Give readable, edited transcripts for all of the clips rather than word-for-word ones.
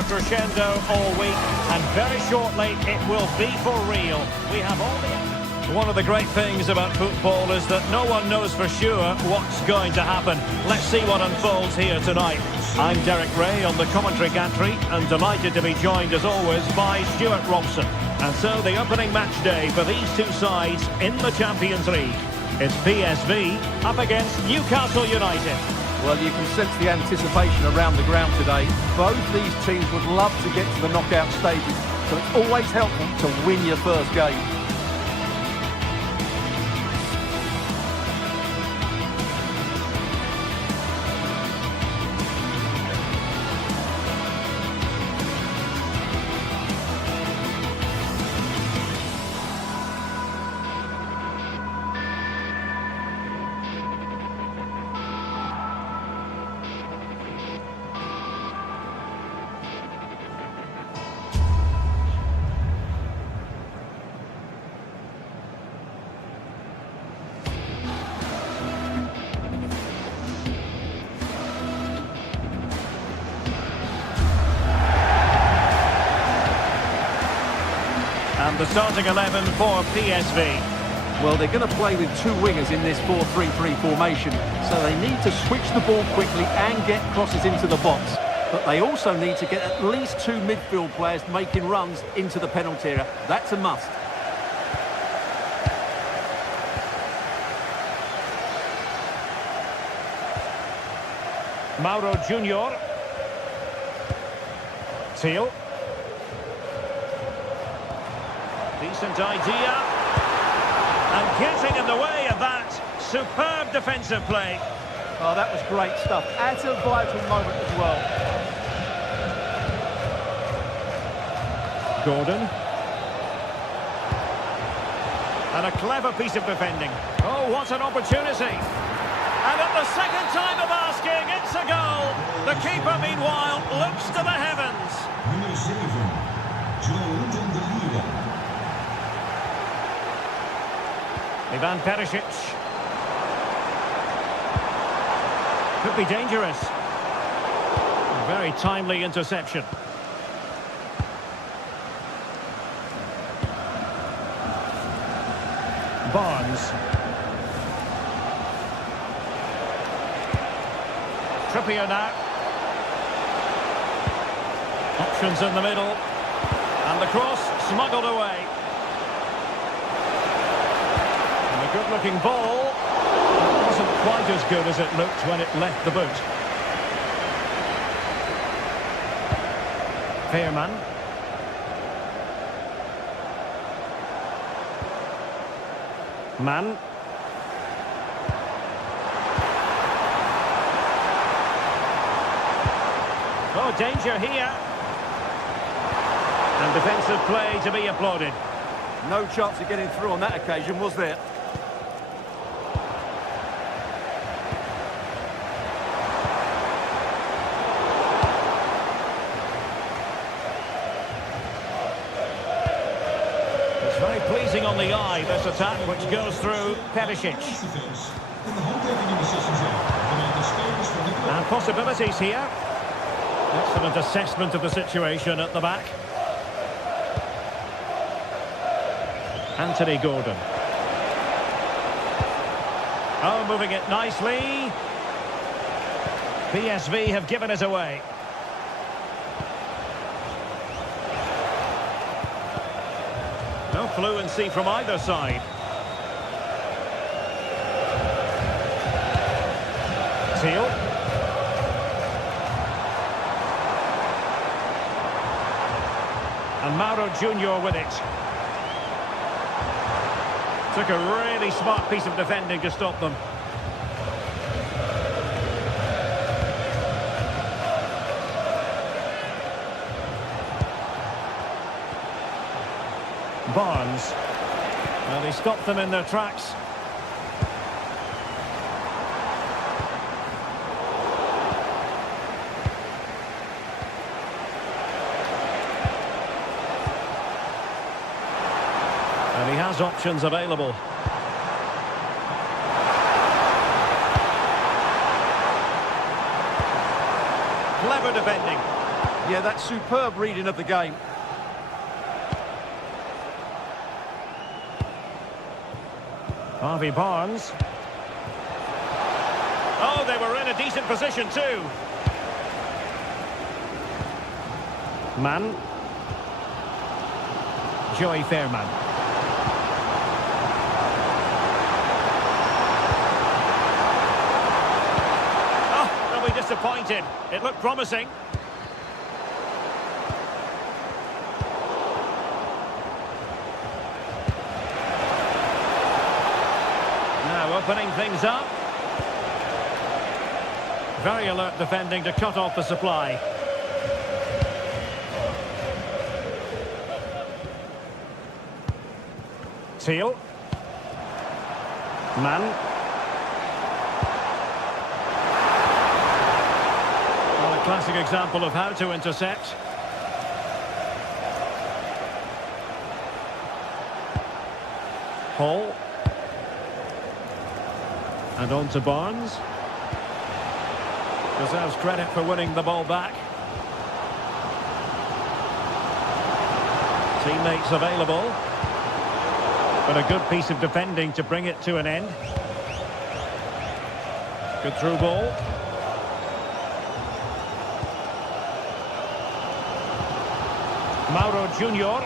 a crescendo all week, and very shortly it will be for real. We have all the... One of the great things about football is that no one knows for sure what's going to happen. Let's see what unfolds here tonight. I'm Derek Ray on the commentary gantry, and delighted to be joined as always by Stuart Robson. And so the opening match day for these two sides in the Champions League. It's PSV up against Newcastle United. Well, you can sense the anticipation around the ground today. Both these teams would love to get to the knockout stages, so it's always helpful to win your first game. And the starting 11 for PSV. Well, they're going to play with two wingers in this 4-3-3 formation, so they need to switch the ball quickly and get crosses into the box. But they also need to get at least two midfield players making runs into the penalty area. That's a must. Mauro Junior. Teal. Decent idea. And getting in the way of that. Superb defensive play. Oh, that was great stuff. At a vital moment as well. Gordon. And a clever piece of defending. Oh, what an opportunity. And at the second time of asking, it's a goal. The keeper, meanwhile, looks to the heavens. Nummer 7, Joe de Lira. Ivan Perisic. Could be dangerous. Very timely interception. Barnes. Trippier now. Options in the middle. And the cross smuggled away. And a good-looking ball. It wasn't quite as good as it looked when it left the boot. Veerman. Mann. Oh, danger here. And defensive play to be applauded. No chance of getting through on that occasion, was there? It's very pleasing on the eye, this attack, which goes through Perisic. And possibilities here. Excellent assessment of the situation at the back. Anthony Gordon. Oh, moving it nicely. PSV have given it away. No fluency from either side. Teal. And Mauro Junior with it. Took a really smart piece of defending to stop them. Barnes. Well, he stopped them in their tracks. And he has options available. Clever defending. Yeah, that's superb reading of the game. Harvey Barnes. Oh, they were in a decent position too. Mann. Joey Fairman. Oh, they'll be disappointed. It looked promising. Now opening things up. Very alert defending to cut off the supply. Teal. Mann. Well, a classic example of how to intercept. Hall. And on to Barnes. Deserves credit for winning the ball back. Teammates available. But a good piece of defending to bring it to an end. Good through ball. Mauro Junior.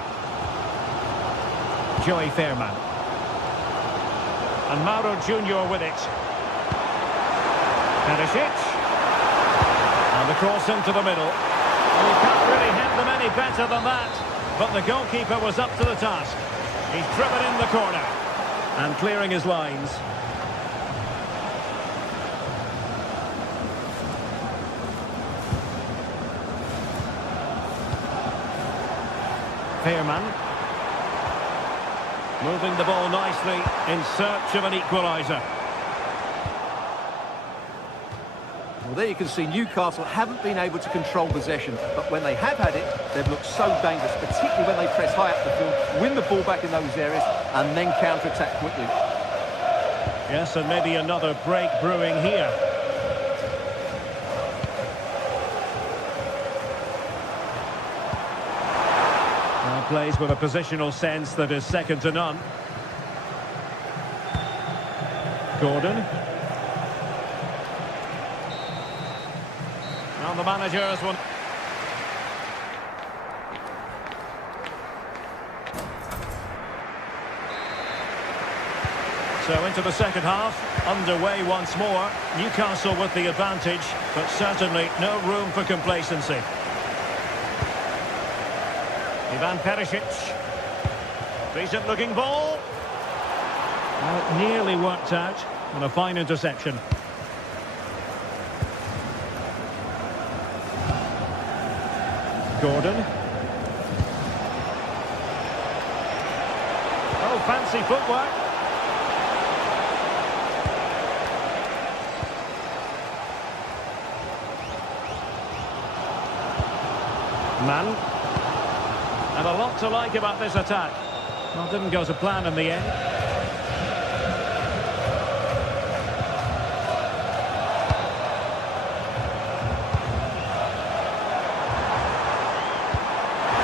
Joey Fairman. And Mauro Junior with it. Perisic. And the cross into the middle. Well, you can't really hit them any better than that. But the goalkeeper was up to the task. He's driven in the corner. And clearing his lines. Fairman. Moving the ball nicely in search of an equaliser. Well, there you can see Newcastle haven't been able to control possession, but when they have had it, they've looked so dangerous, particularly when they press high up the field, win the ball back in those areas, and then counter-attack quickly. Yes, and maybe another break brewing here. Now plays with a positional sense that is second to none. Gordon. And the manager has won. So into the second half, underway once more. Newcastle with the advantage, but certainly no room for complacency. Ivan Perisic. Decent looking ball. Well, it nearly worked out on a fine interception. Gordon. Oh, fancy footwork. Mann. And a lot to like about this attack. Well, didn't go to plan in the end.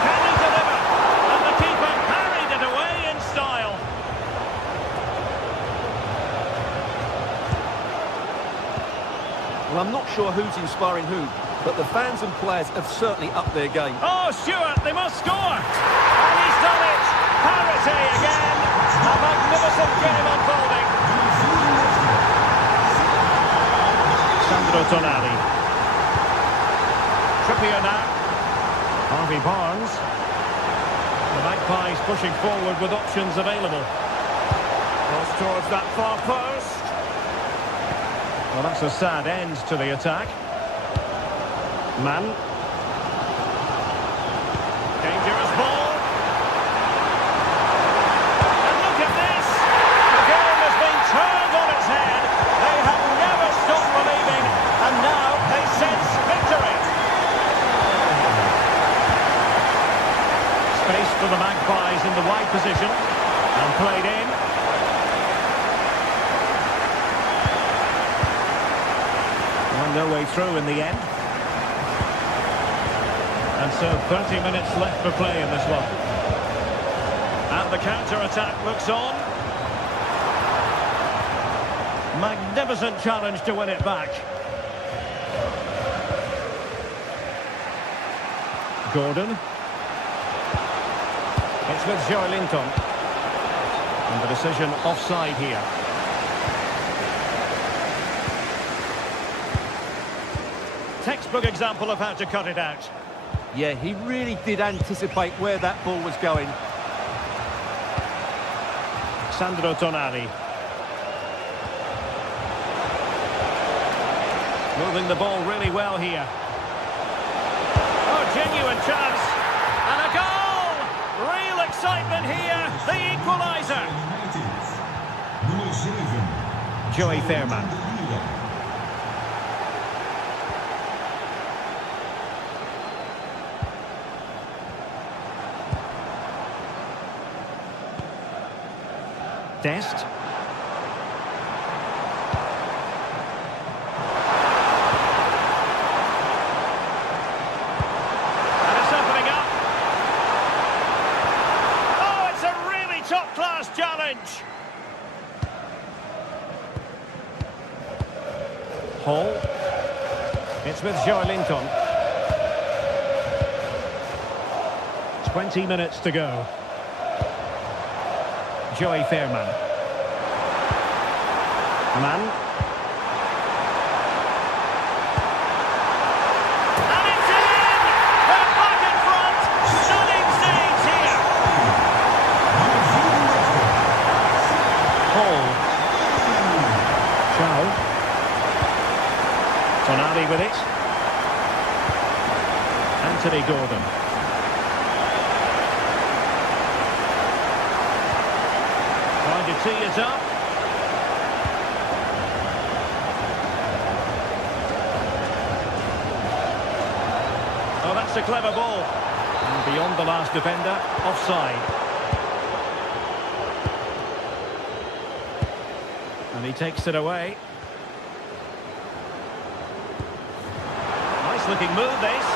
Can he deliver? And the keeper parried it away in style. Well, I'm not sure who's inspiring who, but the fans and players have certainly upped their game. Oh, Stewart, they must score! And he's done it! Parity again! A magnificent game unfolding. Sandro Tonali. Trippier now. Harvey Barnes. The Magpies pushing forward with options available. Cross towards that far post. Well, that's a sad end to the attack. Mann. Dangerous ball. And look at this. The game has been turned on its head. They have never stopped believing, and now they sense victory. Space for the Magpies in the wide position. And played in. Well, no way through in the end. And so 30 minutes left for play in this one. And the counter-attack looks on. Magnificent challenge to win it back. Gordon. It's with Joelinton. And the decision offside here. Textbook example of how to cut it out. Yeah, he really did anticipate where that ball was going. Sandro Tonali. Moving the ball really well here. Oh, genuine chance. And a goal! Real excitement here. The equaliser. Nummer 7. Joey Fairman. Dest. And it's opening up. Oh, it's a really top-class challenge. Hall. It's with Joelinton. 20 minutes to go. Joey Fairman. Man. And it's in! They're back in front! Stunning saves here! Hall. Chow. Tonali with it. Anthony Gordon. Trying to tee it up. Oh, that's a clever ball. And beyond the last defender, offside. And he takes it away. Nice looking move, this.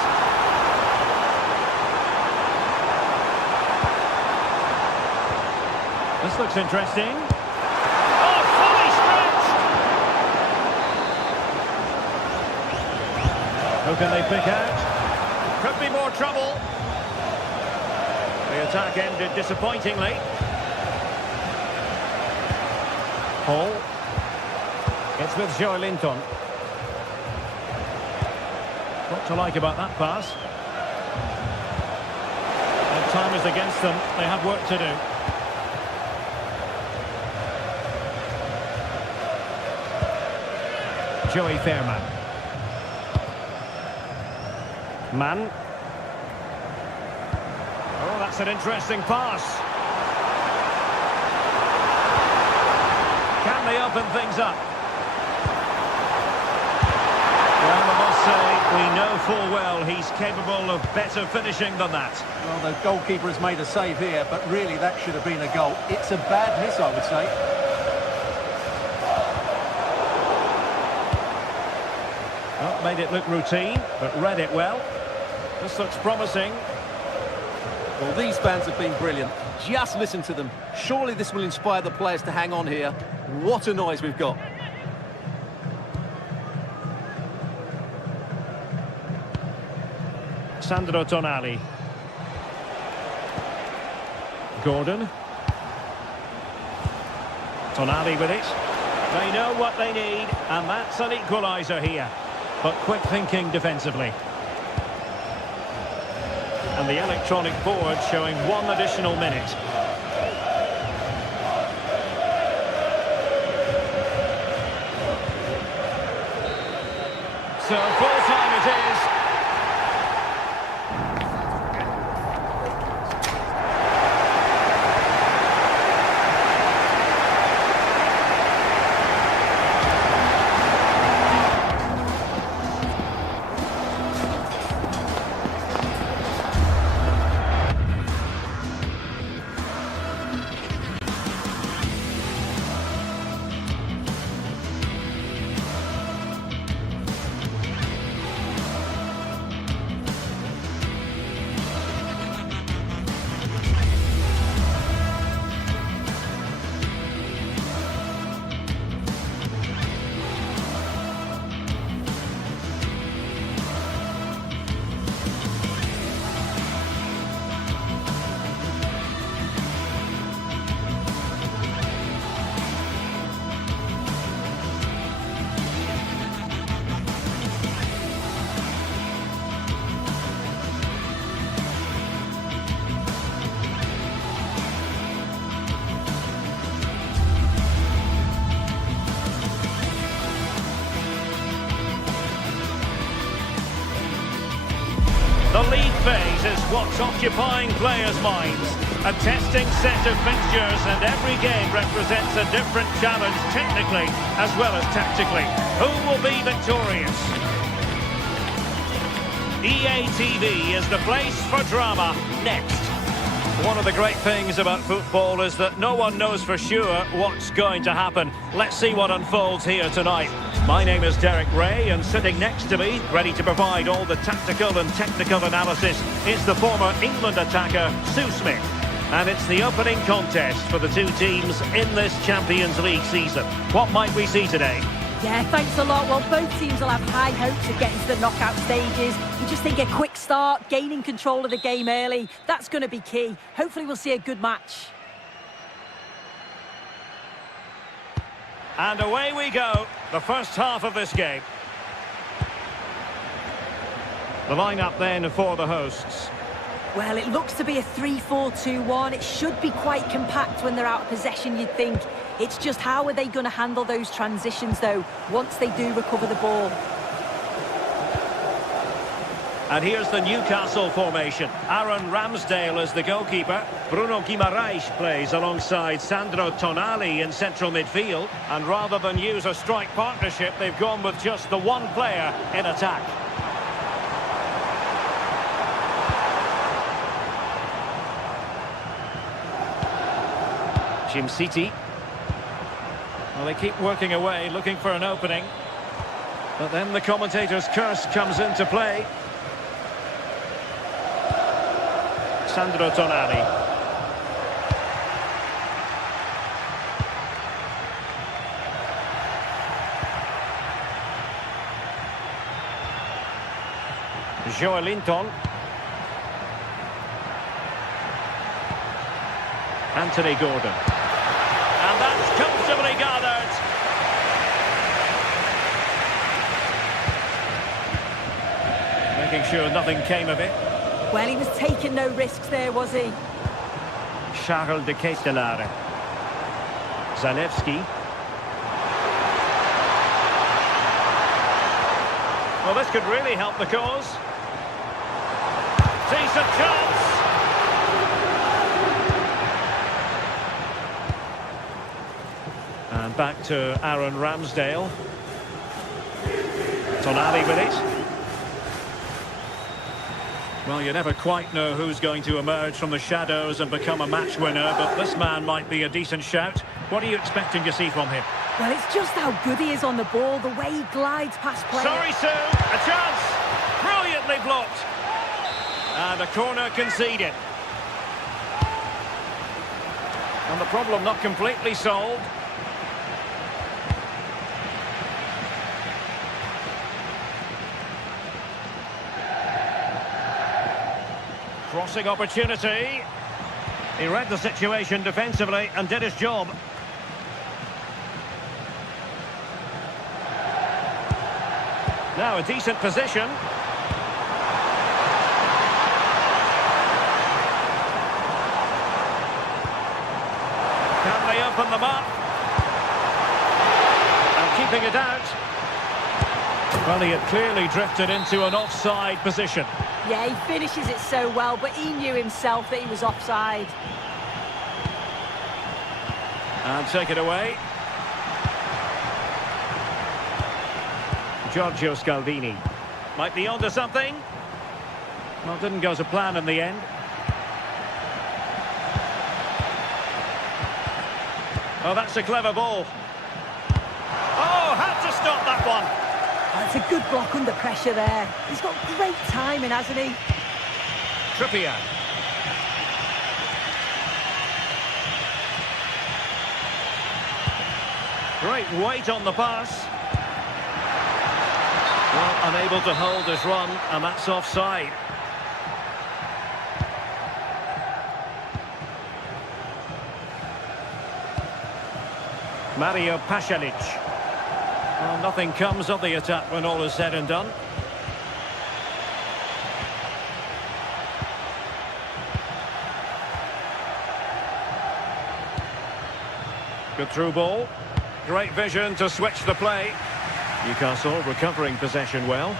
This looks interesting. Oh, fully stretched! Who can they pick out? Could be more trouble. The attack ended disappointingly. Hall. It's with Joelinton. What to like about that pass? Their time is against them. They have work to do. Joey Fairman. Man. Oh, that's an interesting pass. Can they open things up? Well, I must say, we know full well he's capable of better finishing than that. Well, the goalkeeper has made a save here, but really that should have been a goal. It's a bad miss, I would say. Well, made it look routine, but read it well. This looks promising. Well, these fans have been brilliant. Just listen to them. Surely this will inspire the players to hang on here. What a noise we've got. Sandro Tonali. Gordon. Tonali with it. They know what they need, and that's an equaliser here. But quick thinking defensively. And the electronic board showing 1 additional minute. So full time it is. is what's occupying players' minds. A testing set of fixtures, and every game represents a different challenge technically as well as tactically. Who will be victorious? EA TV is the place for drama. Next. One of the great things about football is that no one knows for sure what's going to happen. Let's see what unfolds here tonight. My name is Derek Ray, and sitting next to me, ready to provide all the tactical and technical analysis, is the former England attacker, Sue Smith. And it's the opening contest for the two teams in this Champions League season. What might we see today? Yeah, thanks a lot. Well, both teams will have high hopes of getting to the knockout stages. You just think a quick start, gaining control of the game early, that's going to be key. Hopefully we'll see a good match. And away we go, the first half of this game. The lineup then for the hosts. Well, it looks to be a 3-4-2-1. It should be quite compact when they're out of possession, you'd think. It's just how are they going to handle those transitions, though, once they do recover the ball. And here's the Newcastle formation. Aaron Ramsdale is the goalkeeper. Bruno Guimaraes plays alongside Sandro Tonali in central midfield. And rather than use a strike partnership, they've gone with just the one player in attack. Jim City. Well, they keep working away, looking for an opening. But then the commentator's curse comes into play. Sandro Tonali. Joelinton. Anthony Gordon. And that's comfortably gathered. Making sure nothing came of it. Well, he was taking no risks there, was he? Charles de Ketelaere. Zalewski. Well, this could really help the cause. Decent chance. And back to Aaron Ramsdale. Tonali with it. Well, you never quite know who's going to emerge from the shadows and become a match winner, but this man might be a decent shout. What are you expecting to see from him? Well, it's just how good he is on the ball, the way he glides past players. Sorry, Sue, a chance! Brilliantly blocked. And a corner conceded. And the problem not completely solved. Crossing opportunity. He read the situation defensively and did his job. Now a decent position. Can they open them up? And keeping it out. Well, he had clearly drifted into an offside position. Yeah, he finishes it so well, but he knew himself that he was offside. And take it away. Giorgio Scaldini. Might be onto something. Well, didn't go to plan in the end. Oh, that's a clever ball. Oh, had to stop that one. That's a good block under pressure there. He's got great timing, hasn't he? Trippier. Great weight on the pass. Well, unable to hold his run, and that's offside. Mario Pasalic. Well, nothing comes of the attack when all is said and done. Good through ball. Great vision to switch the play. Newcastle recovering possession well.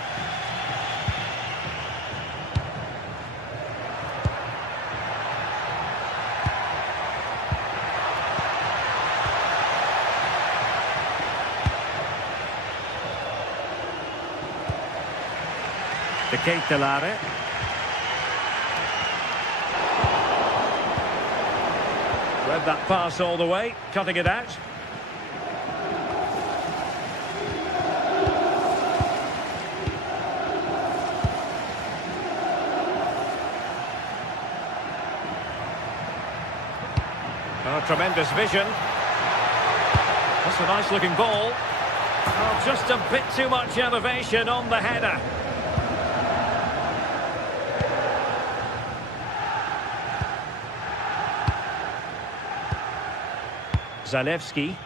GTSports. Read that pass all the way, cutting it out. Oh, tremendous vision. That's a nice looking ball. Oh, just a bit too much elevation on the header. Zalewski.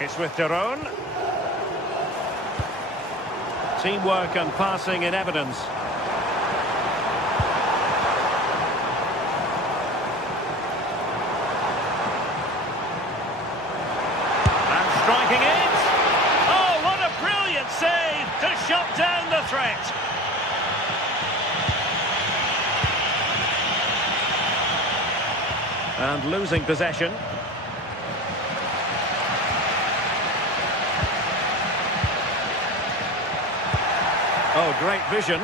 It's with Daron. Teamwork and passing in evidence. And striking it. Oh, what a brilliant save to shut down the threat. And losing possession. Oh, great vision.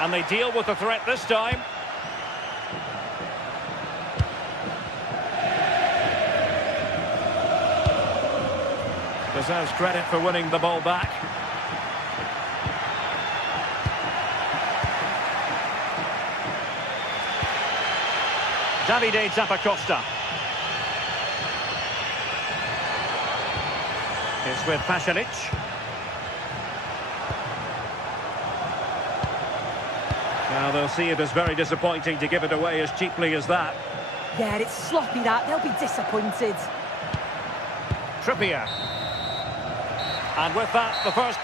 And they deal with the threat this time. Deserves credit for winning the ball back. Davide Zappacosta. It's with Pasalic. Now they'll see it as very disappointing to give it away as cheaply as that. Yeah, it's sloppy that. They'll be disappointed. Trippier. And with that, the first...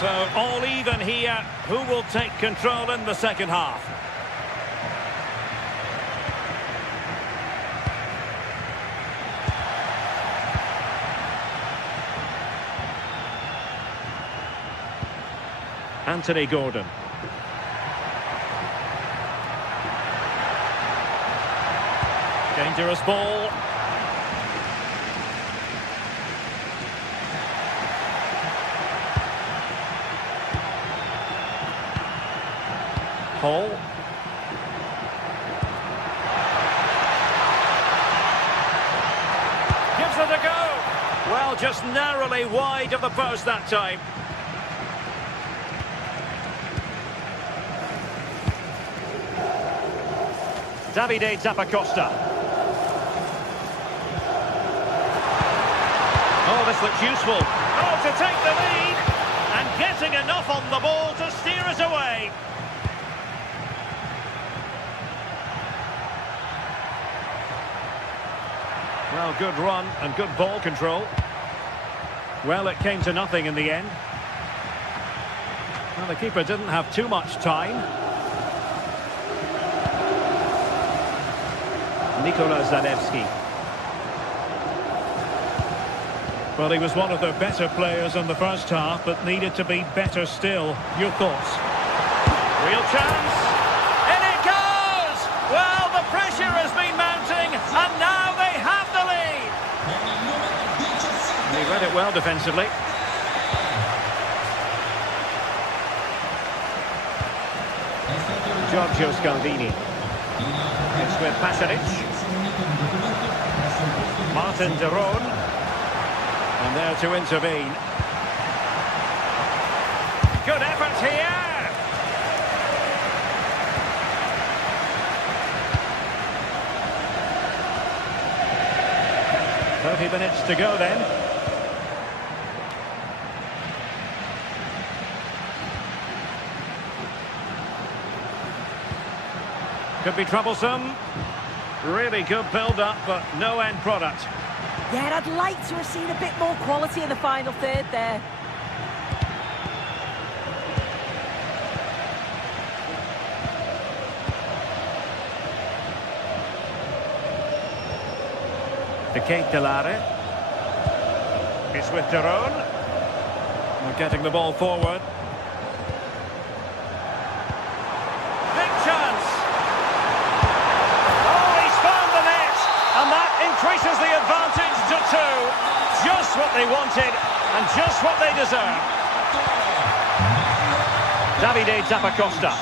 So, all even here. Who will take control in the second half? Anthony Gordon. Dangerous ball. Hall. Gives it a go. Well, just narrowly wide of the post that time. Davide Zappacosta. Oh, this looks useful. Oh, to take the lead. And getting enough on the ball to steer it away. Well, good run and good ball control. Well, it came to nothing in the end. Well, the keeper didn't have too much time. Zalewski. Well, he was one of their better players in the first half, but needed to be better still. Your thoughts? Real chance. In it goes! Well, the pressure has been mounting, and now they have the lead. He read it well defensively. Giorgio Scalvini. It's with Pasalic. Martin Daron. And there to intervene. Good effort here. "30 minutes to go then. Could be troublesome. Really good build-up, but no end product. Yeah, I'd like to have seen a bit more quality in the final third there. GTSports. It's with Daron. They're getting the ball forward. Big chance. Oh, he's found the net. Just what they wanted, and just what they deserve. Davide Zappacosta.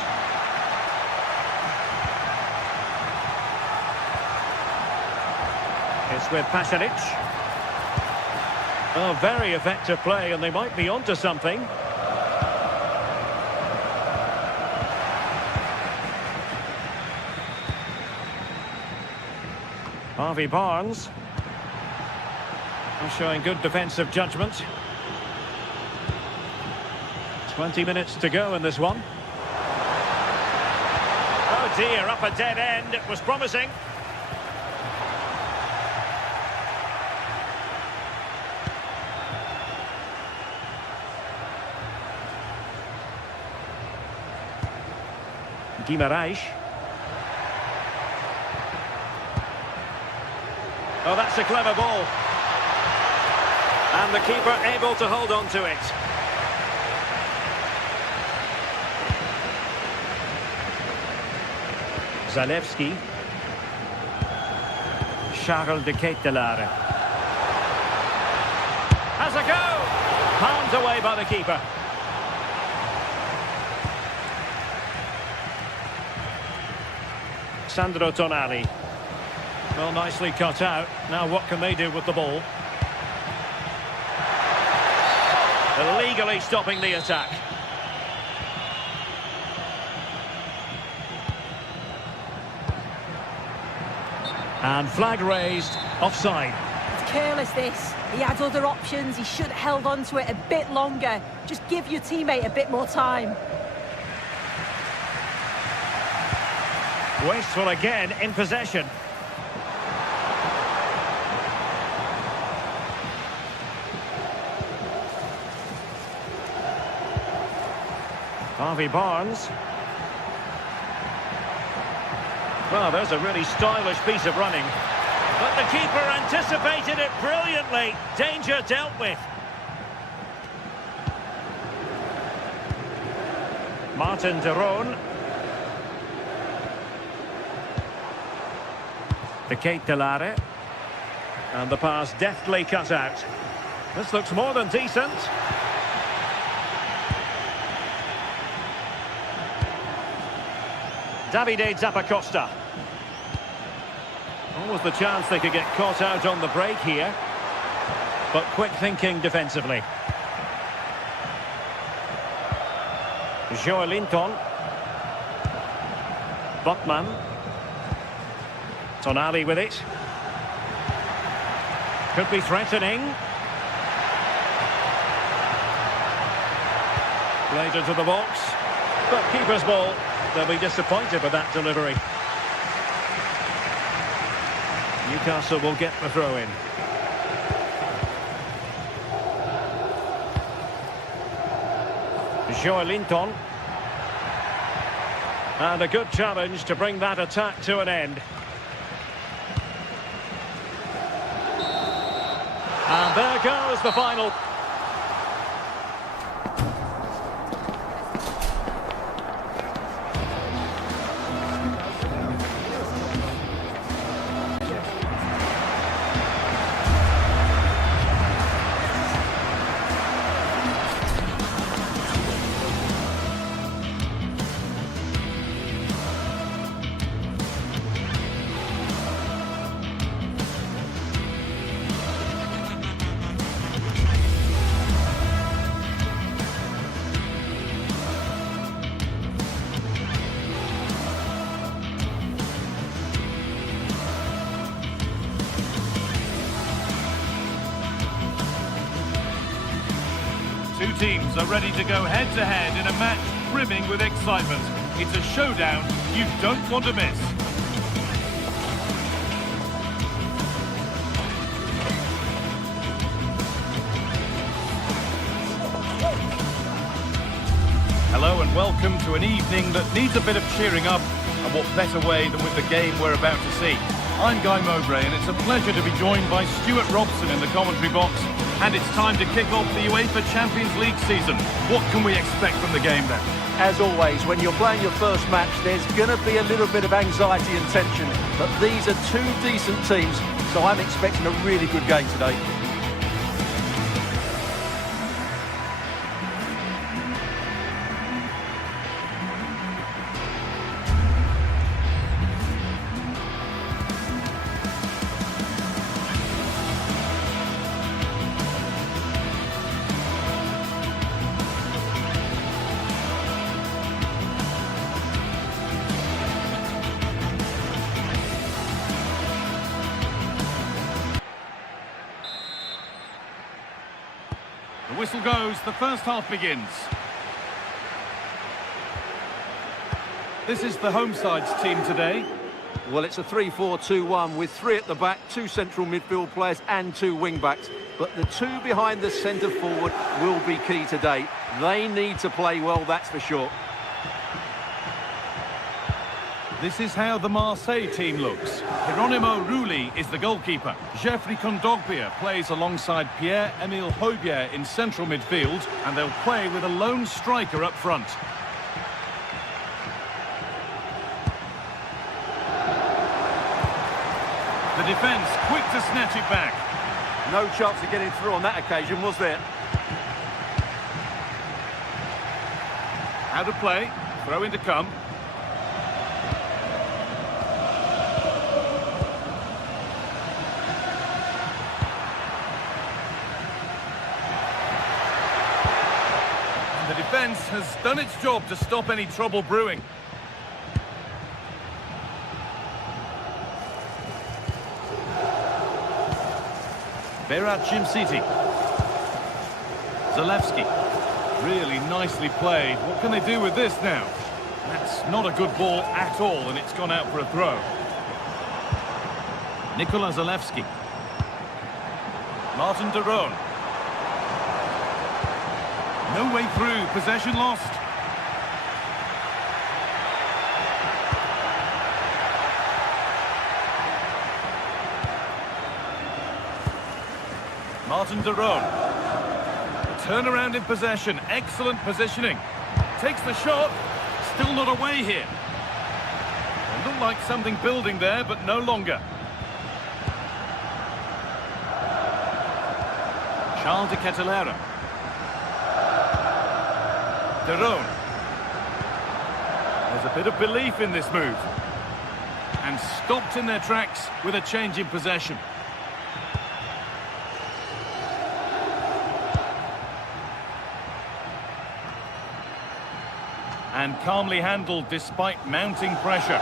It's with Pasalic. Oh, very effective play, and they might be onto something. Harvey Barnes. Showing good defensive judgment. 20 minutes to go in this one. Oh dear, up a dead end. It was promising. Guimarães. Oh, that's a clever ball. And the keeper able to hold on to it. Zalewski. Charles de Ketelaere. Has a go! Palmed away by the keeper. Sandro Tonali. Well, nicely cut out. Now what can they do with the ball? Illegally stopping the attack. And flag raised, offside. It's careless, this. He had other options. He should have held on to it a bit longer. Just give your teammate a bit more time. Wasteful again in possession. Harvey Barnes. Well, there's a really stylish piece of running. But the keeper anticipated it brilliantly. Danger dealt with. Martin de Roon. De Ketelaere. And the pass deftly cut out. This looks more than decent. Davide Zappacosta. Almost the chance they could get caught out on the break here. But quick thinking defensively. Joelinton. Botman. Tonali with it. Could be threatening. Played into the box. But keeper's ball. They'll be disappointed with that delivery. Newcastle will get the throw-in. Joelinton. And a good challenge to bring that attack to an end. And there goes the final. Two teams are ready to go head-to-head in a match brimming with excitement. It's a showdown you don't want to miss. Hello and welcome to an evening that needs a bit of cheering up, and what better way than with the game we're about to see. I'm Guy Mowbray, and it's a pleasure to be joined by Stuart Robson in the commentary box. And it's time to kick off the UEFA Champions League season. What can we expect from the game then? As always, when you're playing your first match, there's going to be a little bit of anxiety and tension. But these are two decent teams, so I'm expecting a really good game today. The whistle goes, the first half begins. This is the home side's team today. Well, it's a 3-4-2-1 with 3 at the back, 2 central midfield players and 2 wing-backs. But the 2 behind the centre forward will be key today. They need to play well, that's for sure. This is how the Marseille team looks. Geronimo Rulli is the goalkeeper. Geoffrey Kondogbia plays alongside Pierre-Emile Højbjerg in central midfield, and they'll play with a lone striker up front. The defence quick to snatch it back. No chance of getting through on that occasion, was there? Out of play, throw in to come. The defence has done its job to stop any trouble brewing. Berat Jimsiti. Zalewski. Really nicely played. What can they do with this now? That's not a good ball at all, and it's gone out for a throw. Nikola Zalewski. Martin de Roon. No way through, possession lost. Martin de Roon. Turnaround in possession, excellent positioning. Takes the shot, still not away here. It looked like something building there, but no longer. Charles de Kettelera. De Roon. There's a bit of belief in this move. And stopped in their tracks with a change in possession. And calmly handled despite mounting pressure.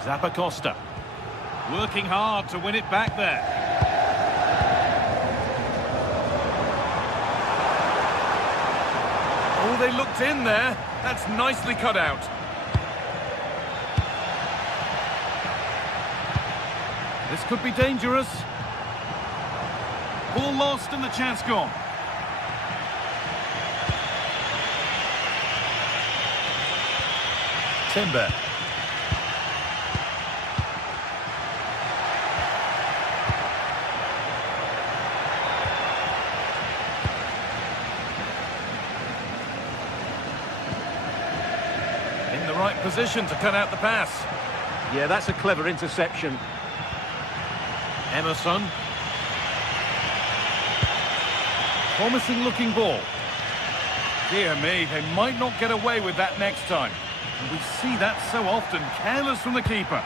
Zappacosta. Working hard to win it back there. Oh, they looked in there. That's nicely cut out. This could be dangerous. Ball lost and the chance gone. Timber. In the right position to cut out the pass. Yeah, that's a clever interception. Emerson. Promising looking ball. Dear me, they might not get away with that next time. And we see that so often, careless from the keeper.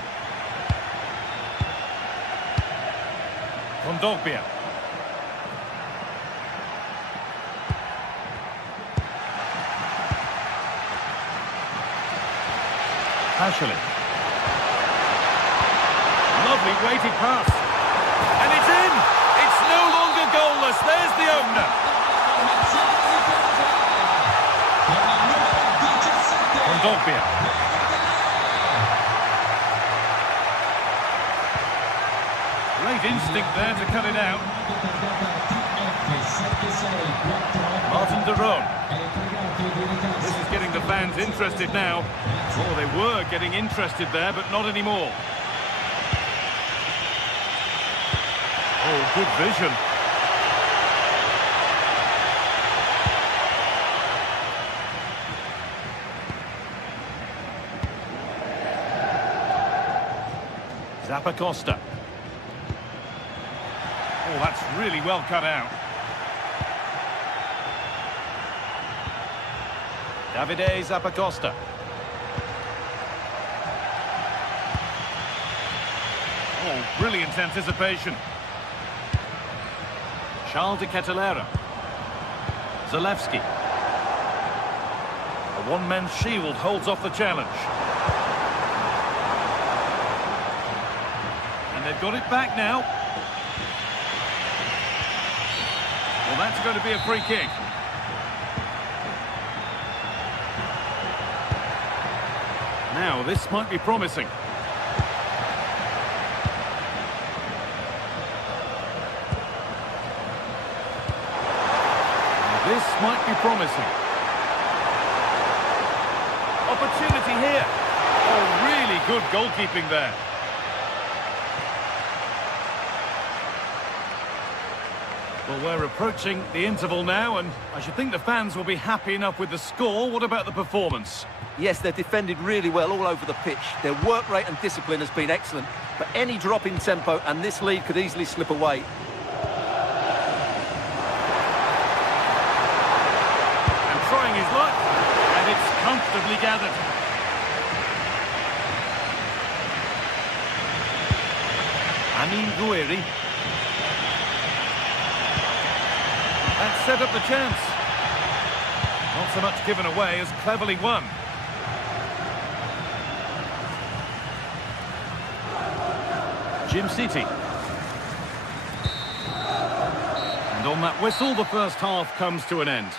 Kondogbia. Ashley. Lovely weighted pass. And it's in! It's no longer goalless. There's the opener. Kondogbia. Great instinct there to cut it out. Martin de Roon. This is getting the fans interested now. Oh, they were getting interested there, but not anymore. Oh, good vision. Zappacosta. Oh, that's really well cut out. Davide Zappacosta. Oh, brilliant anticipation. Charles de Kettelera. Zalewski. A one-man shield holds off the challenge. And they've got it back now. that's going to be a free kick. Now, this might be promising. This might be promising. Opportunity here. Oh, really good goalkeeping there. Well, we're approaching the interval now, and I should think the fans will be happy enough with the score. What about the performance? Yes, they've defended really well all over the pitch. Their work rate and discipline has been excellent. But any drop in tempo and this lead could easily slip away. And trying his luck, and it's comfortably gathered. Amin Gouiri. That set up the chance. Not so much given away as cleverly won. Jim City. And on that whistle, the first half comes to an end.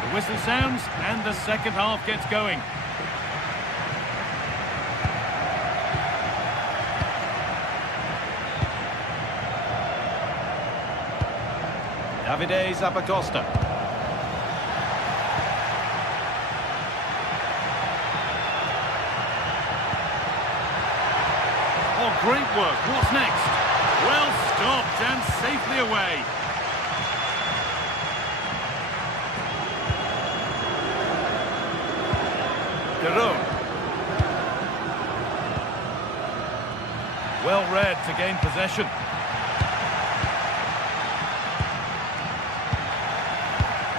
The whistle sounds and the second half gets going. Davide Zappacosta. Oh, great work. What's next? Well stopped and safely away. Derone. Well read to gain possession.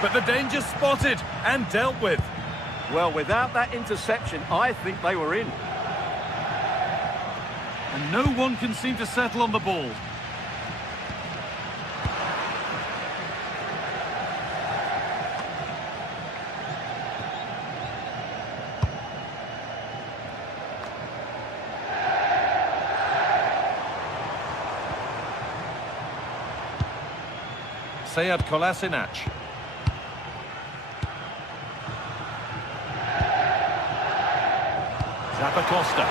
But the danger spotted and dealt with. Well, without that interception, I think they were in. And no one can seem to settle on the ball. Sead Kolasinac. Zappacosta.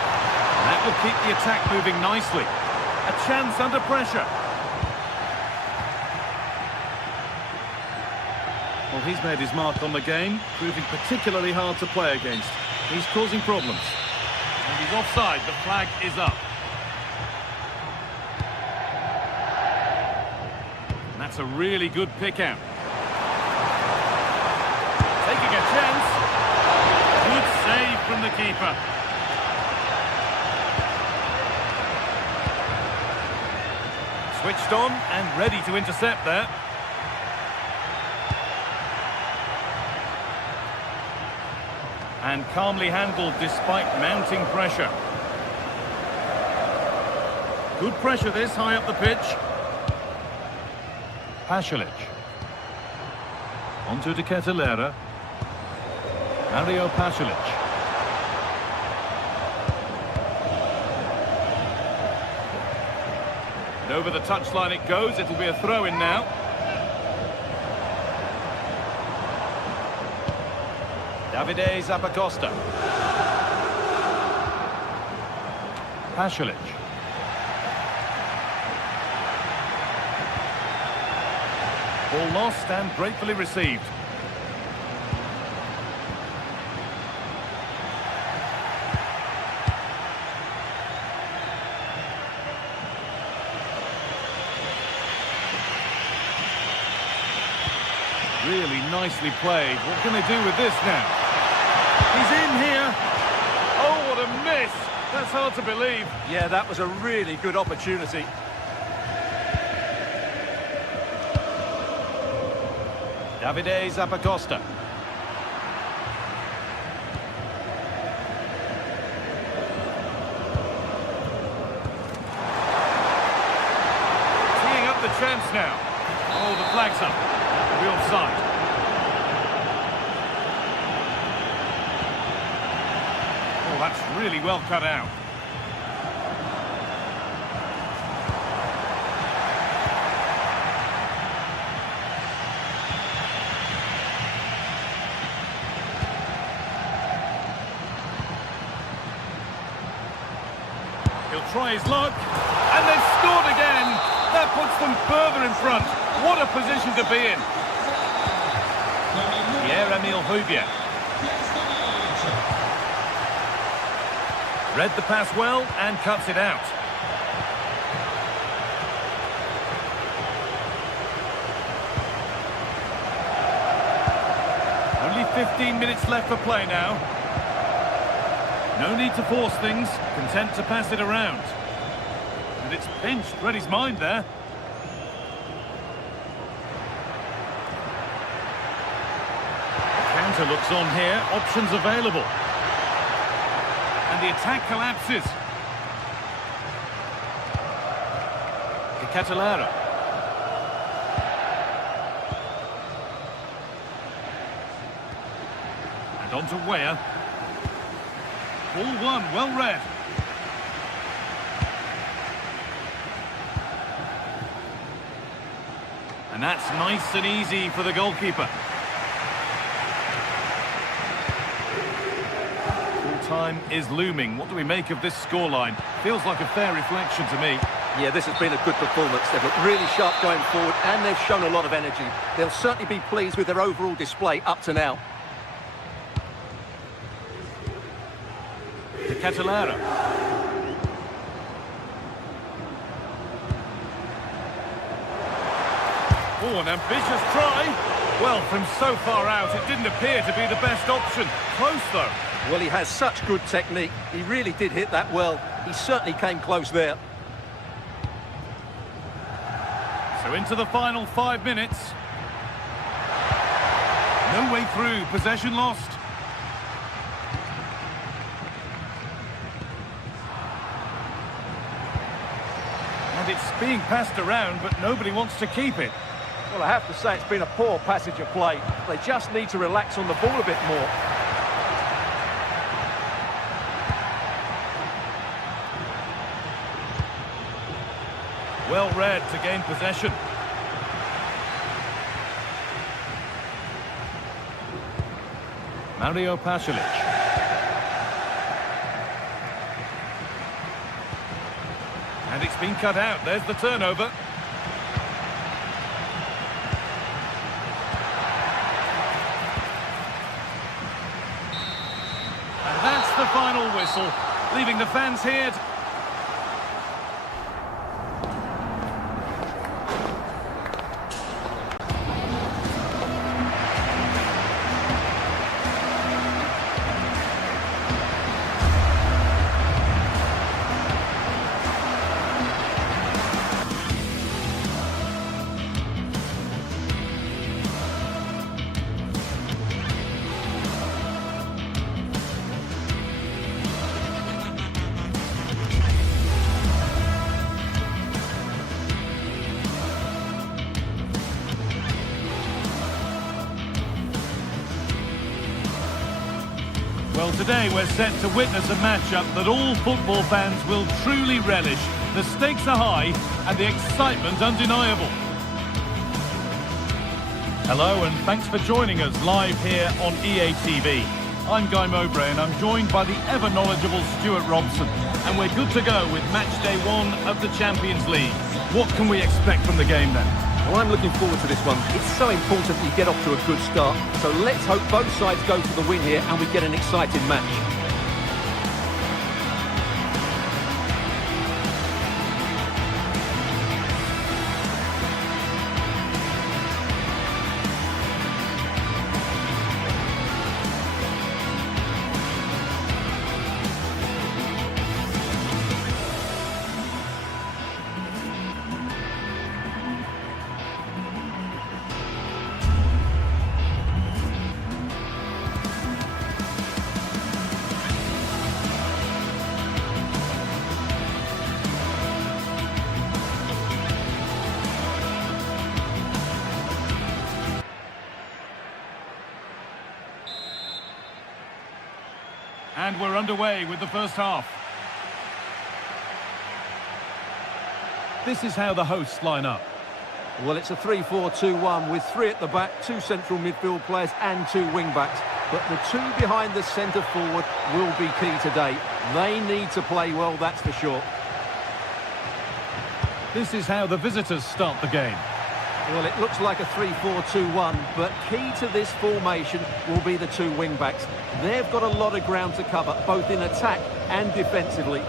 That will keep the attack moving nicely. A chance under pressure. Well, he's made his mark on the game, proving particularly hard to play against. He's causing problems. And he's offside. The flag is up. And that's a really good pick out. Taking a chance. Good save from the keeper. Switched on and ready to intercept there. And calmly handled despite mounting pressure. Good pressure this, high up the pitch. Pasalic. Onto De Ketelaere. Mario Pasalic. And over the touchline it goes. It'll be a throw-in now. Davide Zappacosta. Pasalic. Ball lost and gratefully received. Really nicely played. What can they do with this now? He's in here. Oh, what a miss. That's hard to believe. Yeah, that was a really good opportunity. Davide Zappacosta. Teeing up the chance now. Oh, the flag's up. The offside. Oh, that's really well cut out. He'll try his luck, and they've scored again. That puts them further in front. What a position to be in. Pierre-Emile Houbier. Read the pass well and cuts it out. Only 15 minutes left for play now. No need to force things, content to pass it around. And it's pinched, read his mind there. The counter looks on here, options available. And the attack collapses. Catalara. And on to Weah. Ball one, well read. And that's nice and easy for the goalkeeper. Full time is looming. What do we make of this scoreline? Feels like a fair reflection to me. Yeah, this has been a good performance. They've looked really sharp going forward and they've shown a lot of energy. They'll certainly be pleased with their overall display up to now. Catalara. Oh, an ambitious try. Well, from so far out, it didn't appear to be the best option. Close, though. Well, he has such good technique. He really did hit that well. He certainly came close there. So into the final 5 minutes. No way through, possession lost. And it's being passed around, but nobody wants to keep it. Well, I have to say it's been a poor passage of play. They just need to relax on the ball a bit more. Well read to gain possession. Mario Pasalic. And it's been cut out. There's the turnover. And that's the final whistle, leaving the fans here. Well, today we're set to witness a matchup that all football fans will truly relish. The stakes are high and the excitement undeniable. Hello and thanks for joining us live here on EA TV. I'm Guy Mowbray and I'm joined by the ever-knowledgeable Stuart Robson. And we're good to go with match day 1 of the Champions League. What can we expect from the game then? Well, I'm looking forward to this one. It's so important you get off to a good start. So let's hope both sides go for the win here and we get an exciting match. And we're underway with the first half. This is how the hosts line up. Well, it's a 3-4-2-1 with 3 at the back, 2 central midfield players and 2 wing-backs. But the 2 behind the centre forward will be key today. They need to play well, that's for sure. This is how the visitors start the game. Well, it looks like a 3-4-2-1, but key to this formation will be the 2 wing-backs. They've got a lot of ground to cover, both in attack and defensively.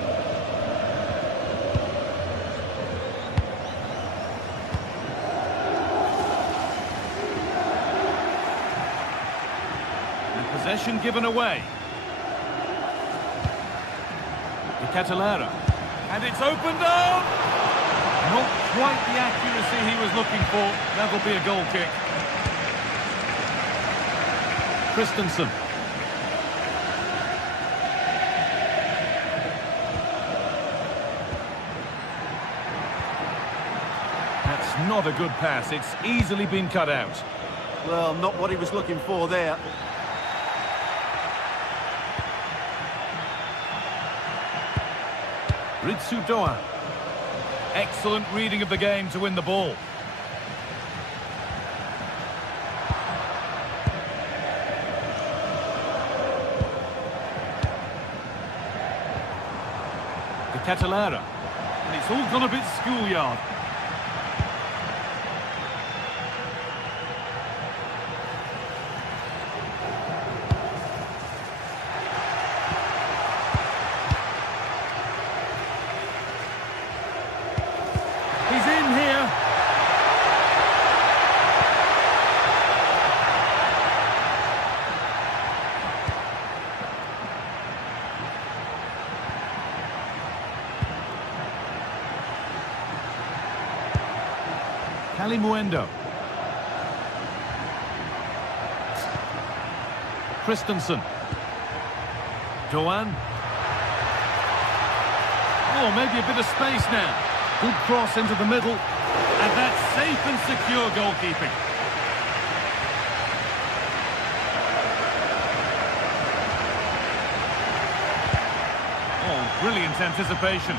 And possession given away. The Catalera. And it's opened up! Not quite the accuracy he was looking for. That'll be a goal kick. Christensen. That's not a good pass. It's easily been cut out. Well, not what he was looking for there. Ritsu-Doan. Excellent reading of the game to win the ball. The Catalera. And it's all gone a bit schoolyard. He's in here. Kalimuendo. Christensen. Doan. Oh, maybe a bit of space now. Good cross into the middle, and that's safe and secure goalkeeping. Oh, brilliant anticipation.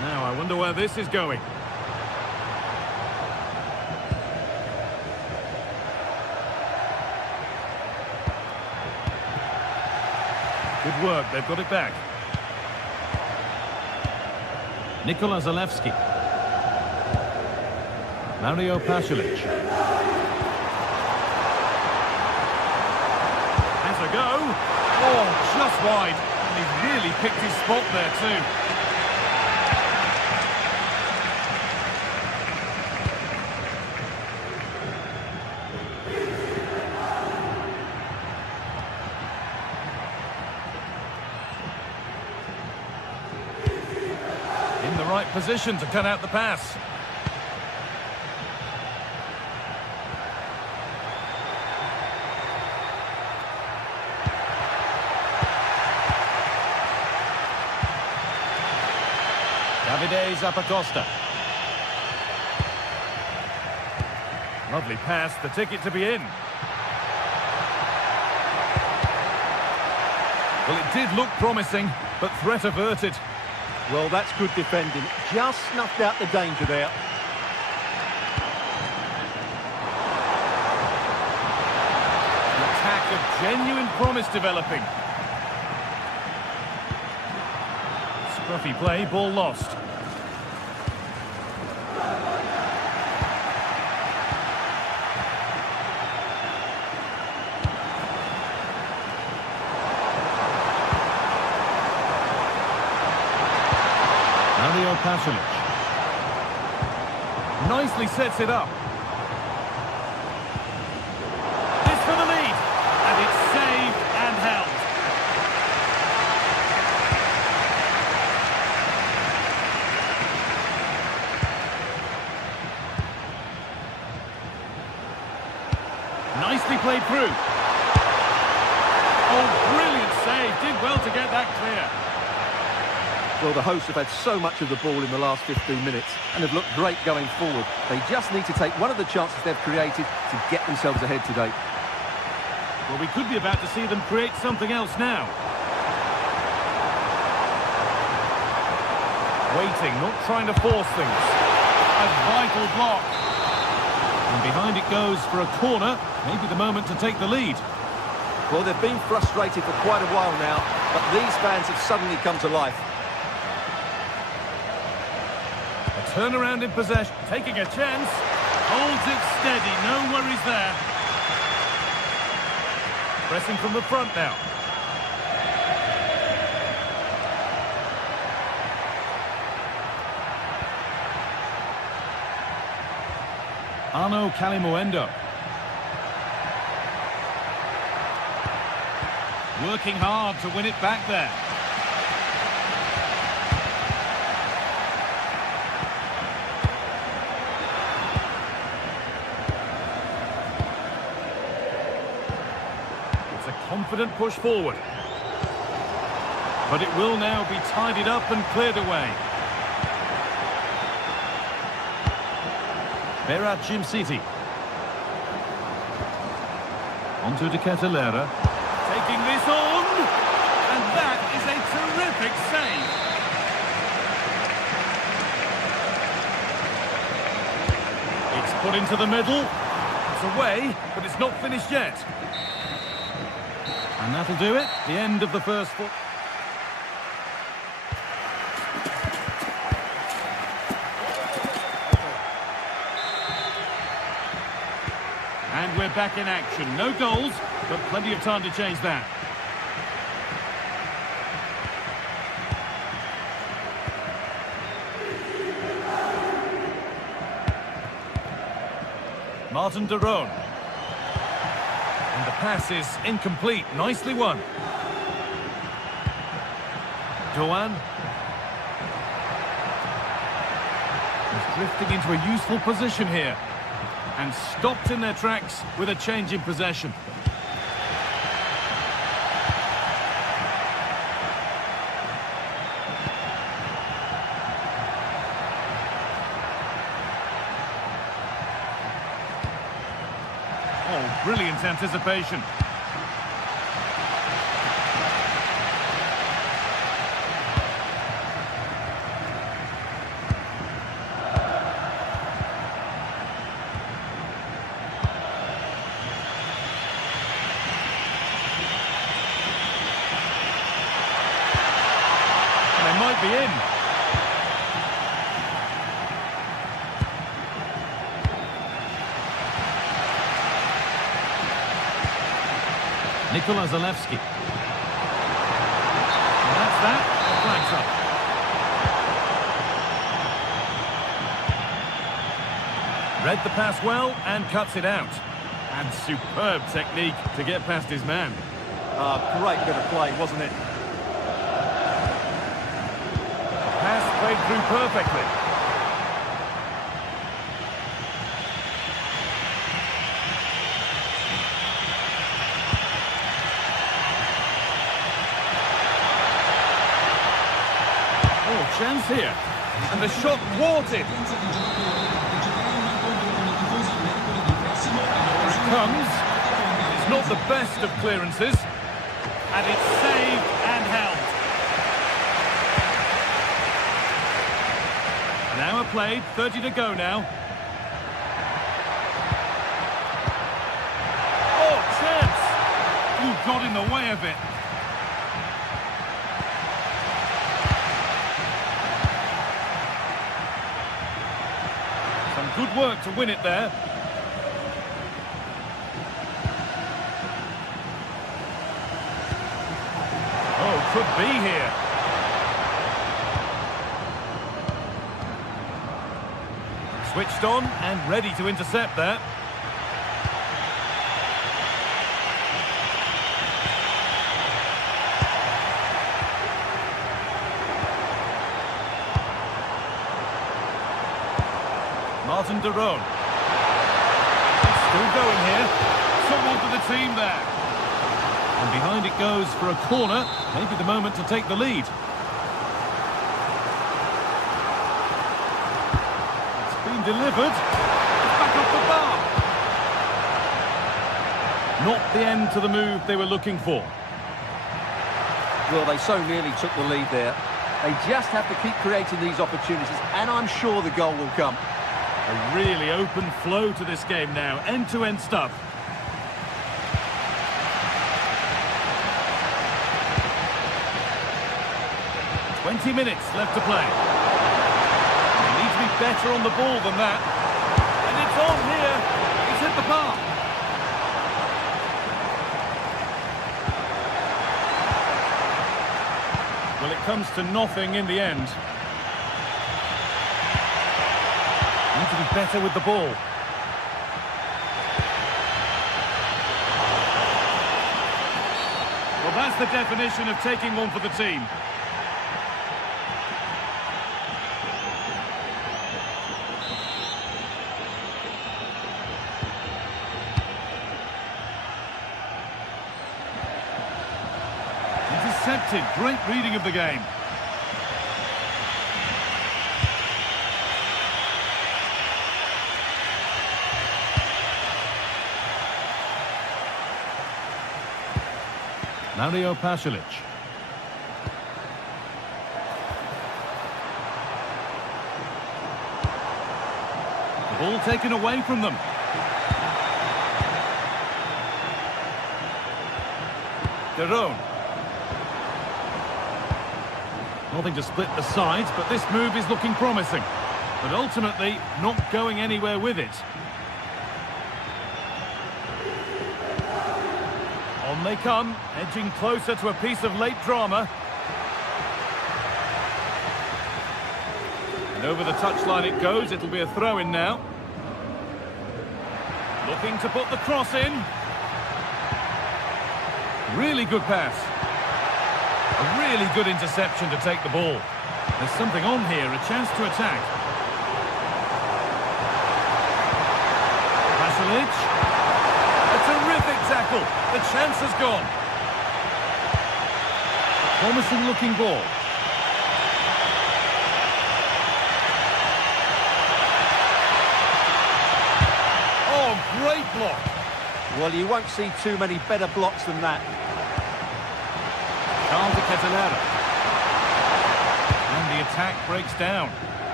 Now, I wonder where this is going. Good work, they've got it back. Nikola Zalewski. Mario Pasalic. Has a go. Oh, just wide. And he's really picked his spot there too. In the right position to cut out the pass. Davide Zappacosta. Lovely pass, the ticket to be in. Well, it did look promising, but threat averted. Well, that's good defending. Just snuffed out the danger there. An attack of genuine promise developing. Scruffy play, ball lost. Mario Pasalic. Nicely sets it up. This for the lead. And it's saved and held. Nicely played through. Oh, brilliant save. Did well to get that clear. Well, the hosts have had so much of the ball in the last 15 minutes and have looked great going forward. They just need to take one of the chances they've created to get themselves ahead today. Well, we could be about to see them create something else now. Waiting, not trying to force things. A vital block. And behind it goes for a corner. Maybe the moment to take the lead. Well, they've been frustrated for quite a while now, but these fans have suddenly come to life. A turnaround in possession, taking a chance. Holds it steady, no worries there. Pressing from the front now. Arno Kalimoendo. Working hard to win it back there. It's a confident push forward. But it will now be tidied up and cleared away. Berat Jim City. Onto De Ketelera. Taking this on. And that is a terrific save. It's put into the middle. It's away, but it's not finished yet. And that'll do it. The end of the first foot. And we're back in action. No goals, but plenty of time to change that. Martin de Roon. And the pass is incomplete. Nicely won. Doan. He's drifting into a useful position here. And stopped in their tracks with a change in possession. Oh, brilliant anticipation. Might be in. Nikola Zalewski. And that's that. The flag's up. Read the pass well and cuts it out. And superb technique to get past his man. Great bit of play, wasn't it? Pass played through perfectly. Oh, chance here. And the shot thwarted. Here it comes. It's not the best of clearances. And it's saved and held. An hour played, 30 to go now. Oh, chance! Ooh, got in the way of it. Some good work to win it there. Oh, could be here. Switched on and ready to intercept there. Martin de Roon. Still going here. Someone for the team there. And behind it goes for a corner. Maybe the moment to take the lead. Delivered. It's back off the bar. Not the end to the move they were looking for. Well, they so nearly took the lead there. They just have to keep creating these opportunities, and I'm sure the goal will come. A really open flow to this game now. End-to-end stuff. "20 minutes left to play. They need to be better on the ball than that. And it's on here. He's hit the bar. Well, it comes to nothing in the end. Need to be better with the ball. Well, that's the definition of taking one for the team. Intercepted. Great reading of the game. Mario Pasalic. The ball taken away from them. Derone. Nothing to split the sides, but this move is looking promising. But ultimately, not going anywhere with it. On they come, edging closer to a piece of late drama. And over the touchline it goes, it'll be a throw-in now. Looking to put the cross in. Really good pass. A really good interception to take the ball. There's something on here, a chance to attack. Pasalic. A terrific tackle. The chance has gone. Promising looking ball. Oh, great block. Well, you won't see too many better blocks than that. And the attack breaks down.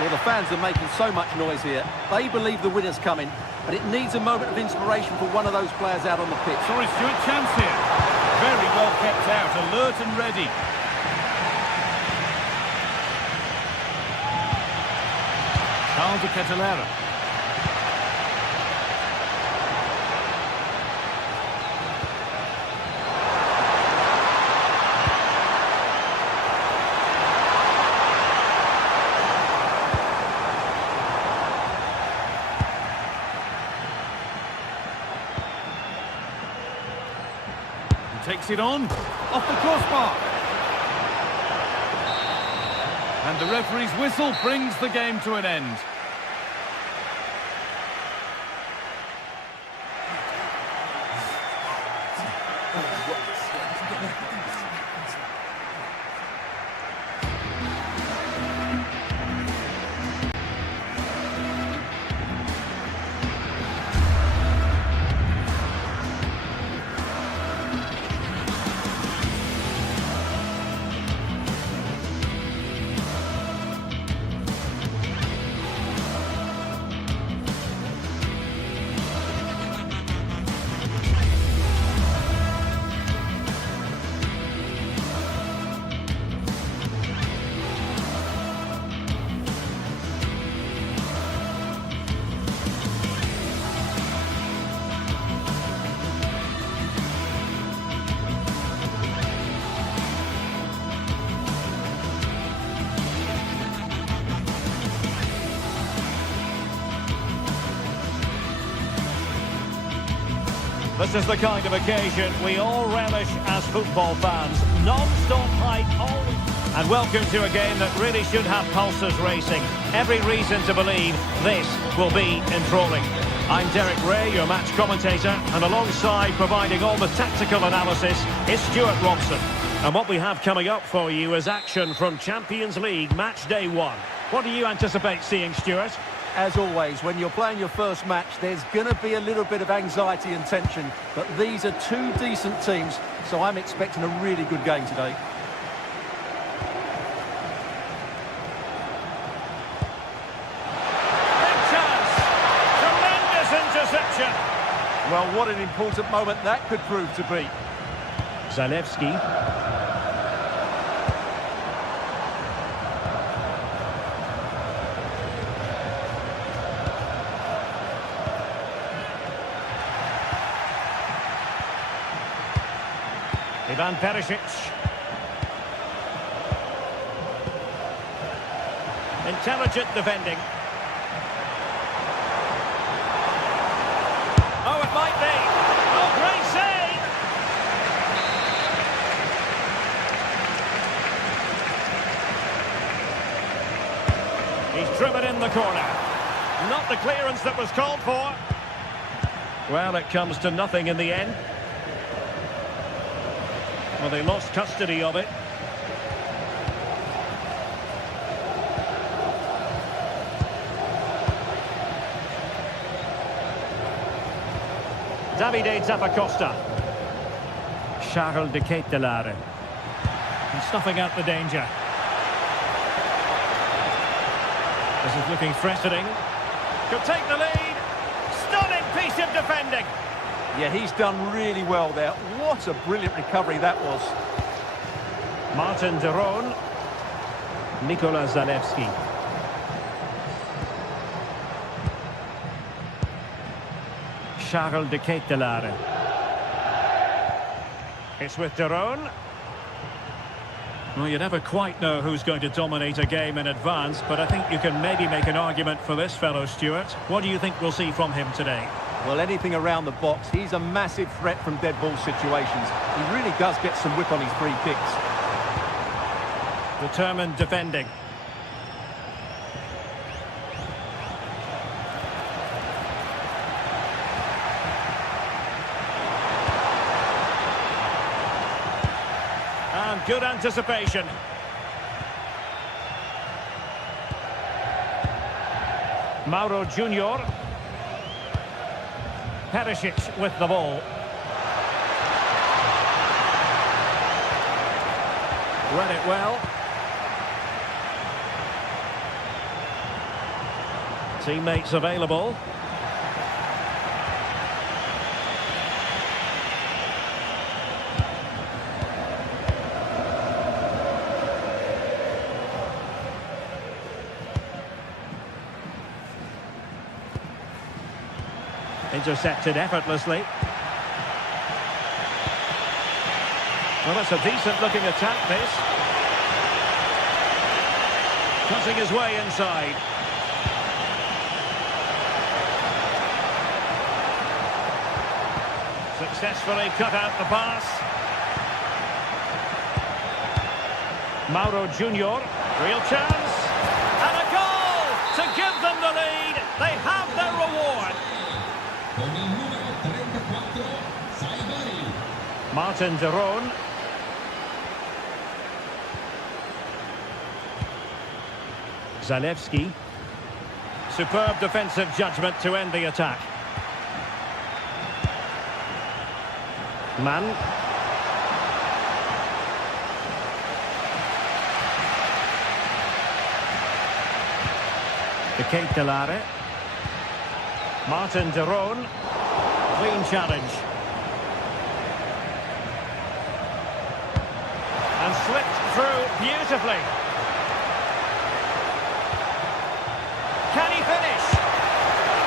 Well, the fans are making so much noise here. They believe the winner's coming, but it needs a moment of inspiration for one of those players out on the pitch. Sorry, Stuart, chance here. Very well kept out, alert and ready. De Ketelera. He takes it on, off the crossbar. And the referee's whistle brings the game to an end. This is the kind of occasion we all relish as football fans. Non-stop hype always. And welcome to a game that really should have pulses racing. Every reason to believe this will be enthralling. I'm Derek Ray, your match commentator, and alongside providing all the tactical analysis is Stuart Robson. And what we have coming up for you is action from Champions League match day 1. What do you anticipate seeing, Stuart? As always, when you're playing your first match, there's going to be a little bit of anxiety and tension. But these are two decent teams, so I'm expecting a really good game today. Big chance! Tremendous interception! Well, what an important moment that could prove to be. Zalewski. Ivan Perisic. Intelligent defending. Oh, it might be. Oh, great save! He's driven in the corner. Not the clearance that was called for. Well, it comes to nothing in the end. Well, they lost custody of it. Davide Zappacosta. Charles de Ketelaere. And snuffing out the danger. This is looking threatening. Could take the lead. Stunning piece of defending. Yeah, he's done really well there. What a brilliant recovery that was. Martin de Roon. Nikola Zalewski. Charles de Ketelaere. It's with de Roon. Well, you never quite know who's going to dominate a game in advance, but I think you can maybe make an argument for this fellow, Stuart. What do you think we'll see from him today? Well, anything around the box, he's a massive threat from dead ball situations. He really does get some whip on his free kicks. Determined defending. And good anticipation. Mauro Junior. Perisic with the ball. Read it well. Teammates available. Intercepted effortlessly. Well, it's a decent-looking attack, this. Cutting his way inside. Successfully cut out the pass. Mauro Junior. Real chance. And a goal to give them the lead. They have their reward. Con il numero 34, Saibari. Martin de Roon. Zalewski. Superb defensive judgment to end the attack. Mann. De Ketelaere. Martin de Roon. Clean challenge. And slipped through beautifully. Can he finish?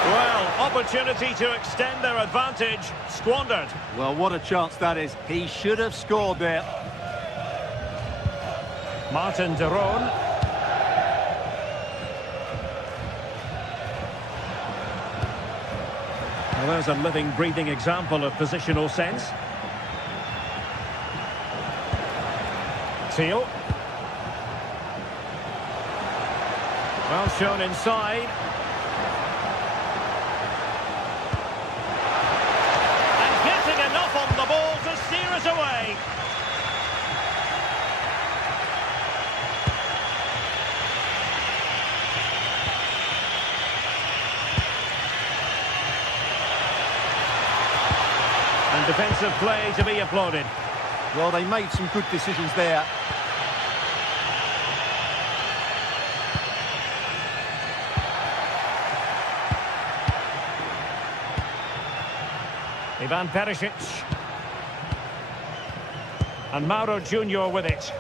Well, opportunity to extend their advantage, squandered. Well, what a chance that is. He should have scored there. Martin de Roon. Well, there's a living, breathing example of positional sense. Teal. Well shown inside. And getting enough on the ball to steer it away. And defensive play to be applauded. Well, they made some good decisions there. Ivan Perisic. And Mauro Junior with it.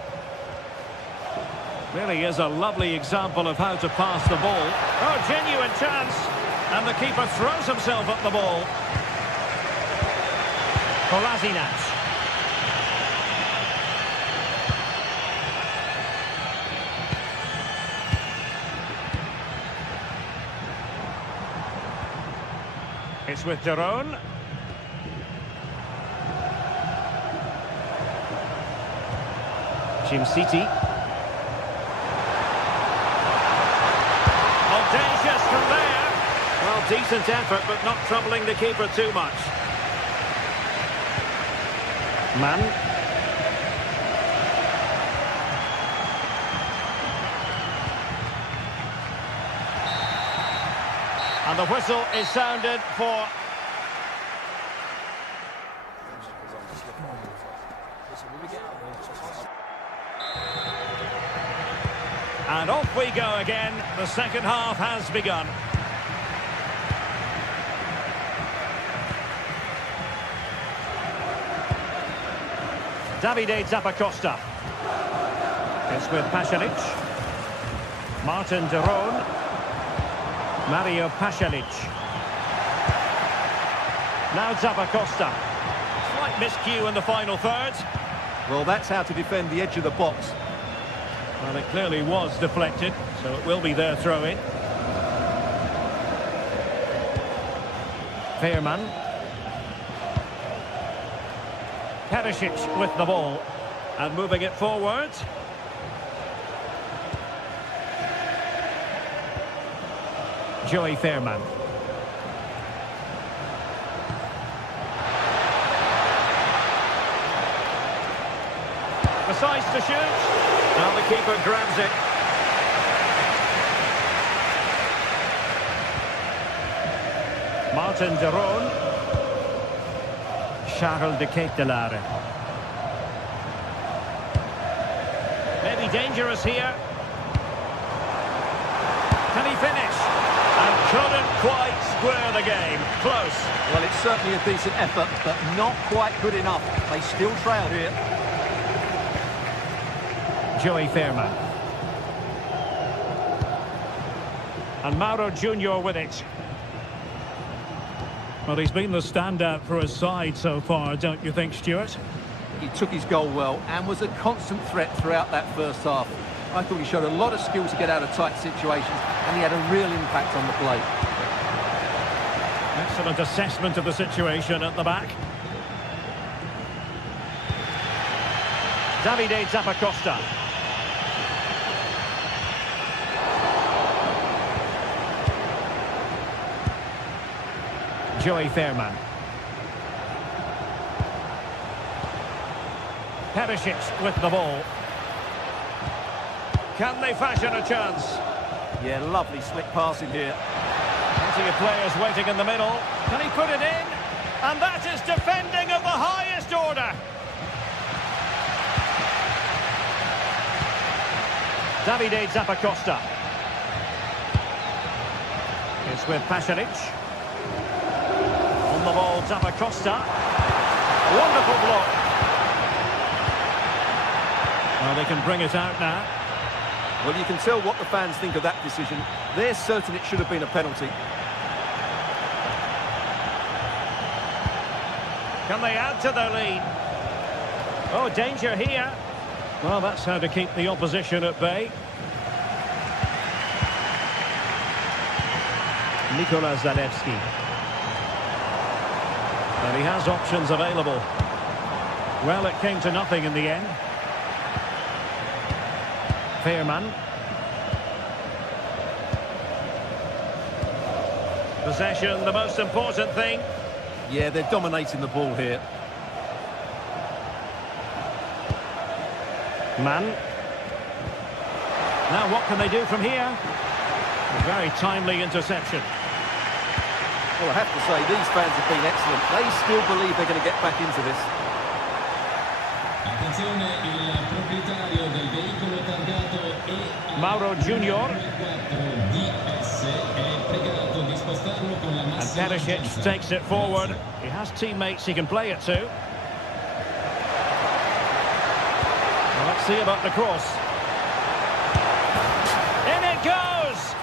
Really is a lovely example of how to pass the ball. Oh, genuine chance. And the keeper throws himself at the ball. Kolasinac. It's with Daron. Jim City. Audacious from there. Well, decent effort, but not troubling the keeper too much. Man. And the whistle is sounded for... And off we go again. The second half has begun. Davide Zappacosta. It's with Pasalic. Martin Daron. Mario Pasalic. Now Zappacosta. Slight miscue in the final third. Well, that's how to defend the edge of the box. Well, it clearly was deflected, so it will be their throw-in. Veerman. Perisic with the ball. And moving it forward. Joey Veerman. Decides to shoot. Now the keeper grabs it. Martin Daron. Charles de Ketelaere. Maybe dangerous here. Can he finish? And couldn't quite square the game. Close. Well, it's certainly a decent effort, but not quite good enough. They still trail here. Joey Veerman. And Mauro Junior with it. Well, he's been the standout for his side so far, don't you think, Stuart? He took his goal well and was a constant threat throughout that first half. I thought he showed a lot of skill to get out of tight situations, and he had a real impact on the play. Excellent assessment of the situation at the back. Davide Zappacosta. Joey Veerman. Perisic with the ball. Can they fashion a chance? Yeah, lovely slick passing here. Plenty of players waiting in the middle. Can he put it in? And that is defending of the highest order. Davide Zappacosta. It's with Pasalic. On the ball, Zappacosta. Wonderful block. Well, they can bring it out now. Well, you can tell what the fans think of that decision. They're certain it should have been a penalty. Can they add to their lead? Oh, danger here. Well, that's how to keep the opposition at bay. Nikola Zalewski. And he has options available. Well, it came to nothing in the end. Veerman. Possession, the most important thing. Yeah, they're dominating the ball here. Man. Now what can they do from here? A very timely interception. Well, I have to say, these fans have been excellent. They still believe they're going to get back into this. Attenzione, il proprietario del veicolo targato Mauro Junior. DS è pregato di spostarlo con la And massima Perisic takes it forward. He has teammates he can play it to. Well, let's see about the cross. In it goes!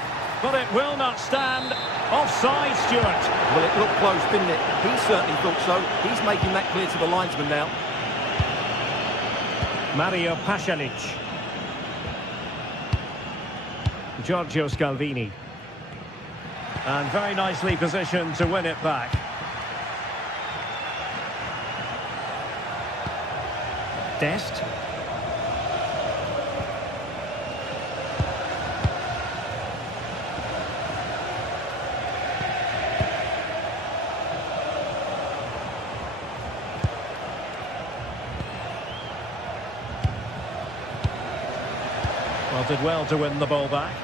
But it will not stand. Offside, Stuart. Well, it looked close, didn't it? He certainly thought so. He's making that clear to the linesman now. Mario Pasalic. Giorgio Scalvini. And very nicely positioned to win it back. Dest. Well, did well to win the ball back.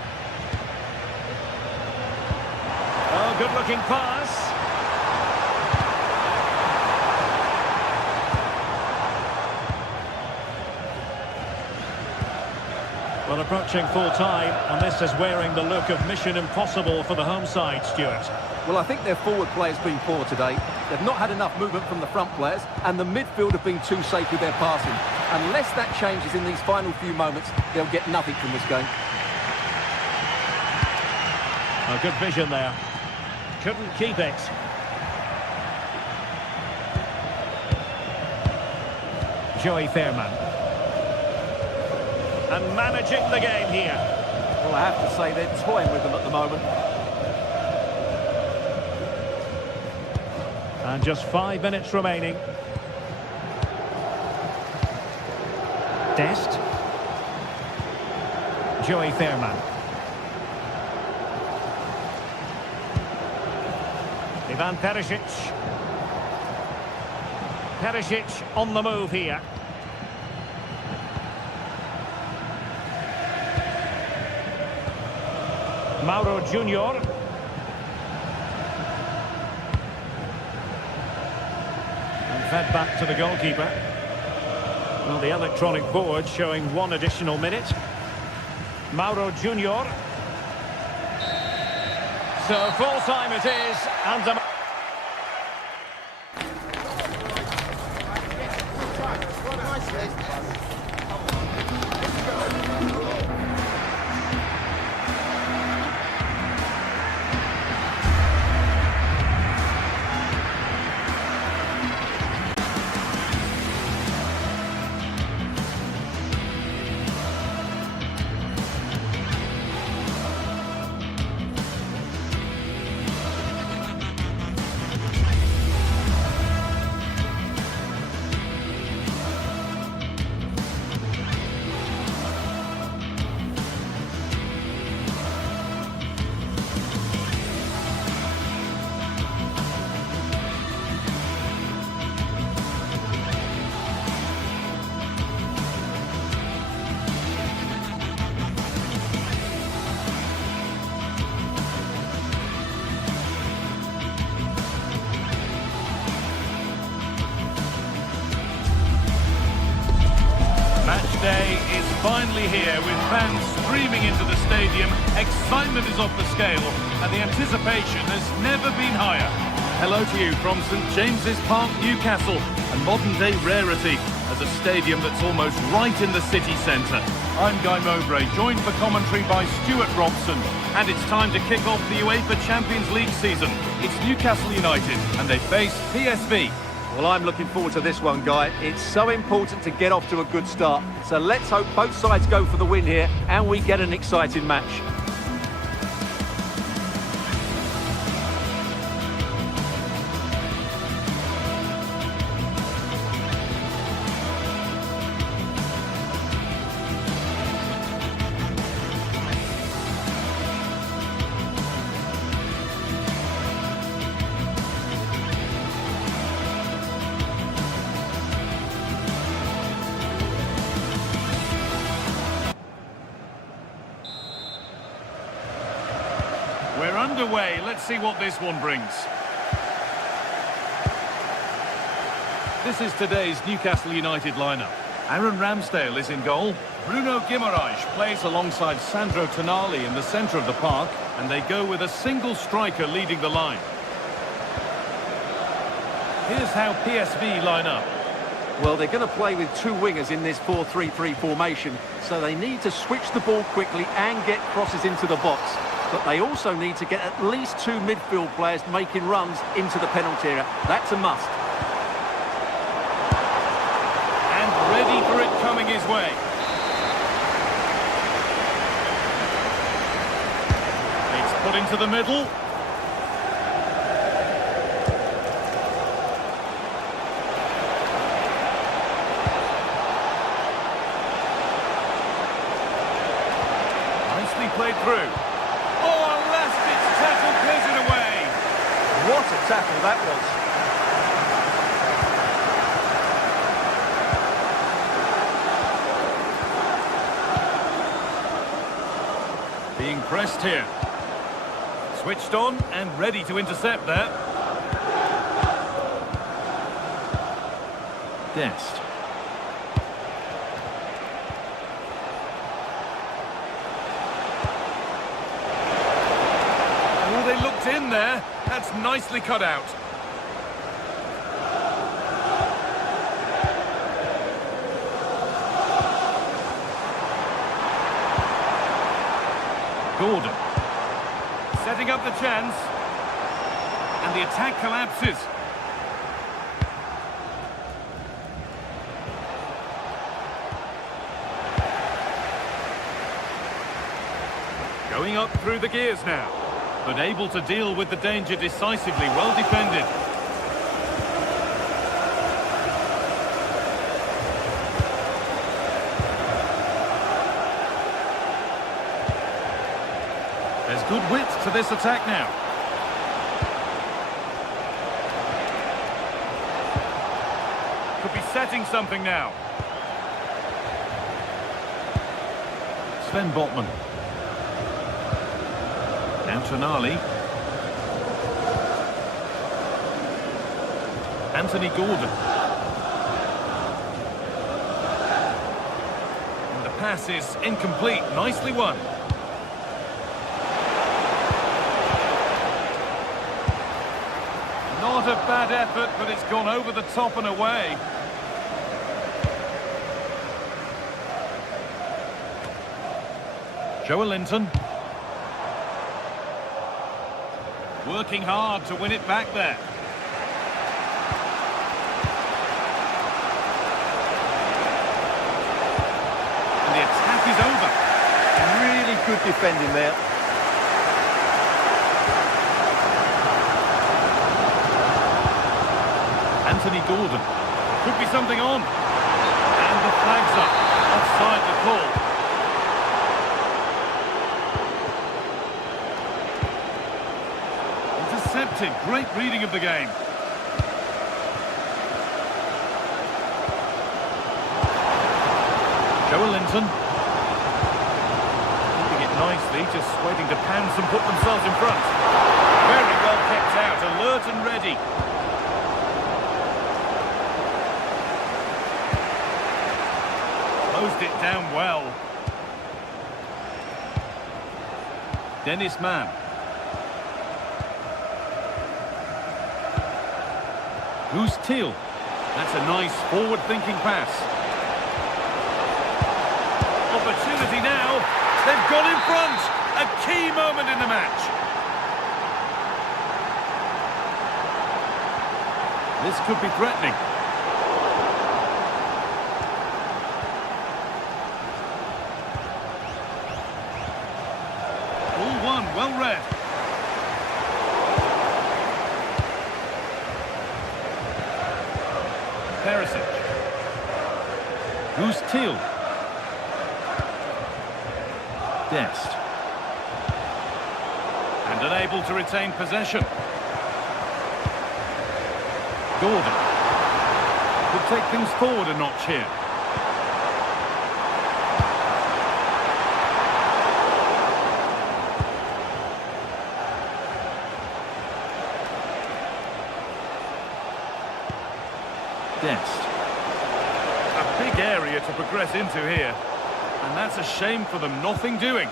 Oh, good-looking pass. Well, approaching full-time, and this is wearing the look of mission impossible for the home side, Stuart. Well, I think their forward play's been poor today. They've not had enough movement from the front players, and the midfield have been too safe with their passing. Unless that changes in these final few moments, they'll get nothing from this game. Oh, good vision there. Couldn't keep it. Joey Fairman. And managing the game here. Well, I have to say, they're toying with them at the moment. And just 5 minutes remaining. Dest. Joey Fairman. Ivan Perisic. Perisic on the move here. Mauro Junior. And fed back to the goalkeeper. Well, the electronic board showing 1 additional minute. Mauro Junior. So full time it is, and the... Day is finally here with fans streaming into the stadium. Excitement is off the scale and the anticipation has never been higher. Hello to you from St James's Park, Newcastle, a modern-day rarity as a stadium that's almost right in the city centre. I'm Guy Mowbray, joined for commentary by Stuart Robson, and it's time to kick off the UEFA Champions League season. It's Newcastle United and they face PSV. Well, I'm looking forward to this one, Guy. It's so important to get off to a good start. So let's hope both sides go for the win here and we get an exciting match. We're underway. Let's see what this one brings. This is today's Newcastle United lineup. Aaron Ramsdale is in goal. Bruno Guimaraes plays alongside Sandro Tonali in the centre of the park, and they go with a single striker leading the line. Here's how PSV line up. Well, they're going to play with two wingers in this 4-3-3 formation, so they need to switch the ball quickly and get crosses into the box. But they also need to get at least two midfield players making runs into the penalty area. That's a must. And ready for it coming his way. It's put into the middle. Nicely played through. Oh, a last-ditch tackle clears it away. What a tackle that was. Being pressed here. Switched on and ready to intercept that. Dest. Oh, they looked in there. That's nicely cut out. Gordon. Setting up the chance. And the attack collapses. Going up through the gears now. But able to deal with the danger decisively. Well defended. There's good width to this attack now. Could be setting something now. Sven Botman. Now Tonali. Anthony Gordon. And the pass is incomplete. Nicely won. Not a bad effort, but it's gone over the top and away. Joelinton. Working hard to win it back there. And the attack is over. Really good defending there. Anthony Gordon. Could be something on. And the flag's up. Offside the call. Intercepted. Great reading of the game. Joelinton. Keeping it nicely, just waiting to pounce and put themselves in front. Very well kept out, alert and ready. Closed it down well. Dennis Mann. Who's Teal? That's a nice forward-thinking pass. Opportunity now. They've gone in front. A key moment in the match. This could be threatening. All one, well read. Perisic. Who's Teal? Dest. And unable to retain possession. Gordon. Could take things forward a notch here. Dest. A big area to progress into here. And that's a shame for them. Nothing doing.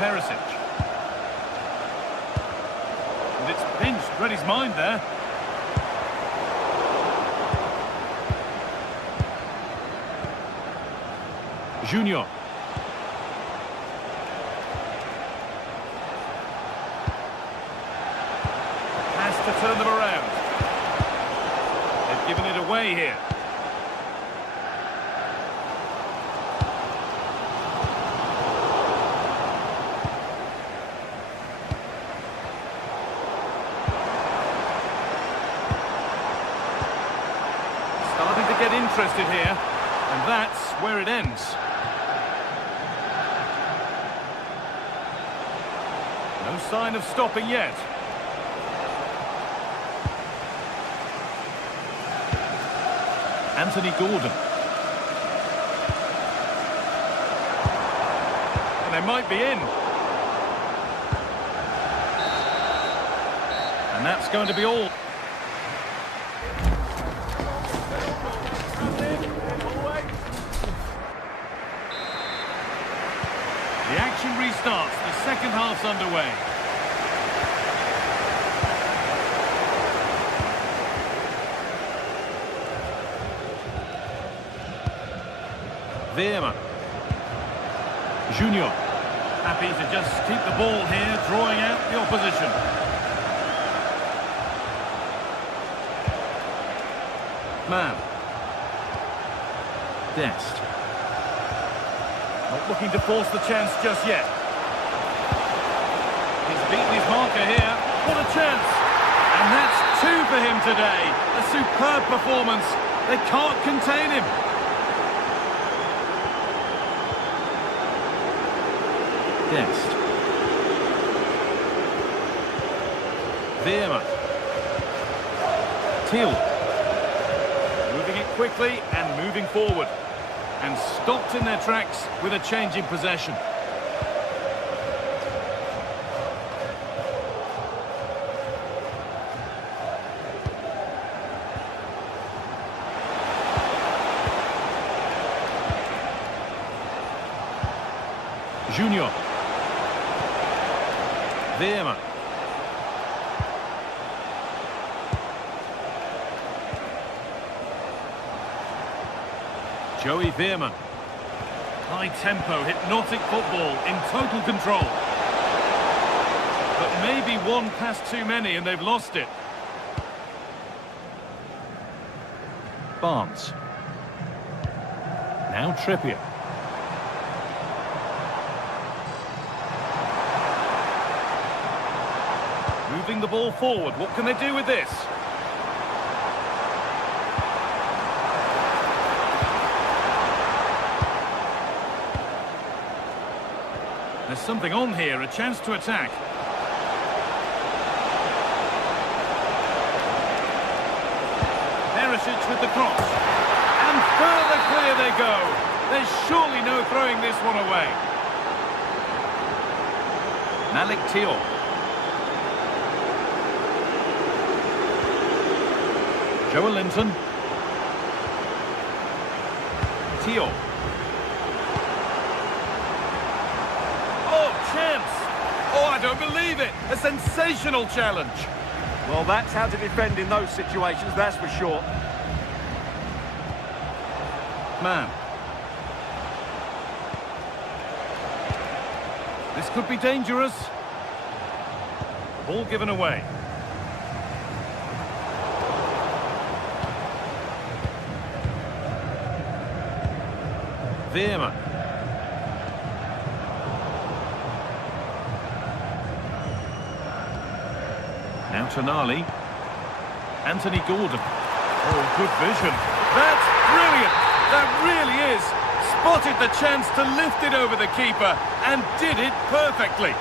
Perisic. And it's pinched. Read his mind there. Junior. Has to turn them around. They've given it away here. Starting to get interested here, and that's where it ends. No sign of stopping yet. Anthony Gordon. And they might be in. And that's going to be all. The action restarts. The second half's underway. Veerman. Junior. Happy to just keep the ball here, drawing out the opposition. Man. Dest. Not looking to force the chance just yet. He's beaten his marker here. What a chance! And that's two for him today. A superb performance. They can't contain him. Dest. Veerman. Thiel. Moving it quickly and moving forward. And stopped in their tracks with a change in possession. Junior. Veerman. Joey Veerman. High tempo, hypnotic football in total control. But maybe one pass too many and they've lost it. Barnes. Now Trippier. Moving the ball forward. What can they do with this? There's something on here, a chance to attack. Perisic with the cross. And further clear they go. There's surely no throwing this one away. Malik Thiel. Joelinton. Thiel. Oh, I don't believe it! A sensational challenge! Well, that's how to defend in those situations, that's for sure. Man. This could be dangerous. Ball given away. Veerman. Now Tonali. Anthony Gordon. Oh, good vision. That's brilliant. That really is. Spotted the chance to lift it over the keeper and did it perfectly.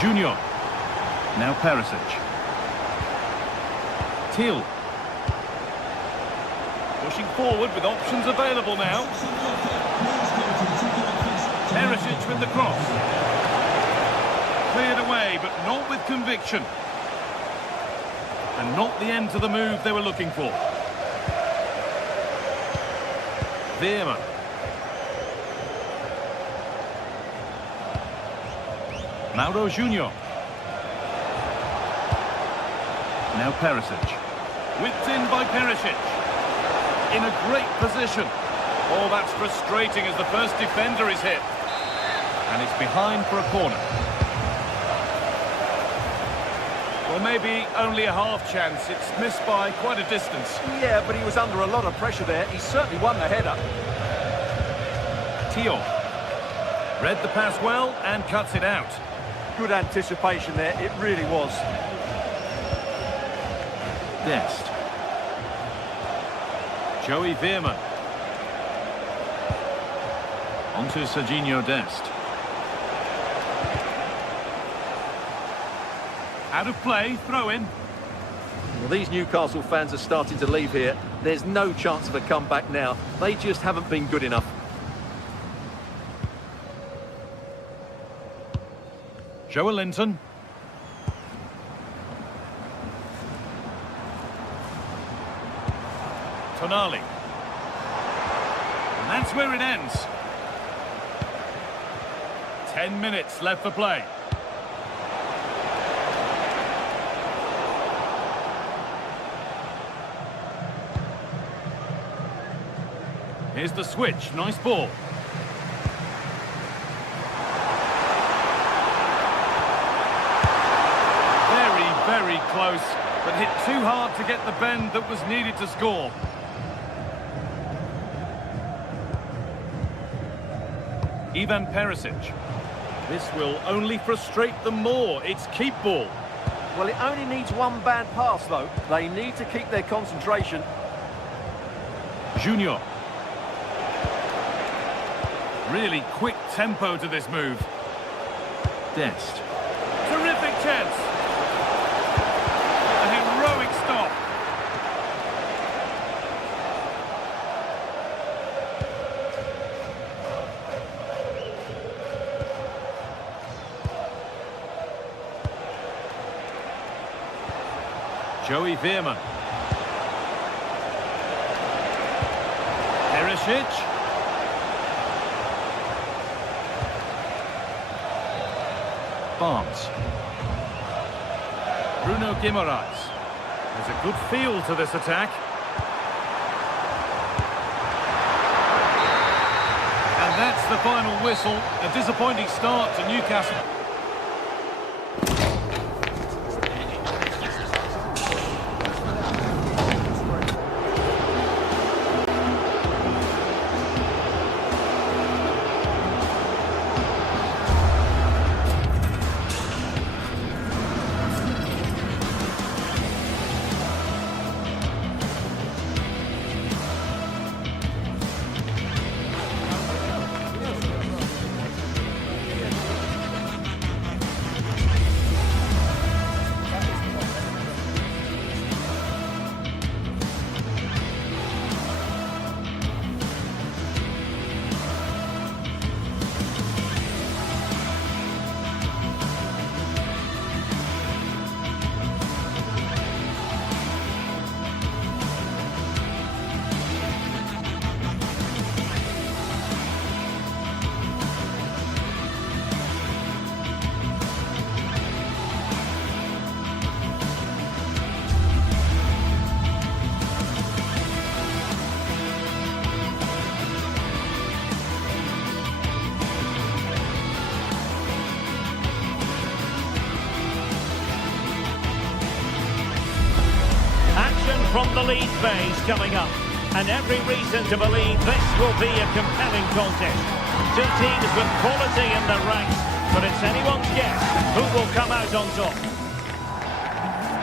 Junior. Now Perisic. Thiel. Pushing forward with options available now. Perisic with the cross. Cleared away, but not with conviction. And not the end to the move they were looking for. Veerman. Mauro Junior. Now Perisic. Whipped in by Perisic. In a great position. Oh, that's frustrating as the first defender is hit. And it's behind for a corner. Well, maybe only a half chance. It's missed by quite a distance. Yeah, but he was under a lot of pressure there. He certainly won the header. Tio. Read the pass well and cuts it out. Good anticipation there, it really was. Dest. Joey Veerman. Onto Serginho Dest. Out of play, throw in. Well, these Newcastle fans are starting to leave here. There's no chance of a comeback now. They just haven't been good enough. Joelinton. Tonali. And that's where it ends. 10 minutes left for play. Here's the switch. Nice ball. Very close, but hit too hard to get the bend that was needed to score. Ivan Perisic. This will only frustrate them more. It's keep ball. Well, it only needs one bad pass, though. They need to keep their concentration. Junior. Really quick tempo to this move. Dest. Terrific chance. A heroic stop. Joey Veerman. Perisic. Barnes. Bruno Guimaraes. There's a good feel to this attack. And that's the final whistle. A disappointing start to Newcastle. From the league phase coming up, and every reason to believe this will be a compelling contest. Two teams with quality in their ranks, but it's anyone's guess who will come out on top.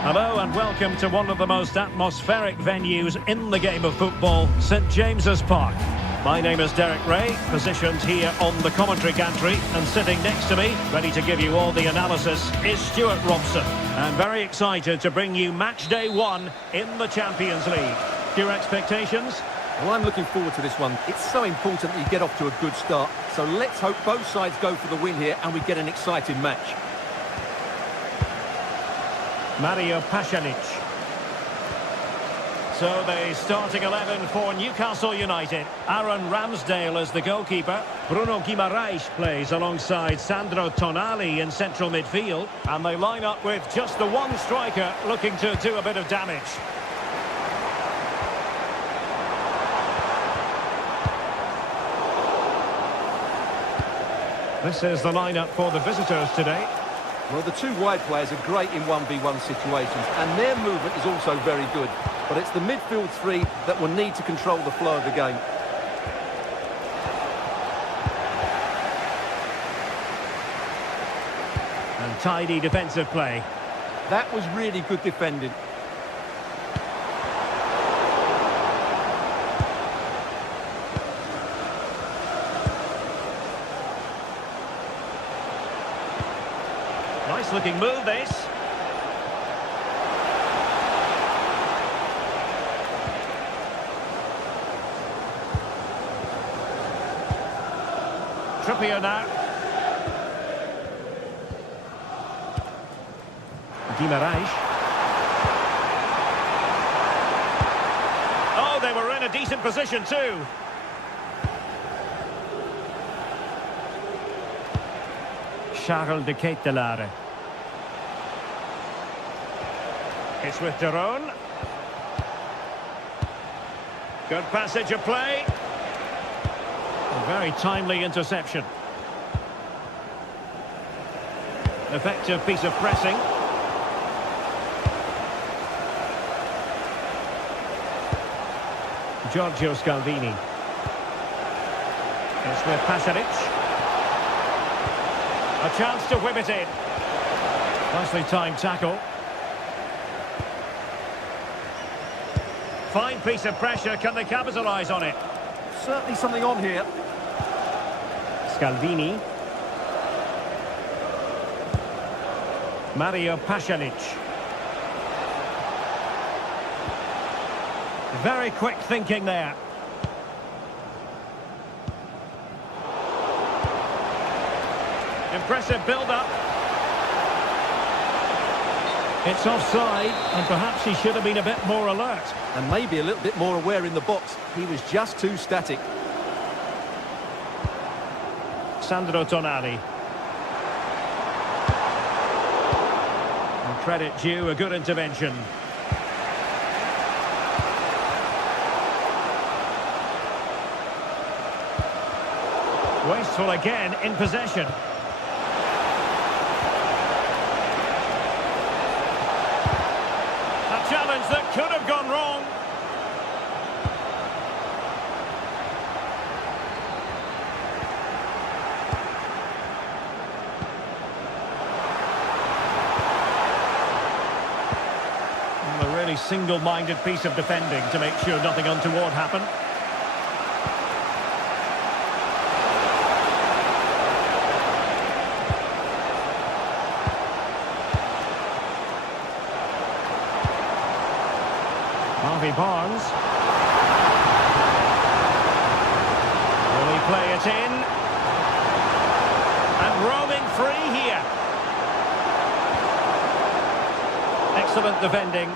Hello and welcome to one of the most atmospheric venues in the game of football, St James's Park. My name is Derek Ray, positioned here on the commentary gantry, and sitting next to me, ready to give you all the analysis, is Stuart Robson. I'm very excited to bring you match day 1 in the Champions League. Your expectations? Well, I'm looking forward to this one. It's so important that you get off to a good start. So let's hope both sides go for the win here and we get an exciting match. Mario Pasalic. So the starting 11 for Newcastle United. Aaron Ramsdale as the goalkeeper. Bruno Guimaraes plays alongside Sandro Tonali in central midfield. And they line up with just the one striker looking to do a bit of damage. This is the lineup for the visitors today. Well, the two wide players are great in 1v1 situations, and their movement is also very good. But it's the midfield three that will need to control the flow of the game. And tidy defensive play. That was really good defending. Nice looking move, this. Trippier now. Guimaraes. Oh, they were in a decent position too. Charles de Ketelaere. It's with Daron. Good passage of play. A very timely interception. Effective piece of pressing. Giorgio Scalvini. It's with Pasalic. A chance to whip it in. Nicely timed tackle. Fine piece of pressure. Can they capitalise on it? Certainly something on here. Scalvini. Mario Pasalic. Very quick thinking there. Impressive build-up. It's offside, and perhaps he should have been a bit more alert. And maybe a little bit more aware in the box. He was just too static. Sandro Tonali. And credit due, a good intervention. Wasteful again in possession. Challenge that could have gone wrong. And a really single-minded piece of defending to make sure nothing untoward happened. Harvey Barnes. Will he play it in? And roaming free here. Excellent defending.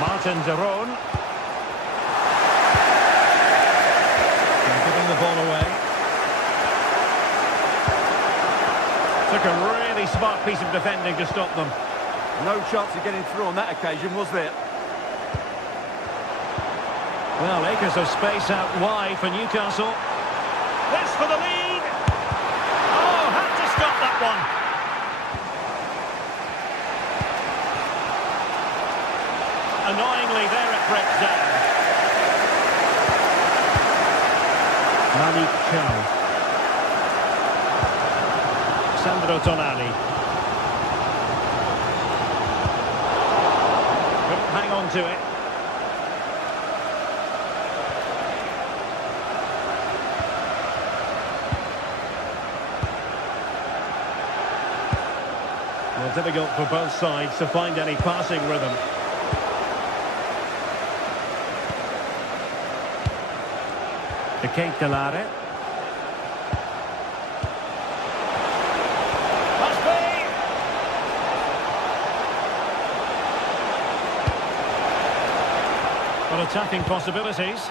Martin Daron. Giving the ball away. Took a really smart piece of defending to stop them. No chance of getting through on that occasion, was there? Well, acres of space out wide for Newcastle. This for the lead. Oh, had to stop that one. Annoyingly, there it breaks down. Malik Chow. Sandro Tonali. Couldn't hang on to it. Well, difficult for both sides to find any passing rhythm. Delare. Must be! Well, attacking possibilities.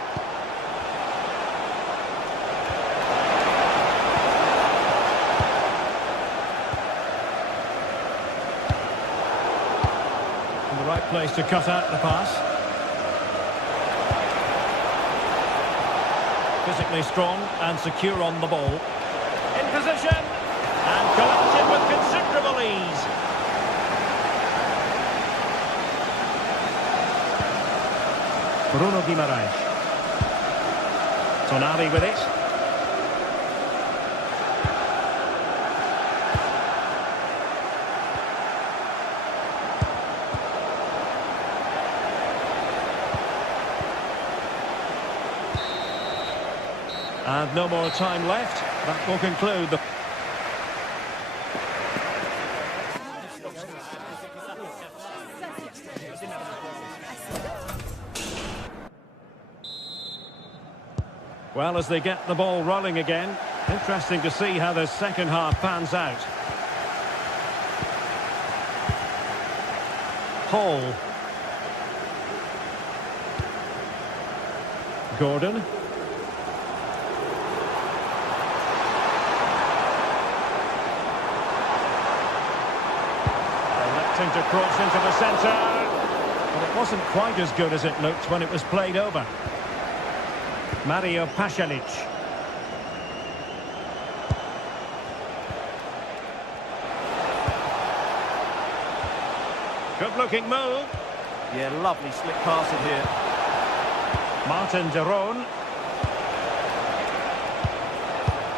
In the right place to cut out the pass. Physically strong and secure on the ball. In position and collected with considerable ease. Bruno Guimaraes. Tonali with it. And no more time left. That will conclude the... Well, as they get the ball rolling again, interesting to see how the second half pans out. Hall. Gordon. To cross into the centre, but it wasn't quite as good as it looked when it was played over. Mario Pasalic. Good-looking move. Yeah, lovely slick passing here. Martin de Roon.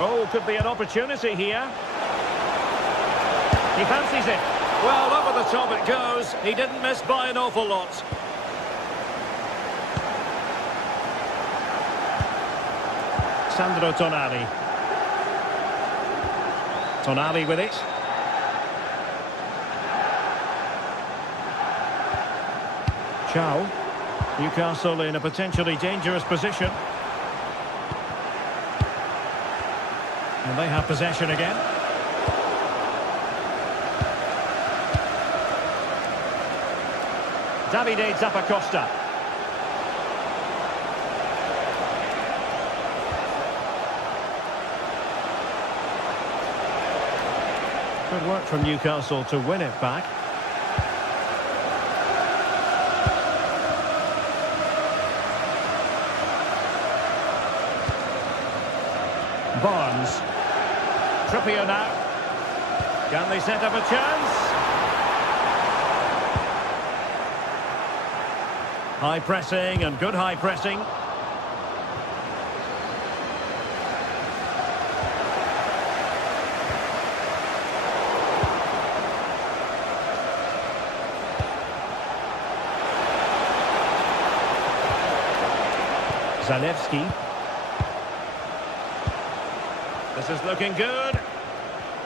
Oh, could be an opportunity here. He fancies it. Well, over the top it goes. He didn't miss by an awful lot. Sandro Tonali. Tonali with it. Chow. Newcastle in a potentially dangerous position. And they have possession again. Davide Zappacosta. Good work from Newcastle to win it back. Barnes. Trippier now. Can they set up a chance? High pressing and good high pressing. Zalewski. This is looking good.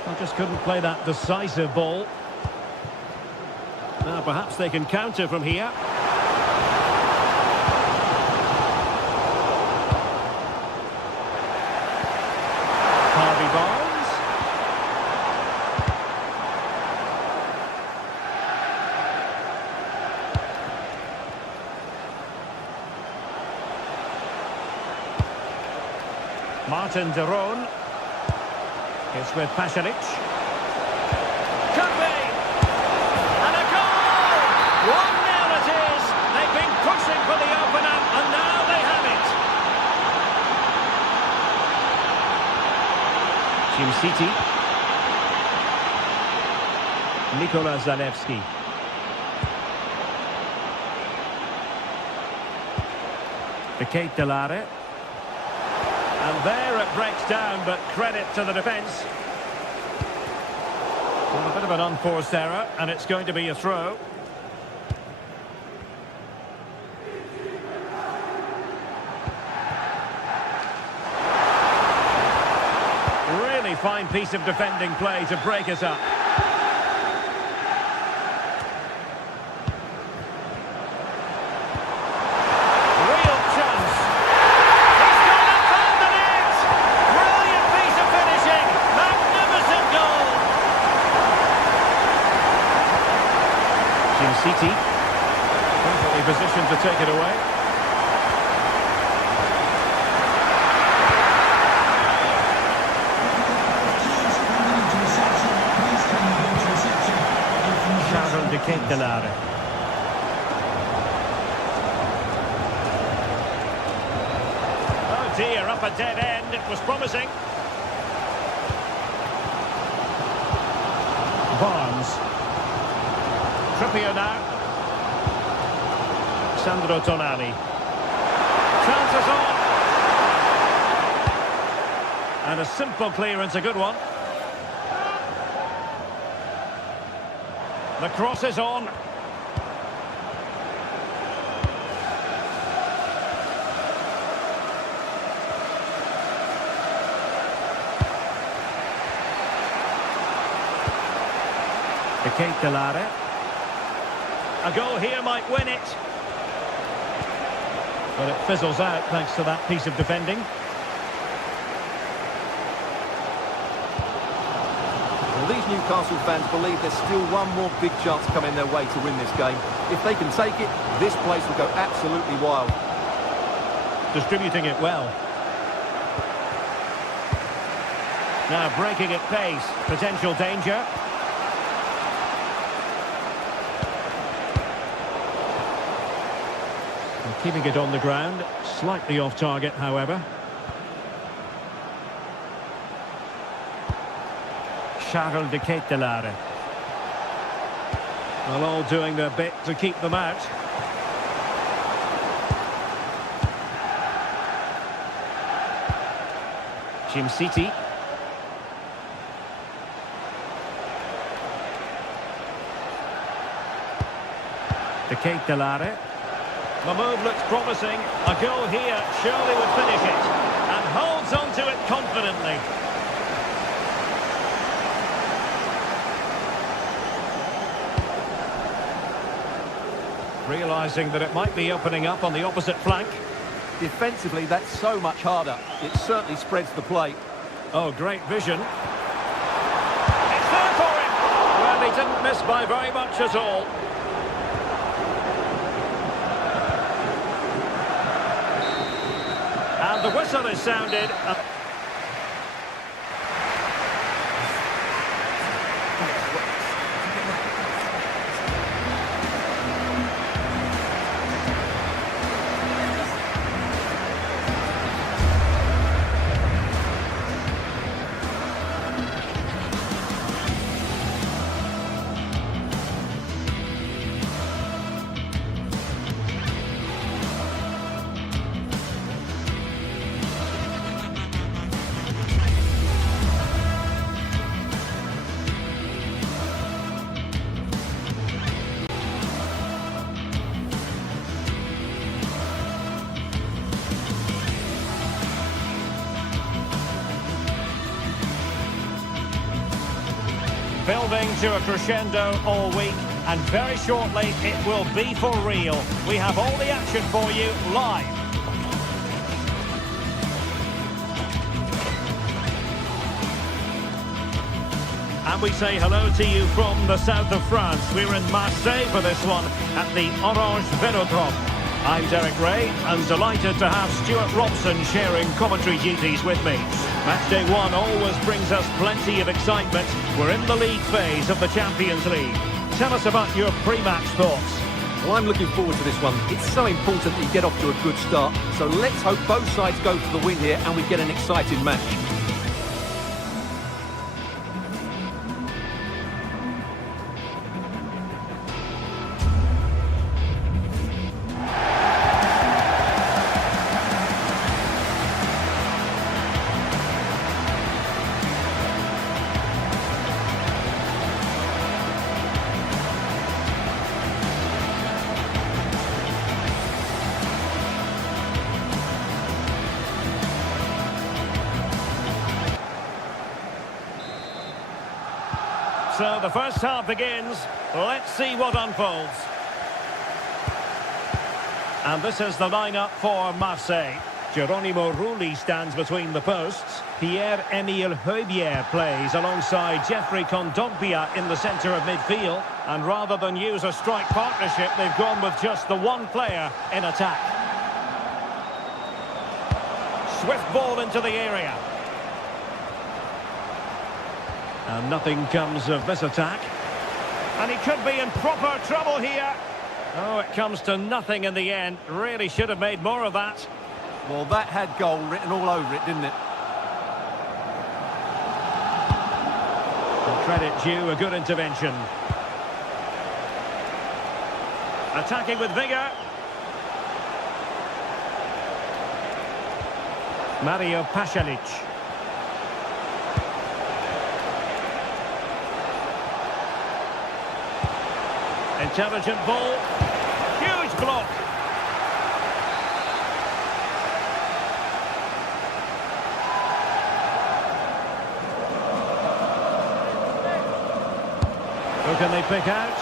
I just couldn't play that decisive ball. Now perhaps they can counter from here. Martin de Roon. It's with Pasalic. Could be! And a goal! 1-0 it is! They've been pushing for the opener, and now they have it! City. Nikola Zalewski. Delare. And there it breaks down, but credit to the defence. Well, a bit of an unforced error, and it's going to be a throw. Really fine piece of defending play to break us up. City. Perfectly positioned to take it away. GTSports. Oh dear, up a dead end. It was promising. Barnes. Trippier now. Sandro Tonali. Chances on. And a simple clearance, a good one. The cross is on. GTSports. A goal here might win it. But it fizzles out thanks to that piece of defending. Well, these Newcastle fans believe there's still one more big chance coming their way to win this game. If they can take it, this place will go absolutely wild. Distributing it well. Now breaking at pace. Potential danger. And keeping it on the ground. Slightly off target, however. GTSports. Well, all doing their bit to keep them out. City. GTSports. The move looks promising. A goal here surely would finish it. And holds on to it confidently. Realising that it might be opening up on the opposite flank. Defensively, that's so much harder. It certainly spreads the play. Oh, great vision. It's there for him. Well, he didn't miss by very much at all. And the whistle is sounded. Building to a crescendo all week, and very shortly it will be for real. We have all the action for you live. And we say hello to you from the south of France. We're in Marseille for this one at the Orange Velodrome. I'm Derek Ray, and delighted to have Stuart Robson sharing commentary duties with me. Match day one always brings us plenty of excitement. We're in the league phase of the Champions League. Tell us about your pre-match thoughts. Well, I'm looking forward to this one. It's so important that you get off to a good start. So let's hope both sides go for the win here and we get an exciting match. So the first half begins. Let's see what unfolds. And this is the lineup for Marseille. Geronimo Rulli stands between the posts. Pierre-Emile Heubier plays alongside Jeffrey Kondogbia in the centre of midfield. And rather than use a strike partnership, they've gone with just the one player in attack. Swift ball into the area. And nothing comes of this attack. And he could be in proper trouble here. Oh, it comes to nothing in the end. Really should have made more of that. Well, that had goal written all over it, didn't it? And credit due, a good intervention. Attacking with vigour. Mario Pasalic. Intelligent ball. Huge block. Who can they pick out?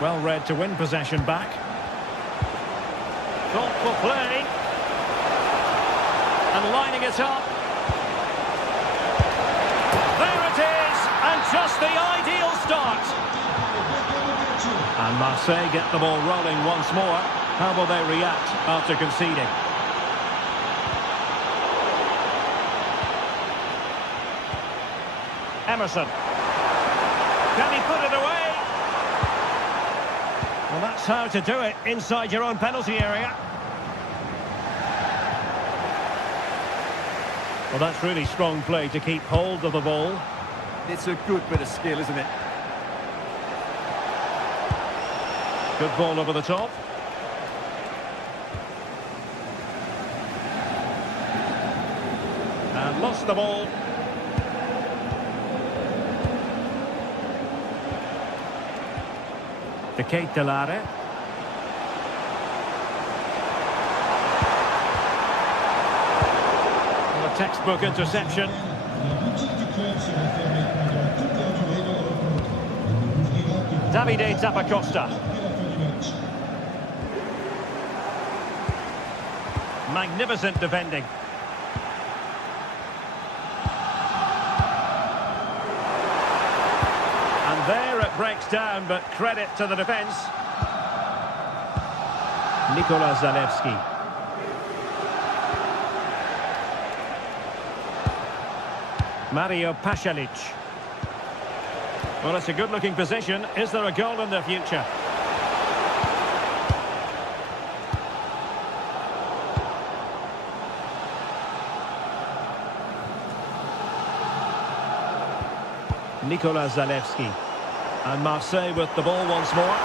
Well read to win possession back. Thoughtful play. And lining it up. There it is! And just the ideal start. And Marseille get the ball rolling once more. How will they react after conceding? Emerson. Can he put it away? Well, that's how to do it inside your own penalty area. Well, that's really strong play to keep hold of the ball. It's a good bit of skill, isn't it? Good ball over the top. And lost the ball. De Ketelare. Well, a textbook interception. Davide Zappacosta. Magnificent defending. And there it breaks down, but credit to the defence. Nikola Zalewski. Mario Pasalic. Well, it's a good-looking position. Is there a goal in the future? Nikola Zalewski. And Marseille with the ball once more.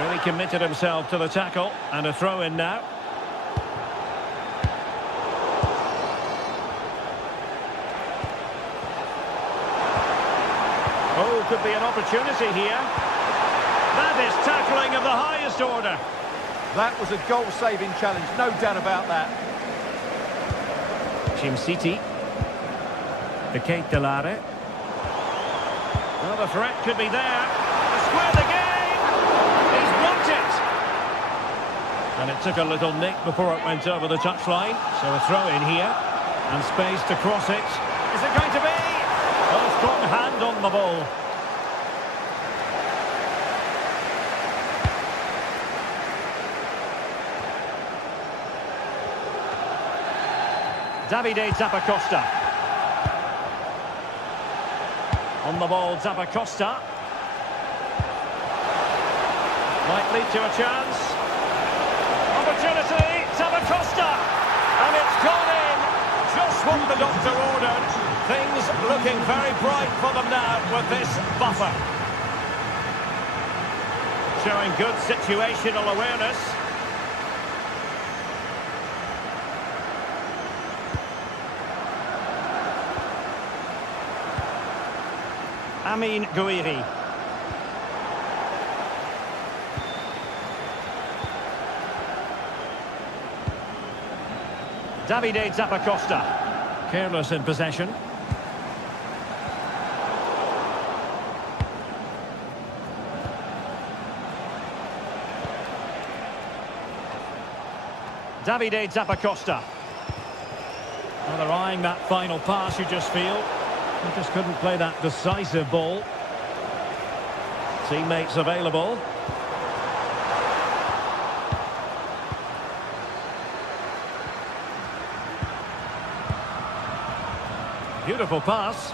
Really committed himself to the tackle. And a throw-in now. Oh, could be an opportunity here. That is tackling of the highest order. That was a goal-saving challenge, no doubt about that. Jim City. De Ketelare. Well, the threat could be there. To square the game. He's blocked it. And it took a little nick before it went over the touchline. So a throw in here. And space to cross it. Is it going to be? Well, a strong hand on the ball. Davide Zappacosta. On the ball, Zappacosta. Might lead to a chance. Opportunity, Zappacosta. And it's gone in. Just what the doctor ordered. Things looking very bright for them now with this buffer. Showing good situational awareness. Amin Gouiri. Davide Zappacosta. Careless in possession. Davide Zappacosta. Well, they're eyeing that final pass, you just feel. They just couldn't play that decisive ball. Teammates available. Beautiful pass.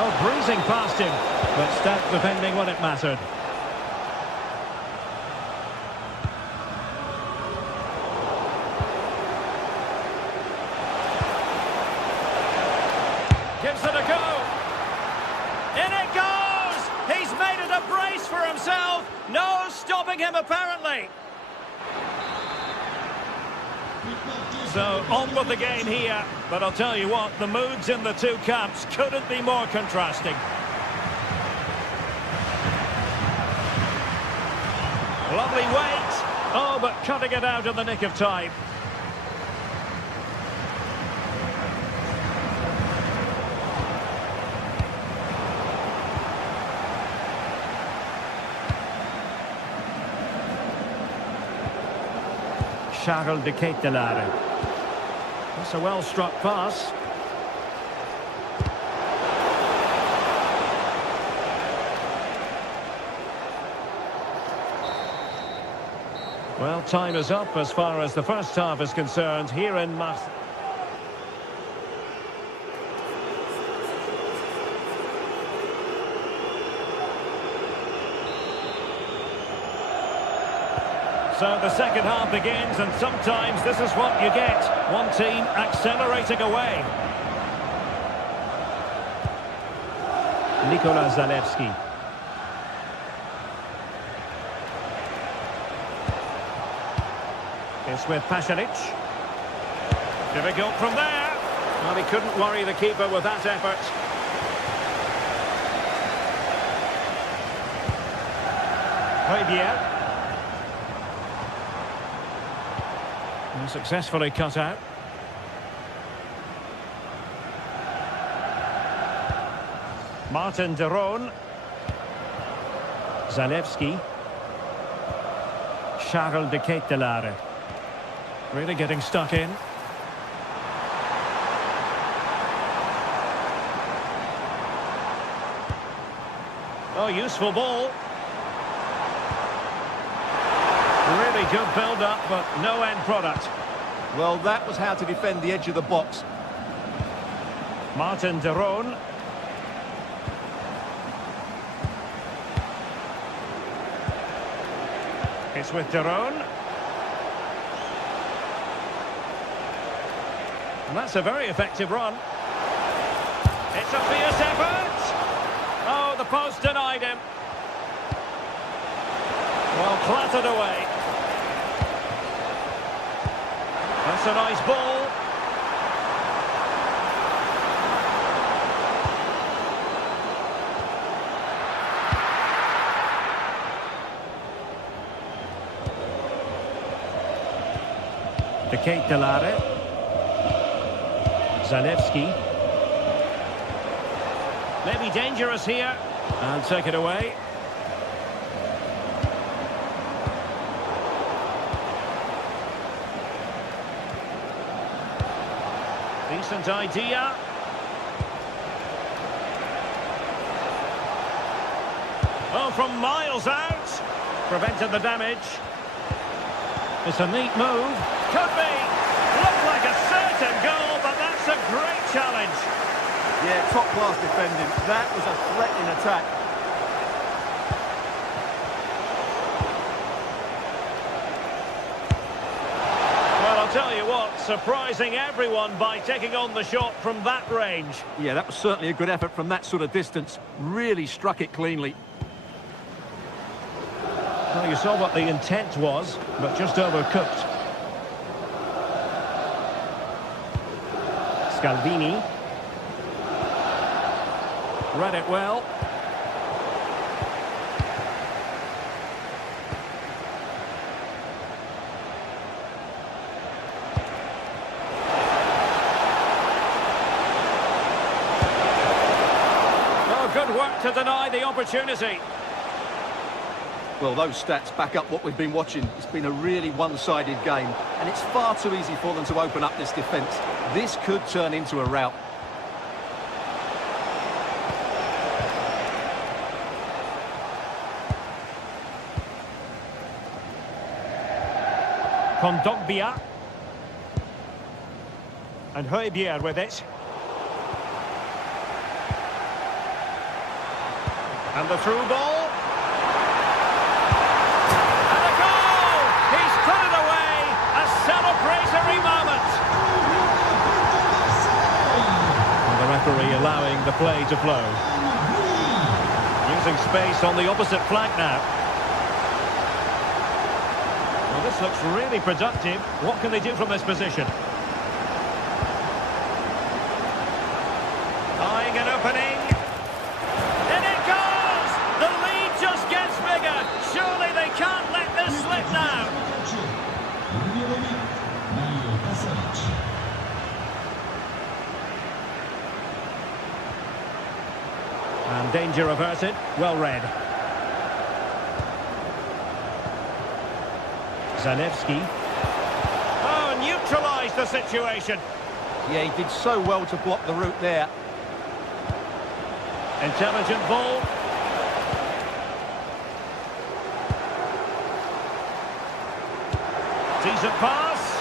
Oh, breezing past him, but stout defending when it mattered. Gives it a go. In it goes! He's made it a brace for himself. No stopping him, apparently. So, on with the game here. But I'll tell you what, the moods in the two camps couldn't be more contrasting. Lovely weight. Oh, but cutting it out in the nick of time. Charles de Ketelare. That's a well-struck pass. Well, time is up as far as the first half is concerned here in Marseille. So the second half begins, and sometimes this is what you get. One team accelerating away. Nikola Zalewski. It's with Pasalic. Difficult from there. Well, he couldn't worry the keeper with that effort. Rivière. Successfully cut out. Martin de Roon. Zalewski. Charles de Ketelare. Really getting stuck in. Oh, useful ball. Really good build-up, but no end product. Well, that was how to defend the edge of the box. Martin de Roon. It's with de Roon. And that's a very effective run. It's a fierce effort. Oh, the post denied him. Well, clattered away. That's a nice ball. De Ketelare. Zalewski. Maybe dangerous here. And take it away. Decent idea. Oh, from miles out. Prevented the damage. It's a neat move. Could be. Looked like a certain goal, but that's a great challenge. Yeah, top-class defending. That was a threatening attack. I'll tell you what, surprising everyone by taking on the shot from that range. Yeah, that was certainly a good effort from that sort of distance. Really struck it cleanly. Well, you saw what the intent was, but just overcooked. Scalvini. Read it well. Good work to deny the opportunity. Well, those stats back up what we've been watching. It's been a really one-sided game, and it's far too easy for them to open up this defence. This could turn into a rout. Kondogbia. And Højbjerg with it. And the through ball. And a goal! He's put it away! A celebratory moment! And the referee allowing the play to flow. Using space on the opposite flank now. Well, this looks really productive. What can they do from this position? Eyeing an opening. In it goes! The lead just gets bigger. Surely they can't let this slip now. And danger averted. Well read. Zalewski. Oh, neutralised the situation. Yeah, he did so well to block the route there. Intelligent ball. Decent pass.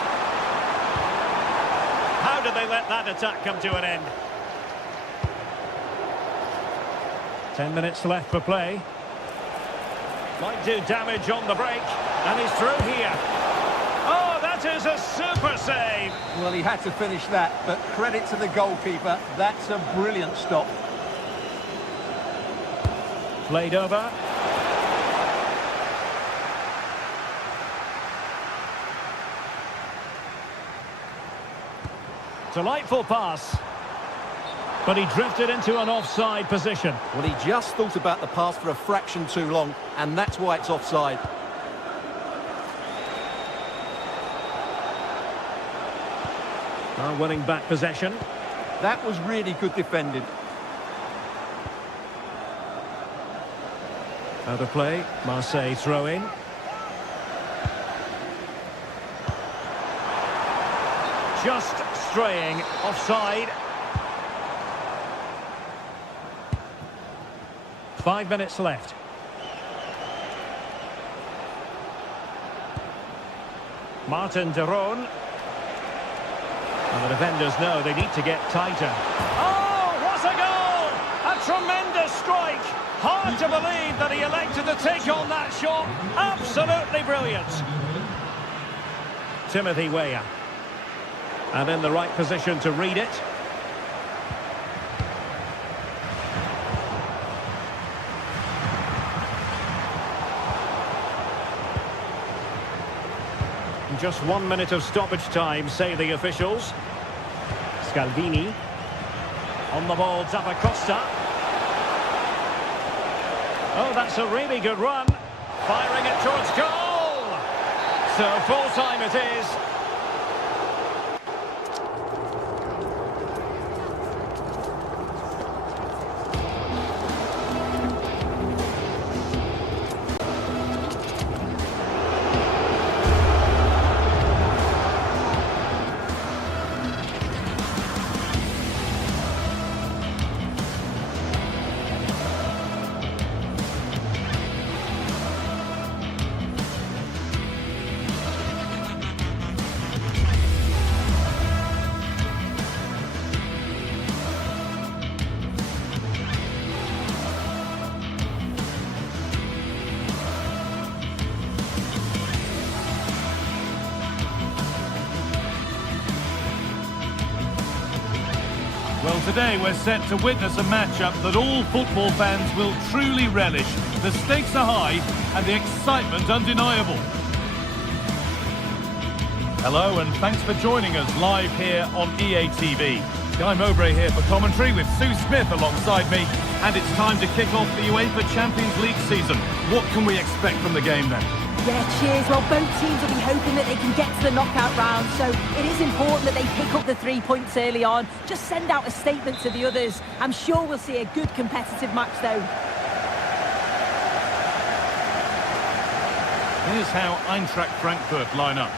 How did they let that attack come to an end? 10 minutes left for play. Might do damage on the break. And he's through here. Oh, that is a super save. Well, he had to finish that, but credit to the goalkeeper. That's a brilliant stop. Played over. Delightful pass. But he drifted into an offside position. Well, he just thought about the pass for a fraction too long, and that's why it's offside. Now winning back possession. That was really good defending. Out of play, Marseille throw in. Just straying offside. 5 minutes left. Martin de Roon. And the defenders know they need to get tighter. Oh, what a goal! A tremendous strike! Hard to believe that he elected to take on that shot. Absolutely brilliant. Timothy Weah. And in the right position to read it. Just 1 minute of stoppage time, say the officials. Scalvini. On the ball, Zappacosta. Oh, that's a really good run. Firing it towards goal. So full time it is. Well, today we're set to witness a matchup that all football fans will truly relish. The stakes are high and the excitement undeniable. Hello and thanks for joining us live here on EA TV. Guy Mowbray here for commentary with Sue Smith alongside me, and it's time to kick off the UEFA Champions League season. What can we expect from the game then? Yeah, cheers. Well, both teams will be hoping that they can get to the knockout round, so it is important that they pick up the 3 points early on. Just send out a statement to the others. I'm sure we'll see a good competitive match, though. Here's how Eintracht Frankfurt line up.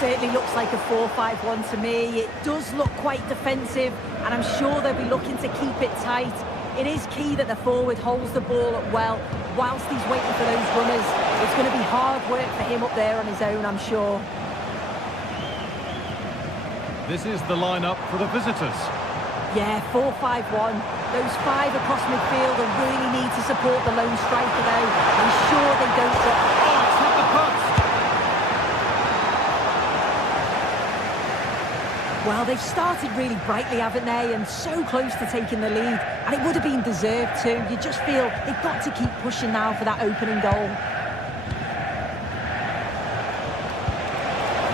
Certainly looks like a 4-5-1 to me. It does look quite defensive, and I'm sure they'll be looking to keep it tight. It is key that the forward holds the ball up well whilst he's waiting for those runners. It's going to be hard work for him up there on his own, I'm sure. This is the lineup for the visitors. Yeah, 4-5-1. Those 5 across midfield will really need to support the lone striker, though. Ensure they don't drop. Oh, it's hit the post! Well, they've started really brightly, haven't they? And so close to taking the lead. And it would have been deserved too. You just feel they've got to keep pushing now for that opening goal.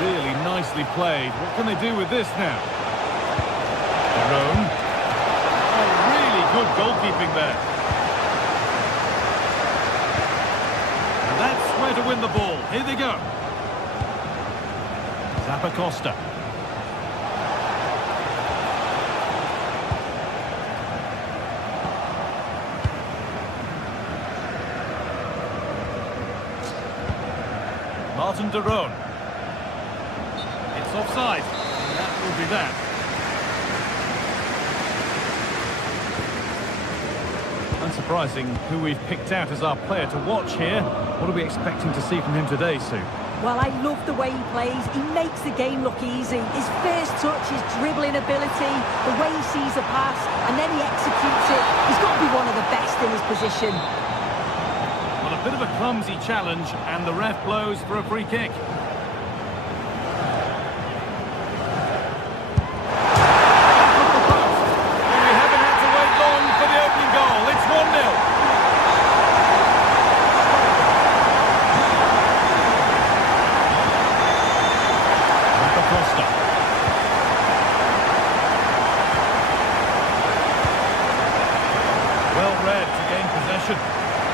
Really nicely played. What can they do with this now? Their own. Oh, really good goalkeeping there. And that's where to win the ball. Here they go. Zappacosta. Martin de Roon. It's offside. And that will be that. Unsurprising who we've picked out as our player to watch here. What are we expecting to see from him today, Sue? Well, I love the way he plays. He makes the game look easy. His first touch, his dribbling ability, the way he sees a pass, and then he executes it. He's got to be one of the best in his position. Well, a bit of a clumsy challenge, and the ref blows for a free kick. Well read to gain possession.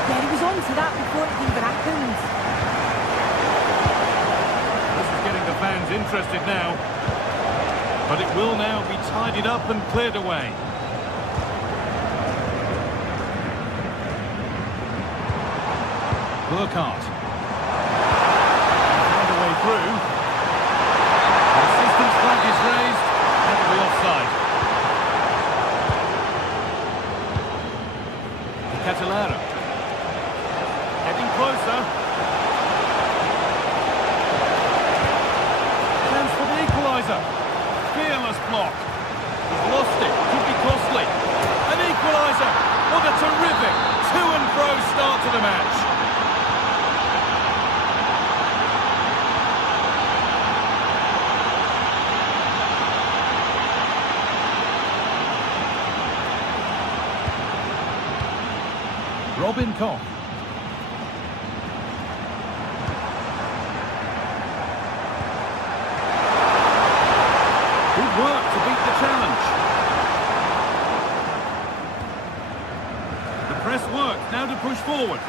Yeah, he was on to that before it even happened. This is getting the fans interested now. But it will now be tidied up and cleared away. Burkhardt. Found a way through. The assistant's flag is raised. That will be offside. Catalara. Getting closer. Chance for the equaliser. Fearless block. He's lost it. Could be costly. An equaliser. What a terrific to and fro start to the match. Robin Koch. Good work to beat the challenge. The press work, now to push forward.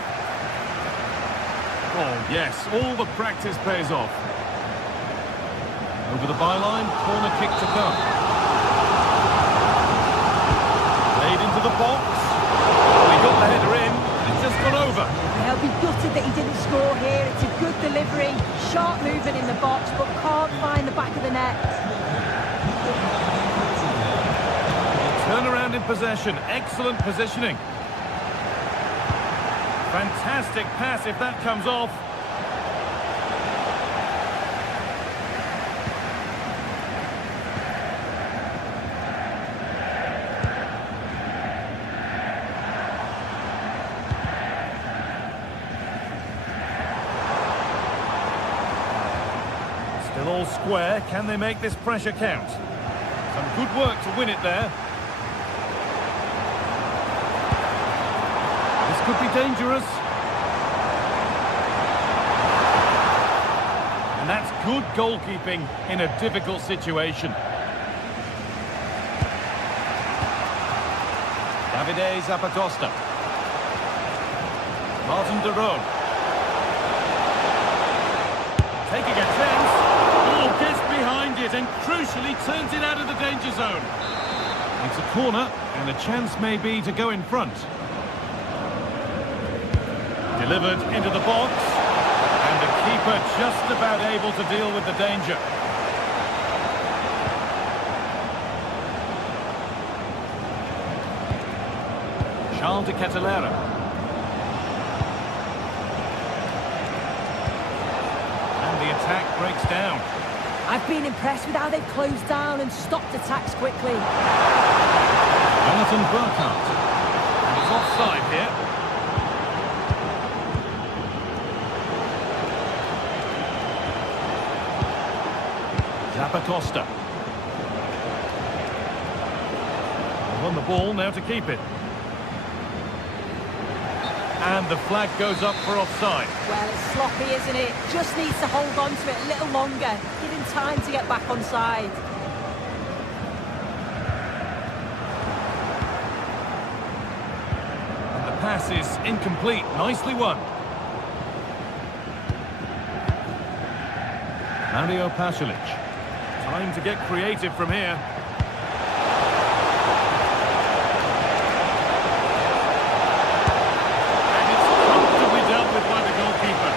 Oh yes, all the practice pays off. Over the byline, corner kick to come. Played into the box. Oh, he got the header in. It's just gone over. He'll be gutted that he didn't score here. It's a good delivery, sharp movement in the box, but can't find the back of the net. Turn around in possession. Excellent positioning. Fantastic pass if that comes off. Still all square. Can they make this pressure count? Some good work to win it there. This could be dangerous. And that's good goalkeeping in a difficult situation. Davide Zappacosta. Martin de Roon. Taking a chance. Oh, gets behind it and crucially turns it out of the danger zone. It's a corner and a chance may be to go in front. Delivered into the box. And keeper just about able to deal with the danger. Charles de Ketelera. And the attack breaks down. I've been impressed with how they've closed down and stopped attacks quickly. Jonathan Burkhardt. And he's offside here. Zappacosta. On the ball now to keep it. And the flag goes up for offside. Well, it's sloppy, isn't it? Just needs to hold on to it a little longer. Give him time to get back on side. And the pass is incomplete. Nicely won. Mario Pasalic. Time to get creative from here. And it's comfortably dealt with by the goalkeeper.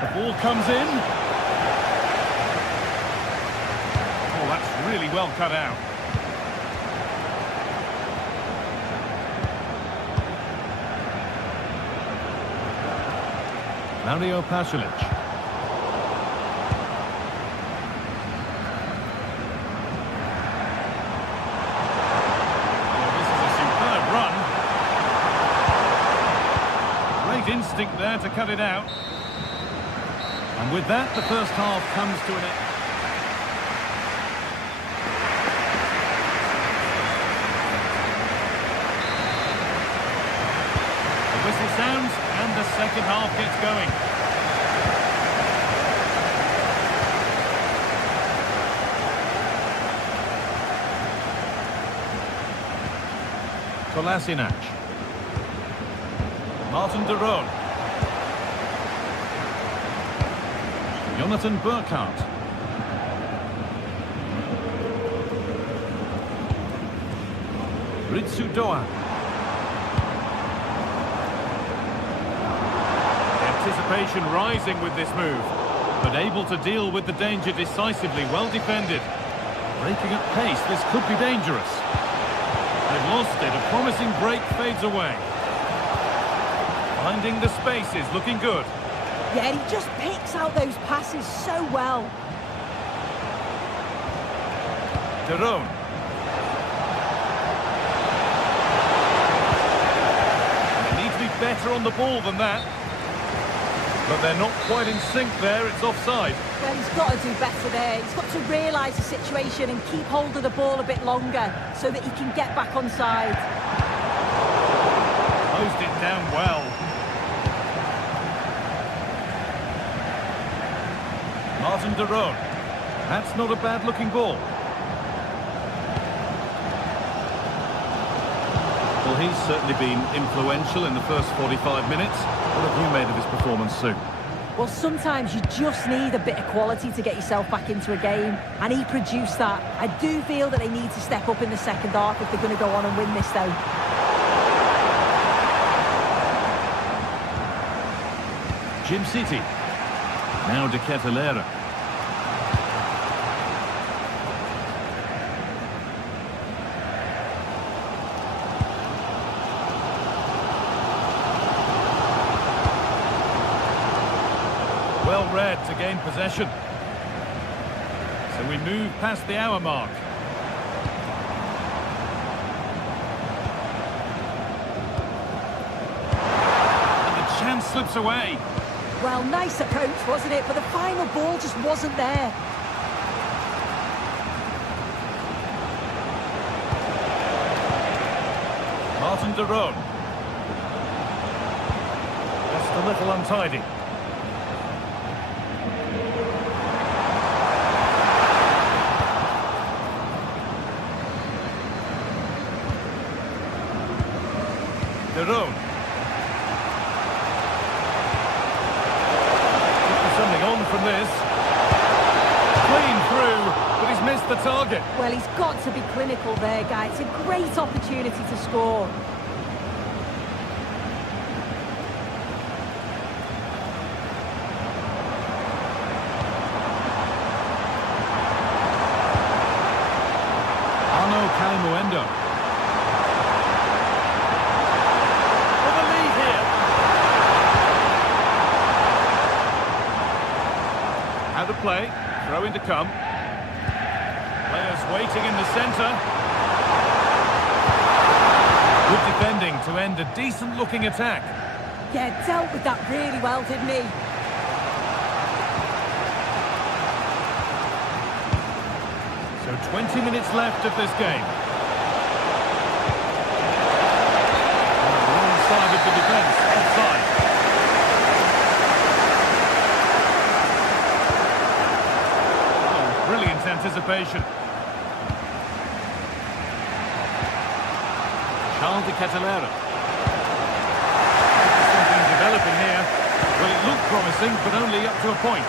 The ball comes in. Oh, that's really well cut out. Mario Pasalic. Well, this is a superb run. Great instinct there to cut it out. And with that, the first half comes to an end. The whistle sounds, and the second half gets going. Kolasinac. Martin de Roon. Jonathan Burkhardt. Ritsu Doan. Anticipation rising with this move, but able to deal with the danger decisively. Well defended. Breaking at pace, this could be dangerous. They've lost it. A promising break fades away. Finding the spaces, looking good. Yeah, he just picks out those passes so well. De Roon. They need to be better on the ball than that. But they're not quite in sync there, it's offside. Well, he's got to do better there. He's got to realise the situation and keep hold of the ball a bit longer so that he can get back on side. Closed it down well. Martin de Roon. That's not a bad-looking ball. Well, he's certainly been influential in the first 45 minutes. What have you made of his performance, Sue? Well, sometimes you just need a bit of quality to get yourself back into a game, and he produced that. I do feel that they need to step up in the second half if they're going to go on and win this, though. Jim City. Now de Ketelera. Well read to gain possession. So we move past the hour mark. And the chance slips away. Well, nice approach, wasn't it? But the final ball just wasn't there. Martin de Roon. Just a little untidy. De Roon. Something on from this. Clean through, but he's missed missed the target. Well, he's got to be clinical there, guys. It's a great opportunity to score. Calimuendo. For the lead here. Out of play. Throw in to come. Players waiting in the centre. Good defending to end a decent-looking attack. Yeah, dealt with that really well, didn't he? So 20 minutes left of this game. Wrong side of the defence, offside. Oh, brilliant anticipation. Charles de Catalera. Something developing here. Well, it looked promising, but only up to a point.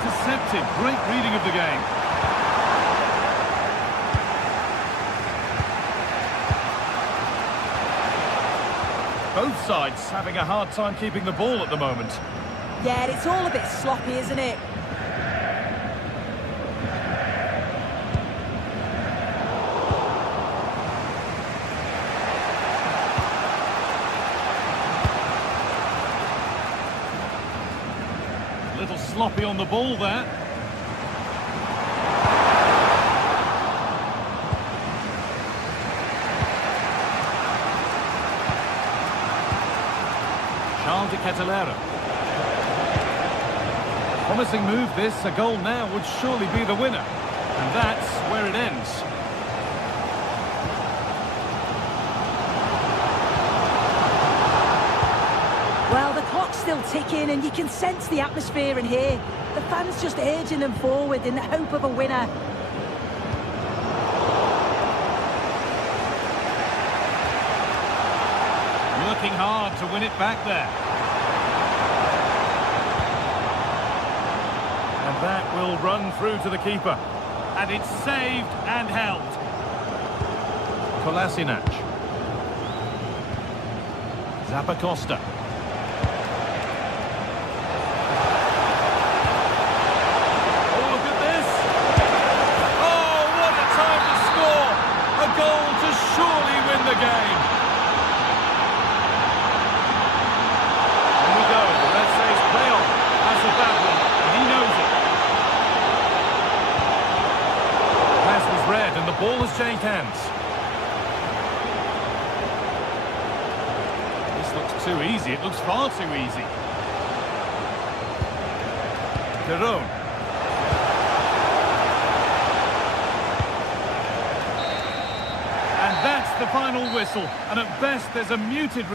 Intercepted. Great reading of the game. Both sides having a hard time keeping the ball at the moment. Yeah, it's all a bit sloppy, isn't it? A little sloppy on the ball there. Charles de Catalera. Promising move this, a goal now would surely be the winner. And that's where it ends. Well, the clock's still ticking and you can sense the atmosphere in here. The fans just urging them forward in the hope of a winner. Working hard to win it back there. And that will run through to the keeper. And it's saved and held. Kolasinac. Zappacosta. Oh, look at this. Oh, what a time to score. A goal to surely win the game. And the ball has changed hands. This looks too easy. It looks far too easy. Perón. And that's the final whistle. And at best, there's a muted...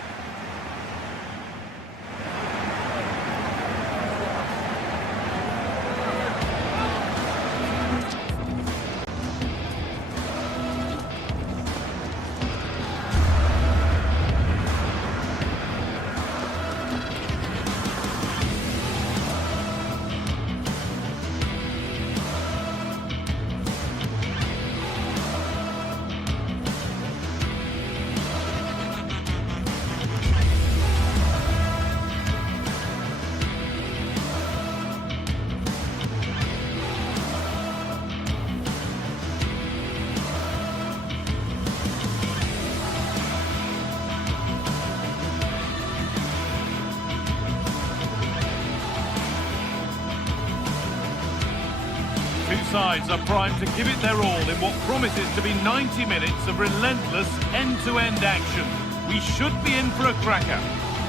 Two sides are primed to give it their all in what promises to be 90 minutes of relentless end-to-end action. We should be in for a cracker.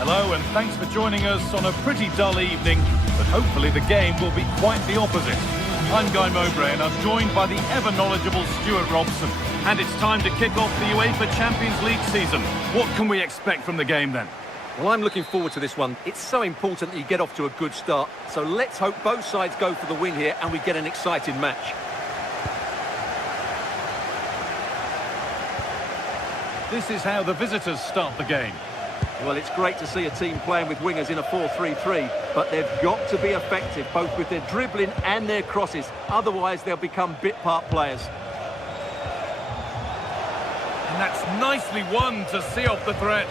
Hello and thanks for joining us on a pretty dull evening, but hopefully the game will be quite the opposite. I'm Guy Mowbray and I'm joined by the ever-knowledgeable Stuart Robson. And it's time to kick off the UEFA Champions League season. What can we expect from the game then? Well, I'm looking forward to this one. It's so important that you get off to a good start. So let's hope both sides go for the win here and we get an exciting match. This is how the visitors start the game. Well, it's great to see a team playing with wingers in a 4-3-3, but they've got to be effective, both with their dribbling and their crosses. Otherwise, they'll become bit-part players. And that's nicely won to see off the threat.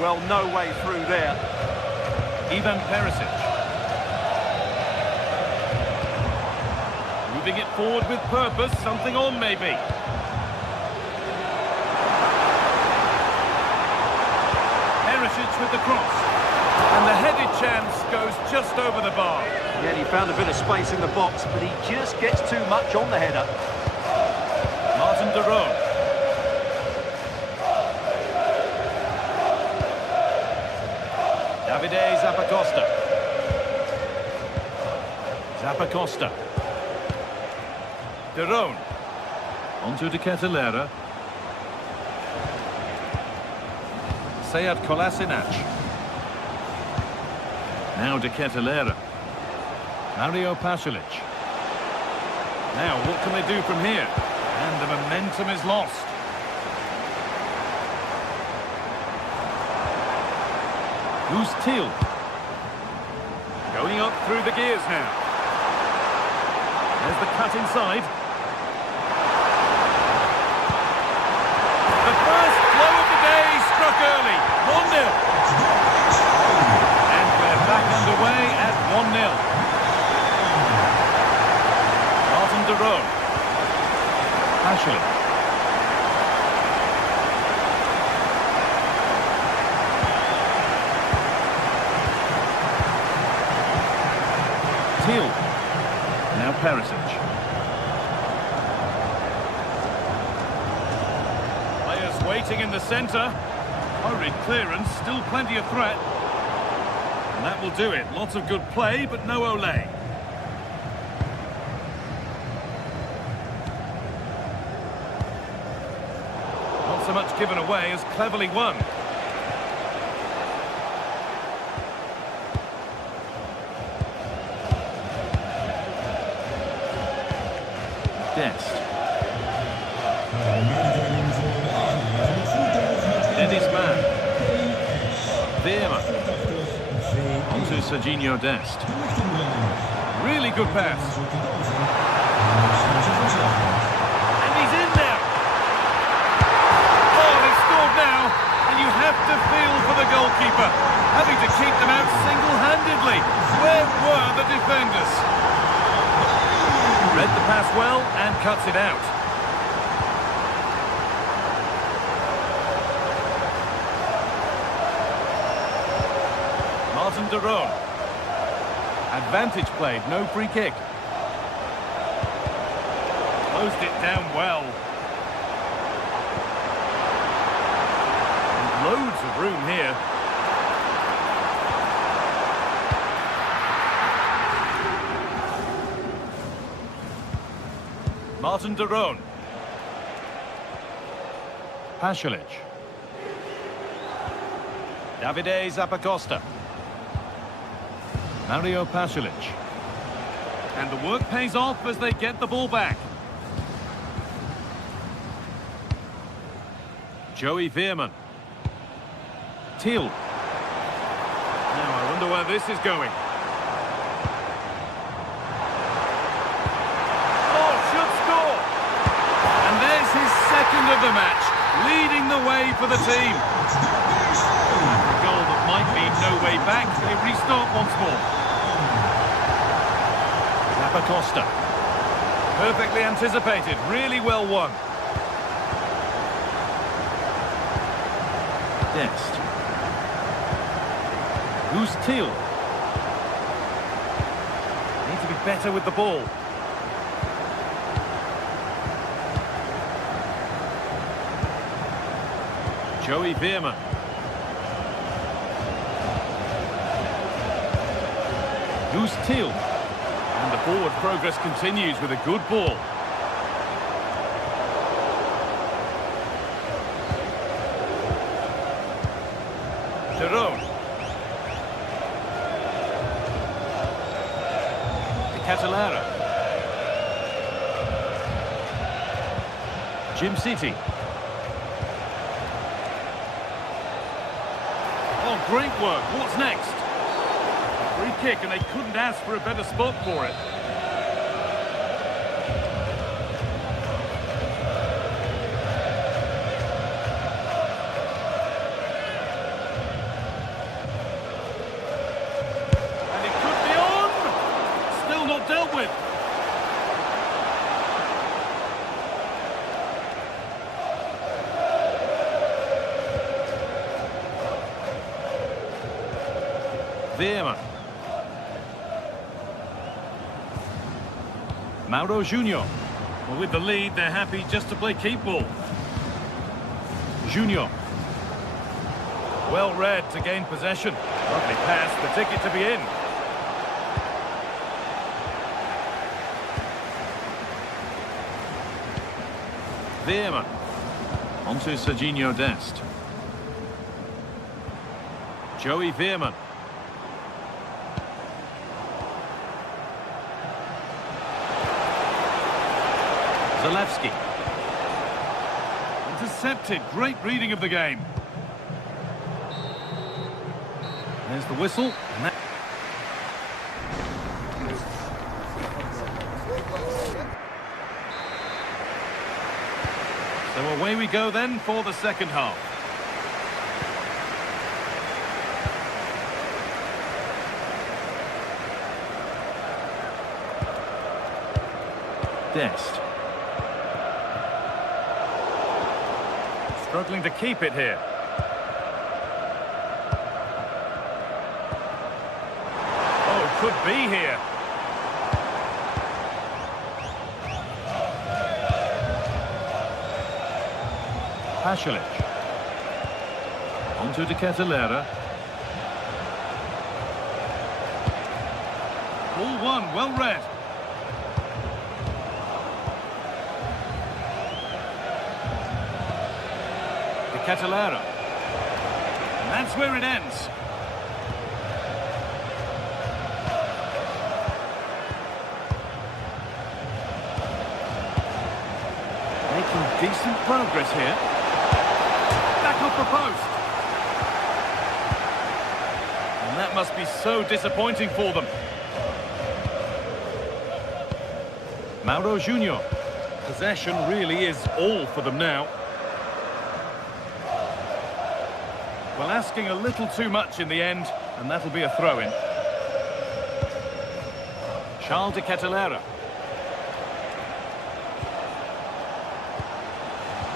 Well, no way through there. Ivan Perisic. Moving it forward with purpose, something on maybe. Perisic with the cross. And the headed chance goes just over the bar. Yeah, he found a bit of space in the box, but he just gets too much on the header. Martin de Roon. Davide Zappacosta. Zappacosta. De Roon. Onto De Ketelaere. Sead Kolasinac. Now De Ketelaere. Mario Pasalic. Now, what can they do from here? And the momentum is lost. Who's Thiel? Going up through the gears now. There's the cut inside. The first blow of the day struck early. 1-0. And we're back underway at 1-0. Martin de Roon. Ashley. Thiel. Now Perisic. Players waiting in the centre. Hurried clearance, still plenty of threat. And that will do it. Lots of good play, but no Olé. Not so much given away as cleverly won. Dest. Dennis Mann. Veerman. Onto Serginho Dest. Really good pass. And he's in now. Oh, they've scored now. And you have to feel for the goalkeeper. Having to keep them out single-handedly. Where were the defenders? Read the pass well and cuts it out. Martin de Roon. Advantage played, no free kick. Closed it down well. And loads of room here. Martin de Roon. Pasalic. Davide Zappacosta. Mario Pasalic. And the work pays off as they get the ball back. Joey Veerman. Thiel. Now I wonder where this is going. Second of the match, leading the way for the team. A goal that might be no way back. They restart once more. Zappacosta. Perfectly anticipated, really well won. Dest. Who's Thiel? Need to be better with the ball. Joey Veerman. Who's Thiel? And the forward progress continues with a good ball. De Roon. Catalera. Jim City. Oh, great work. What's next? Free kick, and they couldn't ask for a better spot for it. And it could be on! Still not dealt with. Veerman. Mauro Junior. Well, with the lead, they're happy just to play keep ball. Junior. Well read to gain possession. Lovely pass, the ticket to be in. Veerman. Onto Serginho Dest. Joey Veerman. Zalewski. Intercepted. Great reading of the game. There's the whistle. And that... So away we go then for the second half. Dest. Struggling to keep it here. Oh, could be here. Pasalic. Onto De Catalera. Ball one, well read. Catalera. And that's where it ends. Making decent progress here. Back off the post. And that must be so disappointing for them. Mauro Junior. Possession really is all for them now. Well, asking a little too much in the end, and that'll be a throw-in. Charles De Catalera.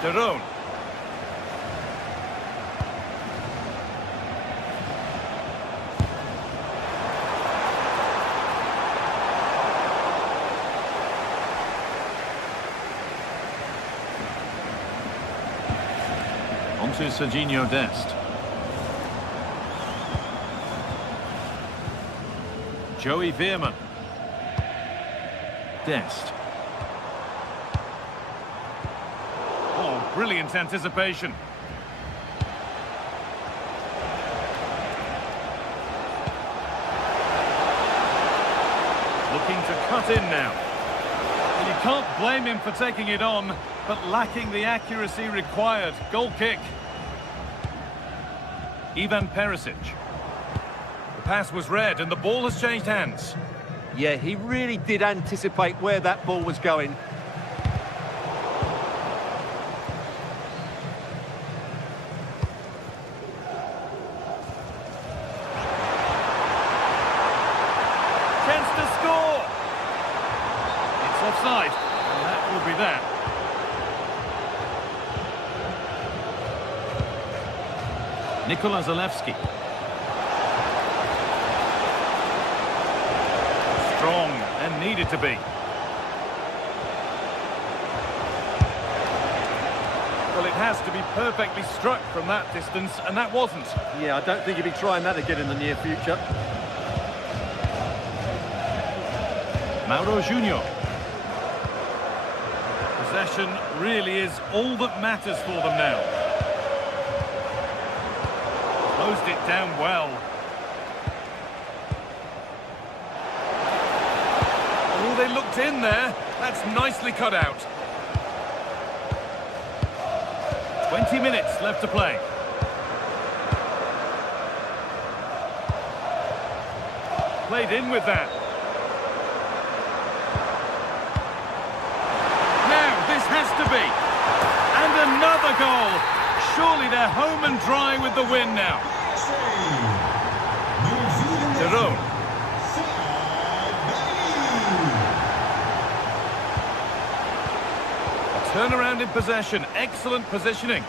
De Roon. Onto Serginho Dest. Joey Veerman. Dest. Oh, brilliant anticipation. Looking to cut in now. And you can't blame him for taking it on, but lacking the accuracy required. Goal kick. Ivan Perisic. Pass was read and the ball has changed hands. Yeah, he really did anticipate where that ball was going. Chance to score. It's offside, and that will be that. Nikola Zalewski. Strong and needed to be. Well, it has to be perfectly struck from that distance, and that wasn't. Yeah, I don't think he'll be trying that again in the near future. Mauro Junior. Possession really is all that matters for them now. Closed it down well. they looked in there. That's nicely cut out. 20 minutes left to play. Played in with that. Now, this has to be. And another goal. Surely they're home and dry with the win now. Jerome. Turnaround in possession. Excellent positioning.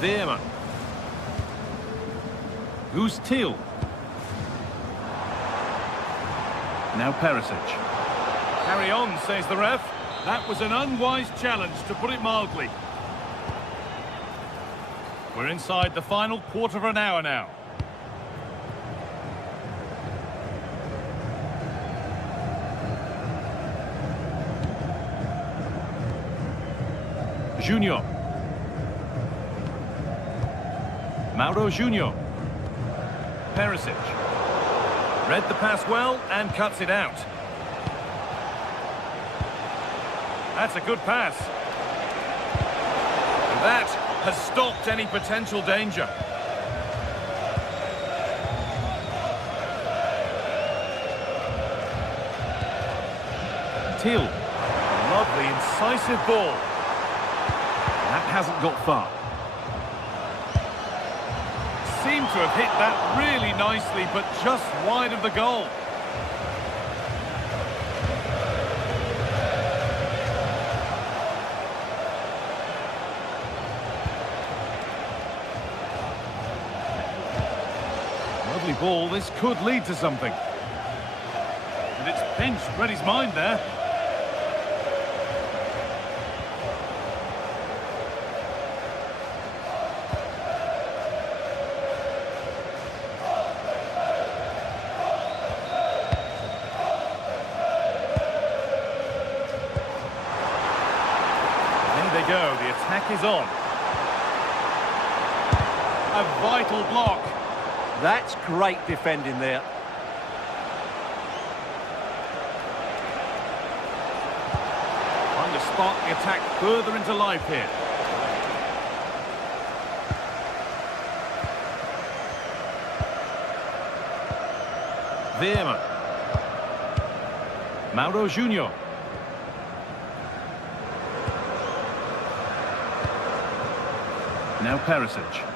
Veerman. Goose Teal. Now Perisic. Carry on, says the ref. That was an unwise challenge, to put it mildly. We're inside the final quarter of an hour now. Junior. Mauro Junior. Perisic. Read the pass well and cuts it out. That's a good pass. And that has stopped any potential danger. Teal. Lovely, incisive ball. That hasn't got far. Seemed to have hit that really nicely, but just wide of the goal. Lovely ball, this could lead to something. And it's pinched Reddy's mind there. There they go, the attack is on. A vital block. That's great defending there. Trying to spark the attack further into life here. Veerman. Mauro Junior. Now Perisic.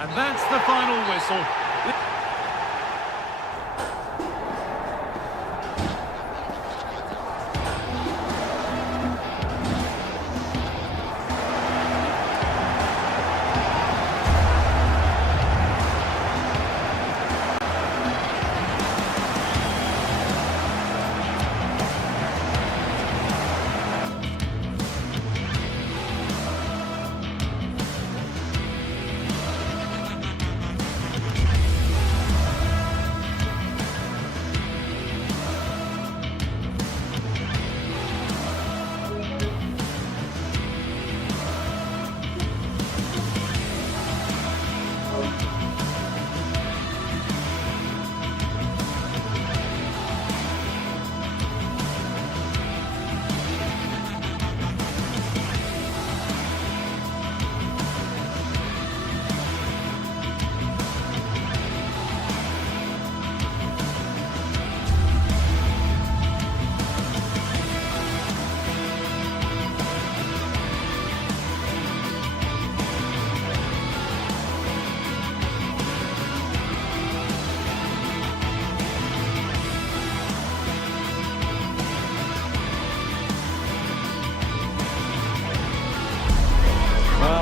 And that's the final whistle.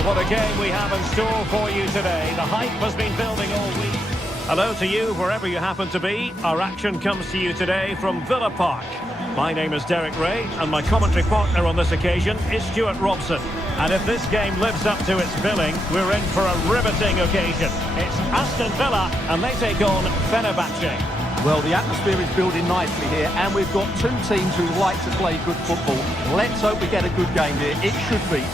What a game we have in store for you today. The hype has been building all week. Hello to you, wherever you happen to be. Our action comes to you today from Villa Park. My name is Derek Ray, and my commentary partner on this occasion is Stuart Robson. And if this game lives up to its billing, we're in for a riveting occasion. It's Aston Villa, and they take on Fenerbahce. Well, the atmosphere is building nicely here, and we've got two teams who like to play good football. Let's hope we get a good game here. It should be.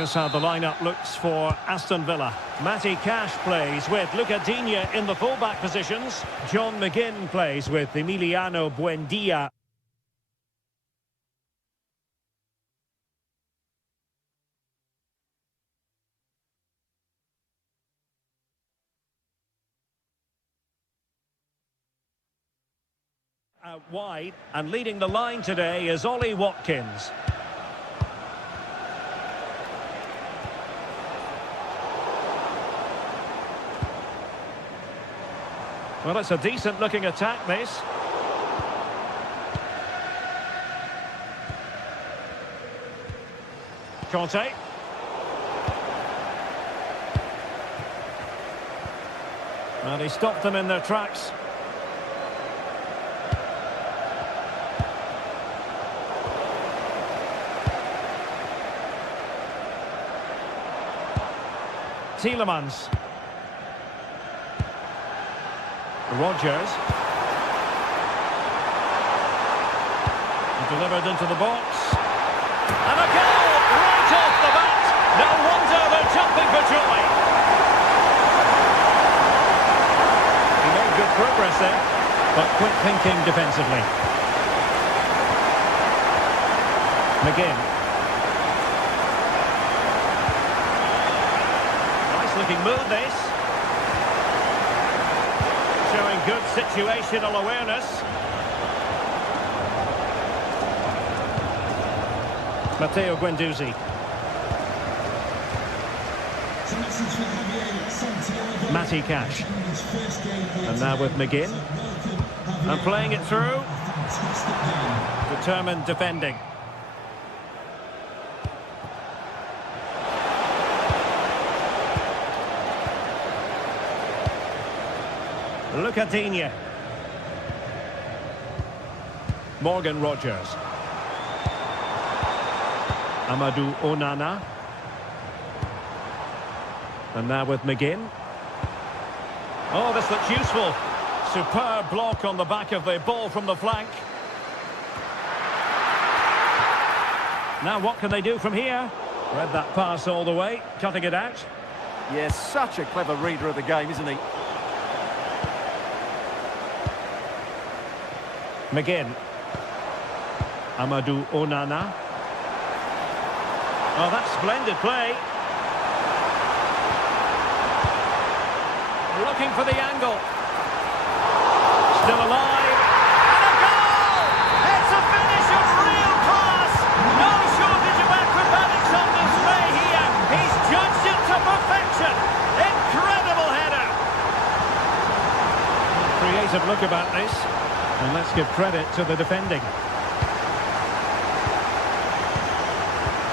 Here's how the lineup looks for Aston Villa. Matty Cash plays with Luca Digne in the fullback positions. John McGinn plays with Emiliano Buendia. Out wide, and leading the line today is Ollie Watkins. Well, it's a decent-looking attack, this. Conte. And he stopped them in their tracks. Tielemans. Rodgers. Delivered into the box. And a goal right off the bat. No wonder they're jumping for joy. He made good progress there, but quick thinking defensively. McGinn. Nice looking move, this. Showing good situational awareness. Matteo Guendouzi. Matty Cash. And now with McGinn. And playing it through. Determined defending. Luca Digne. Morgan Rodgers. Amadou Onana. And now with McGinn. Oh, this looks useful. Superb block on the back of the ball from the flank. Now what can they do from here? Read that pass all the way, cutting it out. Yes, such a clever reader of the game, isn't he? McGinn. Amadou Onana. Oh, that's splendid play. Looking for the angle. Still alive. And a goal! It's a finish of real class. No shortage of acrobatics on display here. He's judged it to perfection. Incredible header. Creative look about this. And let's give credit to the defending.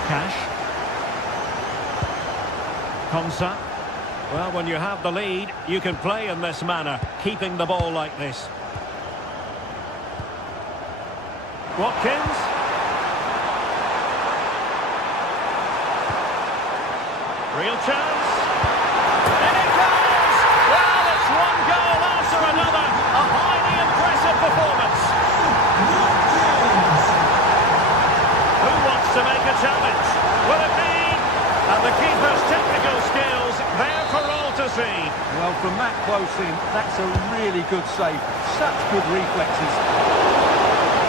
Cash. Konsa. Well, when you have the lead, you can play in this manner, keeping the ball like this. Watkins. Real chance. And it goes! Well, it's one goal after another. A highly impressive performance. Who wants to make a challenge? Will it be? And the keeper's technical skills there for all to see. Well, from that close in, that's a really good save. Such good reflexes.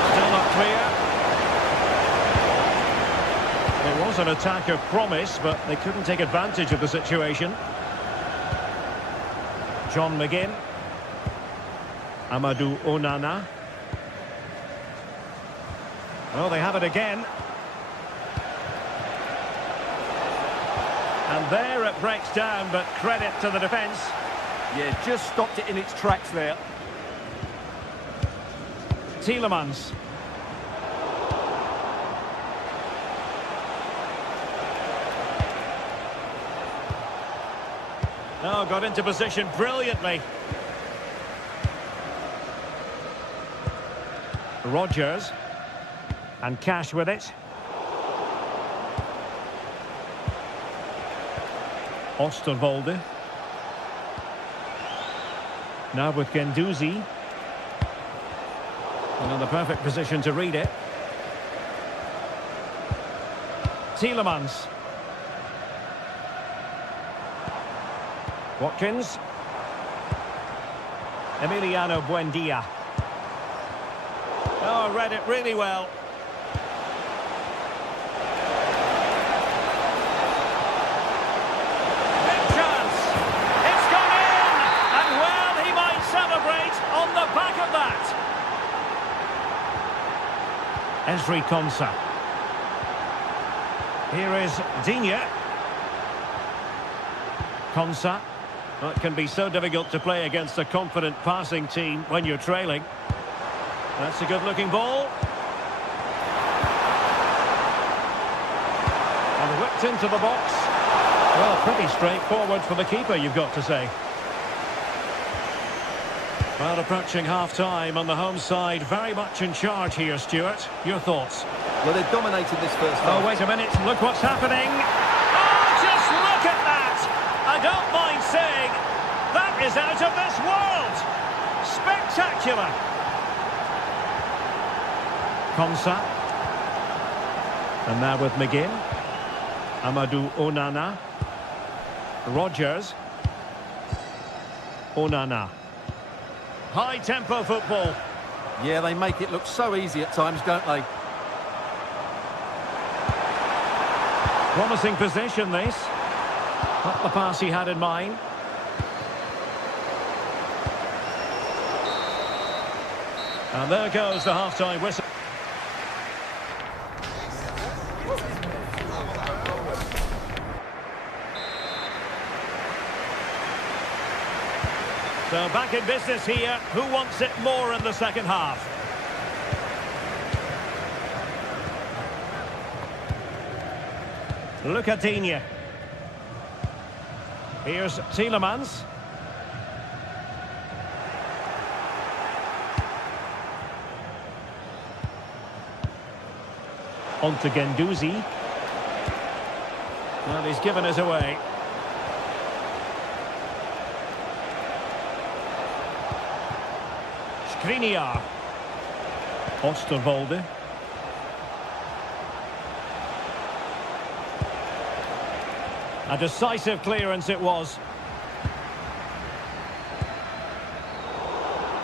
Still not clear. It was an attack of promise, but they couldn't take advantage of the situation. John McGinn. Amadou Onana. Oh, they have it again. And there it breaks down, but credit to the defence. Yeah, just stopped it in its tracks there. Tielemans. Oh, got into position brilliantly. Rodgers. And Cash with it. Osterwolde. Now with Guendouzi. And in the perfect position to read it. Tielemans. Watkins. Emiliano Buendia. Oh, read it really well. Big chance. It's gone in! And well, he might celebrate on the back of that. Ezri Konsa. Here is Digne. Konsa. Well, it can be so difficult to play against a confident passing team when you're trailing. That's a good-looking ball. And whipped into the box. Well, pretty straightforward for the keeper, you've got to say. Well, approaching half-time on the home side, very much in charge here, Stuart. Your thoughts? Well, they've dominated this first half. Oh, wait a minute. Look what's happening. Oh, just look at that. I don't mind saying that is out of this world. Spectacular. Konsa. And now with McGinn. Amadou Onana. Rogers. Onana. High-tempo football. Yeah, they make it look so easy at times, don't they? Promising position, this. Not the pass he had in mind. And there goes the half-time whistle. So back in business here. Who wants it more in the second half? Look at Digne. Here's Tielemans. On to Guendouzi. Well, he's given us away. Skriniar. Osterwolde. A decisive clearance it was.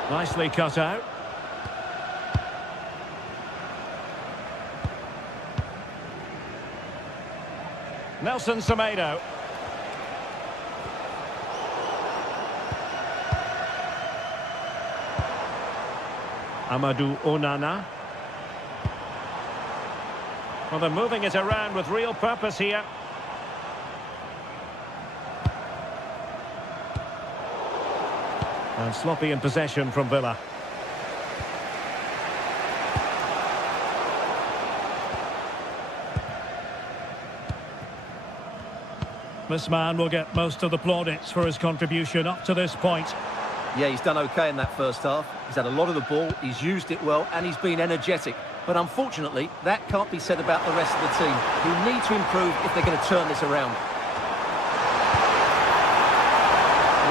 Nicely cut out. Nelson Semedo. Amadou Onana. Well, they're moving it around with real purpose here. And sloppy in possession from Villa. This man will get most of the plaudits for his contribution up to this point. Yeah, he's done okay in that first half. He's had a lot of the ball, he's used it well, and he's been energetic. But unfortunately, that can't be said about the rest of the team, who need to improve if they're going to turn this around.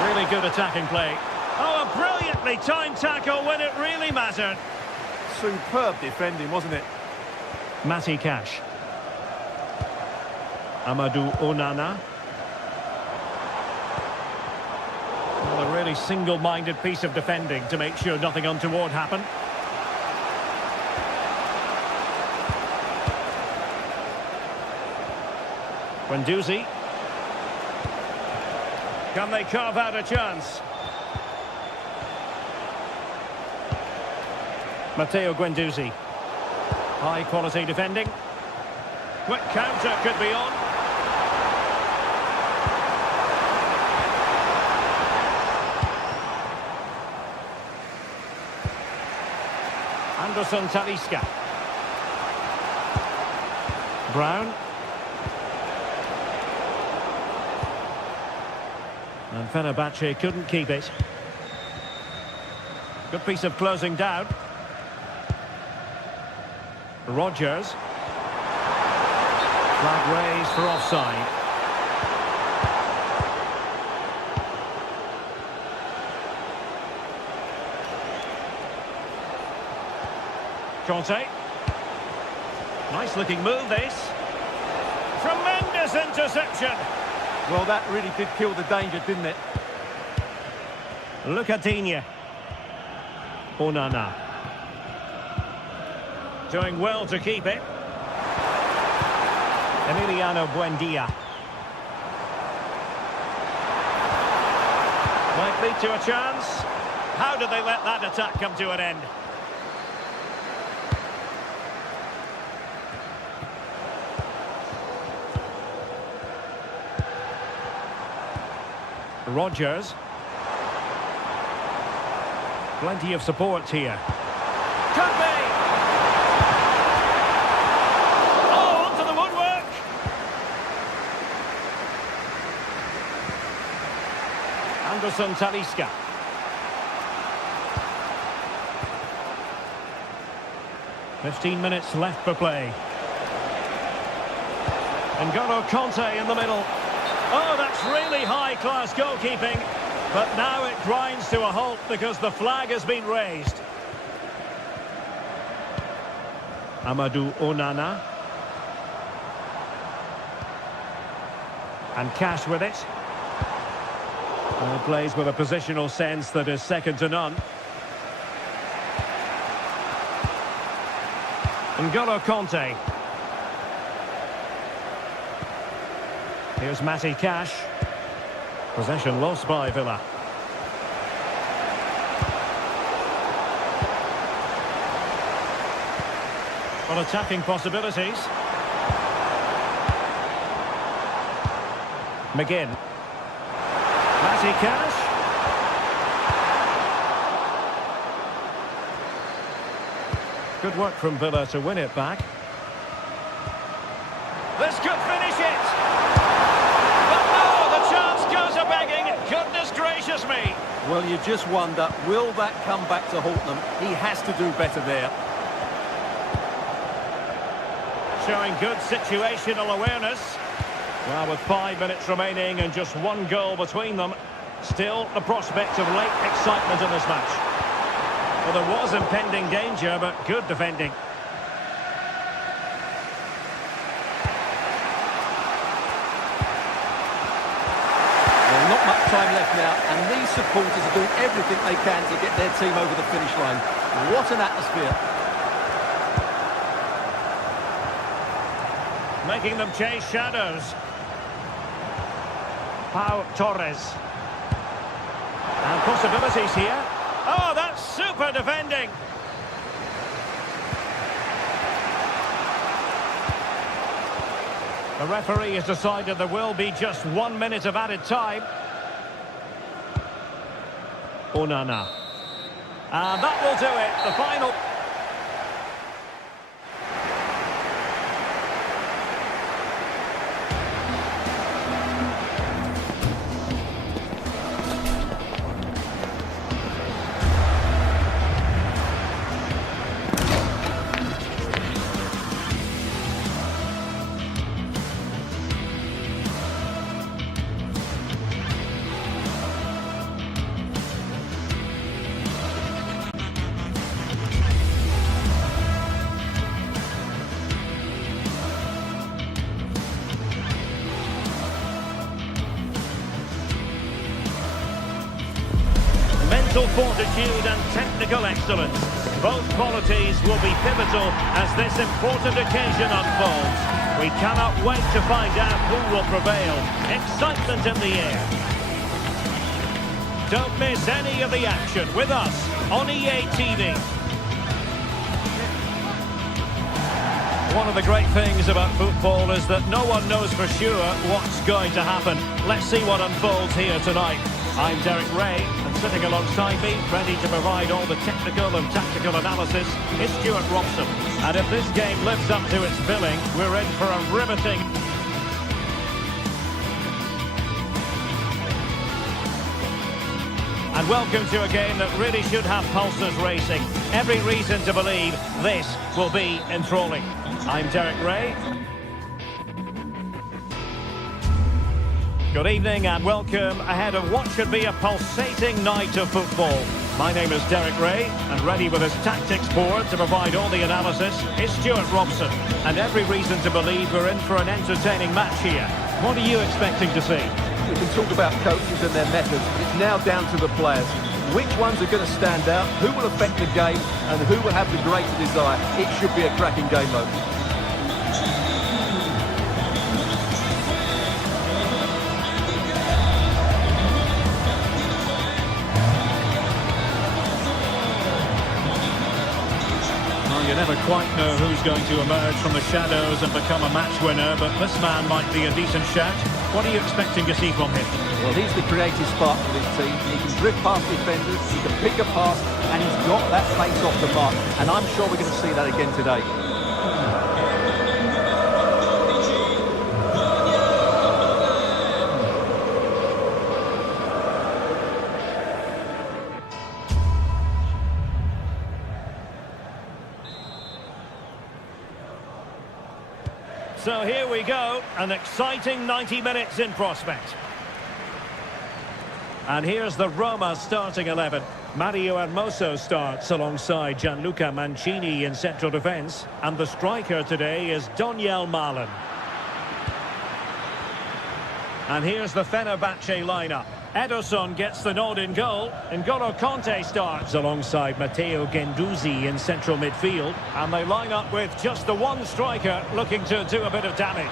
Really good attacking play. Oh, a brilliantly timed tackle when it really mattered. Superb defending, wasn't it? Matty Cash. Amadou Onana. Well, a really single-minded piece of defending to make sure nothing untoward happened. Guendouzi. Can they carve out a chance? Matteo Guendouzi. High-quality defending. Quick counter could be on. Anderson Talisca. Brown. And Fenerbahce couldn't keep it. Good piece of closing down. Rogers. Flag raised for offside. Conte. Nice looking move this. Tremendous interception. Well, that really did kill the danger, didn't it? Look at Digne. Onana. Doing well to keep it. Emiliano Buendia. Might lead to a chance. How did they let that attack come to an end? Rodgers. Plenty of support here. Could be! Oh, onto the woodwork! Anderson Talisca. "15 minutes left for play. N'Golo Conte in the middle. Oh, that's really high-class goalkeeping. But now it grinds to a halt because the flag has been raised. Amadou Onana. And Cash with it. And plays with a positional sense that is second to none. N'Golo Conte. Here's Matty Cash. Possession lost by Villa. Well, attacking possibilities. McGinn. Matty Cash. Good work from Villa to win it back. This could finish it! Goodness gracious me! Well, you just wonder, will that come back to haunt them? He has to do better there. Showing good situational awareness. Well, with 5 minutes remaining and just one goal between them, still the prospect of late excitement in this match. Well, there was impending danger, but good defending. Not much time left now, and these supporters are doing everything they can to get their team over the finish line. What an atmosphere. Making them chase shadows. Pau Torres. And possibilities here. Oh, that's super defending. The referee has decided there will be just 1 minute of added time. Onana. And that will do it. The final... Mental fortitude and technical excellence. Both qualities will be pivotal as this important occasion unfolds. We cannot wait to find out who will prevail. Excitement in the air. Don't miss any of the action with us on EA TV. One of the great things about football is that no one knows for sure what's going to happen. Let's see what unfolds here tonight. I'm Derek Ray, and sitting alongside me, ready to provide all the technical and tactical analysis, is Stuart Robson. And if this game lives up to its billing, we're in for a riveting... And welcome to a game that really should have pulses racing. Every reason to believe this will be enthralling. I'm Derek Ray. Good evening and welcome ahead of what should be a pulsating night of football. My name is Derek Ray, and ready with his tactics board to provide all the analysis is Stuart Robson. And every reason to believe we're in for an entertaining match here. What are you expecting to see? We can talk about coaches and their methods, but it's now down to the players. Which ones are going to stand out, who will affect the game, and who will have the greater desire? It should be a cracking game, though. Well, you never quite know who's going to emerge from the shadows and become a match winner, but this man might be a decent shout. What are you expecting to see from him? Well, he's the creative spark for this team. He can drift past defenders, he can pick a pass, and he's got that pace off the mark. And I'm sure we're going to see that again today. So here we go, an exciting 90 minutes in prospect. And here's the Roma starting 11. Mario Hermoso starts alongside Gianluca Mancini in central defence. And the striker today is Daniel Malen. And here's the Fenerbahce lineup. Ederson gets the nod in goal. N'Golo Kanté starts alongside Matteo Guendouzi in central midfield. And they line up with just the one striker looking to do a bit of damage.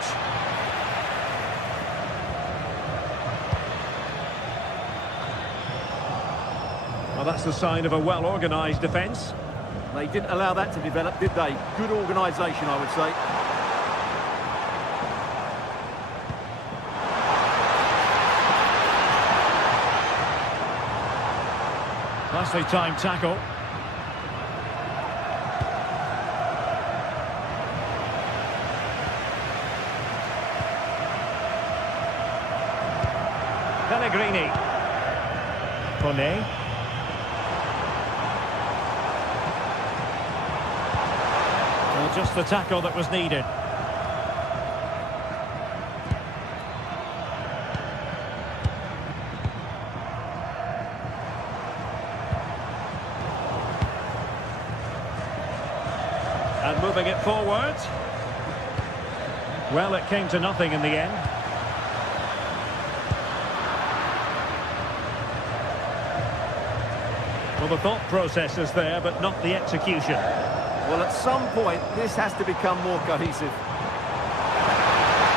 Well, that's the sign of a well-organised defence. They didn't allow that to develop, did they? Good organisation, I would say. Nicely timed tackle. Pellegrini. Kone. Well, just the tackle that was needed. And moving it forward. Well, it came to nothing in the end. Well, the thought process is there, but not the execution. Well, at some point, this has to become more cohesive.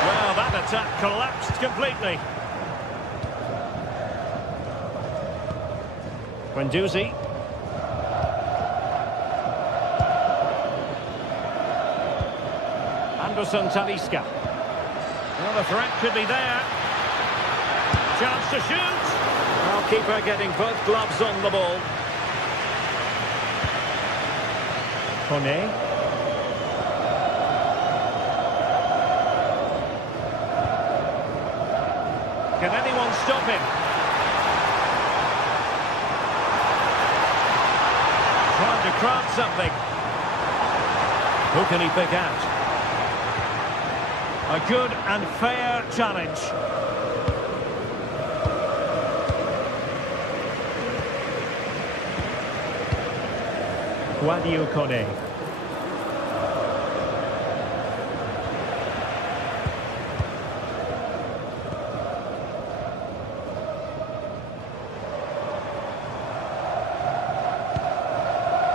Well, that attack collapsed completely. Guendouzi. Anderson Talisca. Well, the threat could be there. Chance to shoot. Well, keeper getting both gloves on the ball. Kone. Can anyone stop him? Trying to craft something. Who can he pick out? A good and fair challenge. Guadio Kone.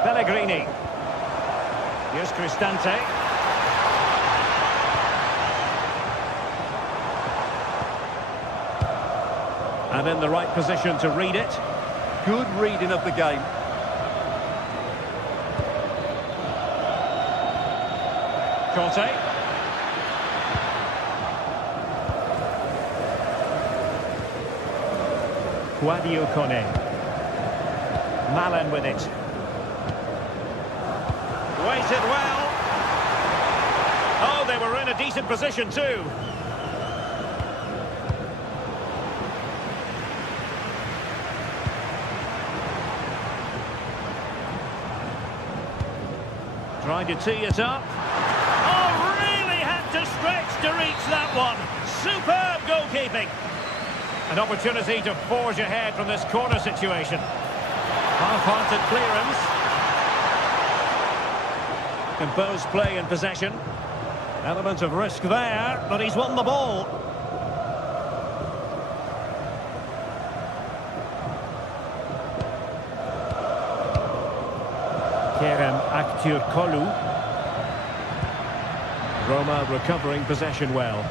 Pellegrini. Here's Cristante. And in the right position to read it. Good reading of the game. Kanté. Guadio Kone. Malen with it. Waited well. Oh, they were in a decent position too. Trying to tee it up. Oh, really had to stretch to reach that one. Superb goalkeeping. An opportunity to forge ahead from this corner situation. Half-hearted clearance. Composed play in possession. Element of risk there, but he's won the ball. Kerem Aktürkoğlu. Roma recovering possession well.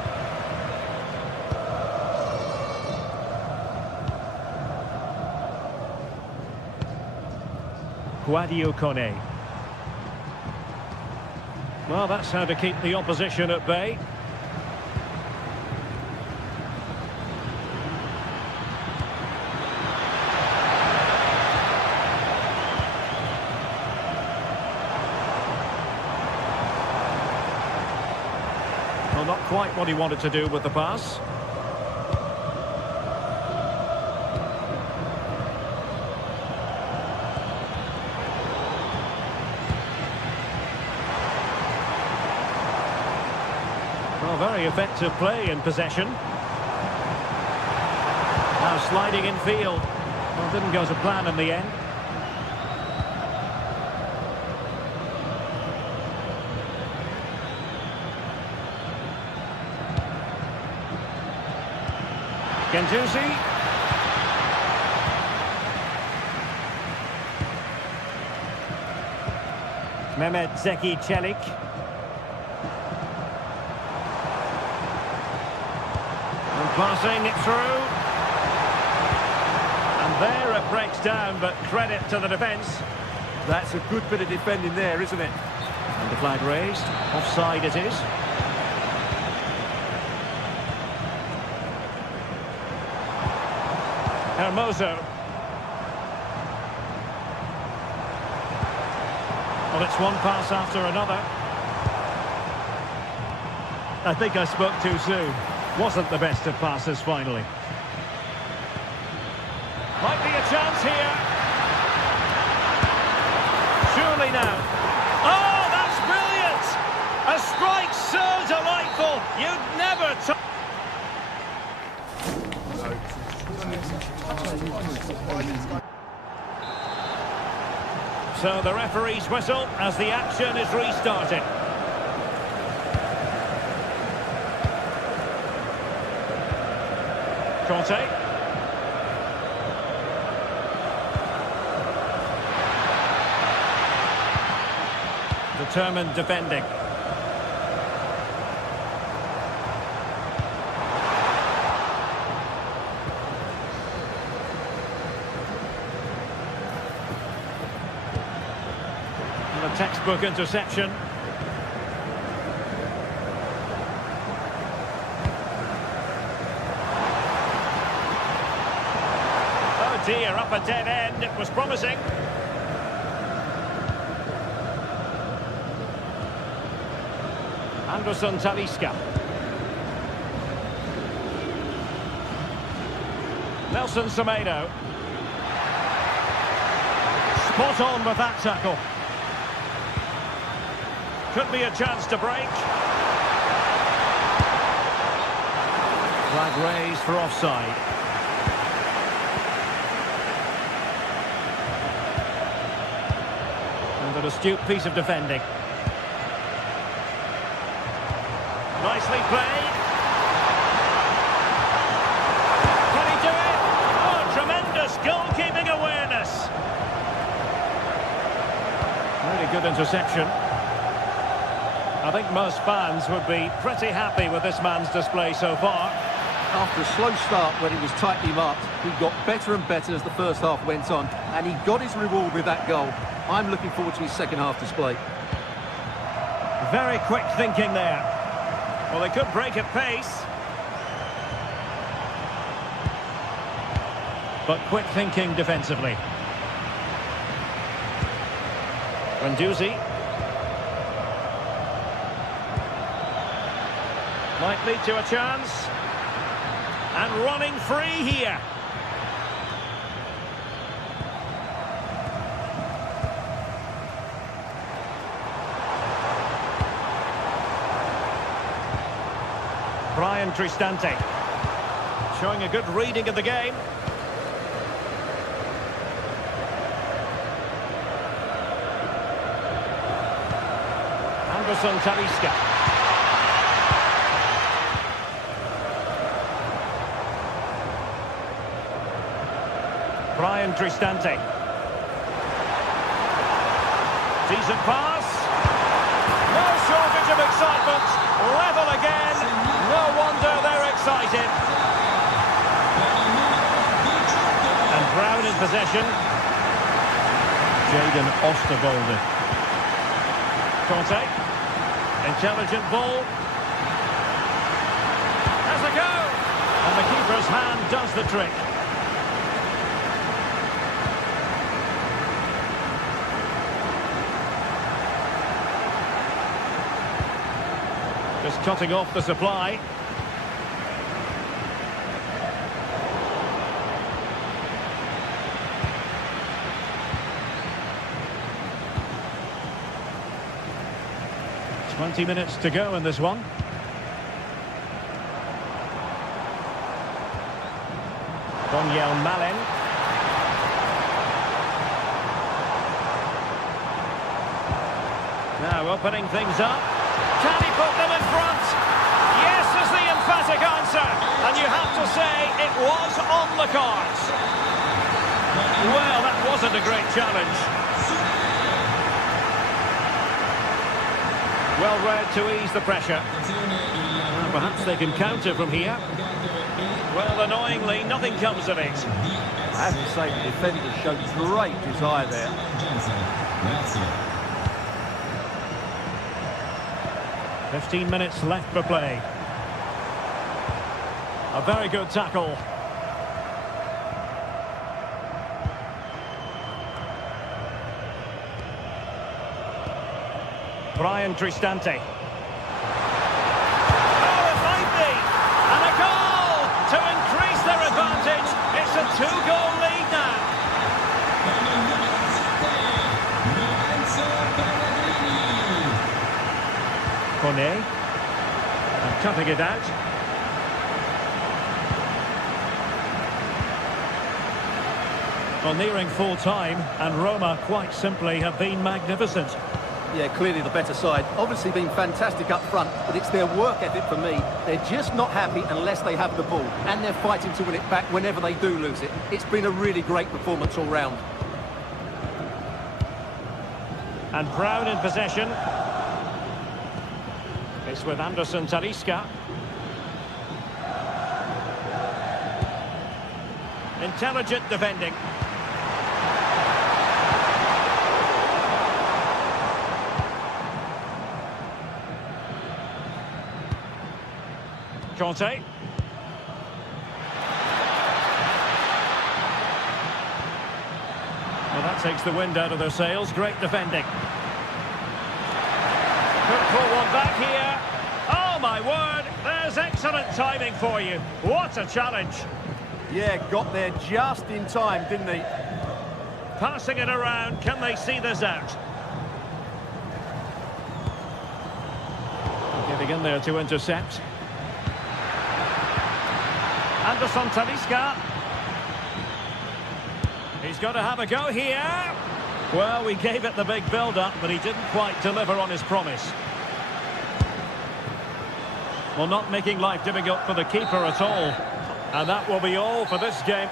Guadio Kone. Well, that's how to keep the opposition at bay. Well, not quite what he wanted to do with the pass. Well, very effective play in possession. Now sliding in field. Well, didn't go to plan in the end. Gendouzi. Mehmet Zeki Çelik. And passing it through. And there it breaks down, but credit to the defence. That's a good bit of defending there, isn't it? And the flag raised. Offside it is. Hermoso. Well, it's one pass after another. I think I spoke too soon. Wasn't the best of passes finally. Might be a chance here. Surely now. Oh, that's brilliant! A strike so delightful. You'd never... So the referee's whistle as the action is restarted. Conte. Determined defending. A textbook interception. Oh dear, up a dead end. It was promising. Anderson Talisca. Nelson Semedo. Spot on with that tackle. Could be a chance to break. Flag raised for offside. And an astute piece of defending. Nicely played. Can he do it? Oh, tremendous goalkeeping awareness. Really good interception. I think most fans would be pretty happy with this man's display so far. After a slow start when he was tightly marked, he got better and better as the first half went on, and he got his reward with that goal. I'm looking forward to his second half display. Very quick thinking there. Well, they could break at pace. But quick thinking defensively. Gendouzi. Might lead to a chance. And running free here. Brian Cristante. Showing a good reading of the game. Anderson Talisca. Brian Cristante. Decent pass. No shortage of excitement. Level again. No wonder they're excited. And Brown in possession. Jadon Osterwolde. Conte. Intelligent ball. Has a go. And the keeper's hand does the trick. Just cutting off the supply. "20 minutes to go in this one. Daniel Malen. Now opening things up. Can he put them in front? Yes is the emphatic answer. And you have to say it was on the cards. Well, that wasn't a great challenge. Well read to ease the pressure. And perhaps they can counter from here. Well, annoyingly, nothing comes of it. I have to say, the defenders showed great desire there. 15 minutes left for play. A very good tackle. Brian Cristante. Oh, it might be! And a goal to increase their advantage. It's a 2-goal lead now. Kone. And cutting it out. Well, nearing full time, and Roma quite simply have been magnificent. Yeah, clearly the better side. Obviously been fantastic up front, but it's their work ethic for me. They're just not happy unless they have the ball, and they're fighting to win it back whenever they do lose it. It's been a really great performance all round. And Brown in possession. It's with Anderson Talisca. Intelligent defending. Conte. Well, that takes the wind out of their sails. Great defending. Could pull one back here. Oh, my word. There's excellent timing for you. What a challenge. Yeah, got there just in time, didn't he? Passing it around. Can they see this out? Getting in there to intercept. Anderson Talisca. He's got to have a go here. Well, we gave it the big build-up, but he didn't quite deliver on his promise. Well, not making life difficult for the keeper at all. And that will be all for this game.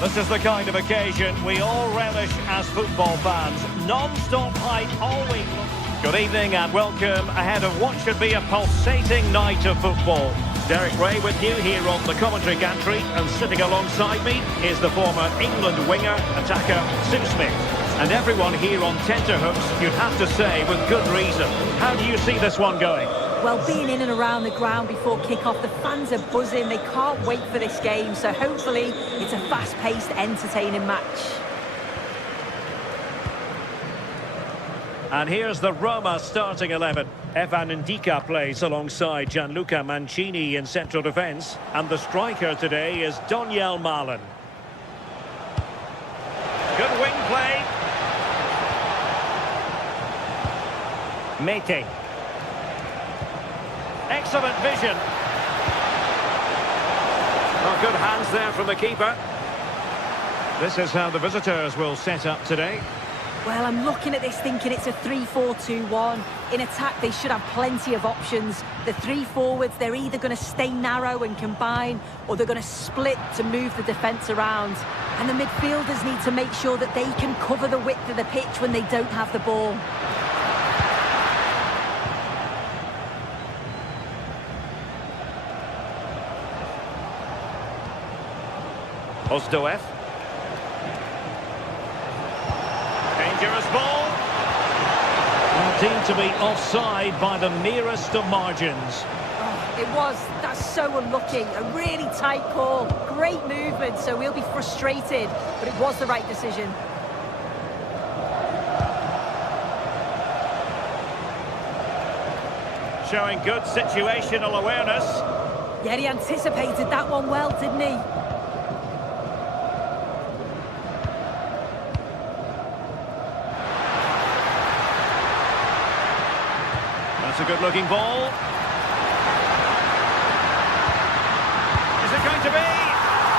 This is the kind of occasion we all relish as football fans. Non-stop hype all week long. Good evening and welcome ahead of what should be a pulsating night of football. Derek Ray with you here on the commentary gantry, and sitting alongside me is the former England winger, attacker Sim Smith. And everyone here on tenterhooks, you'd have to say with good reason. How do you see this one going? Well, being in and around the ground before kick-off, the fans are buzzing. They can't wait for this game, so hopefully it's a fast-paced, entertaining match. And here's the Roma starting 11. Evan Ndika plays alongside Gianluca Mancini in central defence. And the striker today is Daniel Malen. Good wing play. Mete. Excellent vision. Oh, good hands there from the keeper. This is how the visitors will set up today. Well, I'm looking at this thinking it's a 3-4-2-1. In attack, they should have plenty of options. The three forwards, they're either going to stay narrow and combine, or they're going to split to move the defence around. And the midfielders need to make sure that they can cover the width of the pitch when they don't have the ball. Ozdoev. Dangerous ball. Well, deemed to be offside by the merest of margins. Oh, it was. That's so unlucky. A really tight call. Great movement, so we'll be frustrated. But it was the right decision. Showing good situational awareness. Yeah, he anticipated that one well, didn't he? That's a good-looking ball. Is it going to be?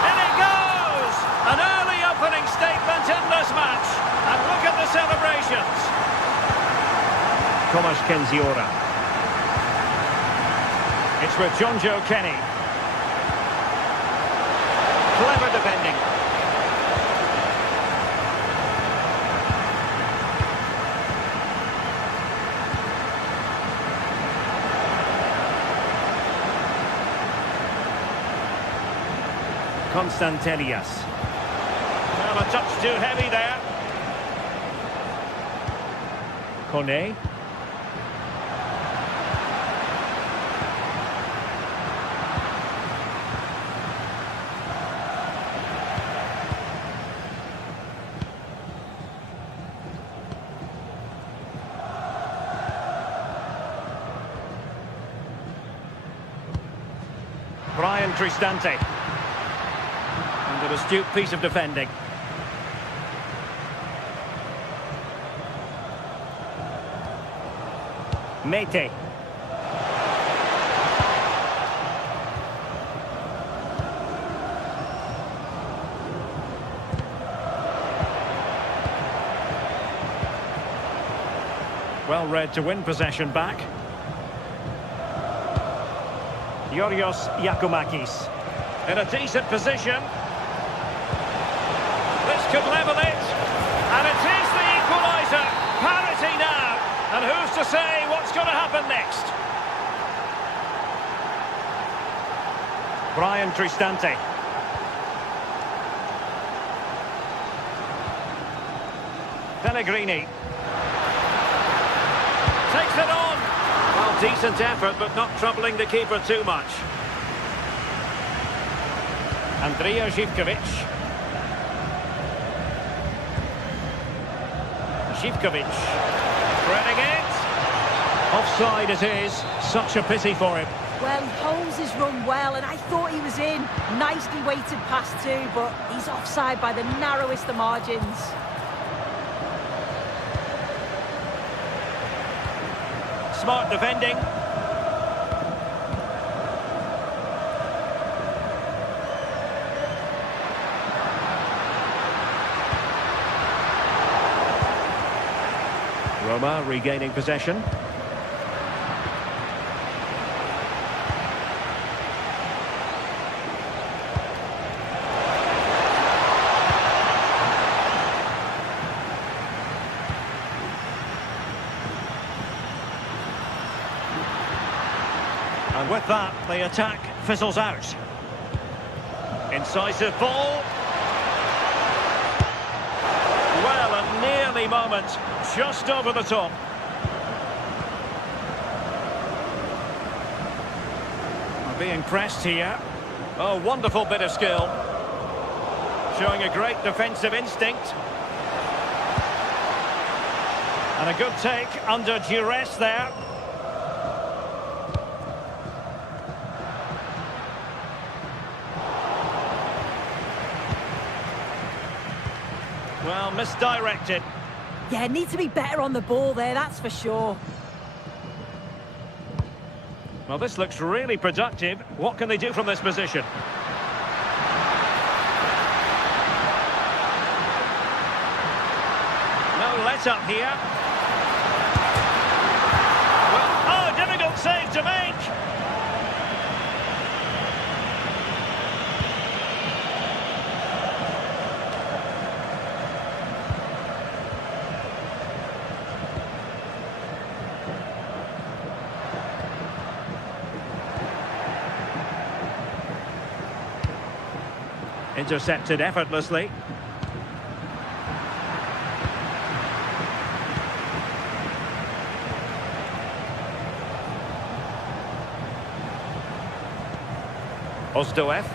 In it goes! An early opening statement in this match. And look at the celebrations. Tomasz Kenziora. It's with John Joe Kenny. Clever defending. Constantelias. Well, a touch too heavy there. Kone. Brian Cristante. An astute piece of defending. Mete. Well read to win possession back. Yorios Yakumakis in a decent position. This could level it, and it is the equaliser. Parity now, and who's to say what's going to happen next? Brian Cristante. Pellegrini. Takes it on. Well, decent effort, but not troubling the keeper too much. Andrija Živković. Živković. Threading it. Offside it is. Such a pity for him. Well, he holds his run well, and I thought he was in. Nicely weighted pass too, but he's offside by the narrowest of margins. Smart defending. Roma regaining possession. And with that, the attack fizzles out. Incisive ball. Well, a nearly moment, just over the top. Being pressed here. Oh, wonderful bit of skill. Showing a great defensive instinct. And a good take under duress there. Well, misdirected. Yeah, need to be better on the ball there, that's for sure. Well, this looks really productive. What can they do from this position? No let-up here. Well, oh, difficult save to make. Intercepted effortlessly. Ostoev.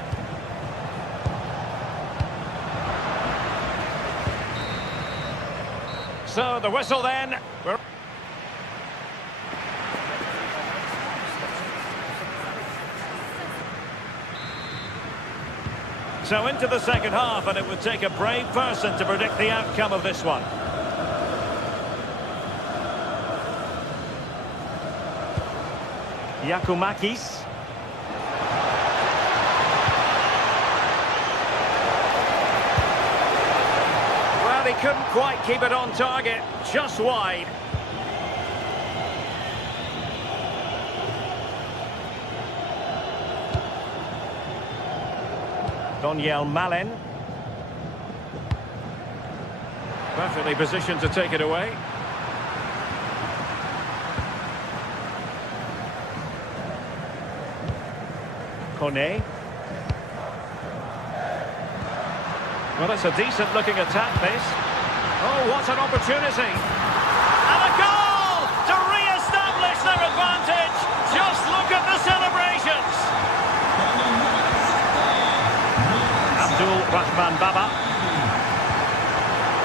So the whistle then. So into the second half, and it would take a brave person to predict the outcome of this one. Giacomakis. Well, he couldn't quite keep it on target, just wide. Daniel Malin. Perfectly positioned to take it away. Kone. Well, it's a decent looking attack, this. Oh, what an opportunity. And a goal to re-establish their advantage. Just look at the celebrations. Rahman Baba,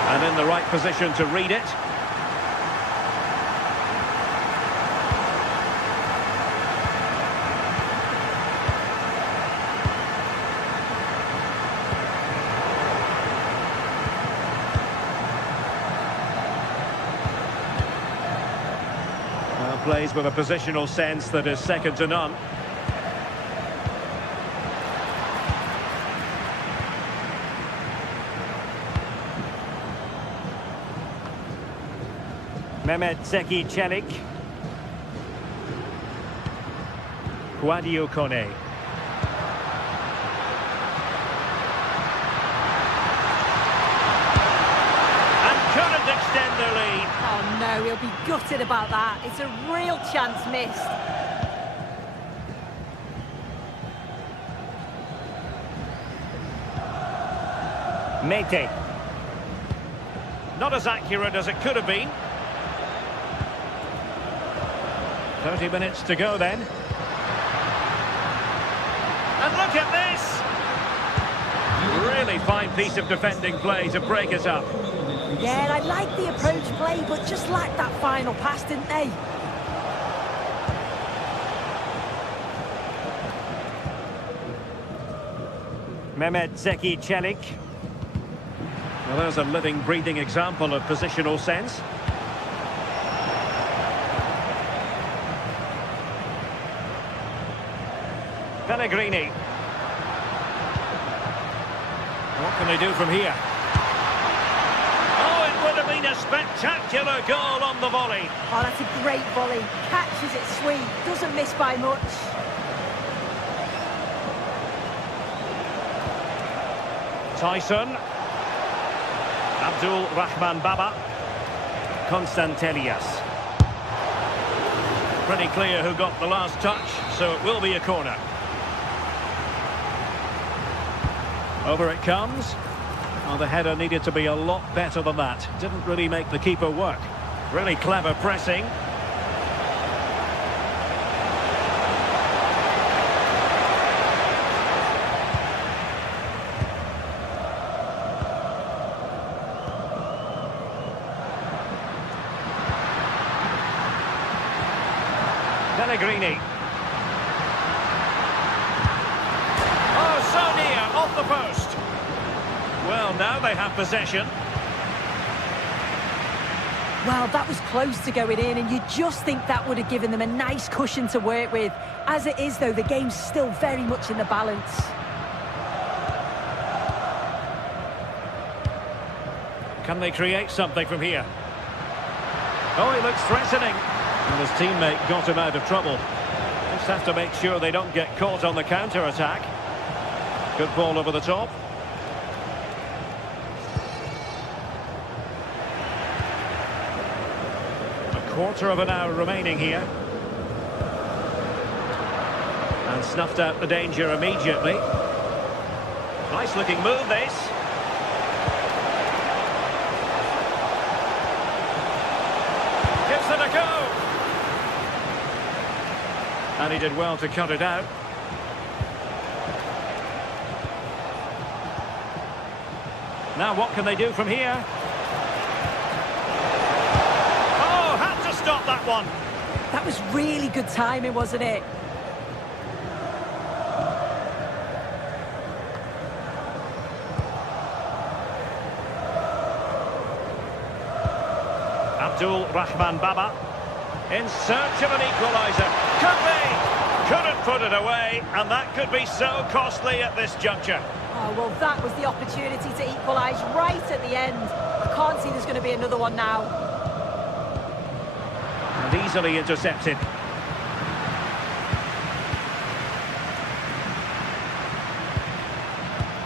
and in the right position to read it. Plays with a positional sense that is second to none. Mehmet Zeki Çelik. Guadio Kone. And couldn't extend their lead. Oh no, he'll be gutted about that. It's a real chance missed. Mete. Not as accurate as it could have been. 30 minutes to go then. And look at this! Really fine piece of defending play to break us up. Yeah, and I like the approach play, but just lacked that final pass, didn't they? Mehmet Zeki Çelik. Well, there's a living, breathing example of positional sense. Pellegrini. What can they do from here? Oh, it would have been a spectacular goal on the volley. Oh, that's a great volley. Catches it sweet. Doesn't miss by much. Tyson. Abdul Rahman Baba. Konstantelias. Pretty clear who got the last touch, so it will be a corner. Over it comes. Oh, the header needed to be a lot better than that. Didn't really make the keeper work. Really clever pressing. Pellegrini. Oh, so near, off the post. Well, now they have possession. Well, that was close to going in, and you just think that would have given them a nice cushion to work with. As it is, though, the game's still very much in the balance. Can they create something from here? Oh, he looks threatening. And his teammate got him out of trouble. Just have to make sure they don't get caught on the counter-attack. Good ball over the top. Quarter of an hour remaining here. And snuffed out the danger immediately. Nice looking move, this. Gives it a go. And he did well to cut it out. Now what can they do from here? Stop that one. That was really good timing, wasn't it? Abdul Rahman Baba in search of an equaliser. Could be. Couldn't put it away, and that could be so costly at this juncture. Oh, well, that was the opportunity to equalise right at the end. I can't see there's going to be another one now. Easily intercepted.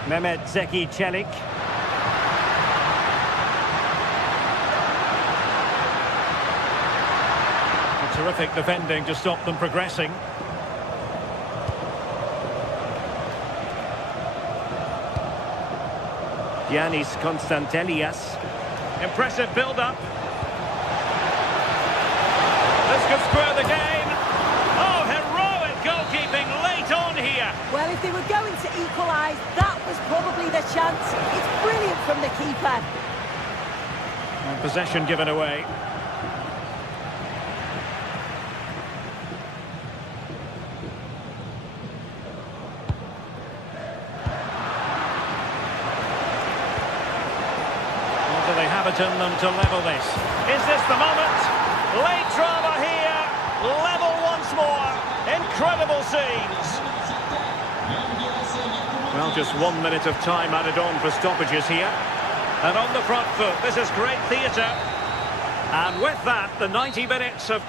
Mehmet Zeki Çelik. Terrific defending to stop them progressing. Giannis Konstantelias. Impressive build-up. This could square the game. Oh, heroic goalkeeping late on here. Well, if they were going to equalise, that was probably the chance. It's brilliant from the keeper. And possession given away. Or do they have it in them to level this? Is this the moment? Late drama here, level once more, incredible scenes. Well, just 1 minute of time added on for stoppages here. And on the front foot, this is great theatre. And with that, the 90 minutes of...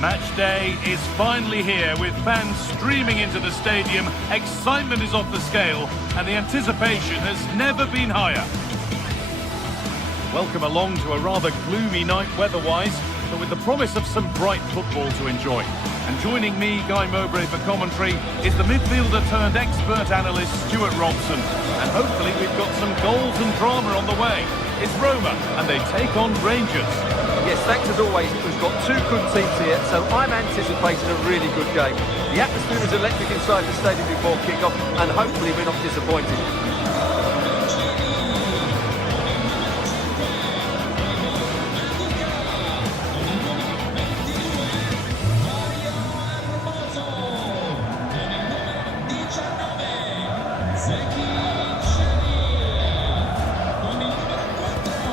Match day is finally here with fans streaming into the stadium. Excitement is off the scale and the anticipation has never been higher. Welcome along to a rather gloomy night weather-wise, but with the promise of some bright football to enjoy. And joining me, Guy Mowbray, for commentary is the midfielder turned expert analyst Stuart Robson. And hopefully we've got some goals and drama on the way. It's Roma and they take on Rangers. Yes, thanks as always. We've got two good teams here, so I'm anticipating a really good game. The atmosphere is electric inside the stadium before kick-off, and hopefully we're not disappointed.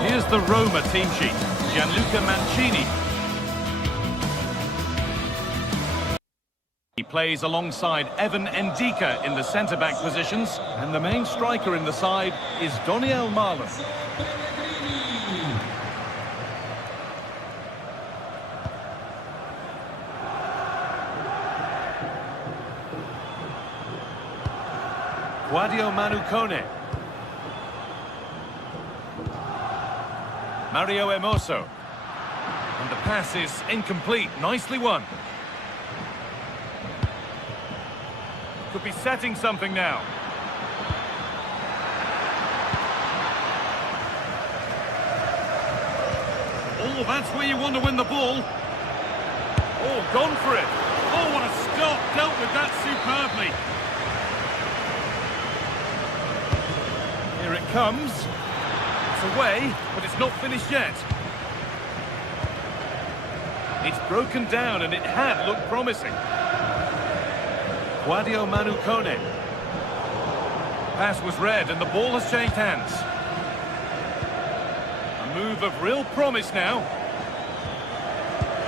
Here's the Roma team sheet. Gianluca Mancini. He plays alongside Evan Ndika in the centre-back positions, and the main striker in the side is Doniel Marlon. Kone. Mario Hermoso. And the pass is incomplete. Nicely won. Could be setting something now. Oh, that's where you want to win the ball. Oh, gone for it. Oh, what a stop. Dealt with that superbly. Here it comes. It's away, but it's not finished yet. It's broken down and it had looked promising. Kone. Pass was read and the ball has changed hands. A move of real promise now.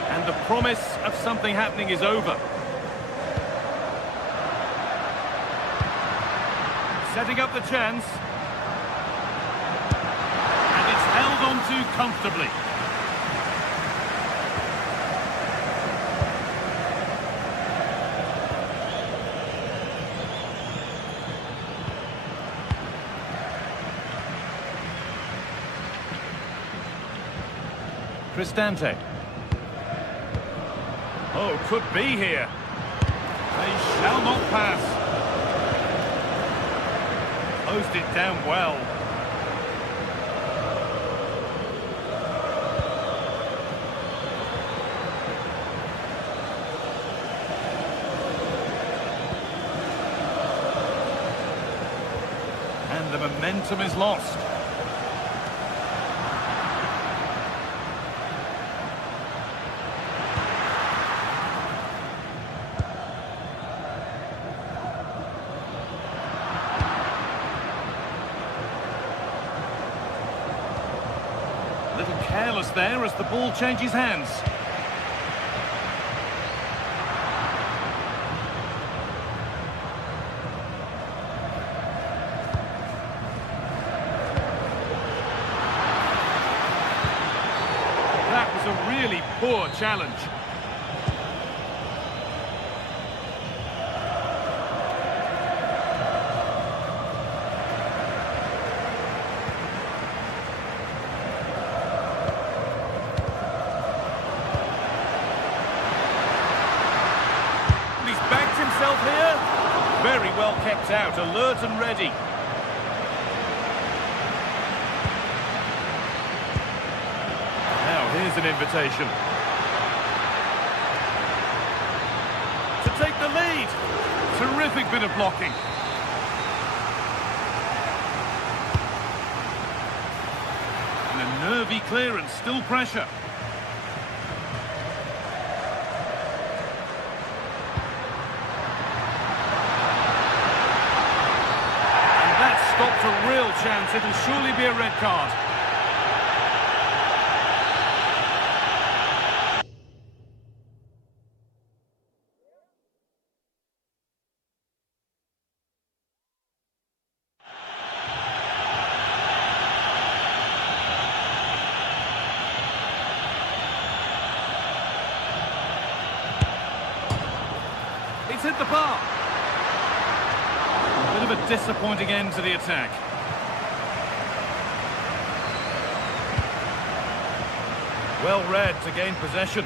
And the promise of something happening is over. Setting up the chance. And it's held on to comfortably. Cristante. Oh, could be here. They shall not pass. Closed it down well. And the momentum is lost. Careless there as the ball changes hands. That was a really poor challenge. Here. Very well kept out, alert and ready. Now here's an invitation. To take the lead. Terrific bit of blocking. And a nervy clearance, still pressure. Stops a real chance. It'll surely be a red card. It's hit the bar. Bit of a disappointing end to the attack. Well read to gain possession.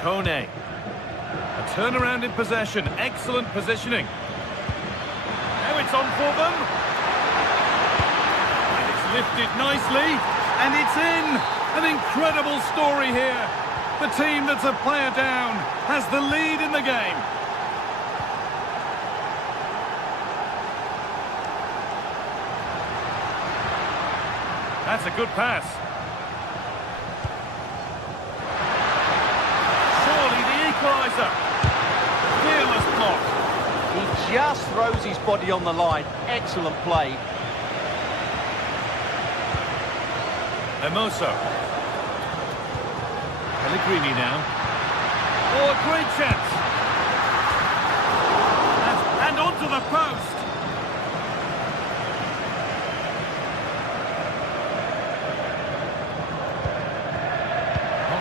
Kone. A turnaround in possession. Excellent positioning. Now it's on for them. Lifted nicely, and it's in! An incredible story here. The team that's a player down has the lead in the game. That's a good pass. Surely the equaliser. Fearless block. He just throws his body on the line. Excellent play. Hermoso. Pellegrini now. Oh, a great chance. And onto the post.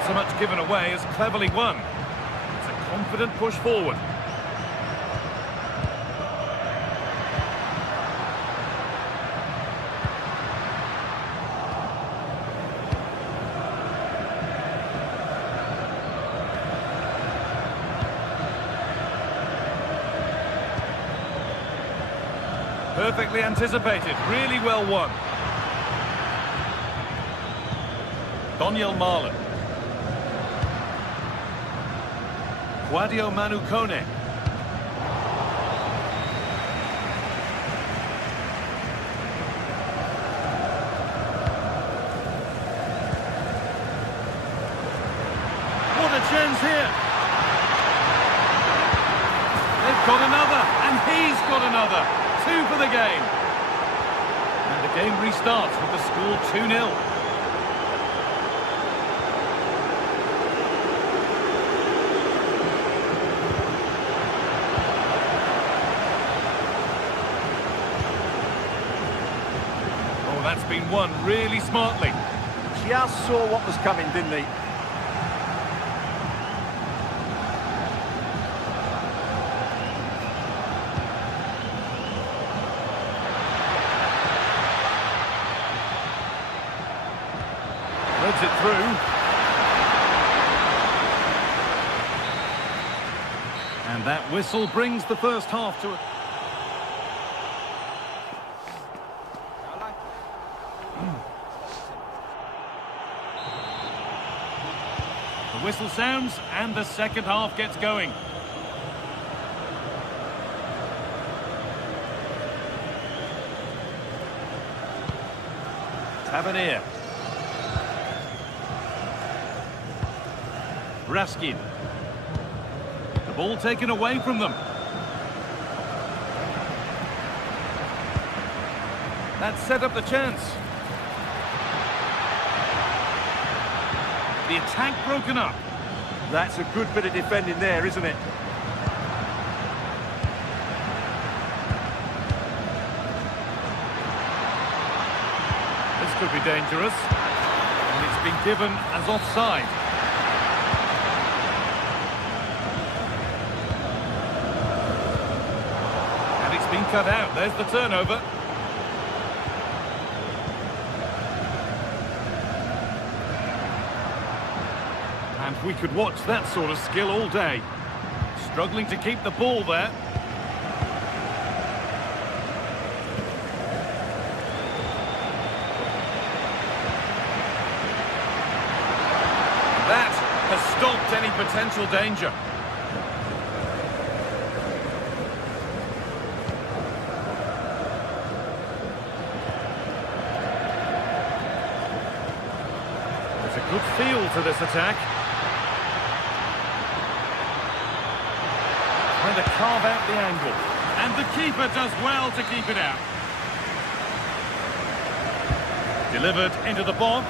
so much given away as cleverly won. It's a confident push forward. Perfectly anticipated, really well won. Daniel Marlon. Guadio Manu Kone. What a chance here. They've got another, and he's got another. 2 for the game. And the game restarts with the score 2-0. Oh, that's been won really smartly. Just saw what was coming, didn't he? Threads it through. And that whistle brings the first half to it. The whistle sounds and the second half gets going. Tavernier. Raskin. The ball taken away from them. That set up the chance. The attack broken up. That's a good bit of defending there, isn't it? This could be dangerous. And it's been given as offside. And it's been cut out. There's the turnover. And we could watch that sort of skill all day. Struggling to keep the ball there. That has stopped any potential danger. There's a good feel to this attack. Trying to carve out the angle. And the keeper does well to keep it out. Delivered into the box.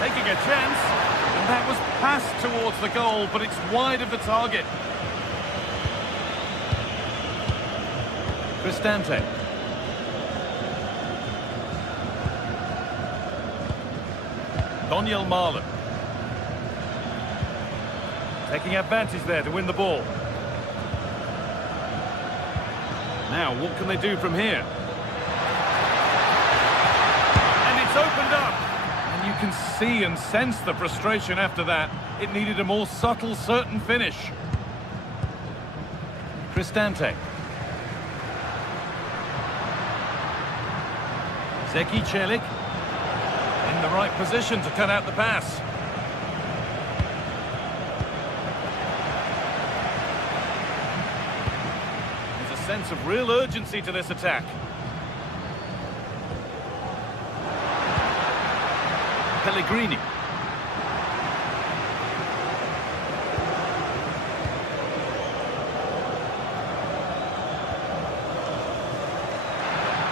Taking a chance. And that was passed towards the goal, but it's wide of the target. Cristante. Daniel Marlon. Taking advantage there to win the ball. Now, what can they do from here? And it's opened up. And you can see and sense the frustration after that. It needed a more subtle, certain finish. Cristante. Zeki Celik. In the right position to cut out the pass. Sense of real urgency to this attack. Pellegrini.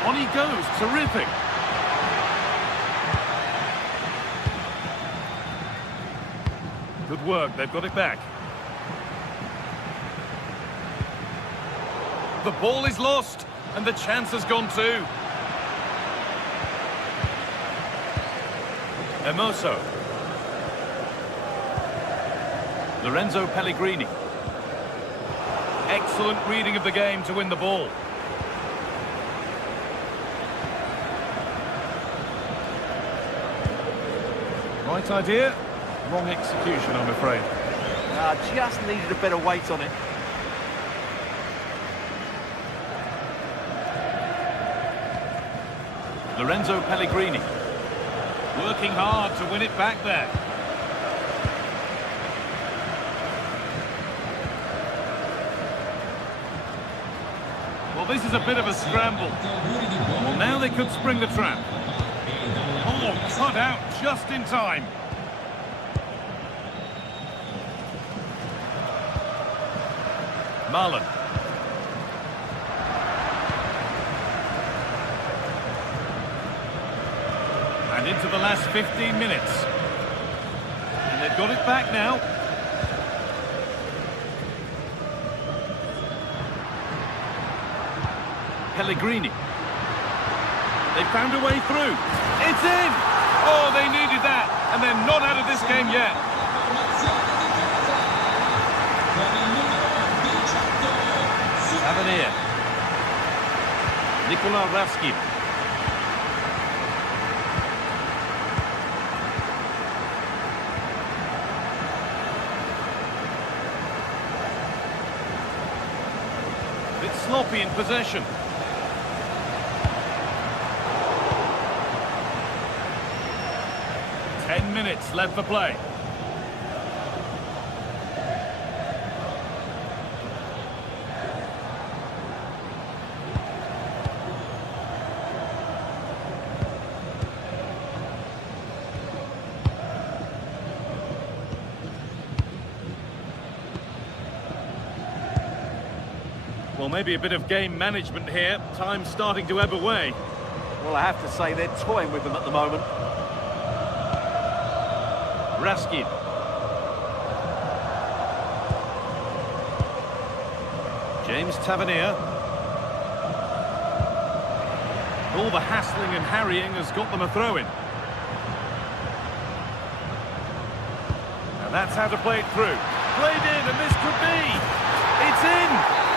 On he goes, terrific. Good work, they've got it back. The ball is lost, and the chance has gone too. Hermoso. Lorenzo Pellegrini. Excellent reading of the game to win the ball. Right idea, wrong execution, I'm afraid. Just needed a better weight on it. Lorenzo Pellegrini. Working hard to win it back there. Well, this is a bit of a scramble. Well, now they could spring the trap. Oh, cut out just in time. Marlon. And into the last 15 minutes. And they've got it back now. Pellegrini. They found a way through. It's in! Oh, they needed that. And they're not out of this game yet. Tavernier. Nikola Raskin. Bit sloppy in possession. Minutes left for play. Well, maybe a bit of game management here. Time's starting to ebb away. Well, I have to say they're toying with them at the moment. Raskin. James Tavernier. All the hassling and harrying has got them a throw-in. And that's how to play it through. Played in, and this could be. It's in!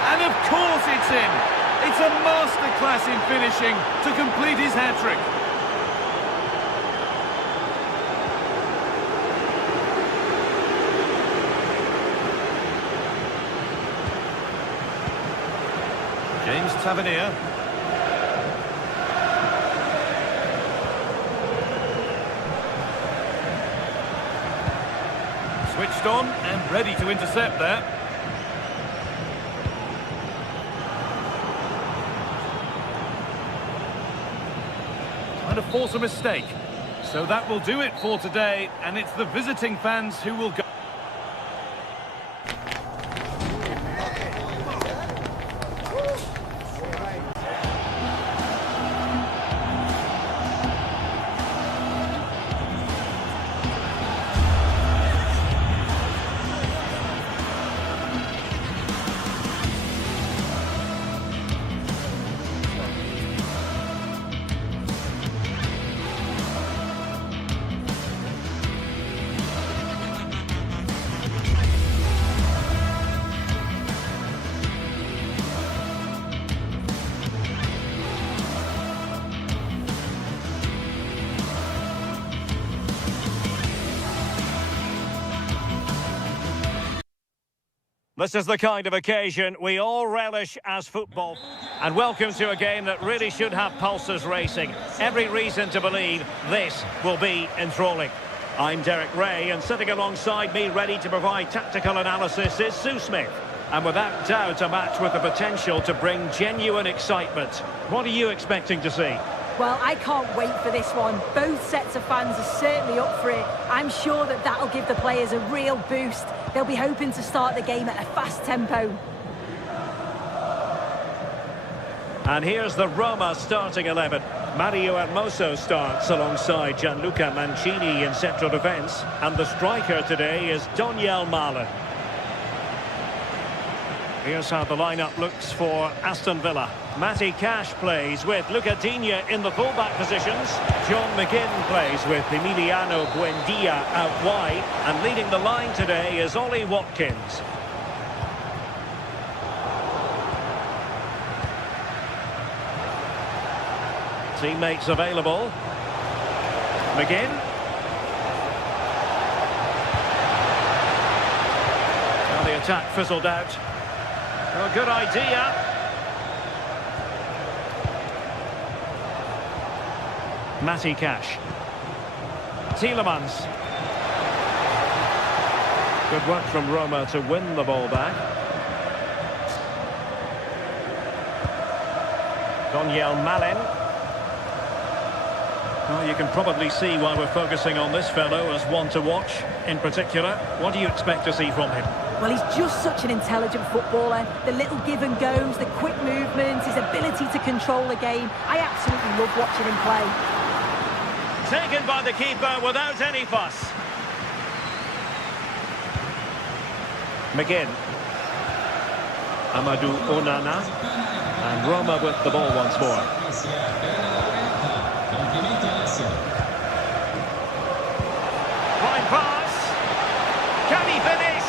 And of course it's in! It's a masterclass in finishing to complete his hat-trick. James Tavernier. Switched on and ready to intercept there. Trying to force a mistake. So that will do it for today, and it's the visiting fans who will go. This is the kind of occasion we all relish as football. And welcome to a game that really should have pulses racing. Every reason to believe this will be enthralling. I'm Derek Ray, and sitting alongside me ready to provide tactical analysis is Sue Smith. And without doubt a match with the potential to bring genuine excitement. What are you expecting to see? Well, I can't wait for this one. Both sets of fans are certainly up for it. I'm sure that that'll give the players a real boost. They'll be hoping to start the game at a fast tempo. And here's the Roma starting 11. Mario Hermoso starts alongside Gianluca Mancini in central defence. And the striker today is Donyell Malen. Here's how the lineup looks for Aston Villa. Matty Cash plays with Luca Digne in the fullback positions. John McGinn plays with Emiliano Buendia out wide. And leading the line today is Ollie Watkins. Teammates available. McGinn. Well, the attack fizzled out. Well, good idea. Matty Cash. Tielemans. Good work from Roma to win the ball back. Daniel Malin. Well, you can probably see why we're focusing on this fellow as one to watch. In particular, what do you expect to see from him? Well, he's just such an intelligent footballer. The little give and goes, the quick movements, his ability to control the game. I absolutely love watching him play. Taken by the keeper without any fuss. McGinn. Amadou Onana. And Roma with the ball once more. Fine pass. Can he finish?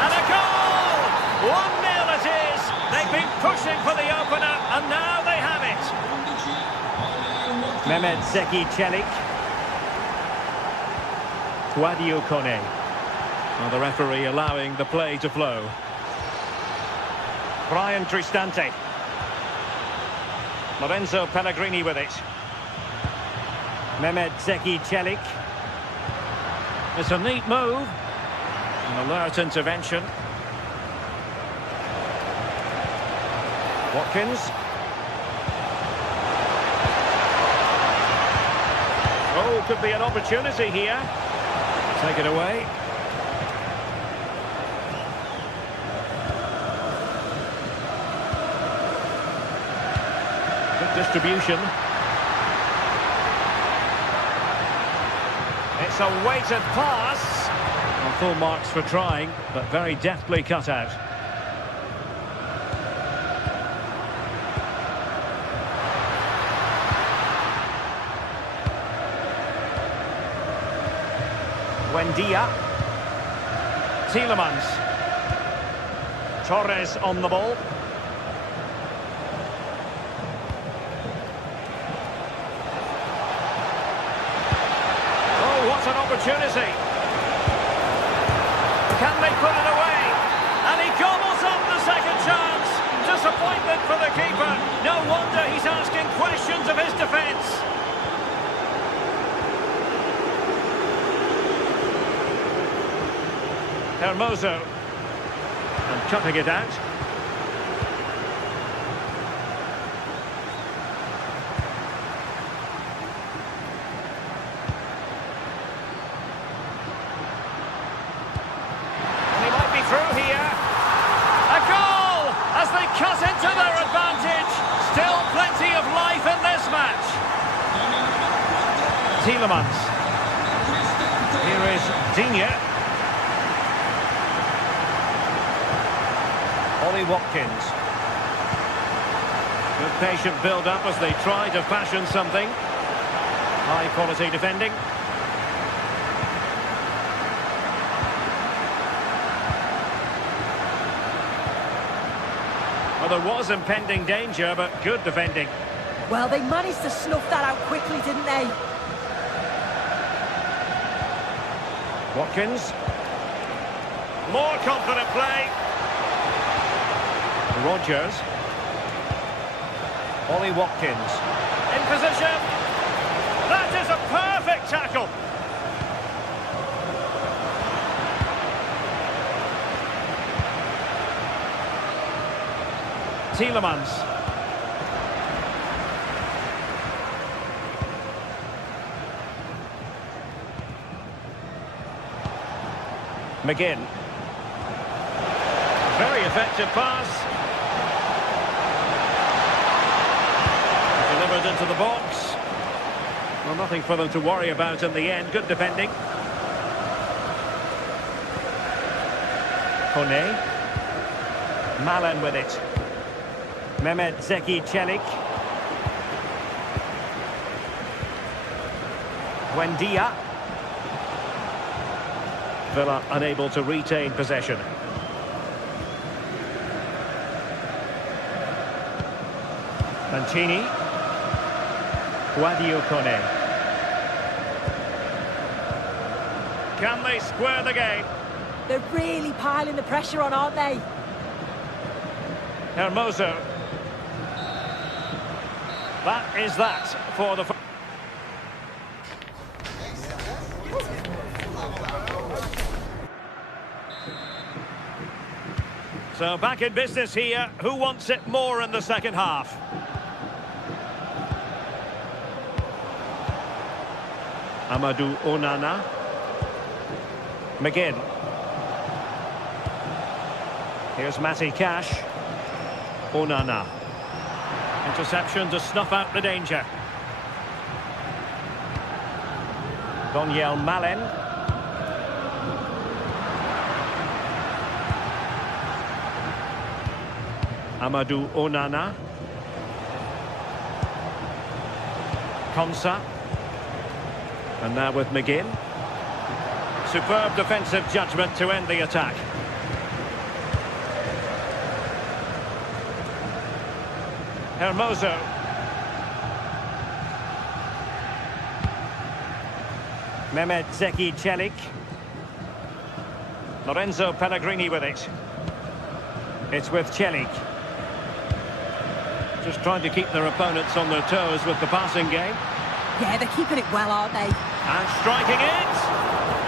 And a goal! 1-0 it is. They've been pushing for the opener, and now they have it. Mehmet Zeki Çelik. Sadio Kone. Well, the referee allowing the play to flow. Brian Cristante. Lorenzo Pellegrini with it. Mehmet Zeki Çelik. It's a neat move. An alert intervention. Watkins. Oh, could be an opportunity here. Take it away. Good distribution. It's a weighted pass. Well, full marks for trying, but very deftly cut out. Buendia. Tielemans. Torres on the ball. Oh, what an opportunity. Can they put it away? And he gobbles up the second chance. Disappointment for the keeper. No wonder he's asking questions of his defence. Hermoso. And cutting it out. And he might be through here. A goal as they cut into their advantage. Still plenty of life in this match. Tielemans. Here is Digne. Ollie Watkins. Good patient build-up as they try to fashion something. High-quality defending. Well, there was impending danger, but good defending. Well, they managed to snuff that out quickly, didn't they? Watkins. More confident play. Rogers. Ollie Watkins. In position. That is a perfect tackle. Tielemans. McGinn. Very effective pass. Delivered into the box. Well, nothing for them to worry about in the end. Good defending. Kone. Malen with it. Mehmet Zeki Çelik. Buendia. Villa unable to retain possession. Mancini. Guadio Kone. Can they square the game? They're really piling the pressure on, aren't they? Hermoso. That is that for the... So back in business here. Who wants it more in the second half? Amadou Onana. McGinn. Here's Matty Cash. Onana. Interception to snuff out the danger. Donyell Malen. Amadou Onana. Konsa. And now with McGinn. Superb defensive judgment to end the attack. Hermoso. Mehmet Zeki Çelik. Lorenzo Pellegrini with it. It's with Çelik. Just trying to keep their opponents on their toes with the passing game. Yeah, they're keeping it well, aren't they? And striking it.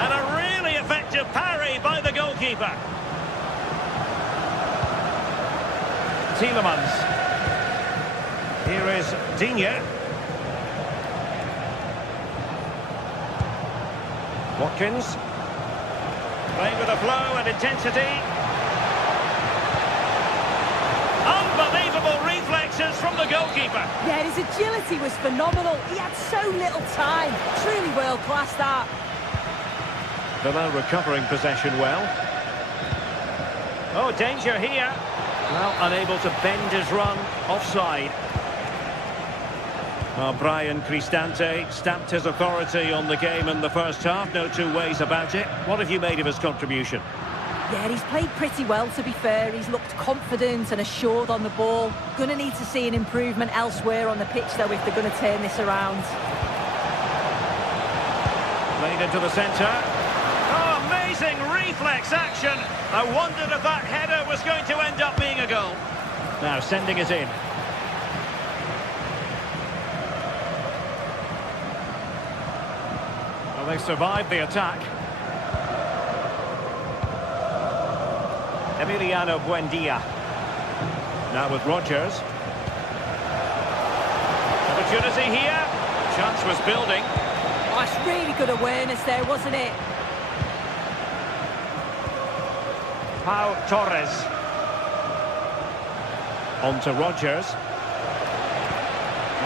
And a really effective parry by the goalkeeper. Tielemans. Here is Digne. Watkins. Playing with a flow and intensity. Unbelievable reflexes from the goalkeeper. Yeah, his agility was phenomenal. He had so little time. Truly world-class, that. Villa recovering possession well. Oh, danger here. Well, unable to bend his run. Offside. Brian Cristante stamped his authority on the game in the first half. No two ways about it. What have you made of his contribution? Yeah, he's played pretty well, to be fair. He's looked confident and assured on the ball. Gonna need to see an improvement elsewhere on the pitch, though, if they're going to turn this around. Played into the centre. Oh, amazing reflex action. I wondered if that header was going to end up being a goal. Now sending it in. Well, they survived the attack. Emiliano Buendia. Now with Rodgers. Opportunity here. Chance was building. Oh, that's really good awareness there, wasn't it? Pau Torres. On to Rodgers.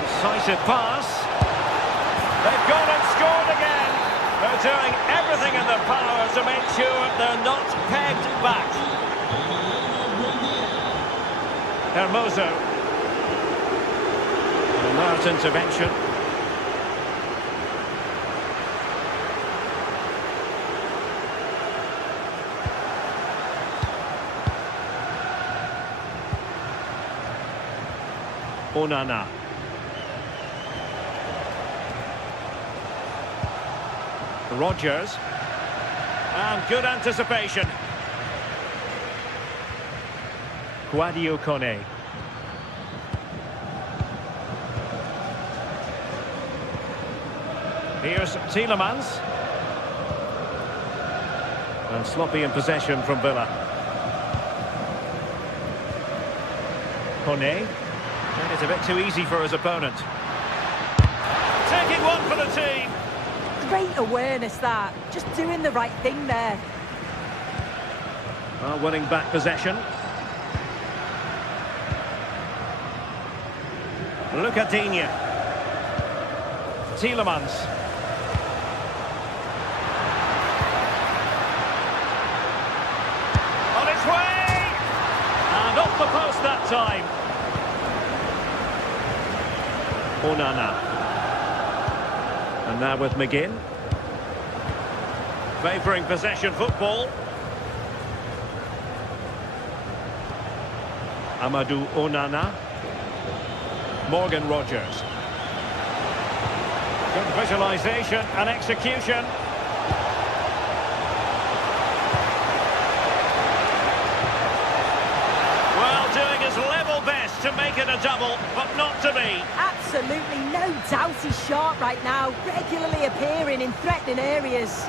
Incisive pass. They've gone and scored again. They're doing everything in their power to make sure they're not pegged back. Hermoso. And that's intervention. Onana. Rodgers. And good anticipation. Guadio Kone. Here's Tielemans. And sloppy in possession from Villa. Kone. And it's a bit too easy for his opponent. Taking one for the team. Great awareness, that. Just doing the right thing there. Well, winning back possession. Look at Digne. Tielemans. On its way! And Off the post that time. Onana. And now with McGinn. Favouring possession football. Amadou Onana. Morgan Rogers. Good visualisation and execution. Well, doing his level best to make it a double, but not to be. Absolutely no doubt he's sharp right now, regularly appearing in threatening areas.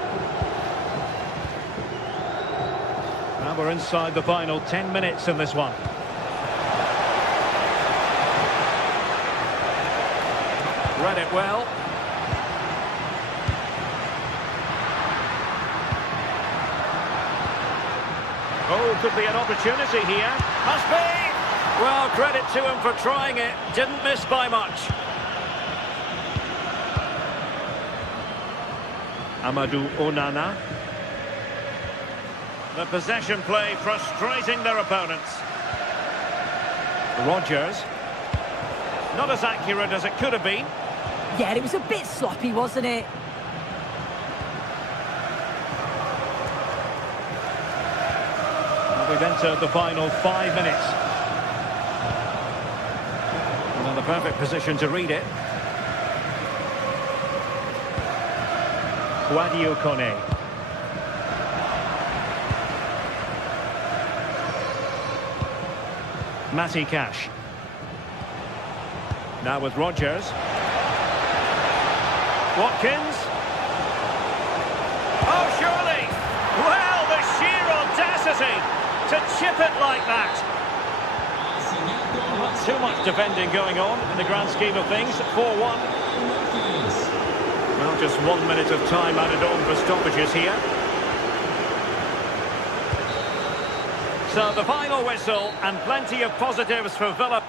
Now we're inside the final 10 minutes in this one. Read it well. Oh, could be an opportunity here. Must be! Well, credit to him for trying it. Didn't miss by much. Amadou Onana. The possession play frustrating their opponents. Rogers. Not as accurate as it could have been. Yeah, it was a bit sloppy, wasn't it? We've entered the final 5 minutes. And in the perfect position to read it. Wadio Kone. Matty Cash. Now with Rogers. Watkins. Oh, surely! Well, the sheer audacity to chip it like that. Not too much defending going on in the grand scheme of things. 4-1. Well, just 1 minute of time added on for stoppages here. So the final whistle and plenty of positives for Villa.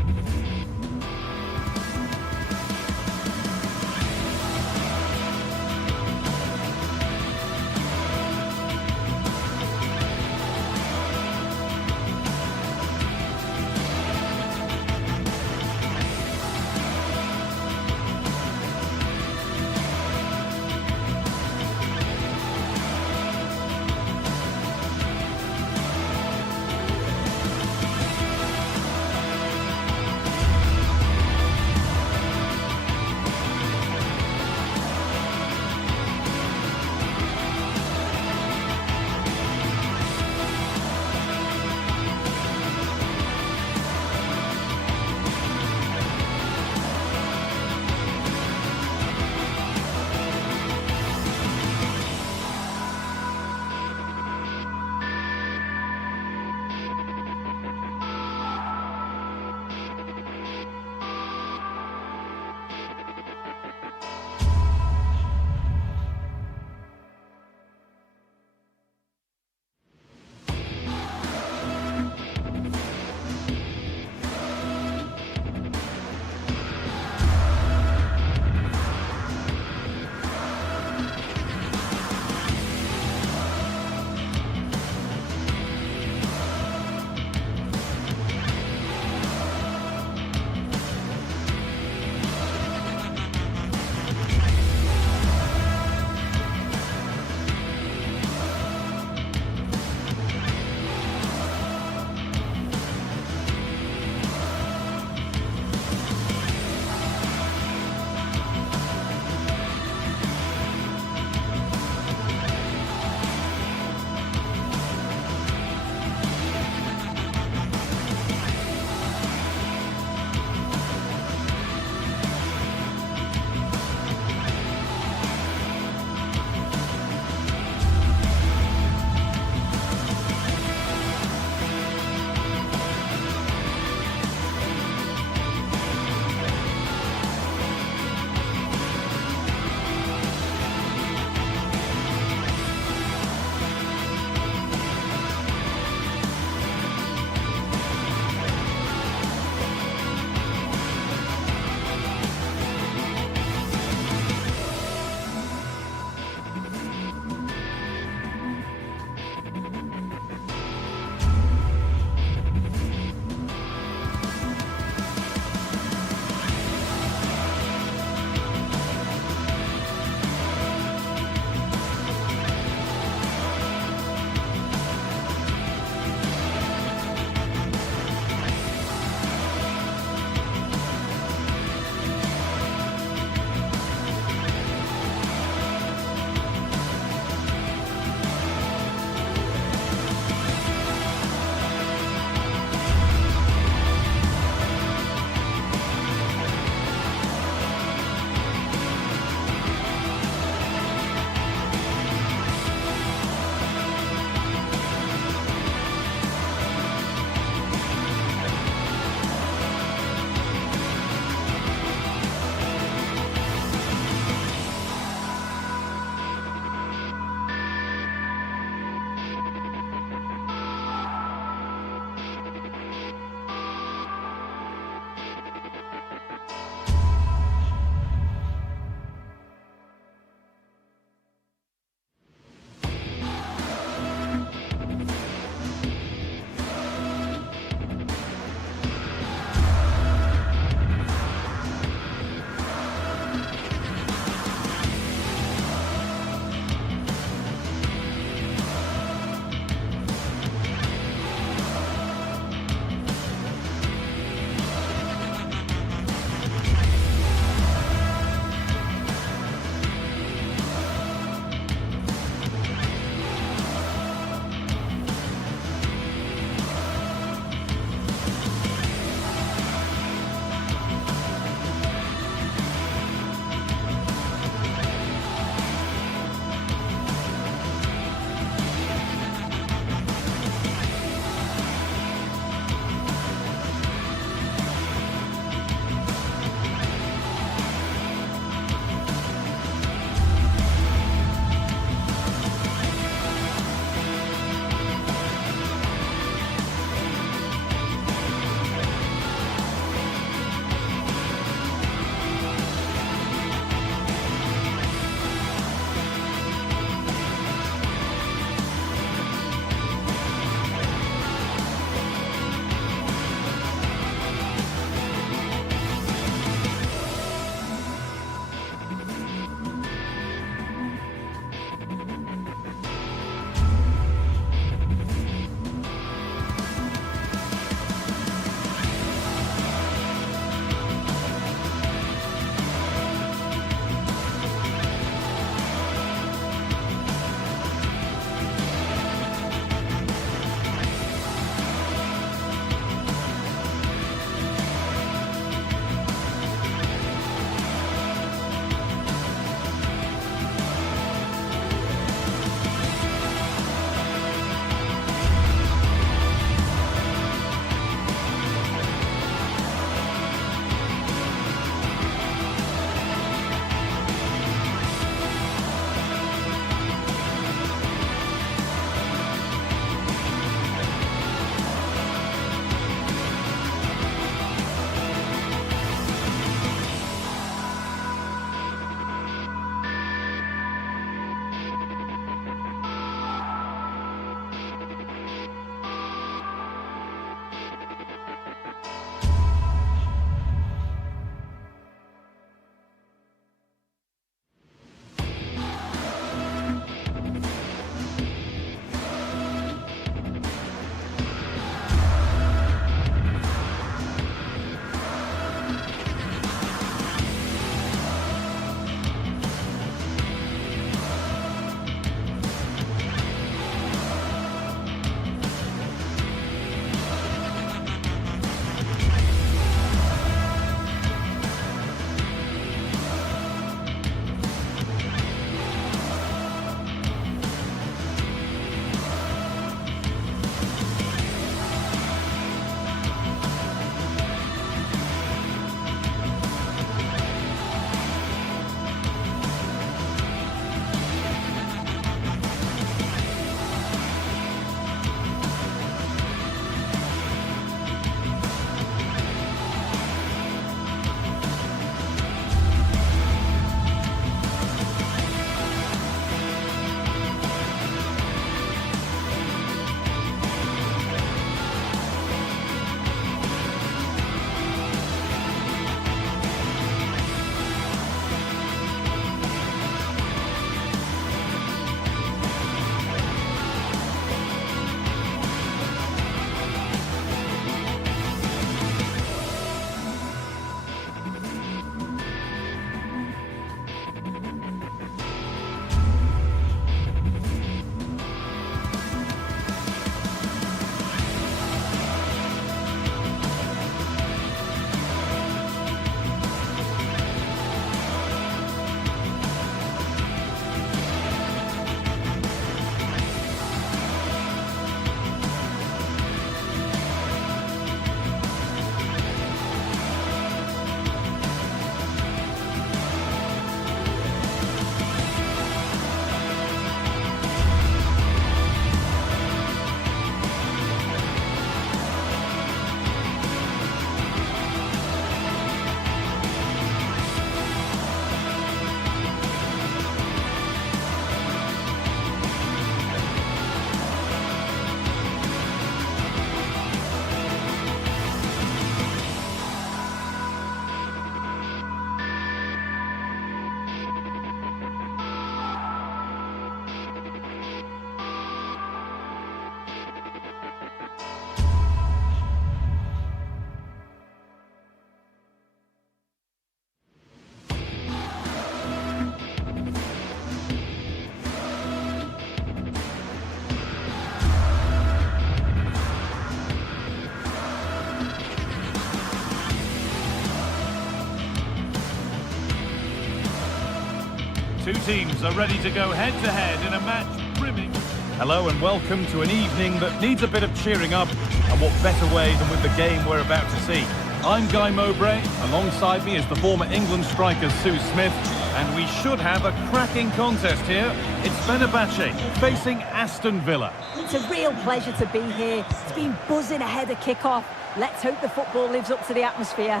teams are ready to go head-to-head in a match brimming. Hello and welcome to an evening that needs a bit of cheering up, and what better way than with the game we're about to see. I'm Guy Mowbray, alongside me is the former England striker Sue Smith, and we should have a cracking contest here. It's Fenerbahce facing Aston Villa. It's a real pleasure to be here. It's been buzzing ahead of kick-off. Let's hope the football lives up to the atmosphere.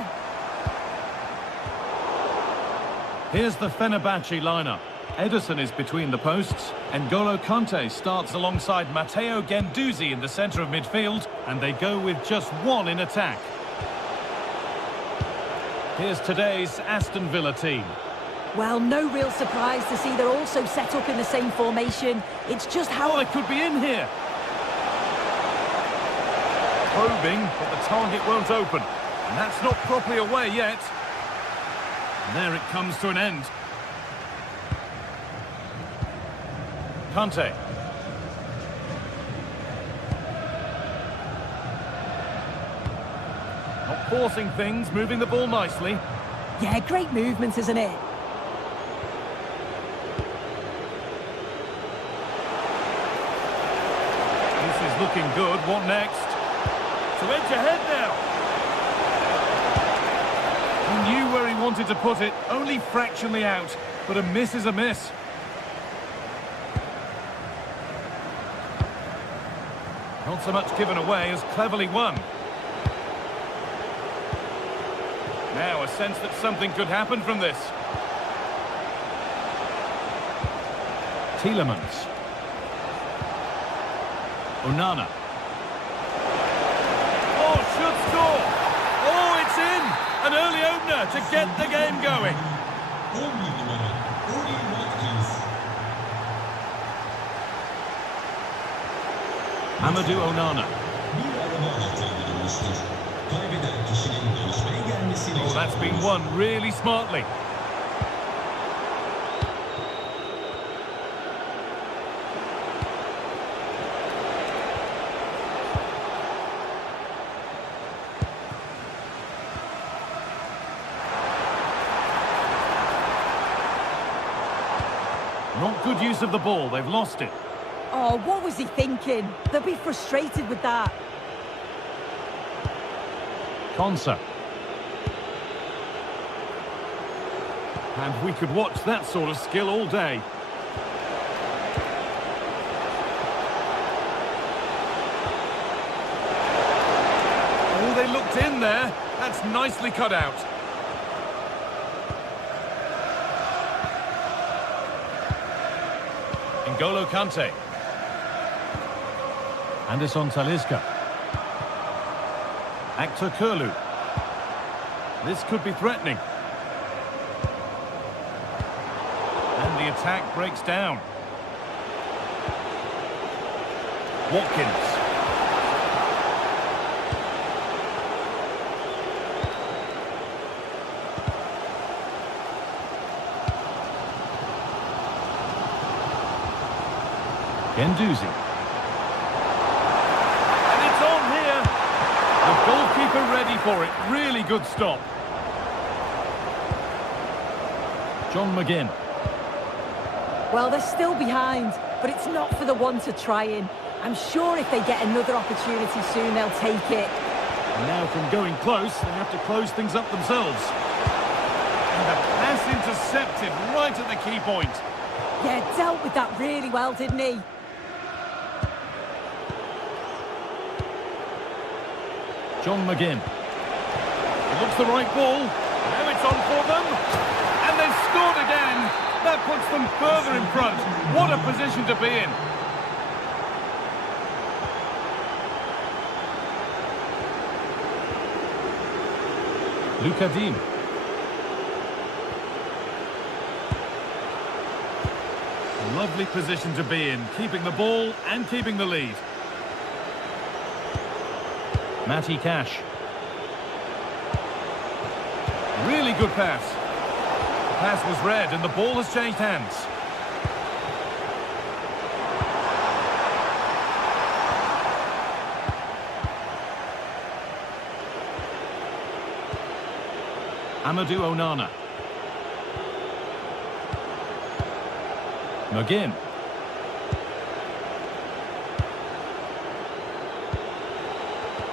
Here's the Fenerbahce lineup. Ederson is between the posts. N'Golo Kante starts alongside Matteo Guendouzi in the centre of midfield, and they go with just one in attack. Here's today's Aston Villa team. Well, no real surprise to see they're also set up in the same formation. It's just how... Oh, it could be in here. Probing, but the target won't open. And that's not properly away yet. And there it comes to an end. Kante. Not forcing things, moving the ball nicely. Yeah, great movement, isn't it? This is looking good. What next? To edge ahead now. He knew where he wanted to put it, only fractionally out, but a miss is a miss. Not so much given away as cleverly won. Now a sense that something could happen from this. Tielemans. Onana. Oh, should score! Oh, it's in! An early opener to get the game going. Amadou Onana. Oh, that's been won really smartly. Not good use of the ball, they've lost it. Oh, what was he thinking? They'll be frustrated with that. Konsa. And we could watch that sort of skill all day. Oh, they looked in there. That's nicely cut out. N'Golo Kante. Anderson Talisca. Actor Kurlu. This could be threatening. And the attack breaks down. Watkins. Guendouzi. And it's on here. The goalkeeper ready for it. Really good stop. John McGinn. Well, they're still behind, but it's not for the one to try in. I'm sure if they get another opportunity soon, they'll take it. And now from going close, they have to close things up themselves. And the pass intercepted right at the key point. Yeah, dealt with that really well, didn't he? John McGinn. It looks the right ball. Now it's on for them. And they've scored again. That puts them further in front. What a position to be in. Luka Dean. A lovely position to be in, keeping the ball and keeping the lead. Matty Cash. Really good pass. The pass was read and the ball has changed hands. Amadou Onana. McGinn.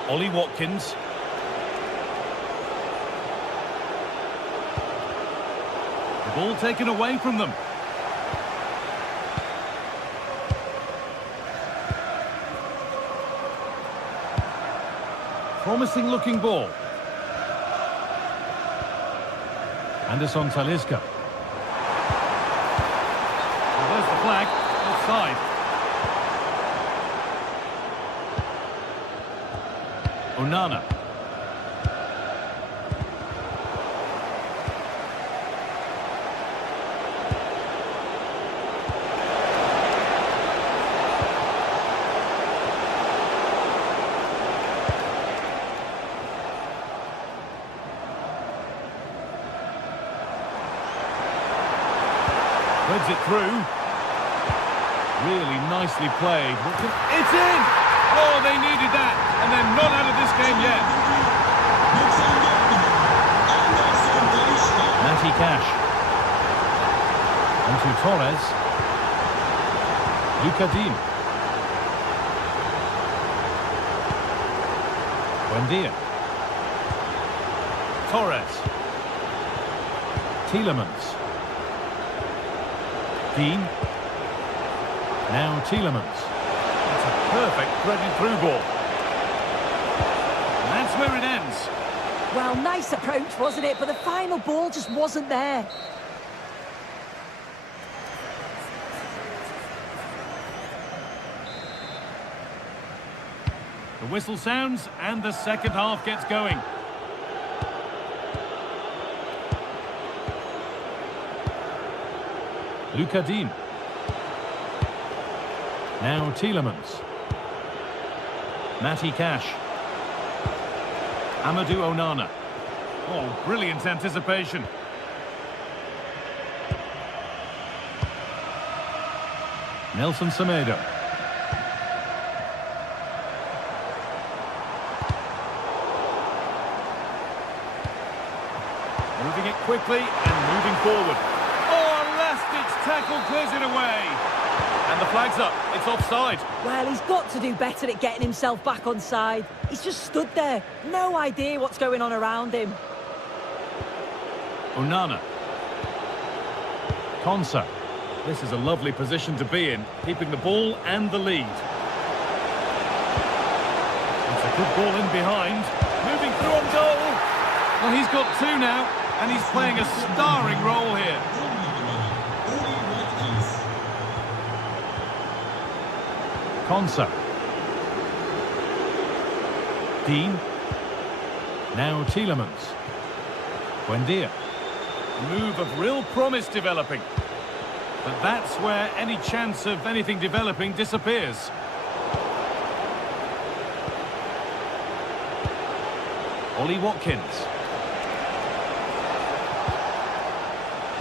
Ollie Watkins. The ball taken away from them. Promising looking ball. Anderson Talisca. Well, there's the flag. Offside. Onana. Threads it through. Really nicely played. It's in! Oh, they needed that, and they're not out of this game yet. Matty Cash. On to Torres. Luca Dean. Buendia. Torres. Tielemans. Dean. Now Tielemans. That's a perfect threaded through ball. And that's where it ends. Well, nice approach, wasn't it? But the final ball just wasn't there. The whistle sounds and the second half gets going. Luca Dean. Now Tielemans. Matty Cash. Amadou Onana. Oh, brilliant anticipation. Nelson Semedo. Moving it quickly and moving forward. Oh, a last-ditch tackle clears it away. And the flag's up. It's offside. Well, he's got to do better at getting himself back on side. He's just stood there. No idea what's going on around him. Onana. Konsa. This is a lovely position to be in, keeping the ball and the lead. It's a good ball in behind. Moving through on goal. Well, he's got two now, and he's playing a starring role here. Konsa. Dean. Now Tielemans. Buendia. A move of real promise developing. But that's where any chance of anything developing disappears. Ollie Watkins.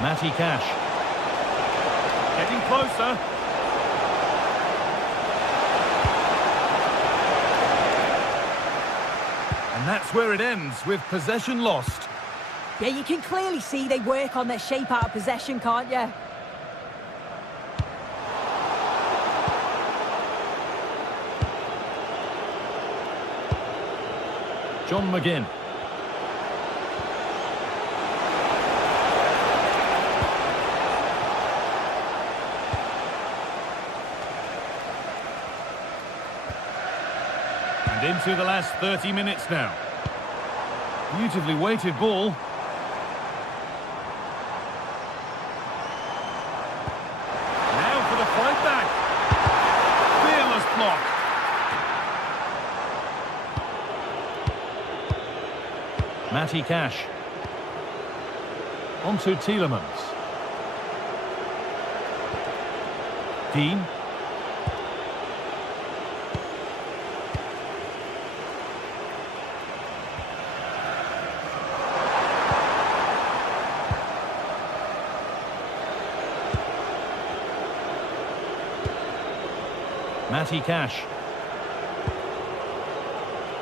Matty Cash. Getting closer. And that's where it ends, with possession lost. Yeah, you can clearly see they work on their shape out of possession, can't you? John McGinn. And into the last 30 minutes now. Beautifully weighted ball. Now for the fight back. Fearless block. Matty Cash. On to Tielemans. Dean. Matty Cash.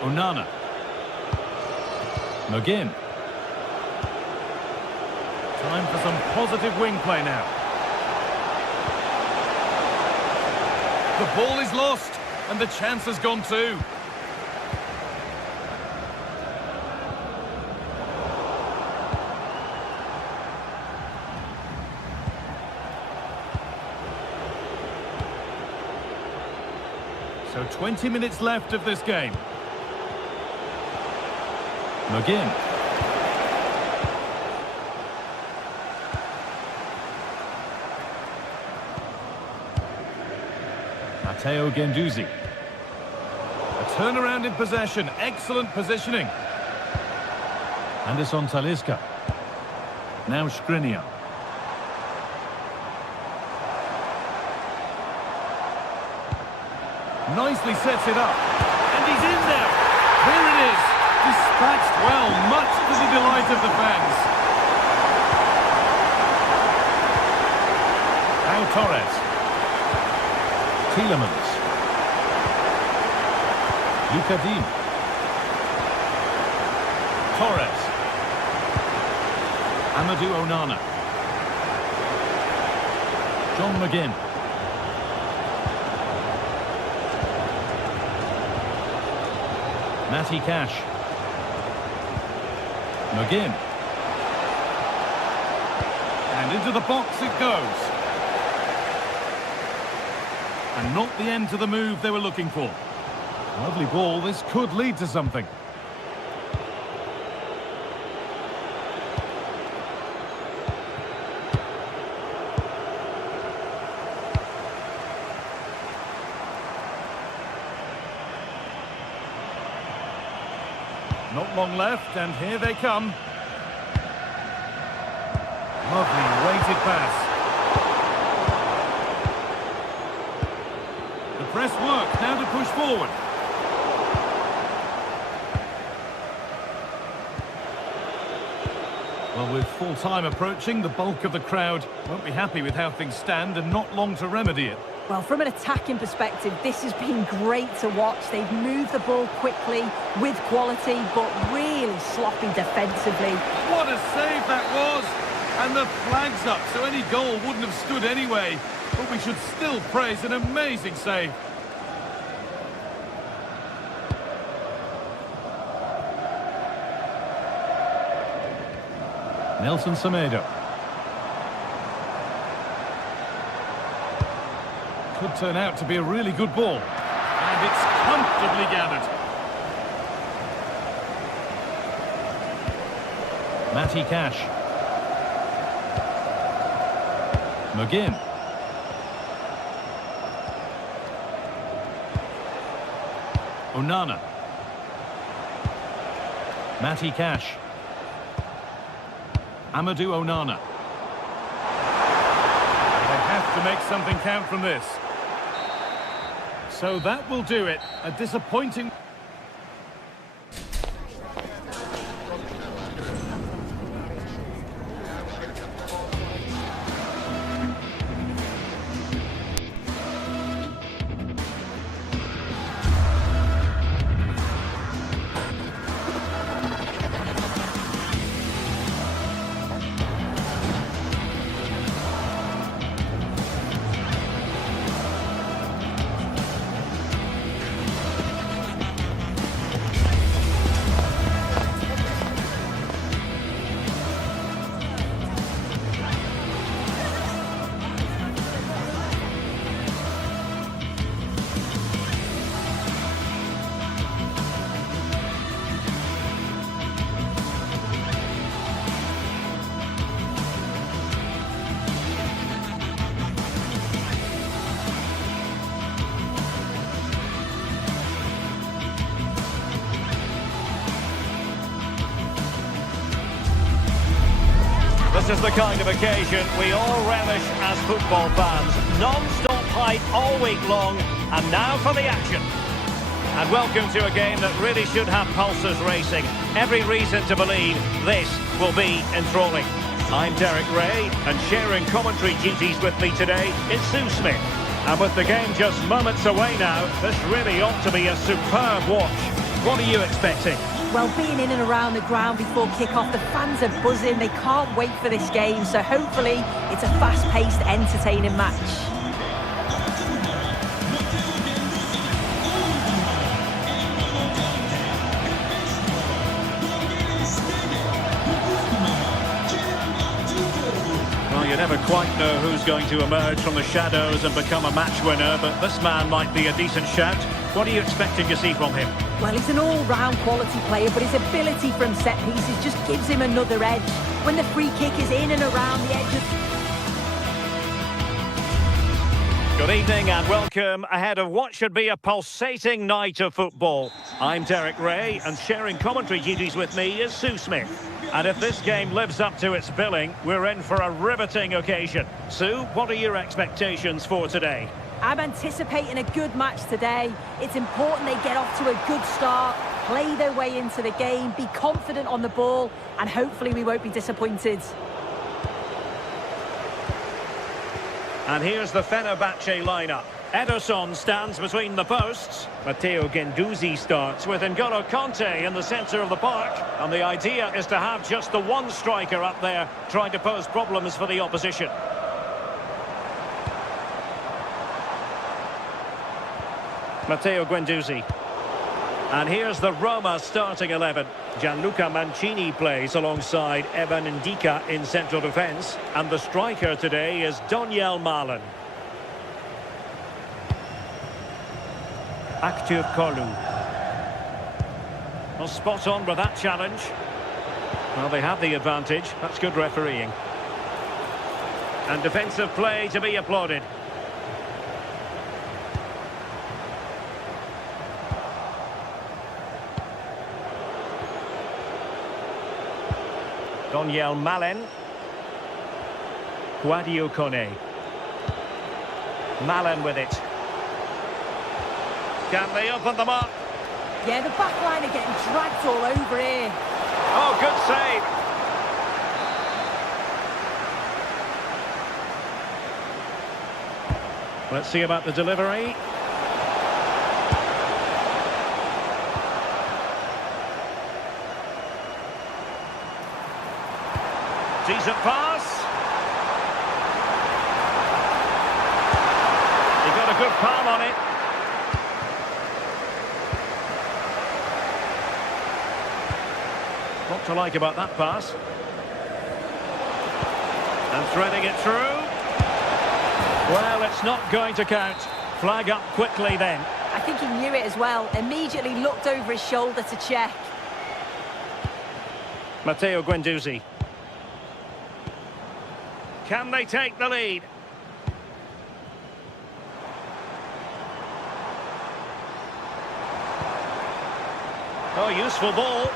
Onana. McGinn. Time for some positive wing play now. The ball is lost, and the chance has gone too. So 20 minutes left of this game. McGinn. Matteo Guendouzi. A turnaround in possession. Excellent positioning. Anderson Talisca. Now Skriniar. Nicely sets it up. And he's in there. Here it is. Dispatched well, much to the delight of the fans. Now Torres. Tielemans. Luca Dean. Torres. Amadou Onana. John McGinn. Matty Cash. McGinn. And into the box it goes. And not the end to the move they were looking for. Lovely ball, this could lead to something. Not long left, and here they come. Lovely weighted pass. The press work, now to push forward. Well, with full time approaching, the bulk of the crowd won't be happy with how things stand and not long to remedy it. Well, from an attacking perspective, this has been great to watch. They've moved the ball quickly, with quality, but really sloppy defensively. What a save that was! And the flag's up, so any goal wouldn't have stood anyway. But we should still praise an amazing save. Nelson Semedo. Could turn out to be a really good ball. And it's comfortably gathered. Matty Cash. McGinn. Onana. Matty Cash. Amadou Onana. They have to make something count from this. So that will do it. A disappointing... This is the kind of occasion we all relish as football fans. Non-stop hype all week long, and now for the action. And welcome to a game that really should have pulses racing. Every reason to believe this will be enthralling. I'm Derek Ray, and sharing commentary duties with me today is Sue Smith. And with the game just moments away now, this really ought to be a superb watch. What are you expecting? Well, being in and around the ground before kick-off, the fans are buzzing. They can't wait for this game, so hopefully it's a fast-paced, entertaining match. never quite know who's going to emerge from the shadows and become a match winner, but this man might be a decent shout. What are you expecting to see from him? Well, he's an all-round quality player, but his ability from set pieces just gives him another edge. When the free kick is in and around the edge of... Good evening and welcome ahead of what should be a pulsating night of football. I'm Derek Ray, and sharing commentary duties with me is Sue Smith. And if this game lives up to its billing, we're in for a riveting occasion. Sue, what are your expectations for today? I'm anticipating a good match today. It's important they get off to a good start, play their way into the game, be confident on the ball, and hopefully we won't be disappointed. And here's the Fenerbahce lineup. Ederson stands between the posts. Matteo Guendouzi starts with N'Golo Kanté in the centre of the park. And the idea is to have just the one striker up there trying to pose problems for the opposition. Matteo Guendouzi. And here's the Roma starting 11. Gianluca Mancini plays alongside Evan Ndika in central defence. And the striker today is Daniel Malen. Aktür Kolu. Well, spot on with that challenge. Well, they have the advantage. That's good refereeing. And defensive play to be applauded. Daniel Malen. Guadio Kone. Malen with it. Can they open them up? Yeah, the back line are getting dragged all over here. Oh, good save. Let's see about the delivery. Decent pass. He got a good palm on it. What to like about that pass? And threading it through. Well, it's not going to count. Flag up quickly then. I think he knew it as well. Immediately looked over his shoulder to check. Matteo Guendouzi. Can they take the lead? Oh, useful ball.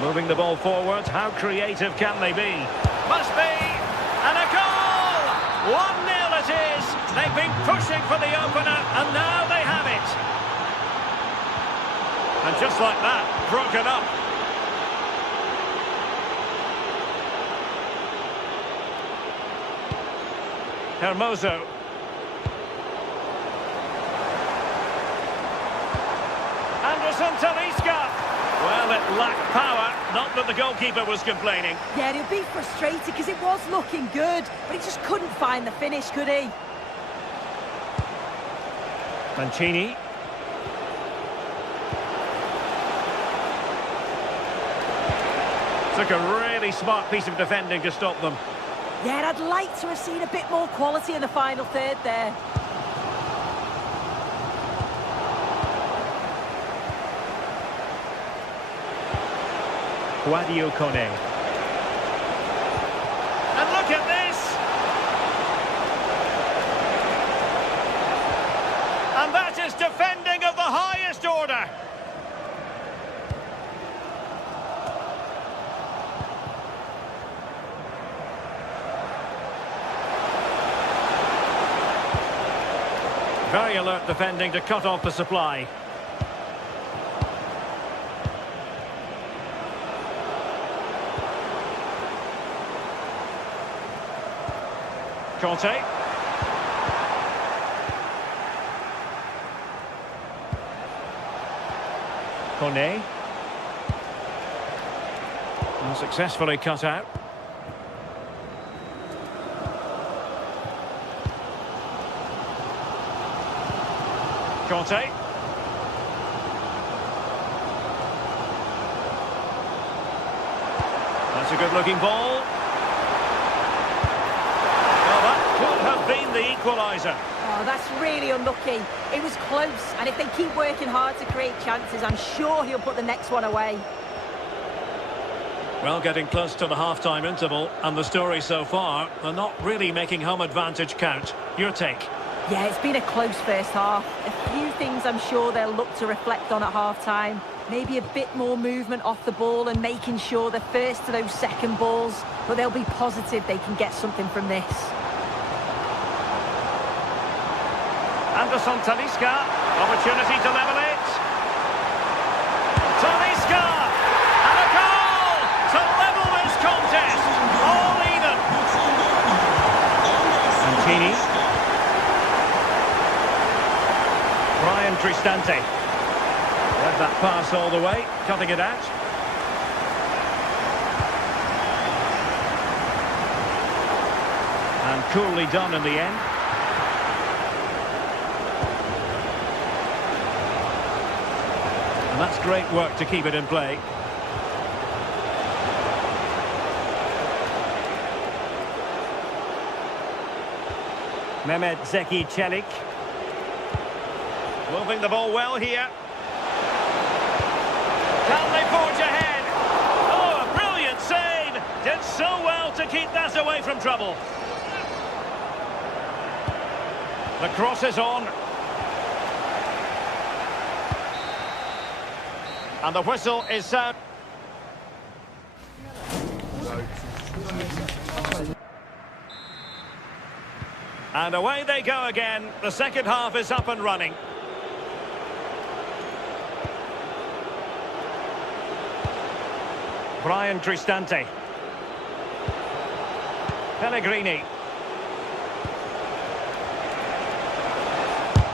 Moving the ball forward, how creative can they be? Must be! And a goal! 1-0 it is! They've been pushing for the opener, and now they have it! And just like that, broken up. Hermoso. Anderson Talisca. Well, it lacked power, not that the goalkeeper was complaining. Yeah, he'll be frustrated because it was looking good, but he just couldn't find the finish, could he? Mancini. Took a really smart piece of defending to stop them. Yeah, I'd like to have seen a bit more quality in the final third there. Guadio Kone. And look at this! And that is defending of the highest order. Very alert defending to cut off the supply. Kanté. Kone. Unsuccessfully cut out. Conte. That's a good-looking ball. Well, that could have been the equaliser. Oh, that's really unlucky. It was close, and if they keep working hard to create chances, I'm sure he'll put the next one away. Well, getting close to the half-time interval, and the story so far, they're not really making home advantage count. Your take? Yeah, it's been a close first half. A few things I'm sure they'll look to reflect on at half-time. Maybe a bit more movement off the ball and making sure they're first to those second balls, but they'll be positive they can get something from this. Anderson Talisca, opportunity to level it. Talisca, and a goal to level this contest. All even. Mancini. Brian Cristante. Led that pass all the way, cutting it out. And coolly done in the end. And that's great work to keep it in play. Mehmet Zeki Çelik. Moving the ball well here. Can they forge ahead? Oh, a brilliant save! Did so well to keep that away from trouble. The cross is on. And the whistle is sound. And away they go again. The second half is up and running. Brian Cristante. Pellegrini.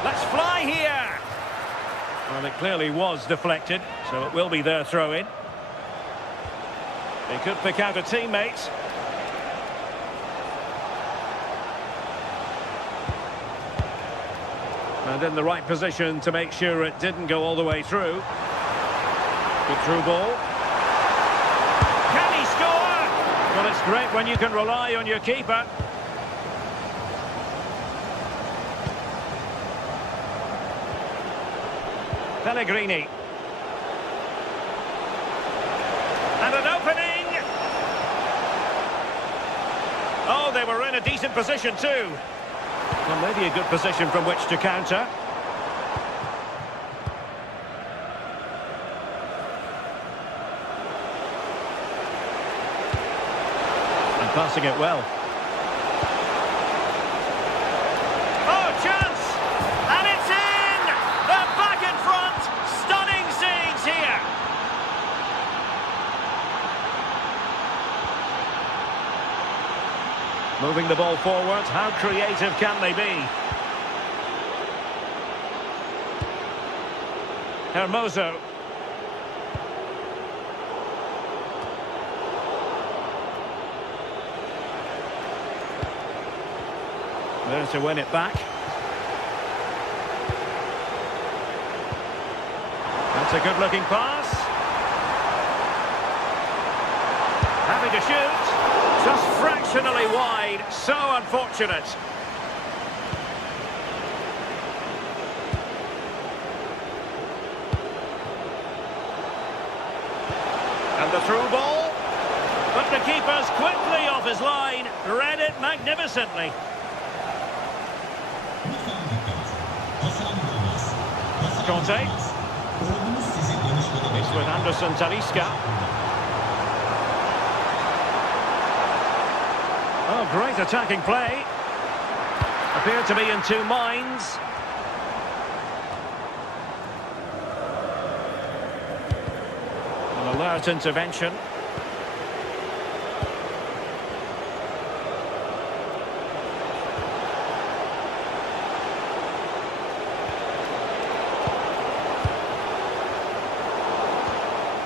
Let's fly here. Well, it clearly was deflected, so it will be their throw-in. They could pick out a teammate. And in the right position to make sure it didn't go all the way through. Good through ball. Can he score? Well, it's great when you can rely on your keeper. Pellegrini. And an opening! Oh, they were in a decent position too. Well, maybe a good position from which to counter. And passing it well. Oh, chance! And it's in! They're back in front! Stunning scenes here! Moving the ball forward, how creative can they be? Hermoso. There to win it back. That's a good-looking pass. Happy to shoot. Just fractionally wide. So unfortunate. And the through ball. But the keeper's quickly off his line. Read it magnificently. Conte. It's with Anderson Talisca. Oh, great attacking play. Appear to be in two minds. An alert intervention.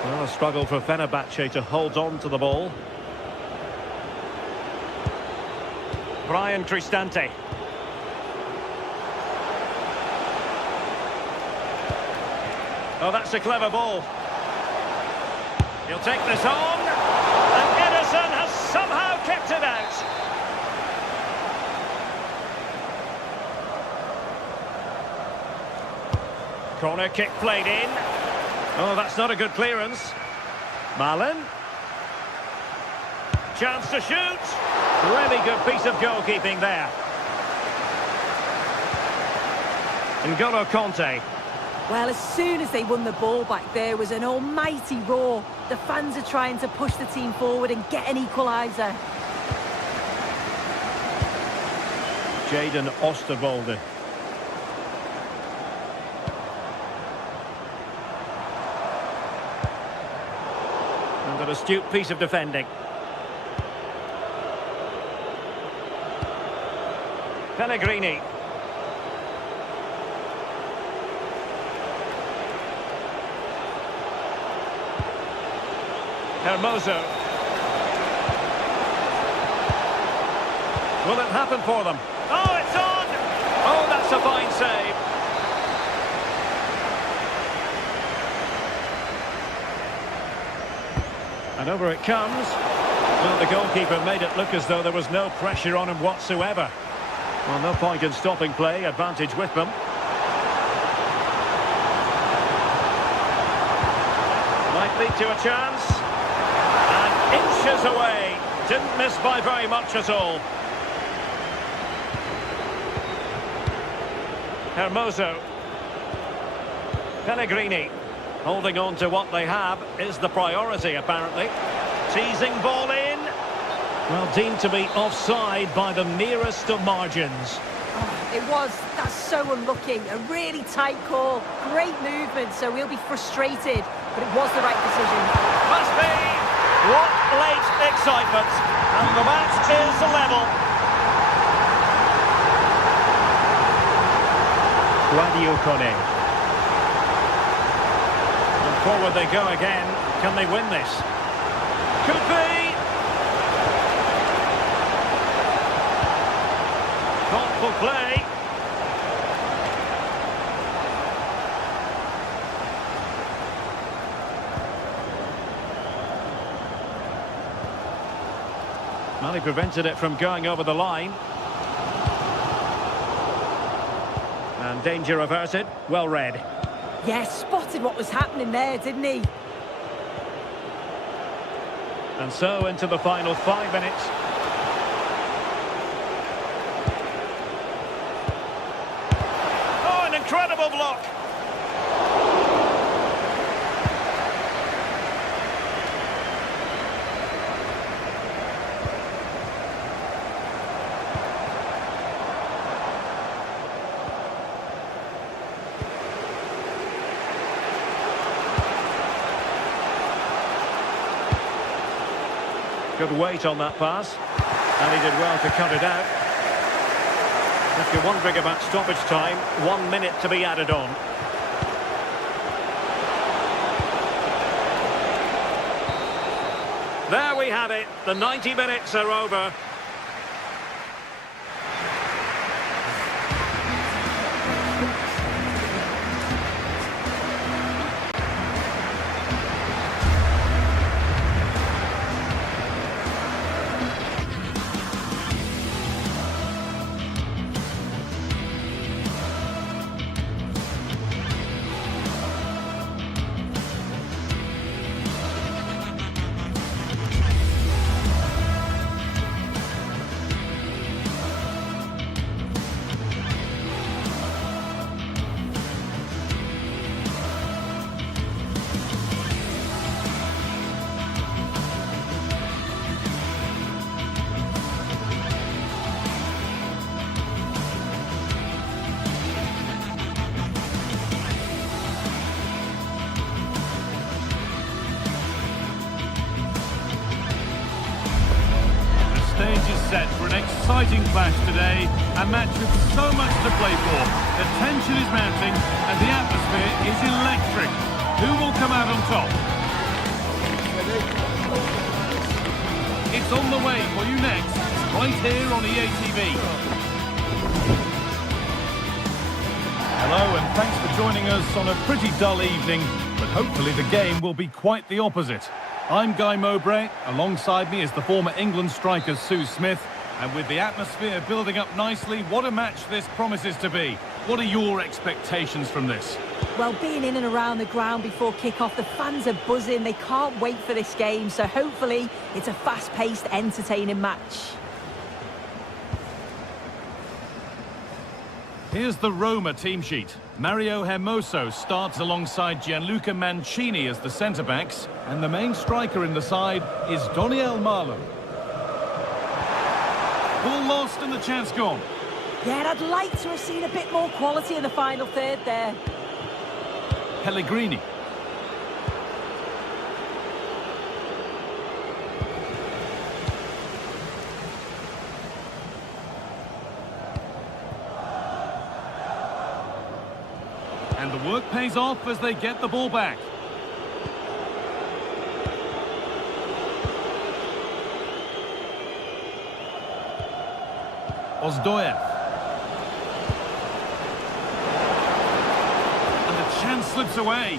Well, a struggle for Fenerbahce to hold on to the ball. Brian Cristante. Oh, that's a clever ball. He'll take this on. And Ederson has somehow kept it out. Corner kick played in. Oh, that's not a good clearance. Malin. Chance to shoot. Really good piece of goalkeeping there. N'Golo Kanté. Well, as soon as they won the ball back, there was an almighty roar. The fans are trying to push the team forward and get an equaliser. Jadon Oosterwolde. And an astute piece of defending. Pellegrini. Hermoso. Will it happen for them? Oh, it's on! Oh, that's a fine save. And over it comes. Well, the goalkeeper made it look as though there was no pressure on him whatsoever. Well, no point in stopping play. Advantage with them. Might lead to a chance. Inches away. Didn't miss by very much at all. Hermoso. Pellegrini. Holding on to what they have is the priority, apparently. Teasing ball in. Well, deemed to be offside by the merest of margins. Oh, it was. That's so unlucky. A really tight call. Great movement, so we'll be frustrated. But it was the right decision. Must be. What late excitement, and the match is level. Radio Kone. And forward they go again. Can they win this? Could be. Thoughtful play. Well, he prevented it from going over the line. And danger averted. Well read. Yes, spotted what was happening there, didn't he? And so into the final 5 minutes. Oh, an incredible block. Good weight on that pass, and he did well to cut it out. If you're wondering about stoppage time, 1 minute to be added on. There we have it, the 90 minutes are over. Stage is set for an exciting clash today, a match with so much to play for. The tension is mounting and the atmosphere is electric. Who will come out on top? It's on the way for you next, right here on EA TV. And Hello and thanks for joining us on a pretty dull evening, but hopefully the game will be quite the opposite. I'm Guy Mowbray, alongside me is the former England striker Sue Smith, and with the atmosphere building up nicely, what a match this promises to be. What are your expectations from this? Well, being in and around the ground before kick-off, the fans are buzzing, they can't wait for this game, so hopefully it's a fast-paced, entertaining match. Here's the Roma team sheet. Mario Hermoso starts alongside Gianluca Mancini as the centre-backs, and the main striker in the side is Doniel Marlon. Ball lost and the chance gone. Yeah, and I'd like to have seen a bit more quality in the final third there. Pellegrini. And the work pays off as they get the ball back. Ozdoyev. And the chance slips away.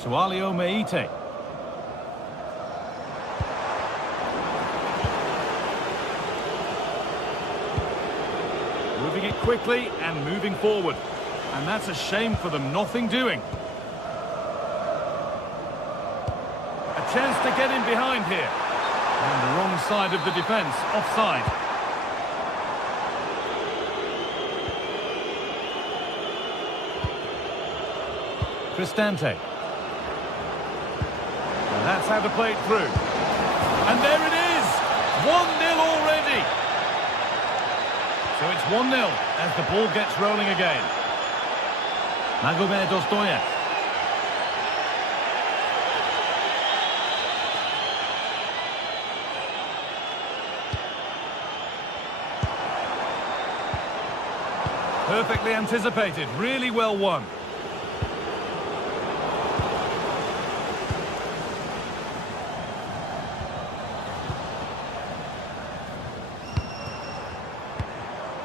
Sualio Meite. Moving it quickly and moving forward. And that's a shame for them, nothing doing. A chance to get in behind here. And the wrong side of the defence, offside. Cristante. And that's how to play it through. And there it is! 1-0 already! So it's 1-0 as the ball gets rolling again. Magomed Ozdoyev. Perfectly anticipated, really well won.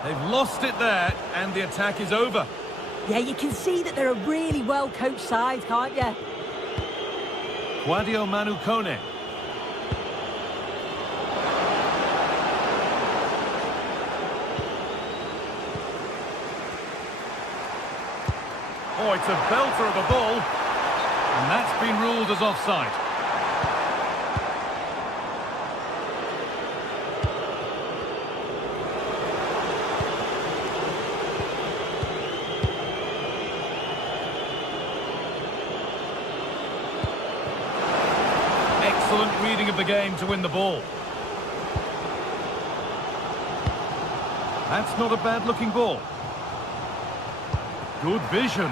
They've lost it there, and the attack is over. Yeah, you can see that they're a really well-coached side, can't you? Quadio Manu Kone. Oh, it's a belter of a ball, and that's been ruled as offside. Excellent reading of the game to win the ball. That's not a bad-looking ball. Good vision.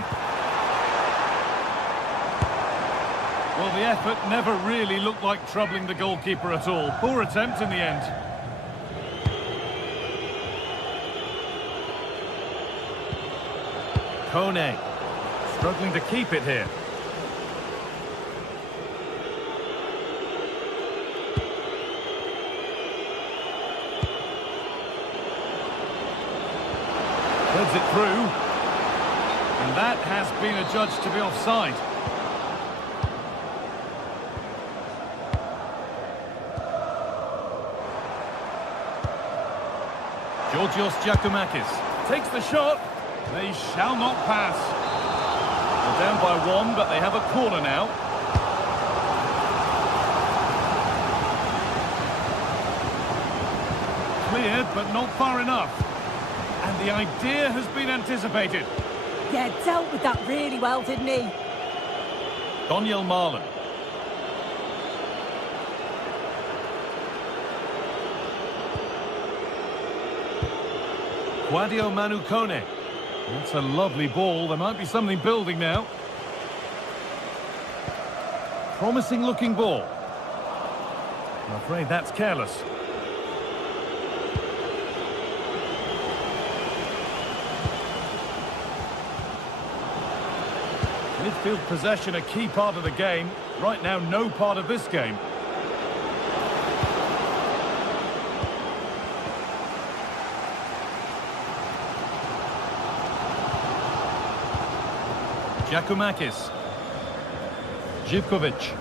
Well, the effort never really looked like troubling the goalkeeper at all. Poor attempt in the end. Kone struggling to keep it here. Heads it through. And that has been adjudged to be offside. Georgios Giacomakis takes the shot. They shall not pass. They're down by one, but they have a corner now. Cleared, but not far enough. And the idea has been anticipated. Yeah, dealt with that really well, didn't he? Doniel Marlon. Quadio Manu Kone. That's a lovely ball. There might be something building now. Promising looking ball. I'm afraid that's careless. Midfield possession a key part of the game. Right now, no part of this game. Giacomakis. Živkovic.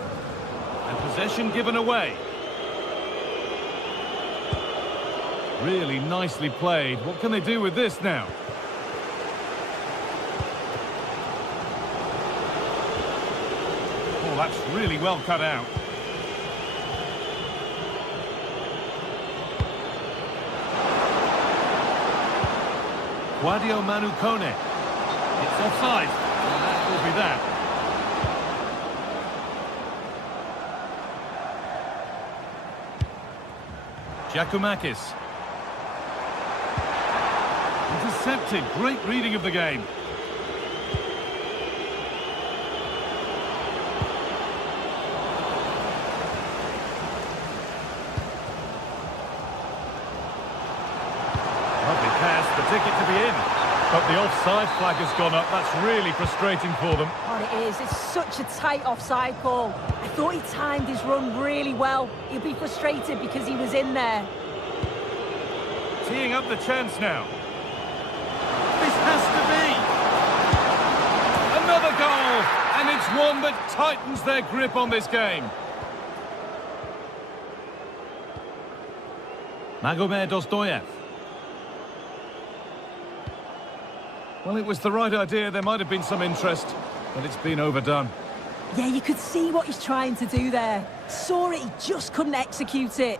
And possession given away. Really nicely played. What can they do with this now? Oh, that's really well cut out. Guadio Manu Kone. It's offside. And that will be that. Giacomakis. Intercepted. Great reading of the game. Lovely pass, the ticket to be in. But the offside flag has gone up. That's really frustrating for them. Oh, it is. It's such a tight offside call. I thought he timed his run really well. He'll be frustrated because he was in there. Teeing up the chance now. This has to be. Another goal. And it's one that tightens their grip on this game. Magomed Dostoyev. Well, it was the right idea. There might have been some interest, but it's been overdone. Yeah, you could see what he's trying to do there. Saw it, he just couldn't execute it.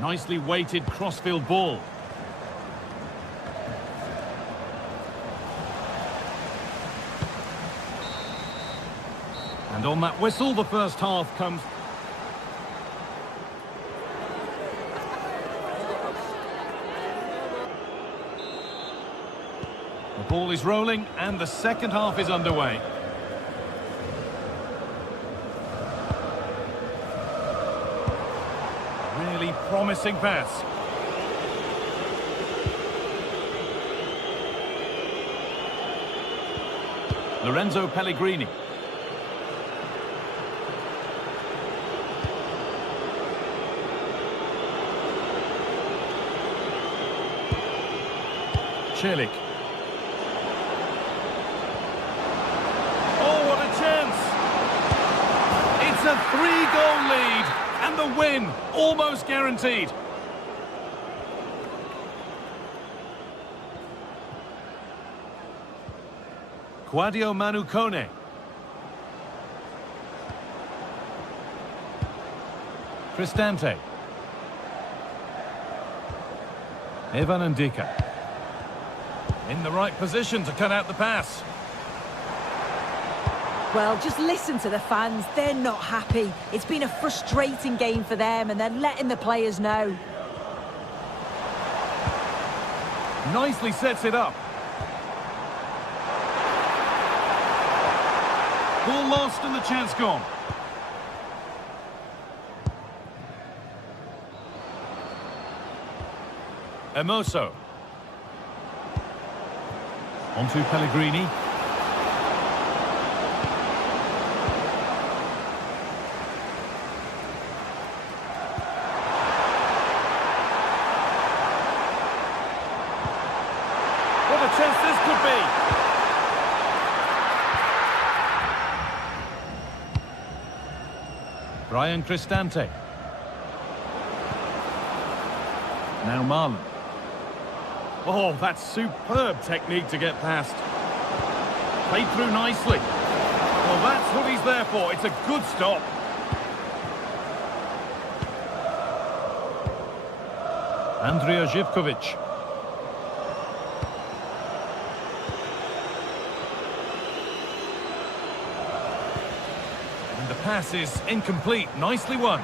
Nicely weighted crossfield ball. And on that whistle, the first half comes. The ball is rolling and the second half is underway. Really promising pass. Lorenzo Pellegrini. Celik. Oh, what a chance! It's a 3-goal lead, and the win almost guaranteed. Guadio Manu Kone. Cristante. Evan Ndika. In the right position to cut out the pass. Well, just listen to the fans. They're not happy. It's been a frustrating game for them, and they're letting the players know. Nicely sets it up. Ball lost and the chance gone. Hermoso. On to Pellegrini. What a chance this could be! Brian Cristante. Now Marlon. Oh, that's superb technique to get past. Played through nicely. Well, that's what he's there for. It's a good stop. Andrija Živkovic. And the pass is incomplete. Nicely won.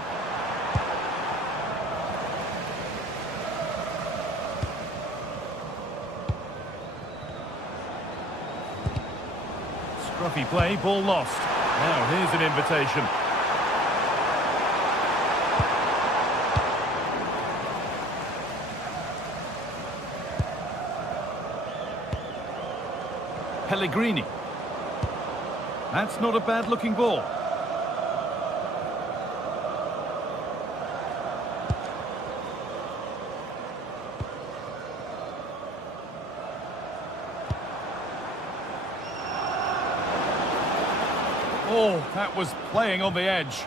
Scruffy play, ball lost. Now here's an invitation. Pellegrini. That's not a bad looking ball. Oh, that was playing on the edge.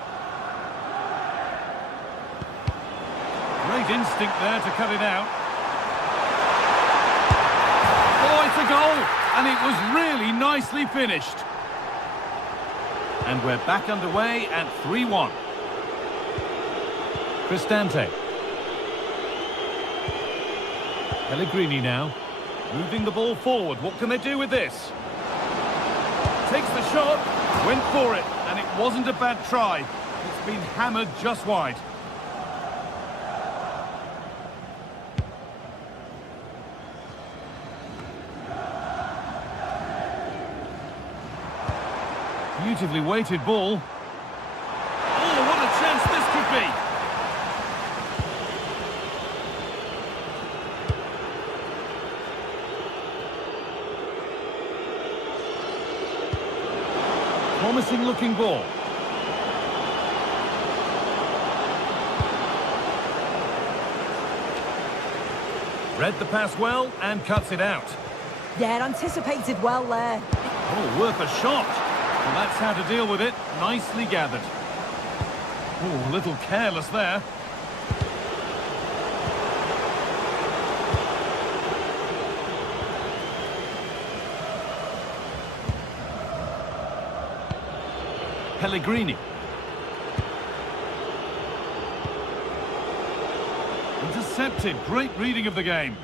Great instinct there to cut it out. Oh, it's a goal! And it was really nicely finished. And we're back underway at 3-1. Cristante. Pellegrini now. Moving the ball forward. What can they do with this? Takes the shot. Went for it. And it wasn't a bad try. It's been hammered just wide. Beautifully weighted ball. Oh, what a chance this could be! Promising looking ball. Read the pass well and cuts it out. Yeah, anticipated well there. Oh, worth a shot. Well, that's how to deal with it. Nicely gathered. Oh, a little careless there. Pellegrini. Intercepted. Great reading of the game.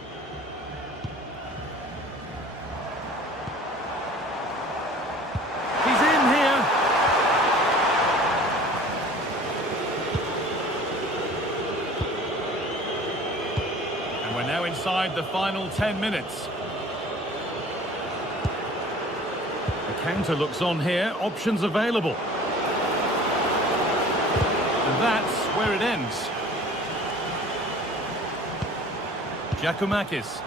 He's in here. And we're now inside the final 10 minutes. The counter looks on here. Options available. And that's where it ends. Giacomakis.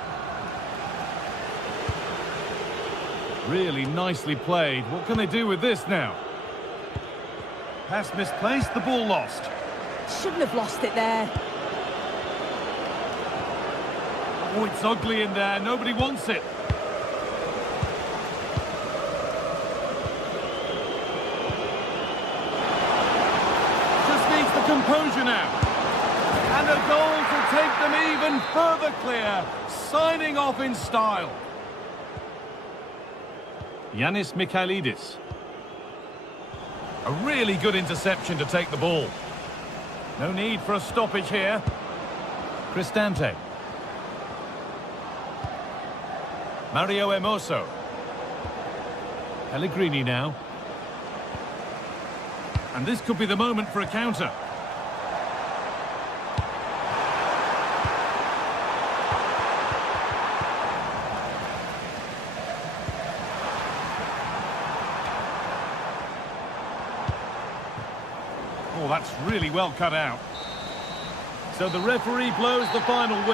Really nicely played. What can they do with this now? Pass misplaced, the ball lost. Shouldn't have lost it there. Oh, it's ugly in there. Nobody wants it. Just needs the composure now. And a goal to take them even further clear. Signing off in style. Yanis Mikhailidis. A really good interception to take the ball. No need for a stoppage here. Cristante. Mario Hermoso. Pellegrini now. And this could be the moment for a counter. Oh, that's really well cut out. So the referee blows the final whistle.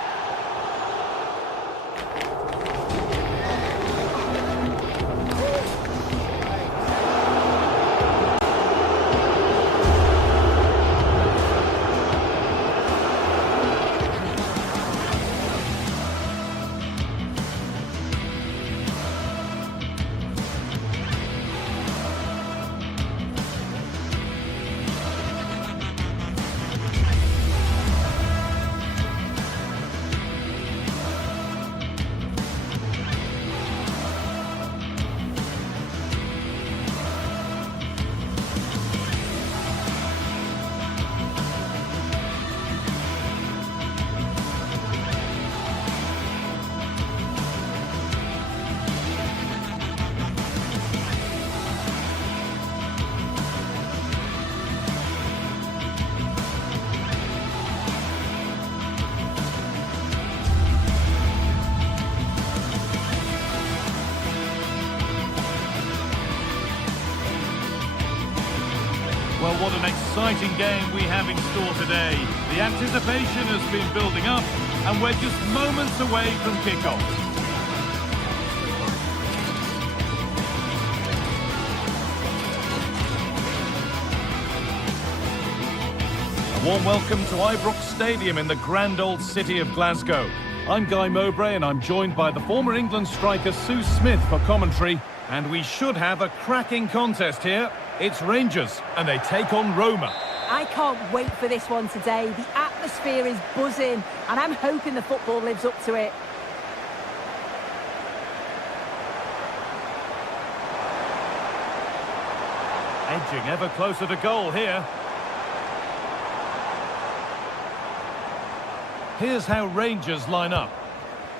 Well, what an exciting game we have in store today. The anticipation has been building up, and we're just moments away from kickoff. A warm welcome to Ibrox Stadium in the grand old city of Glasgow. I'm Guy Mowbray, and I'm joined by the former England striker Sue Smith for commentary. And we should have a cracking contest here. It's Rangers, and they take on Roma. I can't wait for this one today. The atmosphere is buzzing, and I'm hoping the football lives up to it. Edging ever closer to goal here. Here's how Rangers line up.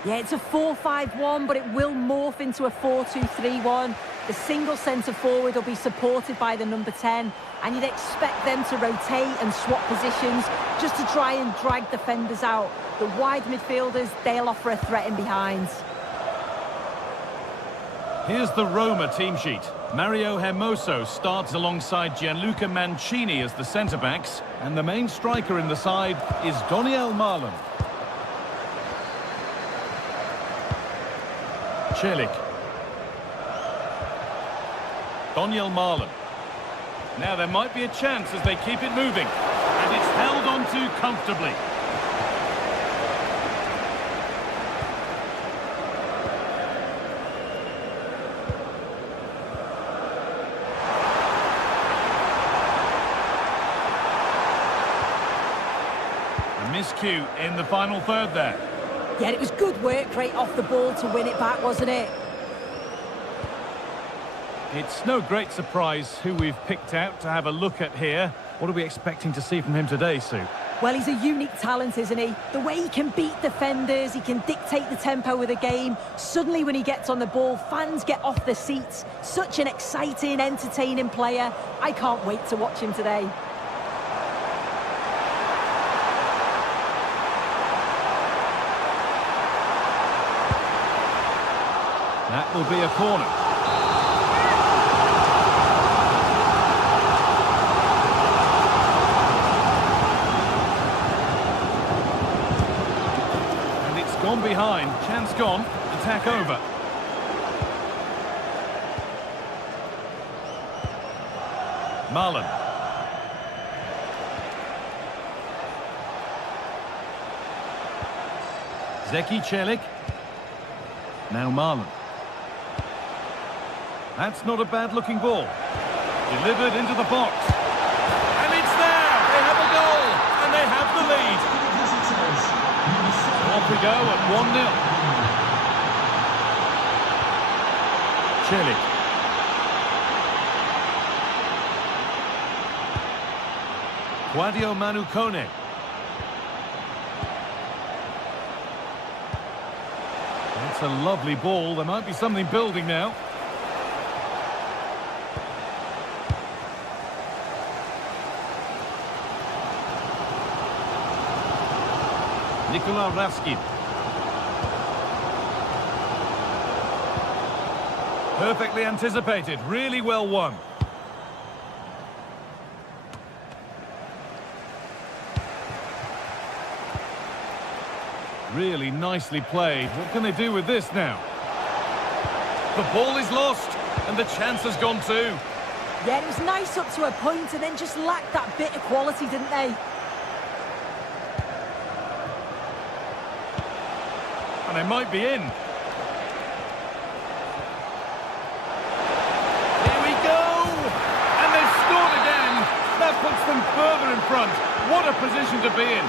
Yeah, it's a 4-5-1, but it will morph into a 4-2-3-1. The single centre-forward will be supported by the number 10, and you'd expect them to rotate and swap positions just to try and drag defenders out. The wide midfielders, they'll offer a threat in behind. Here's the Roma team sheet. Mario Hermoso starts alongside Gianluca Mancini as the centre-backs, and the main striker in the side is Doniel Marlon. Celik. Doniel Marlon. Now there might be a chance as they keep it moving, and it's held on to comfortably. A miscue in the final third there. Yeah, it was good work right off the ball to win it back, wasn't it? It's no great surprise who we've picked out to have a look at here. What are we expecting to see from him today, Sue? Well, he's a unique talent, isn't he? The way he can beat defenders, he can dictate the tempo of the game. Suddenly, when he gets on the ball, fans get off their seats. Such an exciting, entertaining player. I can't wait to watch him today. That will be a corner. And it's gone behind. Chance gone. Attack over. Marlon. Zeki Celik. Now Marlon. That's not a bad-looking ball. Delivered into the box. And it's there! They have a goal! And they have the lead! So off we go at 1-0. Celik. Quadio Manu Kone. That's a lovely ball. There might be something building now. Nikola Raskin. Perfectly anticipated, really well won. Really nicely played. What can they do with this now? The ball is lost, and the chance has gone too. Yeah, it was nice up to a point, and then just lacked that bit of quality, didn't they? And they might be in. Here we go! And they've scored again! That puts them further in front. What a position to be in.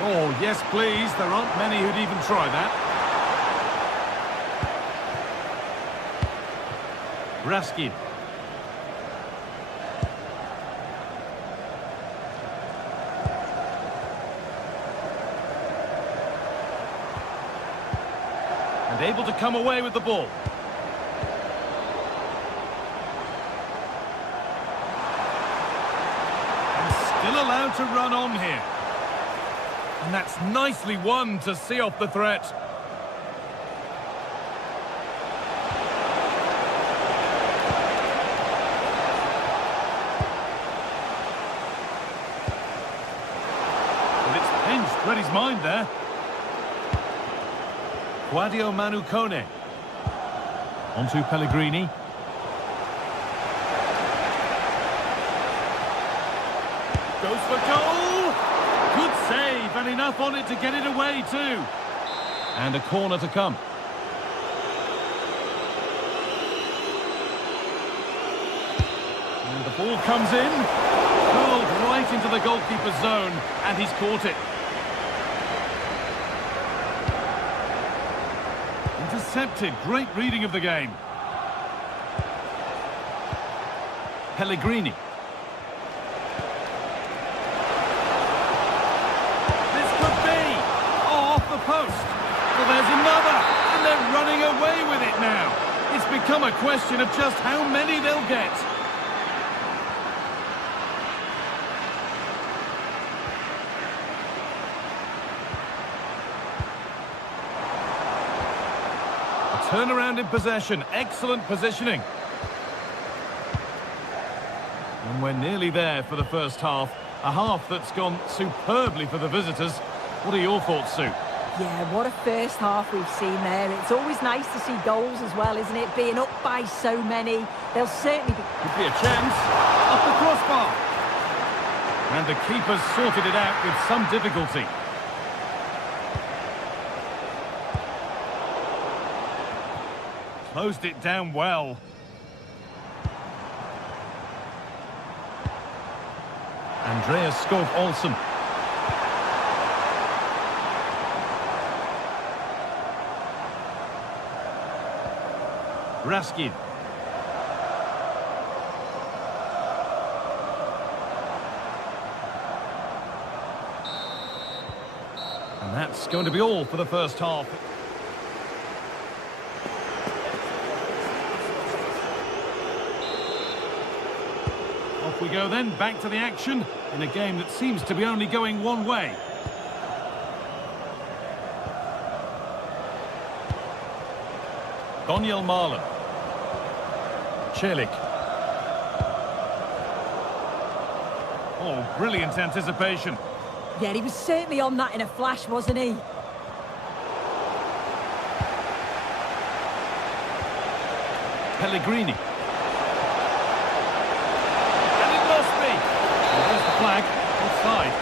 Oh, yes, please. There aren't many who'd even try that. Raskin. And able to come away with the ball. And still allowed to run on here. And that's nicely won to see off the threat. But it's pinched Reddy's mind there. Quadio Manu Kone. Onto Pellegrini. Goes for goal! Good save, and enough on it to get it away too. And a corner to come. And the ball comes in, curled right into the goalkeeper's zone, and he's caught it. Intercepted, great reading of the game. Pellegrini. This could be! Oh, off the post. Well, there's another, and they're running away with it now. It's become a question of just how many they'll get. A turnaround in possession, excellent positioning. And we're nearly there for the first half. A half that's gone superbly for the visitors. What are your thoughts, Sue? Yeah, what a first half we've seen there. It's always nice to see goals as well, isn't it? Being up by so many. They'll certainly be... Could be a chance. Off the crossbar. And the keeper's sorted it out with some difficulty. Closed it down well. Andreas Skov Olsen. Raskin. And that's going to be all for the first half. Off we go then, back to the action, in a game that seems to be only going one way. Daniel Marlon. Celik. Oh, brilliant anticipation. Yeah, he was certainly on that in a flash, wasn't he? Pellegrini. And it must be. Well, there's the flag. Offside.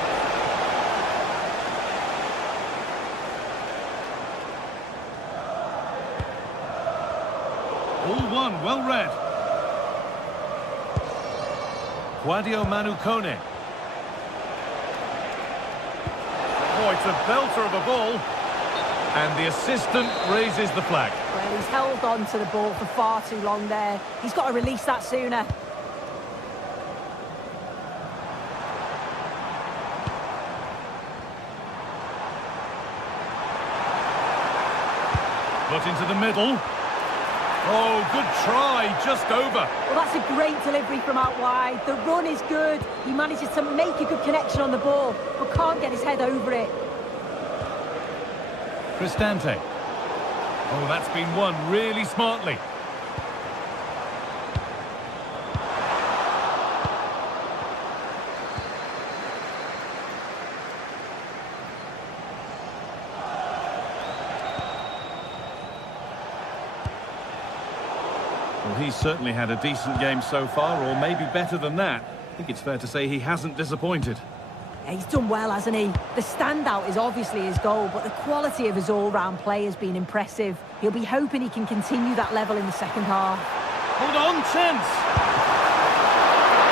All one, well read. Guadio Manu Kone. Oh, it's a belter of a ball. And the assistant raises the flag. Well, he's held on to the ball for far too long there. He's got to release that sooner. Put into the middle. Oh, good try, just over. Well, that's a great delivery from out wide. The run is good. He manages to make a good connection on the ball, but can't get his head over it. Cristante. Oh, that's been won really smartly. Well, he's certainly had a decent game so far, or maybe better than that. I think it's fair to say he hasn't disappointed. Yeah, he's done well, hasn't he? The standout is obviously his goal, but the quality of his all-round play has been impressive. He'll be hoping he can continue that level in the second half. Hold on, chance!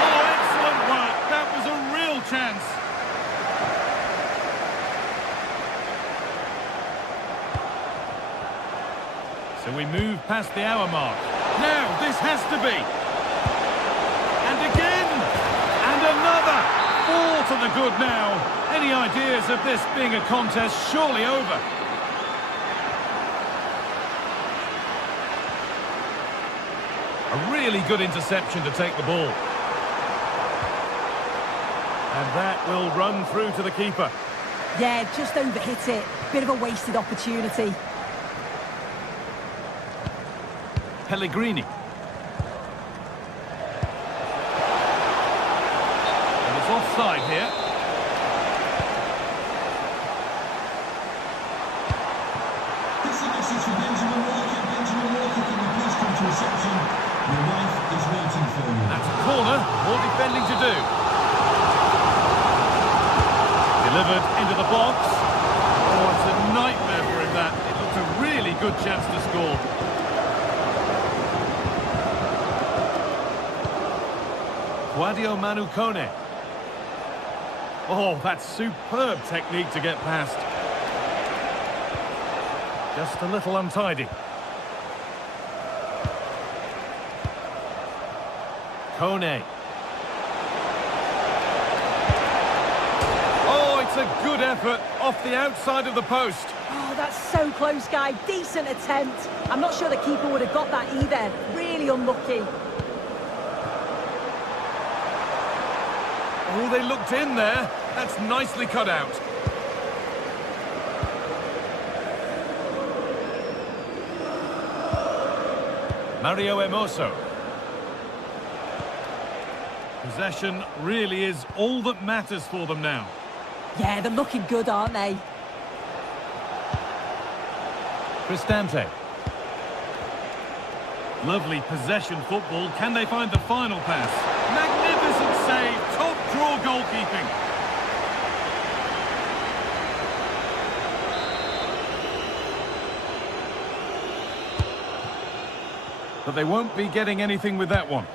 Oh, excellent work! That was a real chance! So we move past the hour mark. Now, this has to be! And again! And another! 4 to the good now. Any ideas of this being a contest surely over? A really good interception to take the ball. And that will run through to the keeper. Yeah, just overhit it. Bit of a wasted opportunity. Pellegrini. And it's offside here. This is a message for Benjamin Walker. Benjamin Walker, can you please come to reception? Your wife is waiting for you. That's a corner. More defending to do. Delivered into the box. Oh, it's a nightmare for him, that. It looked a really good chance to score. Guadio Manu Kone. Oh, that's superb technique to get past. Just a little untidy. Kone. Oh, it's a good effort off the outside of the post. Oh, that's so close, guy. Decent attempt. I'm not sure the keeper would have got that either. Really unlucky. Oh, they looked in there. That's nicely cut out. Mario Hermoso. Possession really is all that matters for them now. Yeah, they're looking good, aren't they? Cristante. Lovely possession football. Can they find the final pass? Magnificent save. Top draw goalkeeping. But they won't be getting anything with that one.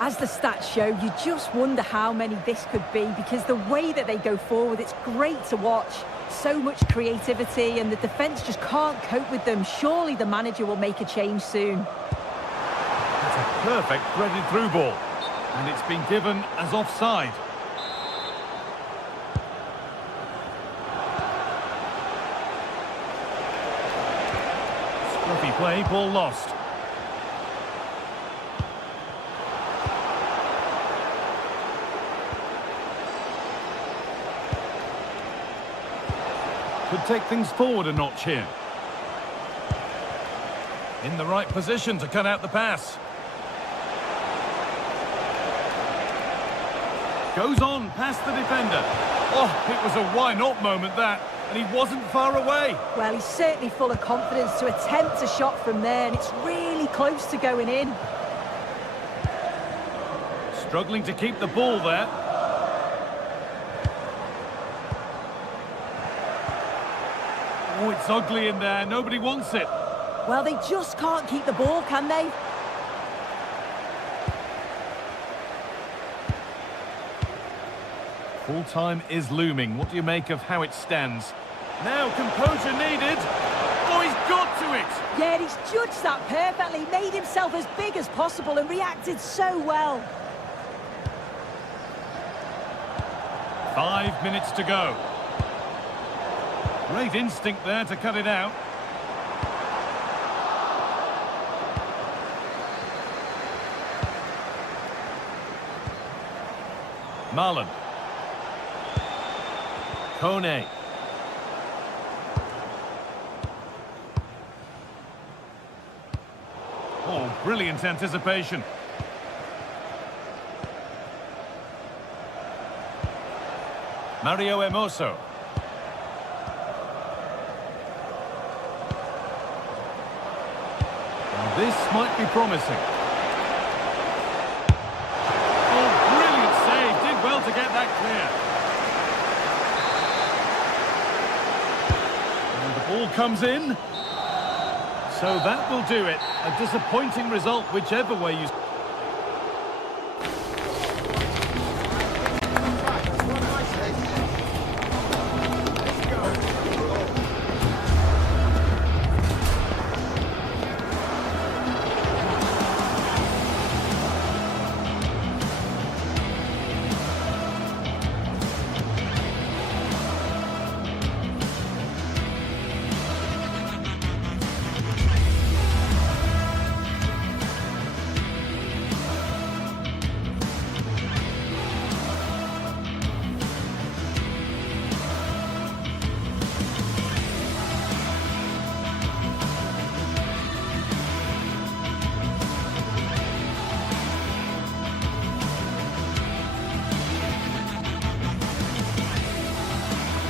As the stats show, you just wonder how many this could be, because the way that they go forward, it's great to watch. So much creativity, and the defence just can't cope with them. Surely the manager will make a change soon. That's a perfect threaded through ball. And it's been given as offside. Scruffy play, ball lost. Could take things forward a notch here. In the right position to cut out the pass. Goes on past the defender. Oh, it was a why not moment, that. And he wasn't far away. Well, he's certainly full of confidence to attempt a shot from there, and it's really close to going in. Struggling to keep the ball there. Oh, it's ugly in there. Nobody wants it. Well, they just can't keep the ball, can they? Full time is looming. What do you make of how it stands? Now composure needed. Oh, he's got to it. Yeah, he's judged that perfectly, made himself as big as possible and reacted so well. 5 minutes to go. Great instinct there to cut it out. Marlon. Kone. Oh, brilliant anticipation. Mario Hermoso. This might be promising. Oh, brilliant save. Did well to get that clear. And the ball comes in. So that will do it. A disappointing result, whichever way you...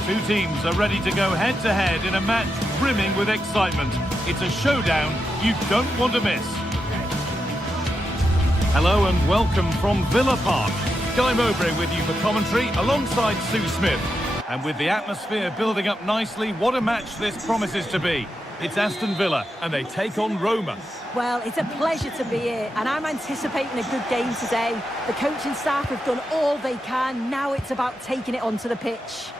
Two teams are ready to go head-to-head in a match brimming with excitement. It's a showdown you don't want to miss. Hello and welcome from Villa Park. Guy Mowbray with you for commentary alongside Sue Smith. And with the atmosphere building up nicely, what a match this promises to be. It's Aston Villa and they take on Roma. Well, it's a pleasure to be here and I'm anticipating a good game today. The coaching staff have done all they can. Now it's about taking it onto the pitch.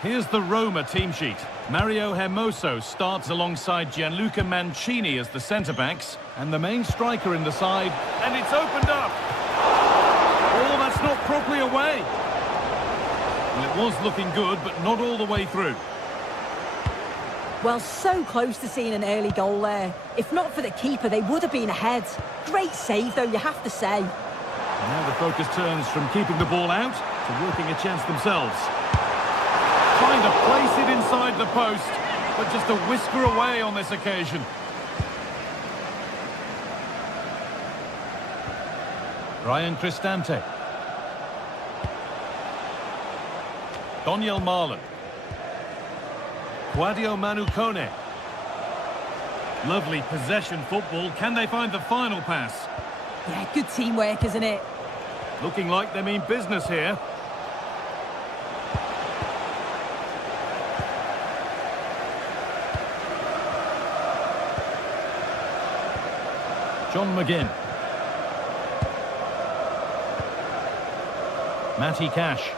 Here's the Roma team sheet. Mario Hermoso starts alongside Gianluca Mancini as the centre-backs and the main striker in the side. And it's opened up. Oh, that's not properly away. Well, it was looking good, but not all the way through. Well, so close to seeing an early goal there. If not for the keeper, they would have been ahead. Great save, though, you have to say. And now the focus turns from keeping the ball out to working a chance themselves. Trying to place it inside the post, but just a whisker away on this occasion. Ryan Cristante. Daniel Marlon. Quadio Manukone. Lovely possession football. Can they find the final pass? Yeah, good teamwork, isn't it? Looking like they mean business here. John McGinn. Matty Cash.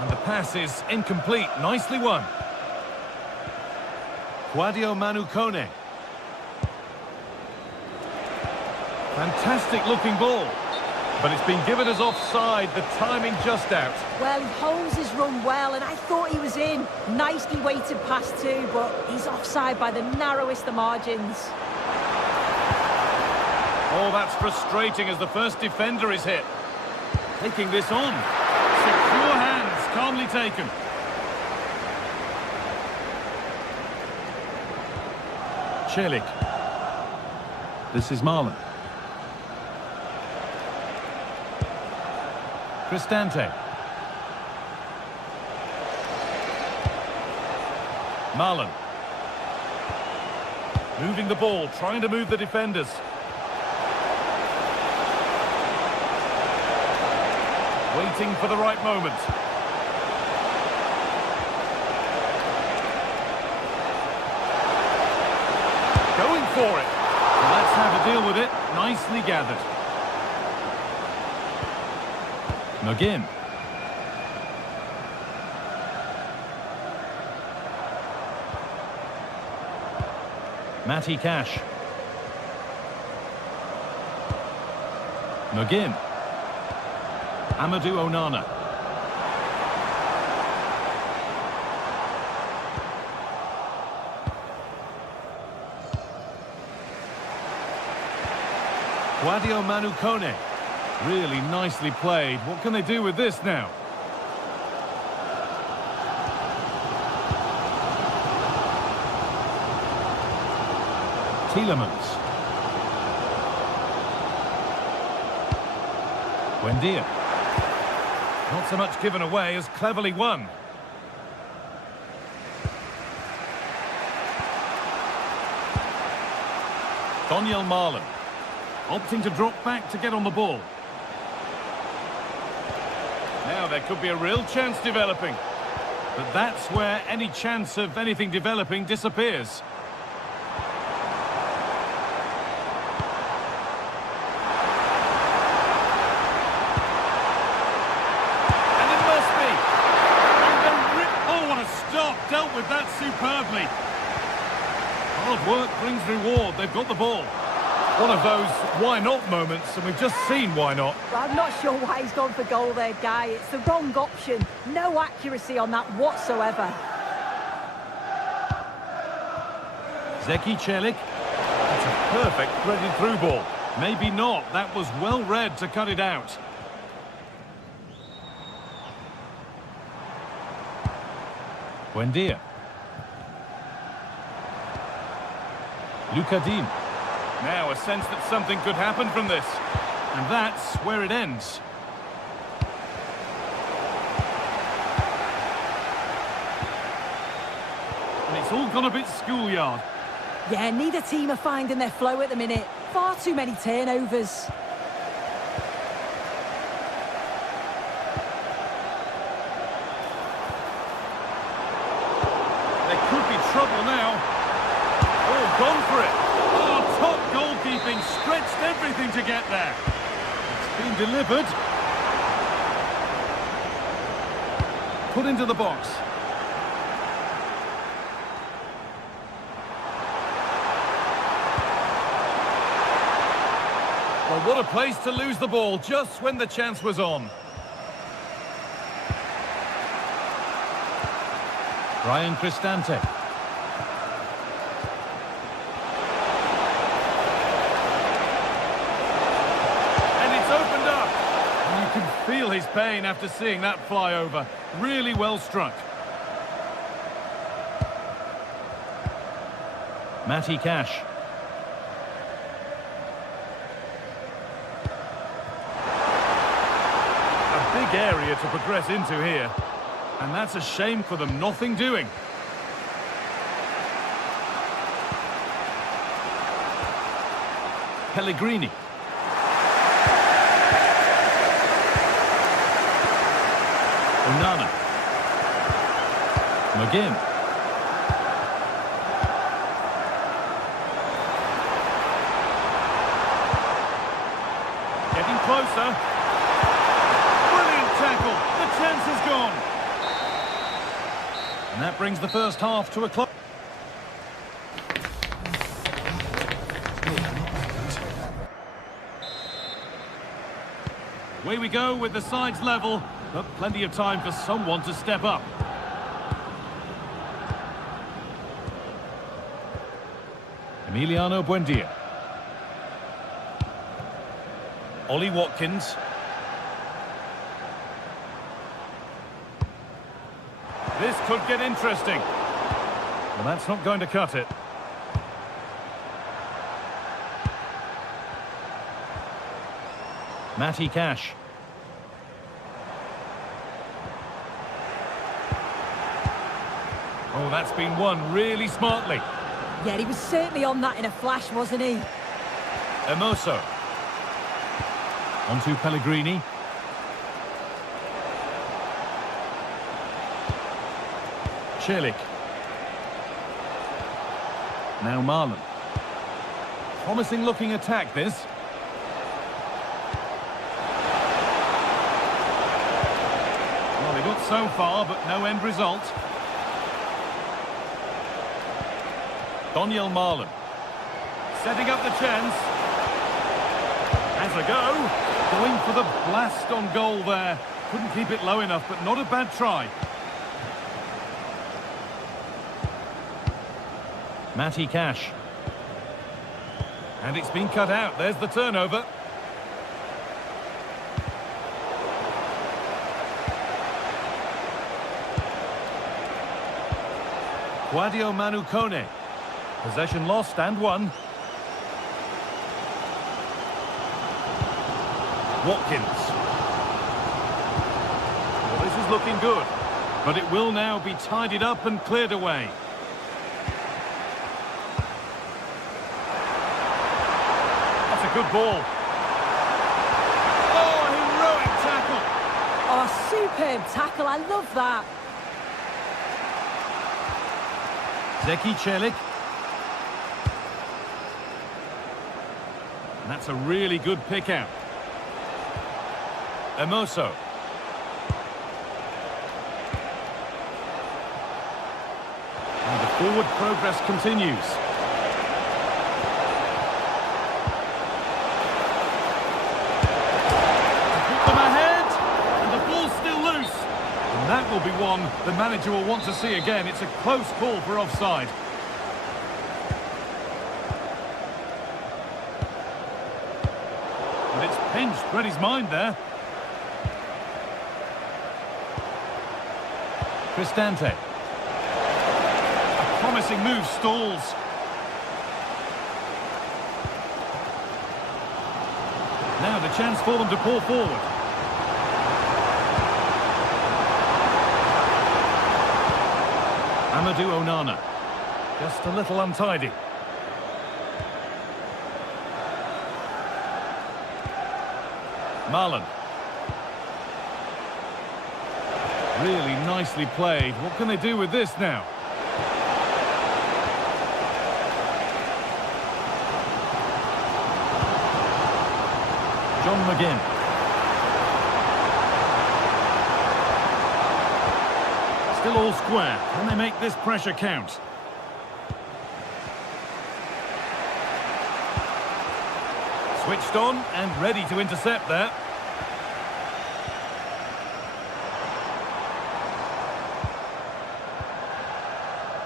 And the pass is incomplete. Nicely won. Quadio Manukone. Fantastic looking ball. But it's been given as offside. The timing just out. Well, he holds his run well, and I thought he was in. Nicely weighted pass too, but he's offside by the narrowest of margins. Oh, that's frustrating as the first defender is hit. Taking this on. Secure hands, calmly taken. Celik. This is Marlon. Cristante. Marlon. Moving the ball, trying to move the defenders. Waiting for the right moment. Going for it. And that's how to deal with it. Nicely gathered. McGinn. Matty Cash. McGinn. Amadou Onana. Quadio Manukone. Really nicely played. What can they do with this now? Tielemans. Buendia. Not so much given away as cleverly won. Daniel Marlon. Opting to drop back to get on the ball. Now there could be a real chance developing. But that's where any chance of anything developing disappears. And it must be. And the rip. Oh, what a stop. Dealt with that superbly. Hard work brings reward. They've got the ball. One of those why not moments, and we've just seen why not. I'm not sure why he's gone for goal there, Guy. It's the wrong option. No accuracy on that whatsoever. Zeki Celik. That's a perfect threaded through ball. Maybe not. That was well read to cut it out. Buendia. Luca Dean. Now a sense that something could happen from this. And that's where it ends. And it's all gone a bit schoolyard. Yeah, neither team are finding their flow at the minute. Far too many turnovers. There could be trouble now. Oh, gone for it. Oh, top goalkeeping, stretched everything to get there. It's been delivered. Put into the box. Well, what a place to lose the ball just when the chance was on. Ryan Cristante. And it's opened up. And you can feel his pain after seeing that fly over. Really well struck. Matty Cash. A big area to progress into here. And that's a shame for them, nothing doing. Pellegrini. Onana. McGinn. Getting closer. Brilliant tackle. The chance is gone. And that brings the first half to a close. Away we go with the sides level, but plenty of time for someone to step up. Emiliano Buendia. Ollie Watkins. This could get interesting. Well, that's not going to cut it. Matty Cash. Oh, that's been won really smartly. Yeah, he was certainly on that in a flash, wasn't he? Hermoso. Onto Pellegrini. Celik. Now Marlon. Promising looking attack, this. Well, they got so far, but no end result. Daniel Marlon. Setting up the chance. Has a go. Going for the blast on goal there. Couldn't keep it low enough, but not a bad try. Matty Cash. And it's been cut out. There's the turnover. Guadio Manu Kone. Possession lost and won. Watkins. Well, this is looking good. But it will now be tidied up and cleared away. That's a good ball. Oh, heroic tackle. Oh, superb tackle. I love that. Zeki Celik. And that's a really good pick out. Hermoso. And the forward progress continues. Put them ahead, and the ball's still loose. And that will be one the manager will want to see again. It's a close call for offside. And it's pinched Reddy's mind there. Cristante. A promising move stalls. Now the chance for them to pull forward. Amadou Onana. Just a little untidy. Marlon. Really nicely played. What can they do with this now? John McGinn. Still all square. Can they make this pressure count? Switched on and ready to intercept there.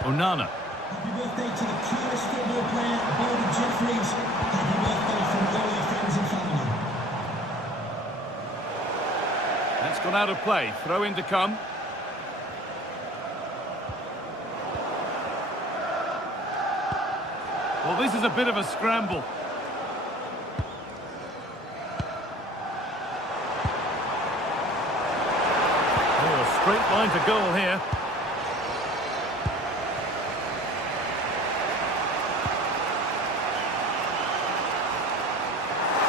Onana. Happy birthday to the cutest football player, Bobby Jeffries. Happy birthday from all your friends and family. That's gone out of play. Throw in to come. Well, this is a bit of a scramble. Oh, a straight line to goal here.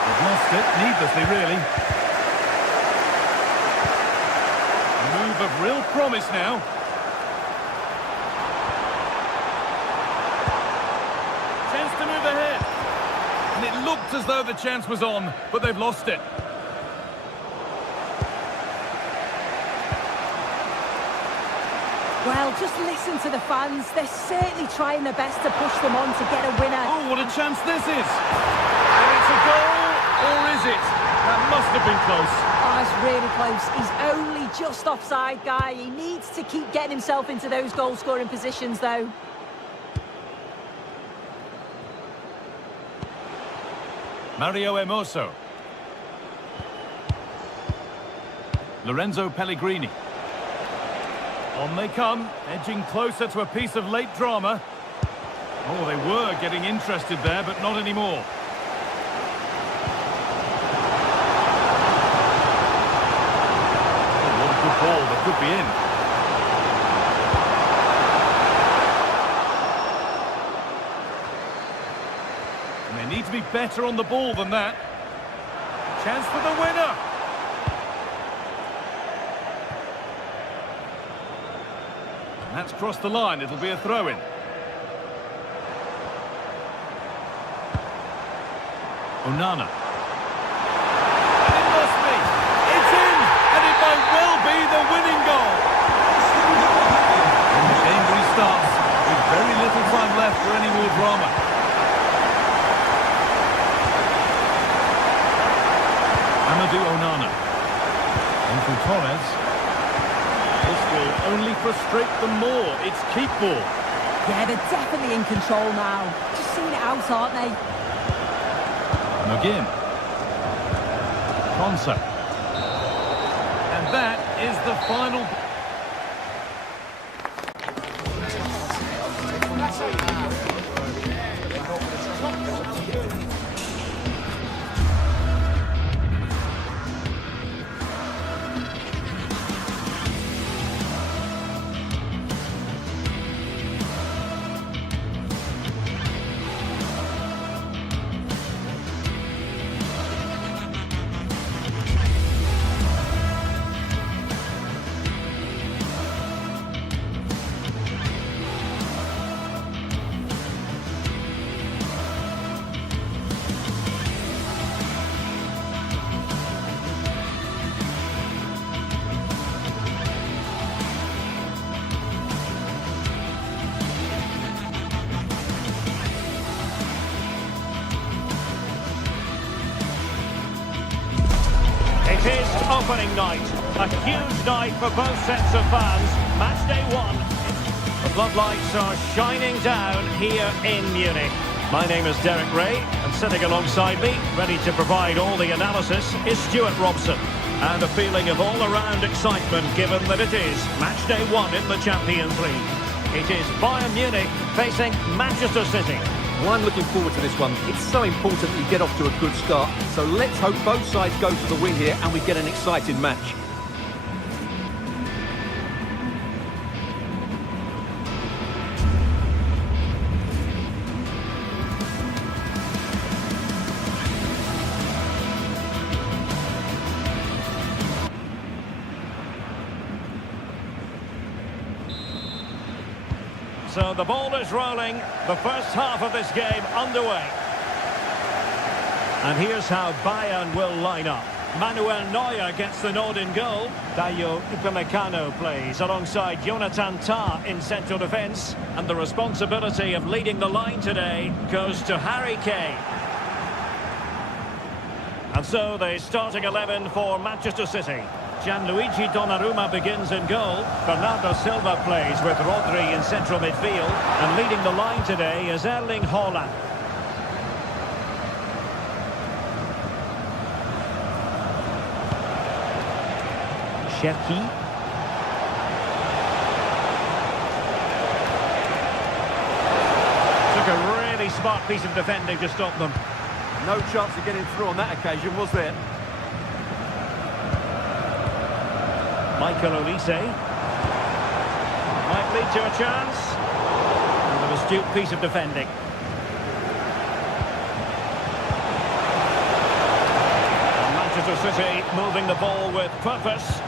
They've lost it, needlessly, really. A move of real promise now. Chance to move ahead. And it looked as though the chance was on, but they've lost it. Well, just listen to the fans. They're certainly trying their best to push them on to get a winner. Oh, what a chance this is. And it's a goal, or is it? That must have been close. Oh, it's really close. He's only just offside, guy. He needs to keep getting himself into those goal-scoring positions, though. Mario Hermoso. Lorenzo Pellegrini. On they come, edging closer to a piece of late drama. Oh, they were getting interested there, but not anymore. Oh, what a good ball, that could be in. And they need to be better on the ball than that. Chance for the winner. And that's crossed the line. It'll be a throw-in. Onana. And it must be. It's in! And it might well be the winning goal. And the game restarts with very little time left for any more drama. Amadou Onana. And for Torres. This will only frustrate them more. It's keep ball. Yeah, they're definitely in control now. Just seeing it out, aren't they? McGinn. Konsa. And that is the final. It is opening night, a huge night for both sets of fans. Match day one. The floodlights are shining down here in Munich. My name is Derek Ray, and sitting alongside me, ready to provide all the analysis, is Stuart Robson. And a feeling of all-around excitement given that it is match day one in the Champions League. It is Bayern Munich facing Manchester City. Well, I'm looking forward to this one. It's so important that you get off to a good start. So let's hope both sides go to the win here and we get an exciting match. So the ball is rolling. The first half of this game underway. And here's how Bayern will line up. Manuel Neuer gets the nod in goal. Dayo Upamecano plays alongside Jonathan Tah in central defence. And the responsibility of leading the line today goes to Harry Kane. And so the starting 11 for Manchester City. Gianluigi Donnarumma begins in goal. Bernardo Silva plays with Rodri in central midfield. And leading the line today is Erling Haaland. Cherki. Took a really smart piece of defending to stop them. No chance of getting through on that occasion, was there? Michael Olise. Might lead to a chance. And an astute piece of defending. And Manchester City moving the ball with purpose.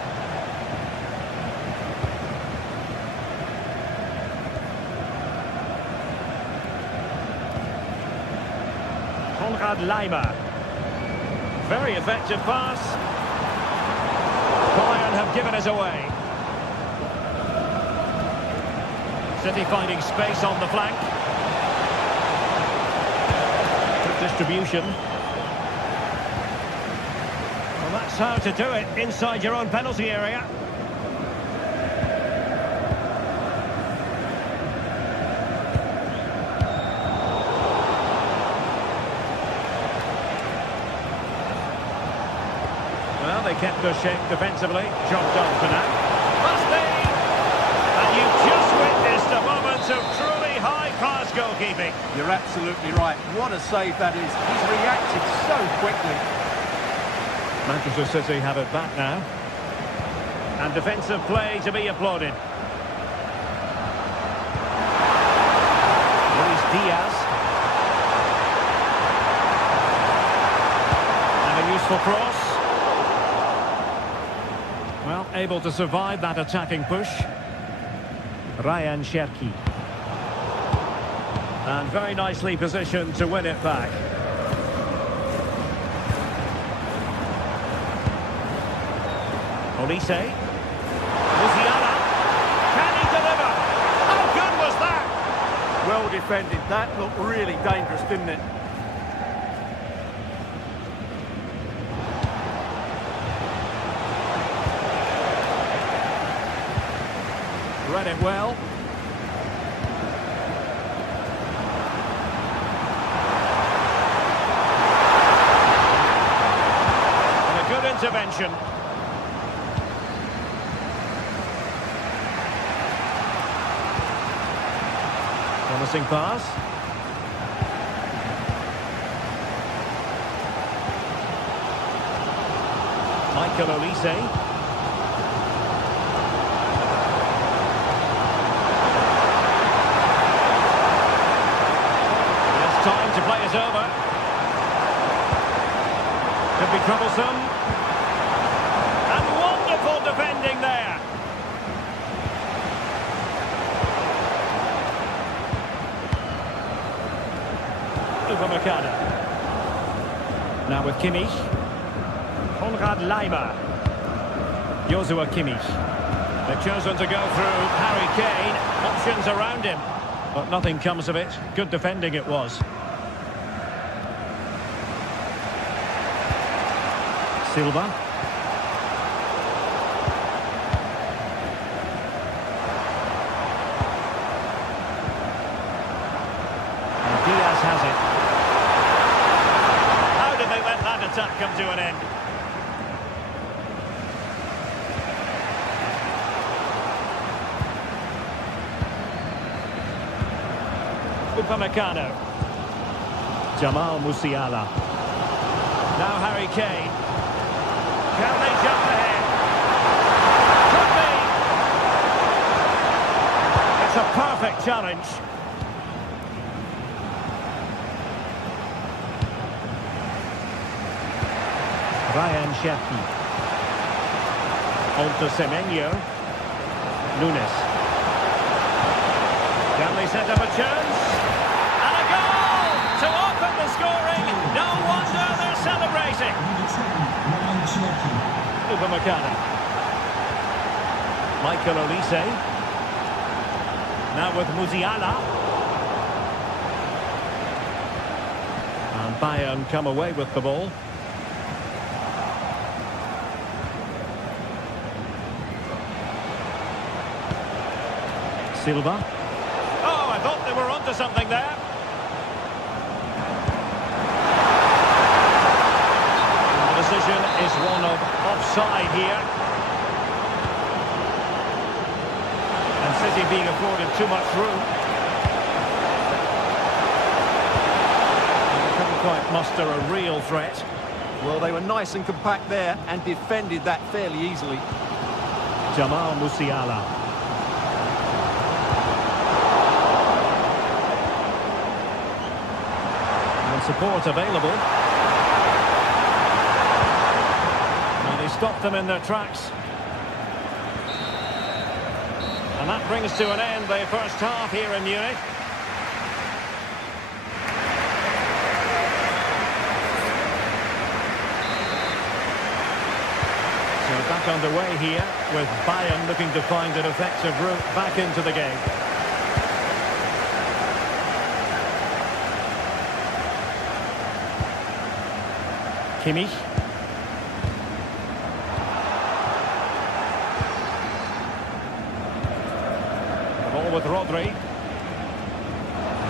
Leimer. Very effective pass. Bayern have given it away. City finding space on the flank. Good distribution. Well, that's how to do it inside your own penalty area. Well, they kept their shape defensively. Job done for now. Must be! And you've just witnessed a moment of truly high-class goalkeeping. You're absolutely right. What a save that is. He's reacted so quickly. Manchester City have it back now. And defensive play to be applauded. Luis Diaz. And a useful cross. Well, able to survive that attacking push. Ryan Cherki. And very nicely positioned to win it back. Olise. Musiala. Can he deliver? How good was that? Well defended. That looked really dangerous, didn't it? Read it well. And a good intervention. Promising pass. Michael Olise. Time to play it over. Could be troublesome. And wonderful defending there. Upamecano. Now with Kimmich. Konrad Leimer. Joshua Kimmich. They've chosen to go through Harry Kane. Options around him. But nothing comes of it. Good defending it was. Silva. And Diaz has it. How did they let that attack come to an end? Upamecano. Jamal Musiala. Now Harry Kane. Can they jump ahead? Could be. It's a perfect challenge. Ryan Cherki. On to Semenyo. Nunes. Can they set up a chance? And a goal to open the scoring. No wonder they're celebrating. Upamecano. Michael Olise. Now with Musiala. And Bayern come away with the ball. Silva. Oh, I thought they were onto something there. And the decision is one of offside here. And City being afforded too much room. They couldn't quite muster a real threat. Well, they were nice and compact there and defended that fairly easily. Jamal Musiala. Support available. And they stopped them in their tracks. And that brings to an end the first half here in Munich. So back underway here with Bayern looking to find an effective route back into the game. Kimmich. The ball with Rodri.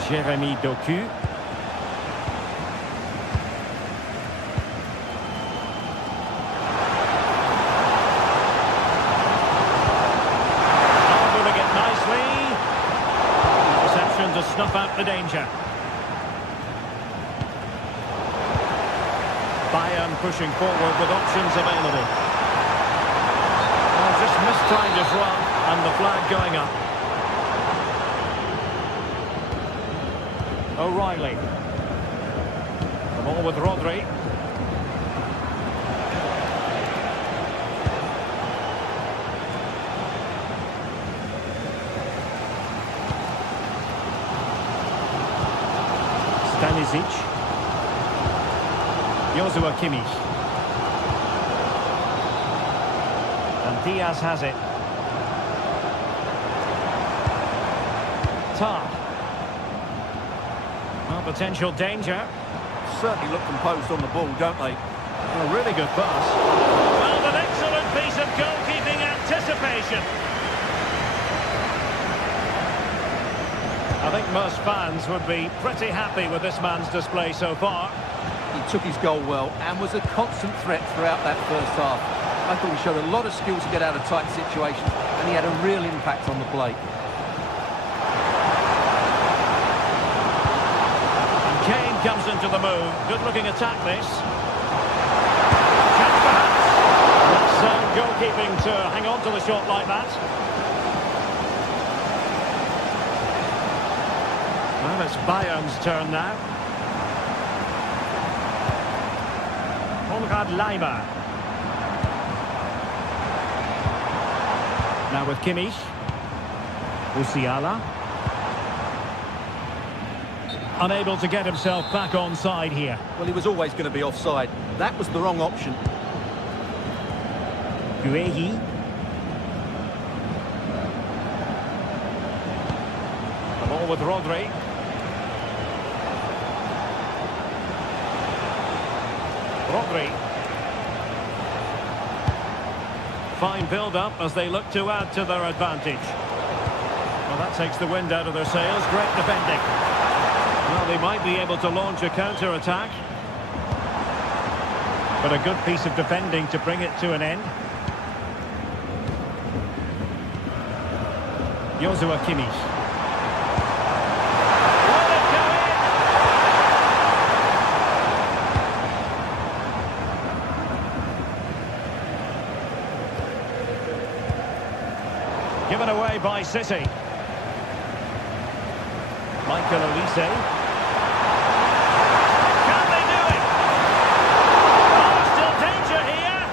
Jeremy Doku. Moving it nicely. Reception to snuff out the danger. Bayern pushing forward with options available. Oh, just mistimed his run and the flag going up. O'Reilly. The ball with Rodri. Stanisic. Joshua Kimmich. And Diaz has it. Tar. Well, potential danger. Certainly look composed on the ball, don't they? A really good pass. Well, an excellent piece of goalkeeping anticipation. I think most fans would be pretty happy with this man's display so far. He took his goal well and was a constant threat throughout that first half. I thought he showed a lot of skill to get out of tight situations, and he had a real impact on the play. And Kane comes into the move. Good-looking attack, this. Chance perhaps. That's sound goalkeeping to hang on to the shot like that. Well, it's Bayern's turn now. Konrad Laimer. Now with Kimmich. Musiala. Unable to get himself back on side here. Well, he was always going to be offside. That was the wrong option. Guehi. The ball with Rodri. Rodri. Fine build-up as they look to add to their advantage. Well, that takes the wind out of their sails. Great defending. Well, they might be able to launch a counter-attack. But a good piece of defending to bring it to an end. Joshua Kimmich. Given away by City. Michael Olise. Can they do it? Oh, still danger here.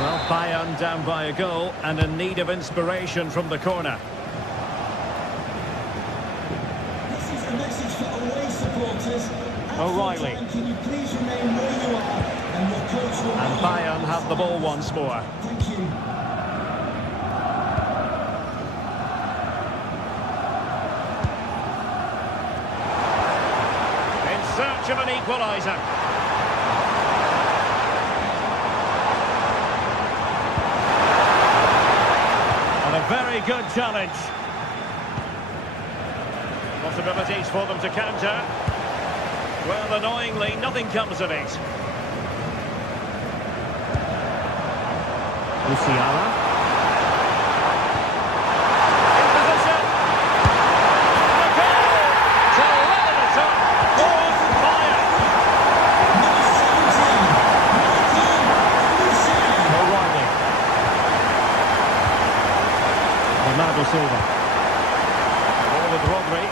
Well, Bayern down by a goal and in need of inspiration from the corner. spectators. O'Reilly. Can you please remain where you are, and your coach will... And Bayern have the ball once more. Thank you. In search of an equaliser. And a very good challenge. Possibilities for them to counter. Well, annoyingly, nothing comes of it. Musiala. In position. And a goal to level it up for Bayern. Number 17, O'Reilly. Bernardo Silva. Ball with Rodri.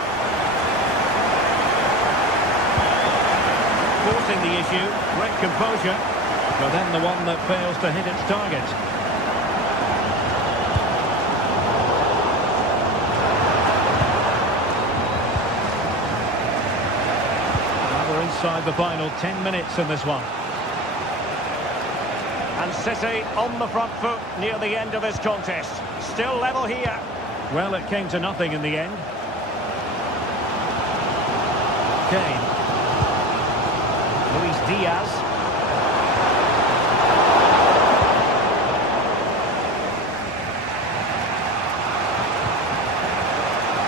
Forcing the issue. Great composure. But then the one that fails to hit its target. We're inside the final 10 minutes in this one. And City on the front foot near the end of this contest. Still level here. Well, it came to nothing in the end. Kane. Luis Diaz.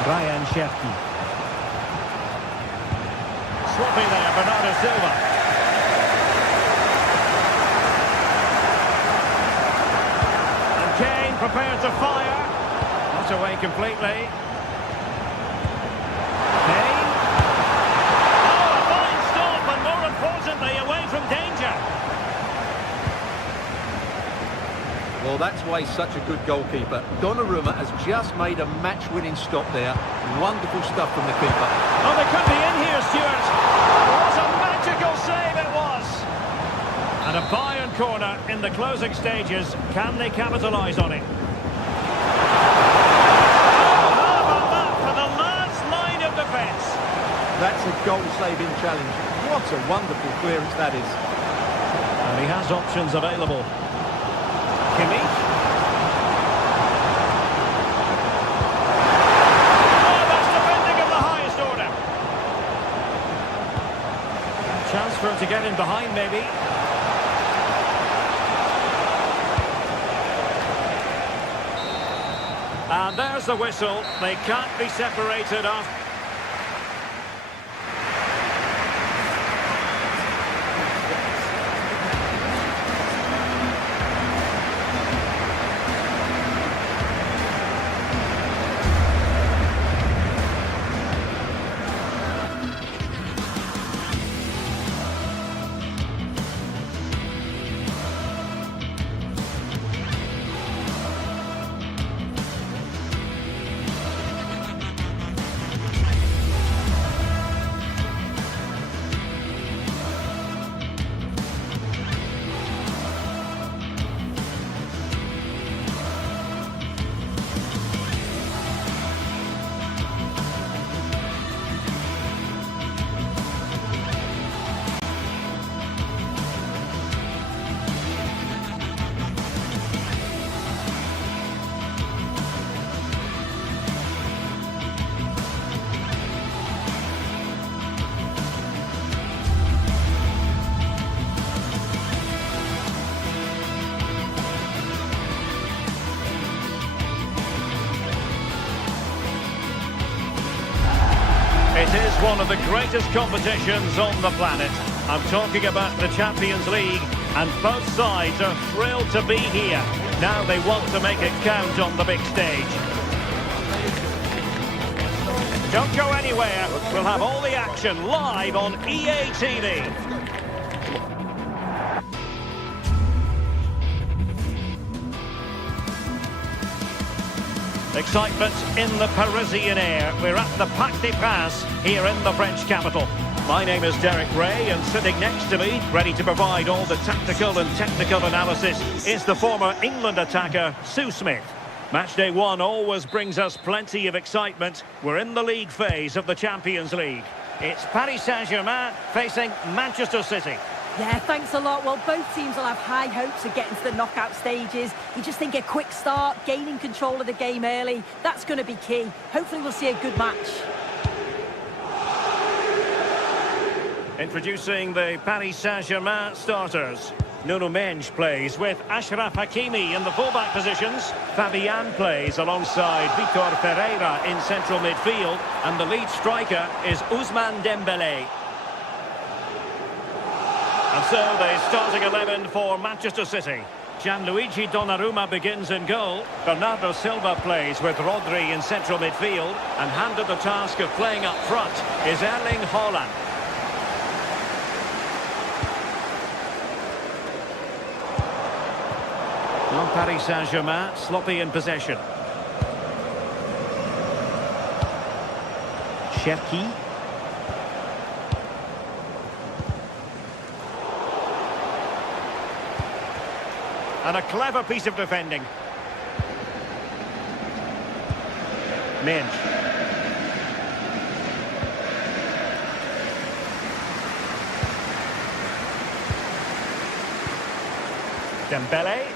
Ryan Shefki. Swapping there, Bernardo Silva. And Kane prepared to fire. Not away completely. Kane. Oh, a fine stop, and more importantly, away from danger. Well, that's why he's such a good goalkeeper. Donnarumma has just made a match-winning stop there. Wonderful stuff from the keeper. Oh, they could be in here, Stuart. What a magical save it was. And a Bayern corner in the closing stages. Can they capitalise on it? Oh, how about that for the last line of defence? That's a goal-saving challenge. What a wonderful clearance that is. And he has options available. Kimmich. Oh, that's defending of the highest order. Chance for him to get in behind, maybe. And there's the whistle. They can't be separated after. It is one of the greatest competitions on the planet. I'm talking about the Champions League, and both sides are thrilled to be here. Now they want to make it count on the big stage. Don't go anywhere. We'll have all the action live on EA TV. Excitement in the Parisian air. We're at the Parc des Princes here in the French capital. My name is Derek Ray, and sitting next to me, ready to provide all the tactical and technical analysis, is the former England attacker, Sue Smith. Matchday 1 always brings us plenty of excitement. We're in the league phase of the Champions League. It's Paris Saint-Germain facing Manchester City. Yeah, thanks a lot. Well, both teams will have high hopes of getting to the knockout stages. You just think a quick start, gaining control of the game early, that's going to be key. Hopefully we'll see a good match. Introducing the Paris Saint-Germain starters. Nuno Mendes plays with Achraf Hakimi in the fullback positions. Fabian plays alongside Vitor Ferreira in central midfield. And the lead striker is Ousmane Dembélé. And so the starting 11 for Manchester City. Gianluigi Donnarumma begins in goal. Bernardo Silva plays with Rodri in central midfield. And handed the task of playing up front is Erling Haaland. Now Paris Saint-Germain sloppy in possession. Cherki. And a clever piece of defending. Mendes. Dembélé.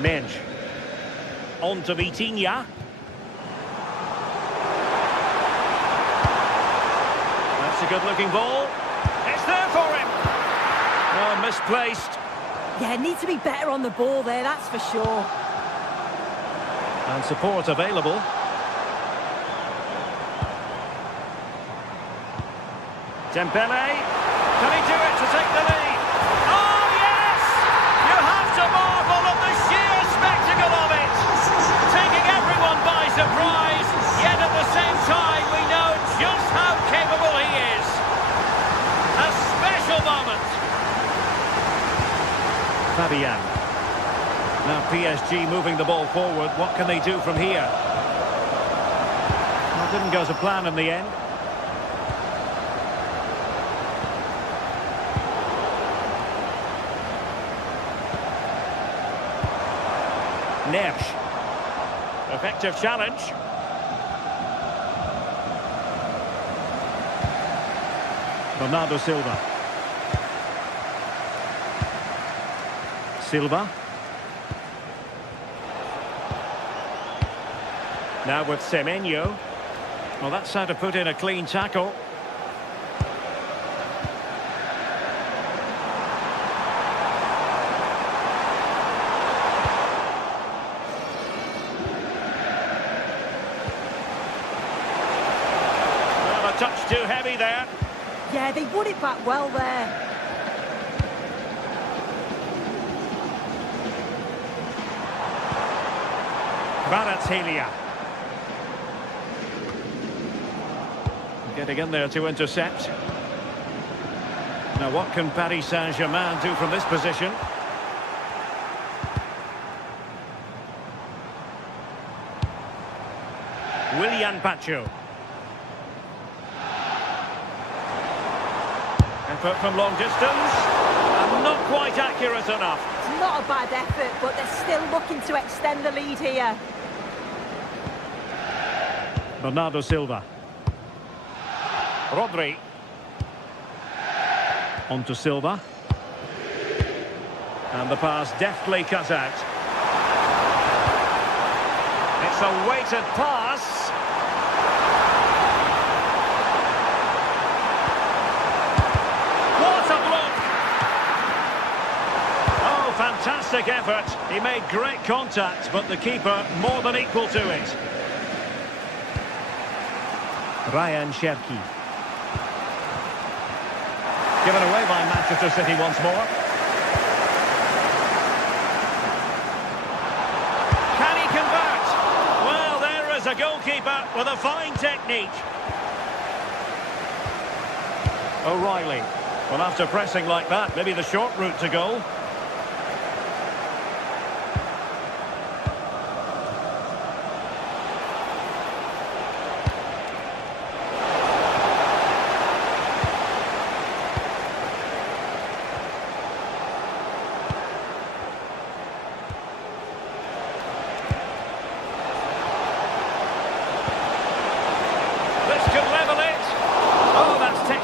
Mendes. On to Vitinha. That's a good-looking ball. It's there for him. Oh, misplaced. Yeah, needs to be better on the ball there, that's for sure. And support available. Dembélé. Can he do it to take the lead? Oh, yes! You have to marvel at the sheer spectacle of it. Taking everyone by surprise, yet at the same time we know just how capable he is. A special moment. Fabian. Now PSG moving the ball forward. What can they do from here? Well, it didn't go to plan in the end. Neves. Effective challenge. Bernardo Silva. Silva. Now with Semenyo. Well, that's how to put in a clean tackle. Well, a touch too heavy there. Yeah, they won it back well there. Kvaratskhelia. Getting in there to intercept. Now what can Paris Saint-Germain do from this position? Willian Pacho. Effort from long distance. And not quite accurate enough. It's not a bad effort, but they're still looking to extend the lead here. Bernardo Silva. Rodri. On to Silva. And the pass deftly cut out. It's a weighted pass. What a block! Oh, fantastic effort. He made great contact, but the keeper more than equal to it. Ryan Cherki. Given away by Manchester City once more. Can he convert? Well, there is a goalkeeper with a fine technique. O'Reilly. Well, after pressing like that, maybe the short route to goal.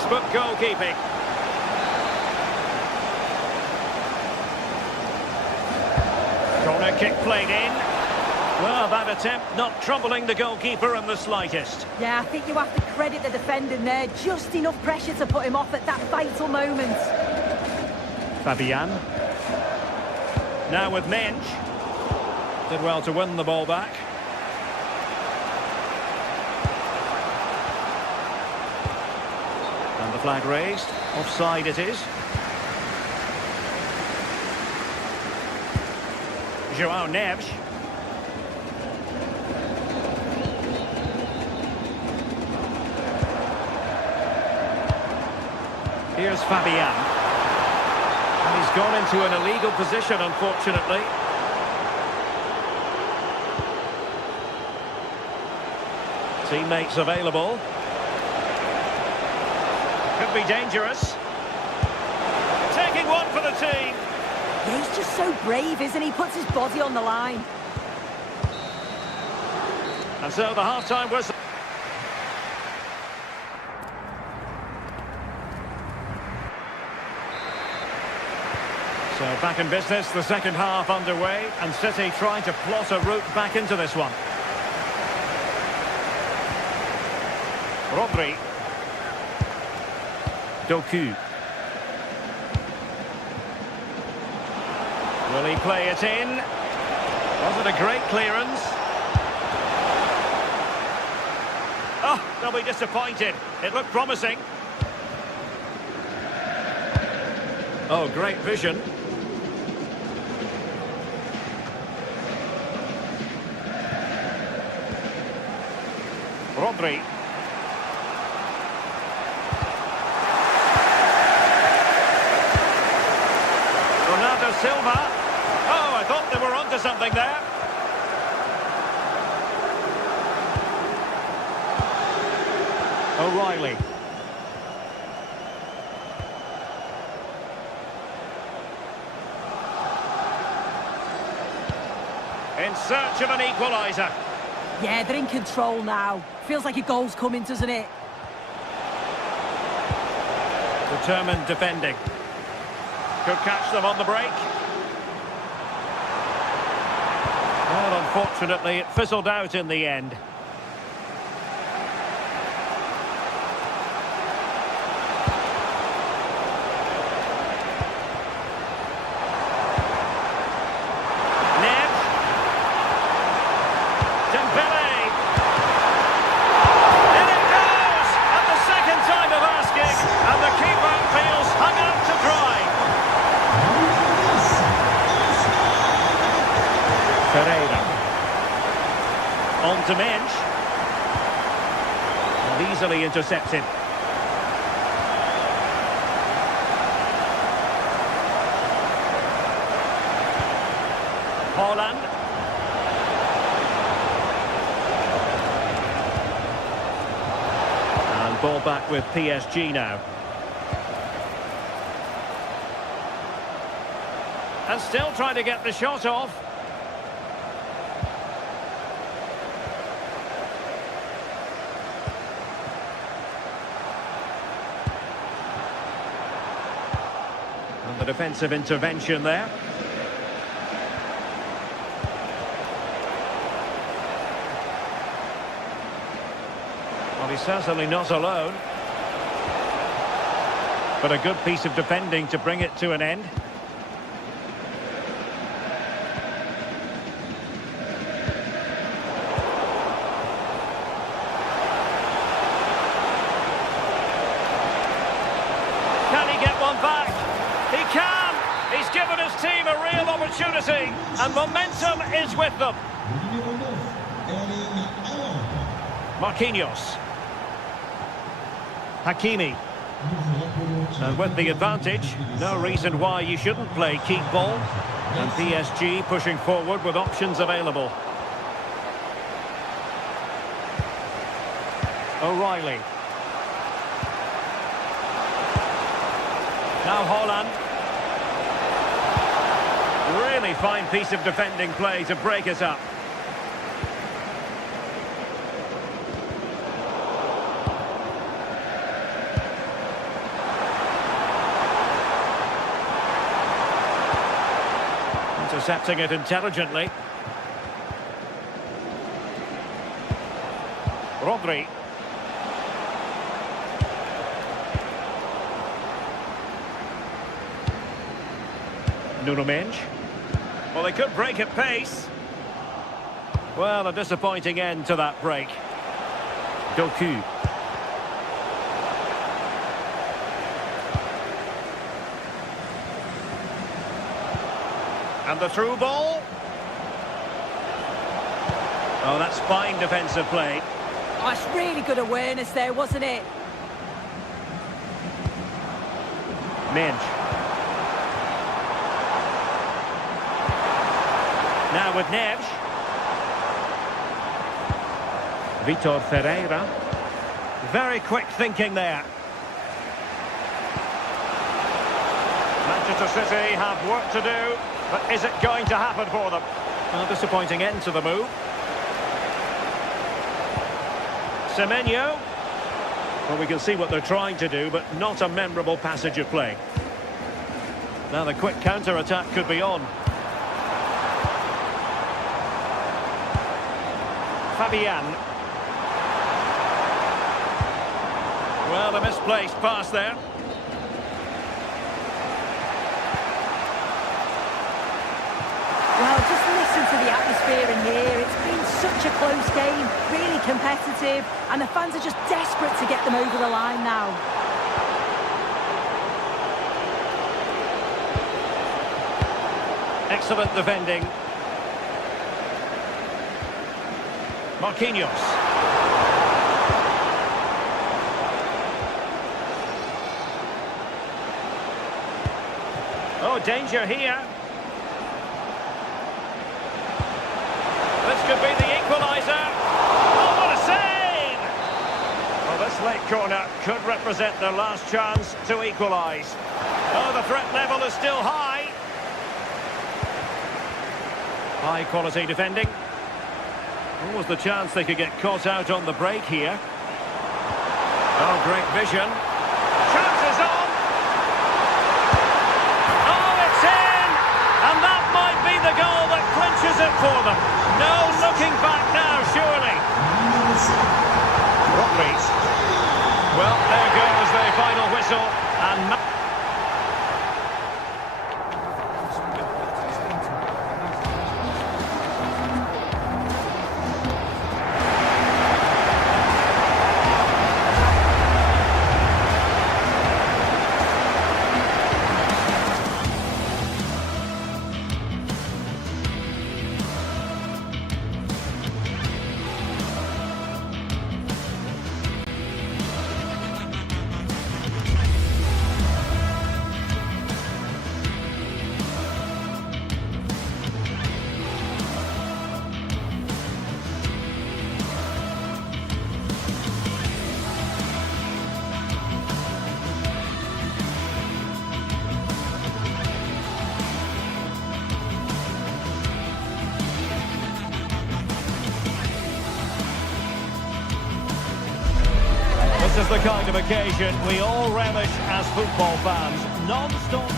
textbook goalkeeping. Corner kick played in. Well, that attempt not troubling the goalkeeper in the slightest. Yeah, I think you have to credit the defending there. Just enough pressure to put him off at that vital moment. Fabian. Now with Mensch. Did well to win the ball back. And the flag raised. Offside it is. João Neves. Here's Fabian. And he's gone into an illegal position, unfortunately. Teammates available. Could be dangerous. Taking one for the team. Yeah, he's just so brave, isn't he? Puts his body on the line. And so the half-time whistle. So back in business, the second half underway, and City trying to plot a route back into this one. Rodri. Doku. Will he play it in? Was it a great clearance? Oh, they'll be disappointed. It looked promising. Oh, great vision. Rodri. Ronaldo Silva. Oh, I thought they were onto something there. O'Reilly. In search of an equaliser. Yeah, they're in control now. Feels like a goal's coming, doesn't it? Determined defending. Could catch them on the break. Well, unfortunately, it fizzled out in the end. On to Mensch. And easily intercepted. Haaland. And ball back with PSG now. And still trying to get the shot off. And the defensive intervention there. Well, he's certainly not alone. But a good piece of defending to bring it to an end. Can he get one back? He can! He's given his team a real opportunity, and momentum is with them. Marquinhos. Hakimi. And with the advantage, no reason why you shouldn't play keep ball. And PSG pushing forward with options available. O'Reilly. Now Haaland. Really fine piece of defending play to break it up. Intercepting it intelligently. Rodri. Nuno Mendes. Well, they could break at pace. Well, a disappointing end to that break. Doku. And the through ball. Oh, that's fine defensive play. Oh, it's really good awareness there, wasn't it? Mendes. Now with Neves. Vitor Ferreira. Very quick thinking there. Manchester City have work to do, but is it going to happen for them? A disappointing end to the move. Semenyo. Well, we can see what they're trying to do, but not a memorable passage of play. Now the quick counter-attack could be on. Fabian. Well, a misplaced pass there. Well, just listen to the atmosphere in here. It's been such a close game, really competitive, and the fans are just desperate to get them over the line now. Excellent defending. Marquinhos. Oh, danger here. This could be the equaliser. Oh, what a save! Well, this late corner could represent their last chance to equalise. Oh, the threat level is still high. High quality defending. What was the chance they could get caught out on the break here? Oh, great vision. Chances on! Oh, it's in! And that might be the goal that clinches it for them. No looking back now, surely. Rodri. Well, there goes the final whistle. And this is the kind of occasion we all relish as football fans. Non-stop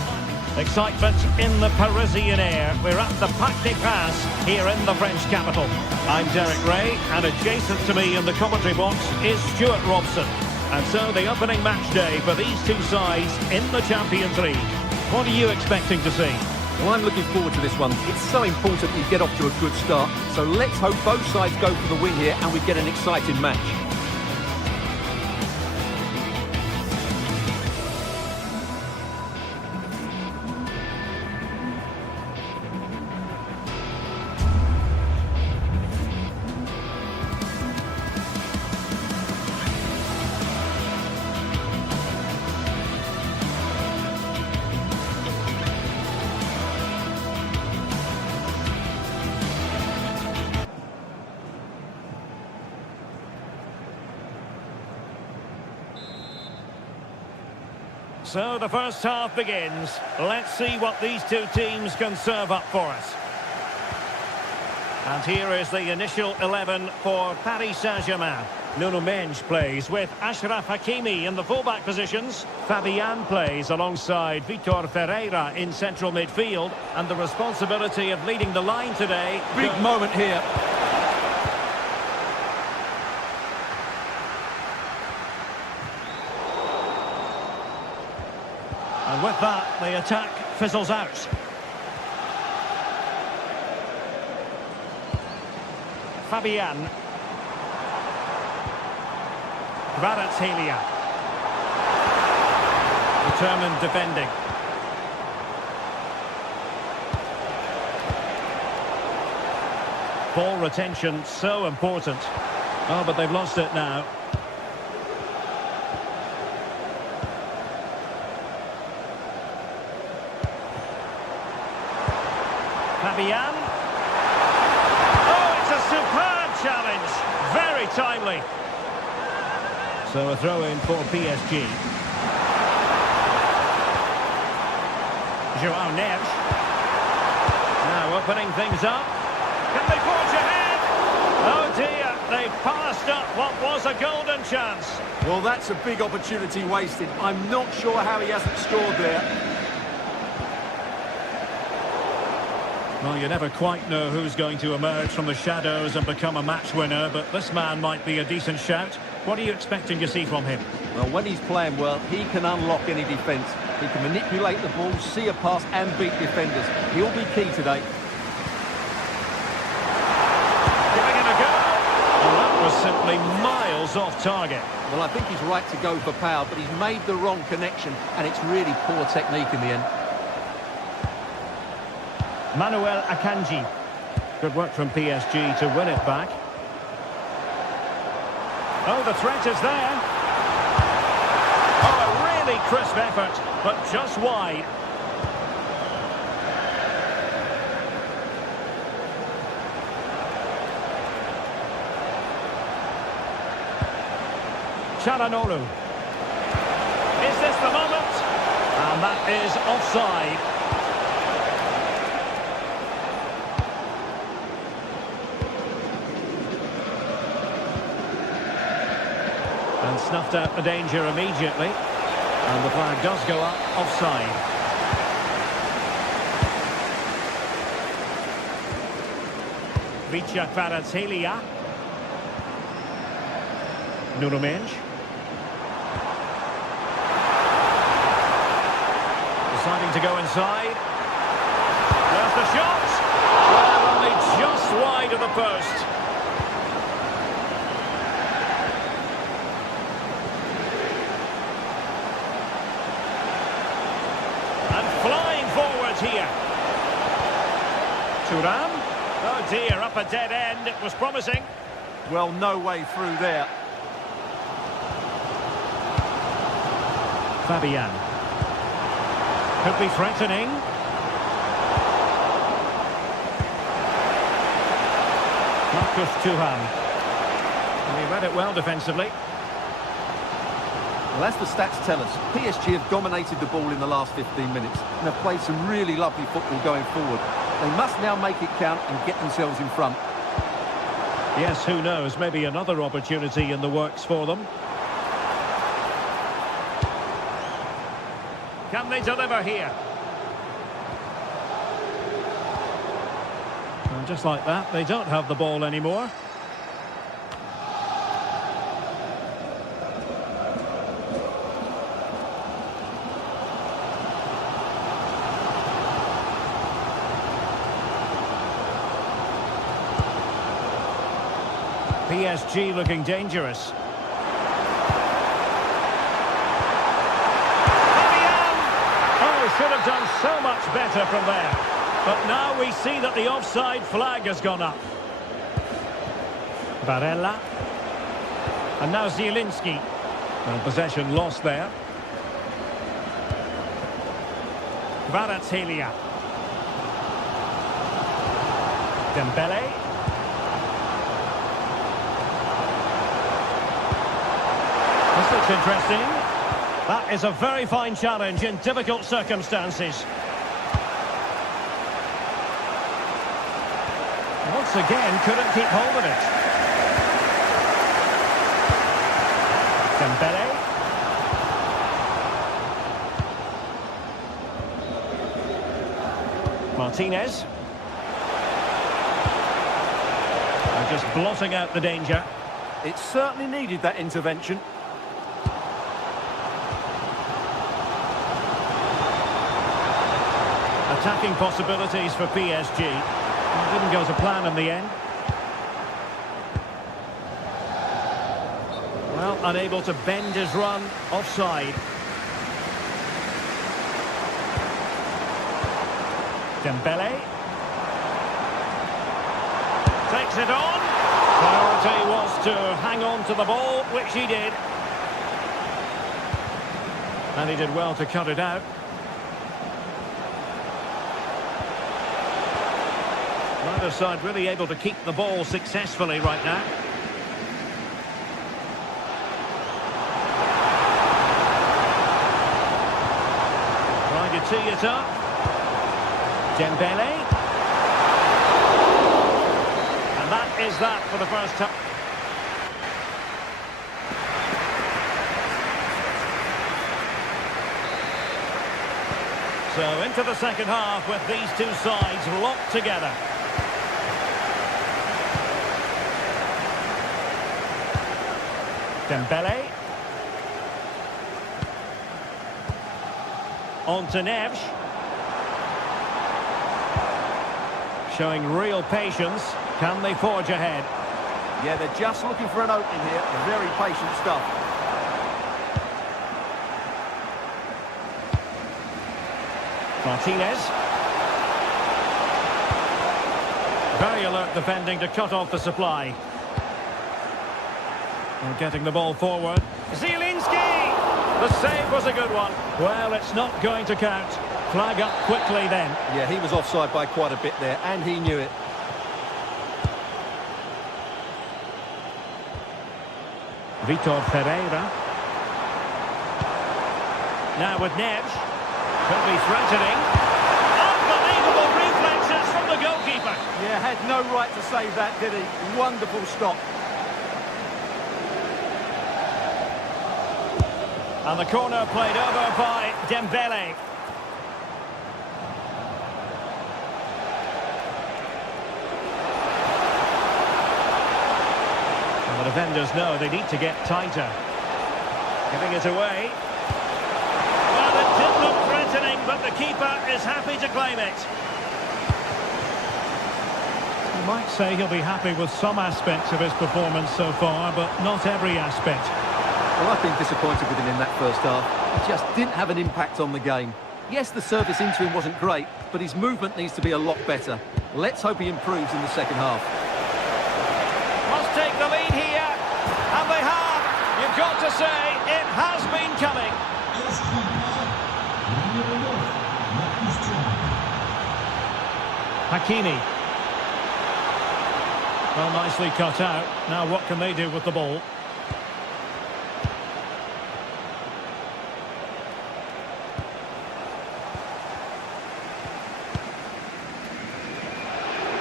excitement in the Parisian air. We're at the Parc des Princes here in the French capital. I'm Derek Ray, and adjacent to me in the commentary box is Stuart Robson. And so the opening match day for these two sides in the Champions League. What are you expecting to see? Well, I'm looking forward to this one. It's so important you get off to a good start. So let's hope both sides go for the win here and we get an exciting match. So the first half begins. Let's see what these two teams can serve up for us. And here is the initial 11 for Paris Saint-Germain. Nuno Mendes plays with Achraf Hakimi in the fullback positions. Fabian plays alongside Vitor Ferreira in central midfield. And the responsibility of leading the line today. Big moment here. And with that, the attack fizzles out. Fabian. Kvaratskhelia. Determined defending. Ball retention, so important. Oh, but they've lost it now. Fabian. Oh, it's a superb challenge. Very timely. So a throw-in for PSG. João Neves. Now opening things up. Can they forge ahead? Oh dear, they passed up what was a golden chance. Well, that's a big opportunity wasted. I'm not sure how he hasn't scored there. Well, you never quite know who's going to emerge from the shadows and become a match winner, but this man might be a decent shout. What are you expecting to see from him? Well, when he's playing well, he can unlock any defence. He can manipulate the ball, see a pass and beat defenders. He'll be key today. Giving it a go. Well, that was simply miles off target. Well, I think he's right to go for power, but he's made the wrong connection, and it's really poor technique in the end. Manuel Akanji. Good work from PSG to win it back. Oh, the threat is there. Oh, a really crisp effort, but just wide. Çalhanoğlu. Is this the moment? And that is offside. And snuffed out the danger immediately. And the flag does go up, offside. Vicha Kvaratskhelia. Nuno Mendes. Deciding to go inside. There's the shot. Well, only just wide of the post. Here. Thuram. Oh dear, up a dead end. It was promising. Well, no way through there. Fabian. Could be threatening. Marcus Thuram. And he read it well defensively. Well, as the stats tell us, PSG have dominated the ball in the last 15 minutes and have played some really lovely football going forward. They must now make it count and get themselves in front. Yes, who knows, maybe another opportunity in the works for them. Can they deliver here? And just like that, they don't have the ball anymore. PSG looking dangerous. Fabian! Oh, should have done so much better from there. But now we see that the offside flag has gone up. Barella. And now Zielinski. And possession lost there. Kvaratskhelia. Dembele. This looks interesting. That is a very fine challenge in difficult circumstances. Once again, couldn't keep hold of it. Dembele. Martinez. And just blotting out the danger. It certainly needed that intervention. Attacking possibilities for PSG. It didn't go to plan in the end. Well, unable to bend his run, offside. Dembele. Takes it on. Priority was to hang on to the ball, which he did. And he did well to cut it out. Neither side really able to keep the ball successfully right now. Trying to tee it up. Dembele. And that is that for the first time. So into the second half with these two sides locked together. Dembele. On to Neves. Showing real patience. Can they forge ahead? Yeah, they're just looking for an opening here. Very patient stuff. Martinez. Very alert defending to cut off the supply. And getting the ball forward. Zielinski! The save was a good one. Well, it's not going to count. Flag up quickly then. Yeah, he was offside by quite a bit there, and he knew it. Vitor Pereira. Now with Neves. Could be threatening. Unbelievable reflexes from the goalkeeper. Yeah, had no right to save that, did he? Wonderful stop. And the corner played over by Dembele. And the defenders know they need to get tighter. Giving it away. Well, it did look threatening, but the keeper is happy to claim it. You might say he'll be happy with some aspects of his performance so far, but not every aspect. Well, I've been disappointed with him in that first half. He just didn't have an impact on the game. Yes, the service into him wasn't great, but his movement needs to be a lot better. Let's hope he improves in the second half. Must take the lead here, and they have. You've got to say, it has been coming. Hakimi. Well, nicely cut out. Now what can they do with the ball?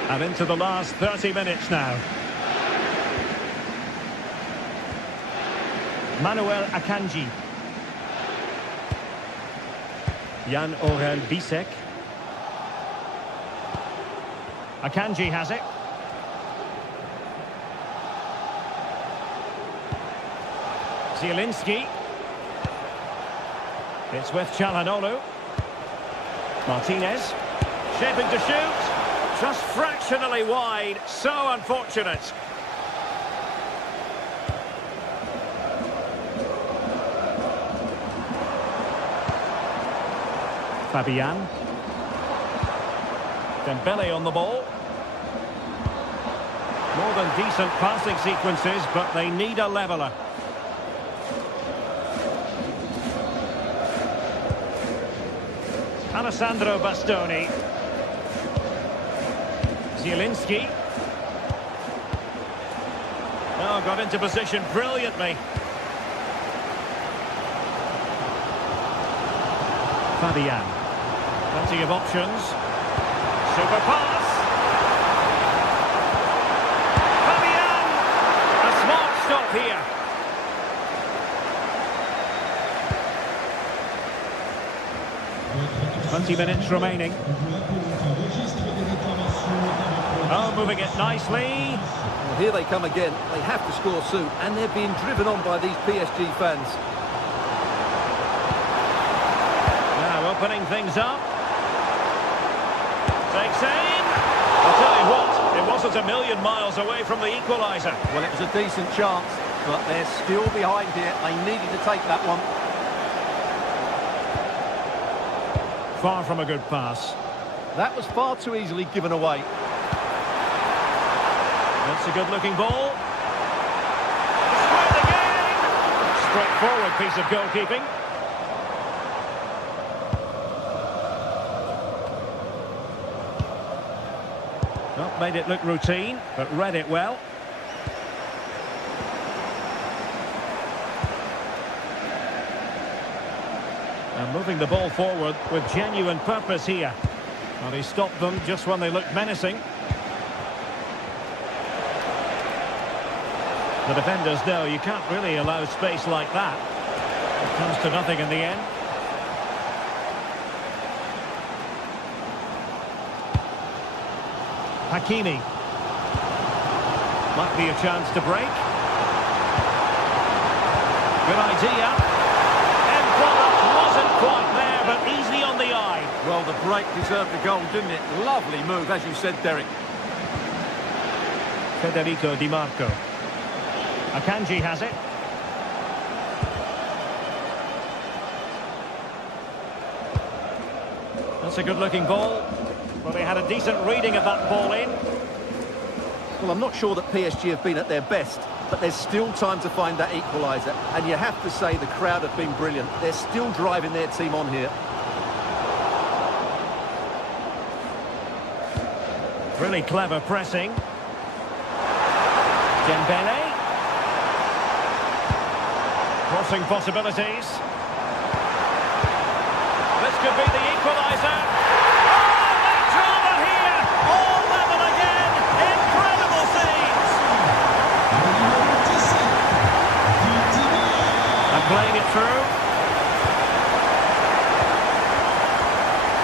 And into the last 30 minutes now. Manuel Akanji. Jan Orel Bisek. Akanji has it. Zielinski. It's with Çalhanoğlu. Martinez. Shaping to shoot. Just fractionally wide. So unfortunate. Fabian. Dembele on the ball. More than decent passing sequences, but they need a leveller. Alessandro Bastoni. Zielinski. Oh, got into position brilliantly. Fabian. Plenty of options. Super pass. Fabian! A smart stop here. 20 minutes remaining. Oh, moving it nicely. Well, here they come again. They have to score soon, and they're being driven on by these PSG fans. Now opening things up. Takes aim. I'll tell you what, it wasn't a million miles away from the equaliser. Well, it was a decent chance, but they're still behind here. They needed to take that one. Far from a good pass. That was far too easily given away. That's a good-looking ball. Squared again. Straightforward piece of goalkeeping. Well, made it look routine, but read it well. And moving the ball forward with genuine purpose here. Well, he stopped them just when they looked menacing. The defenders know you can't really allow space like that. It comes to nothing in the end. Hakimi. Might be a chance to break. Good idea. End product wasn't quite there, but easy on the eye. Well, the break deserved a goal, didn't it? Lovely move, as you said, Derek. Federico Di Marco. Akanji has it. That's a good-looking ball. Well, they had a decent reading of that ball in. Well, I'm not sure that PSG have been at their best, but there's still time to find that equaliser. And you have to say the crowd have been brilliant. They're still driving their team on here. Really clever pressing. Dembele. Crossing possibilities. This could be the equaliser. Oh, they drama here! All level again! Incredible scenes! And playing it through.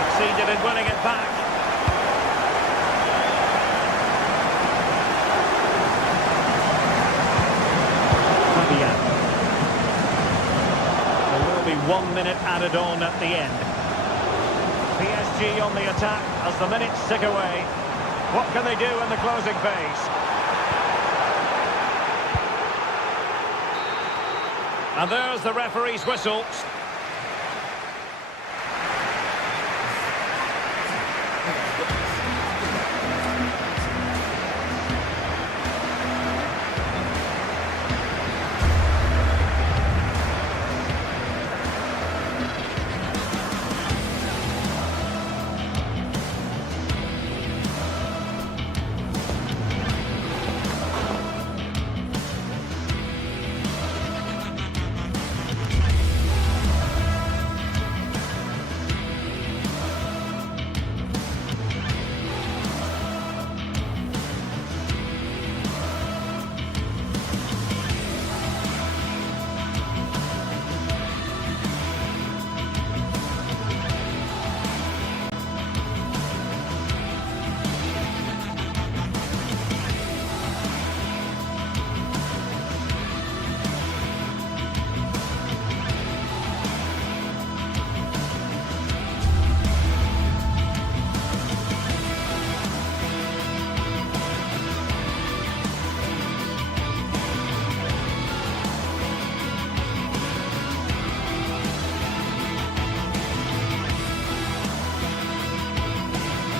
Succeeded in winning it back. Fabian. 1 minute added on at the end. PSG on the attack as the minutes tick away. What can they do in the closing phase? And there's the referee's whistle.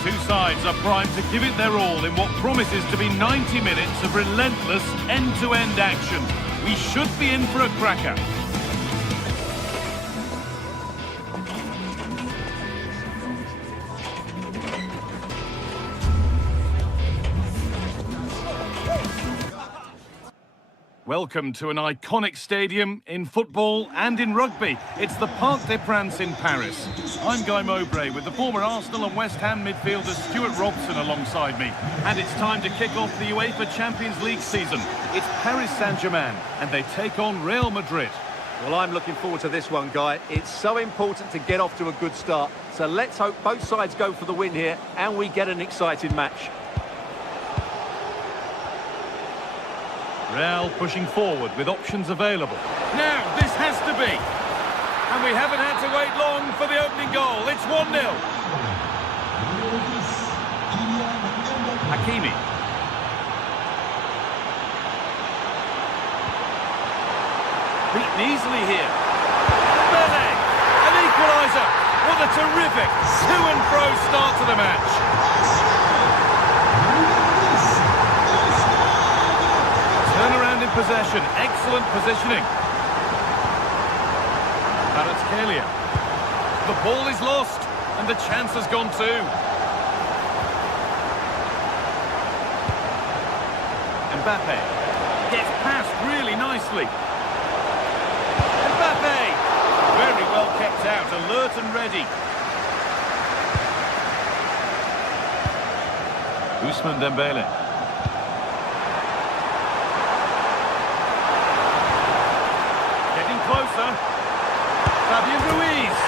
Two sides are primed to give it their all in what promises to be 90 minutes of relentless end-to-end action. We should be in for a cracker. Welcome to an iconic stadium in football and in rugby. It's the Parc des Princes in Paris. I'm Guy Mowbray with the former Arsenal and West Ham midfielder Stuart Robson alongside me. And it's time to kick off the UEFA Champions League season. It's Paris Saint-Germain and they take on Real Madrid. Well, I'm looking forward to this one, Guy. It's so important to get off to a good start. So let's hope both sides go for the win here and we get an exciting match. Real pushing forward with options available. Now, this has to be. And we haven't had to wait long for the opening goal. It's 1-0. Hakimi. Beaten easily here. Bele, an equaliser. What a terrific to-and-fro start to the match. Turnaround in possession. Excellent positioning. Kvaratskhelia. The ball is lost, and the chance has gone too. Mbappe gets past really nicely. Mbappe, very well kept out, alert and ready. Ousmane Dembele. Getting closer. Fabian Ruiz.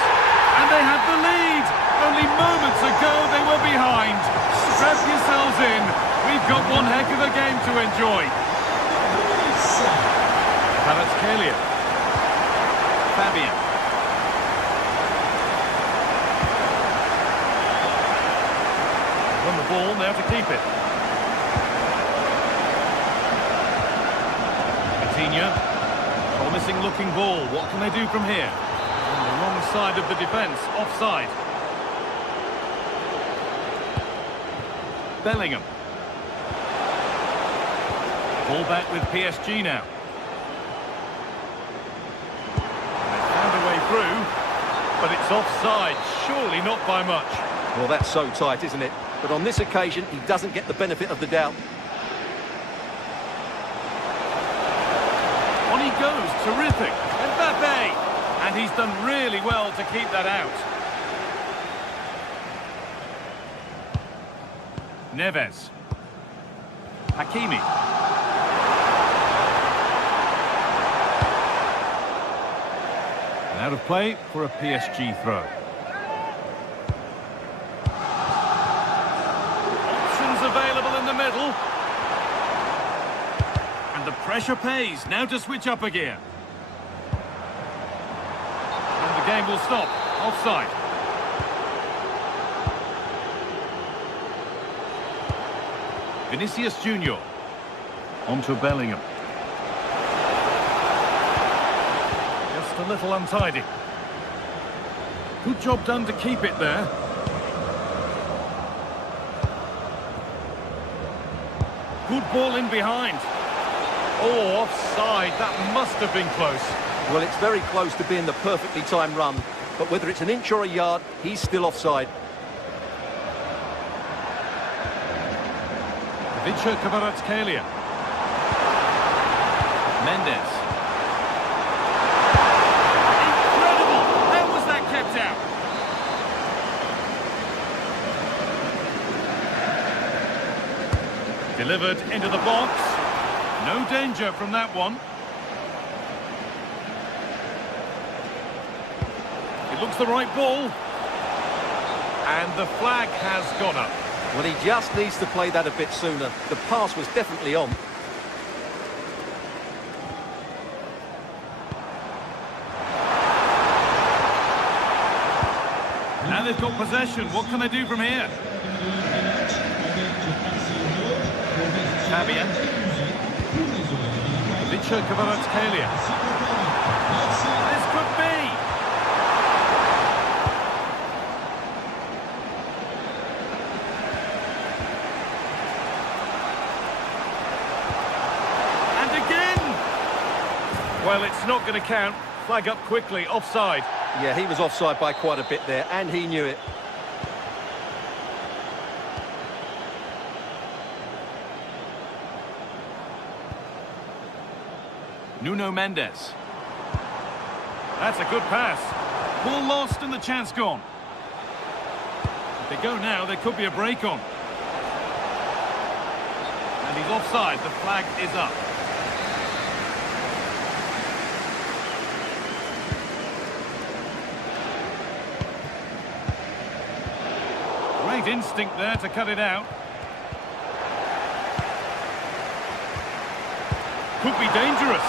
And they have the lead. Only moments ago they were behind. Strap yourselves in. We've got one heck of a game to enjoy. Kvaratskhelia. Fabian. Won the ball, now to keep it. Coutinho. Promising looking ball. What can they do from here? On the wrong side of the defence. Offside. Bellingham. Ball back with PSG now. They found a way through, but it's offside. Surely not by much. Well, that's so tight, isn't it? But on this occasion, he doesn't get the benefit of the doubt. On he goes, terrific. Mbappe! And he's done really well to keep that out. Neves. Hakimi. And out of play for a PSG throw. Options available in the middle. And the pressure pays. Now to switch up a gear. And the game will stop. Offside. Vinicius Junior. Onto Bellingham. Just a little untidy. Good job done to keep it there. Good ball in behind. Oh, offside. That must have been close. Well, it's very close to being the perfectly timed run. But whether it's an inch or a yard, he's still offside. Kvaratskhelia. Mendes. Incredible! How was that kept out? Delivered into the box. No danger from that one. It looks the right ball. And the flag has gone up. Well, he just needs to play that a bit sooner. The pass was definitely on. Now they've got possession. What can they do from here? Fabian. Kvaratskhelia. This could be. Well, it's not going to count. Flag up quickly, offside. Yeah, he was offside by quite a bit there, and he knew it. Nuno Mendes. That's a good pass. Ball lost and the chance gone. If they go now, there could be a break on. And he's offside. The flag is up. great instinct there to cut it out. Could be dangerous.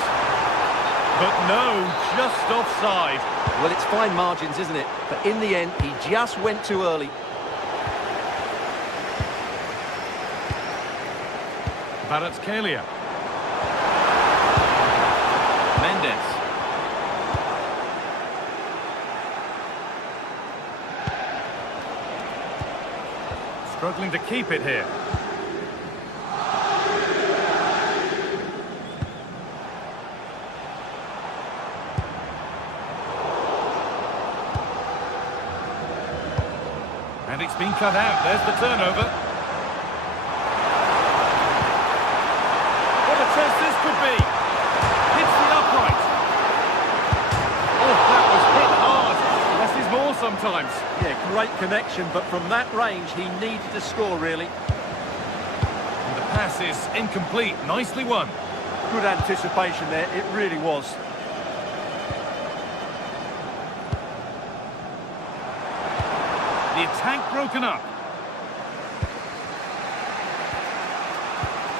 But no, just offside. Well, it's fine margins, isn't it? But in the end, he just went too early. Kvaratskhelia. Mendes. Struggling to keep it here. And it's been cut out. There's the turnover. What a test this could be. Hits the upright. Oh, that was hit hard. Less is more sometimes. Yeah, great connection, but from that range, he needed to score, really. And the pass is incomplete. Nicely won. Good anticipation there, it really was. The attack broken up.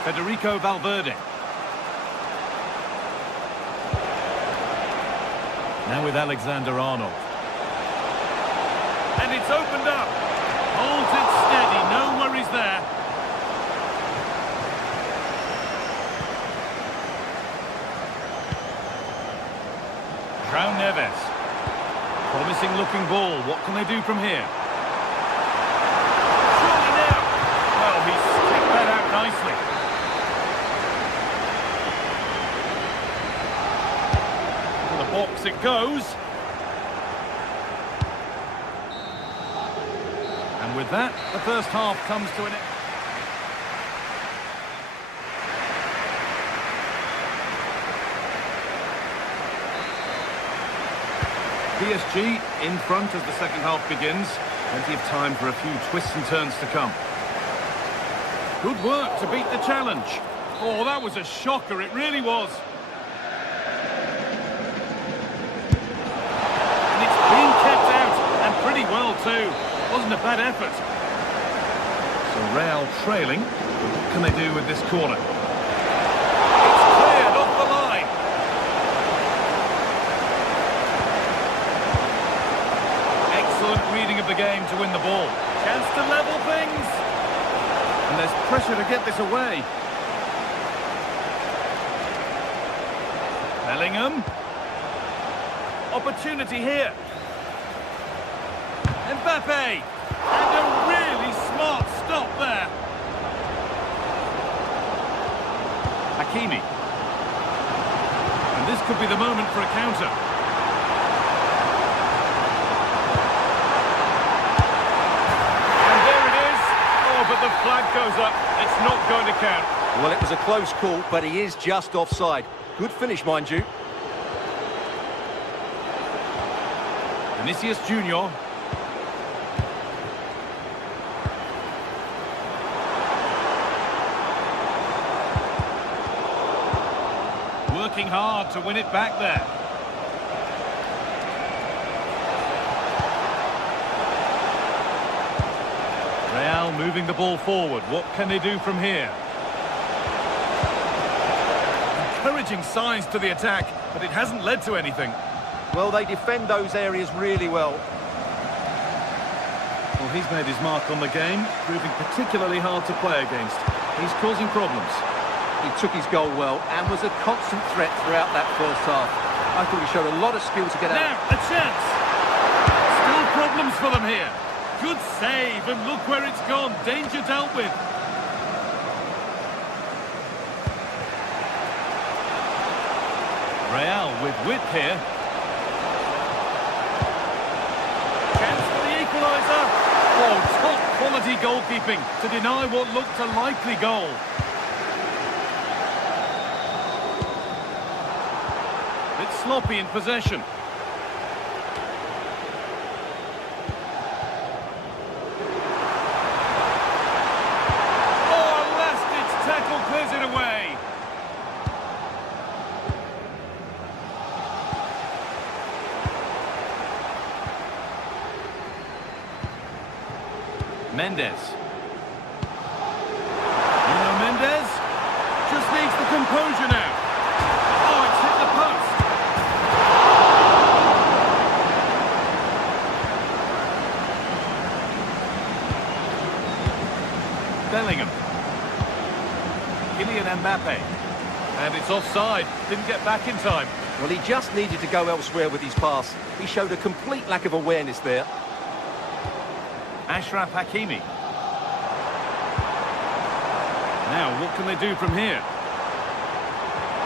Federico Valverde. Now with Alexander-Arnold. And it's opened up. Holds it steady, no worries there. João Neves. Promising looking ball. What can they do from here? Surely now. Well, he's kicked that out nicely. To the box it goes. And with that, the first half comes to an end. PSG in front as the second half begins. Plenty of time for a few twists and turns to come. Good work to beat the challenge. Oh, that was a shocker, it really was. And it's been kept out, and pretty well too. Wasn't a bad effort. So Real trailing. What can they do with this corner? It's cleared off the line. Excellent reading of the game to win the ball. Chance to level things. And there's pressure to get this away. Bellingham. Opportunity here. Mbappe. And a really smart stop there. Hakimi. And this could be the moment for a counter. And there it is. Oh, but the flag goes up. It's not going to count. Well, it was a close call, but he is just offside. Good finish, mind you. Vinicius Junior. Working hard to win it back there. Real moving the ball forward. What can they do from here? Encouraging signs to the attack, but it hasn't led to anything. Well, they defend those areas really well. Well, he's made his mark on the game, proving particularly hard to play against. He's causing problems. He took his goal well and was a constant threat throughout that first half. I thought he showed a lot of skill to get out. Now, a chance! Still problems for them here. Good save, and look where it's gone. Danger dealt with. Real with width here. Chance for the equaliser. Oh, top quality goalkeeping to deny what looked a likely goal. It's sloppy in possession. Oh, a last-ditch tackle clears it away. Mendes. Nuno Mendes just needs the composure now. Oh, it's hit the post. Bellingham. Kylian Mbappe. And it's offside. Didn't get back in time. Well, he just needed to go elsewhere with his pass. He showed a complete lack of awareness there. Achraf Hakimi. Now, what can they do from here?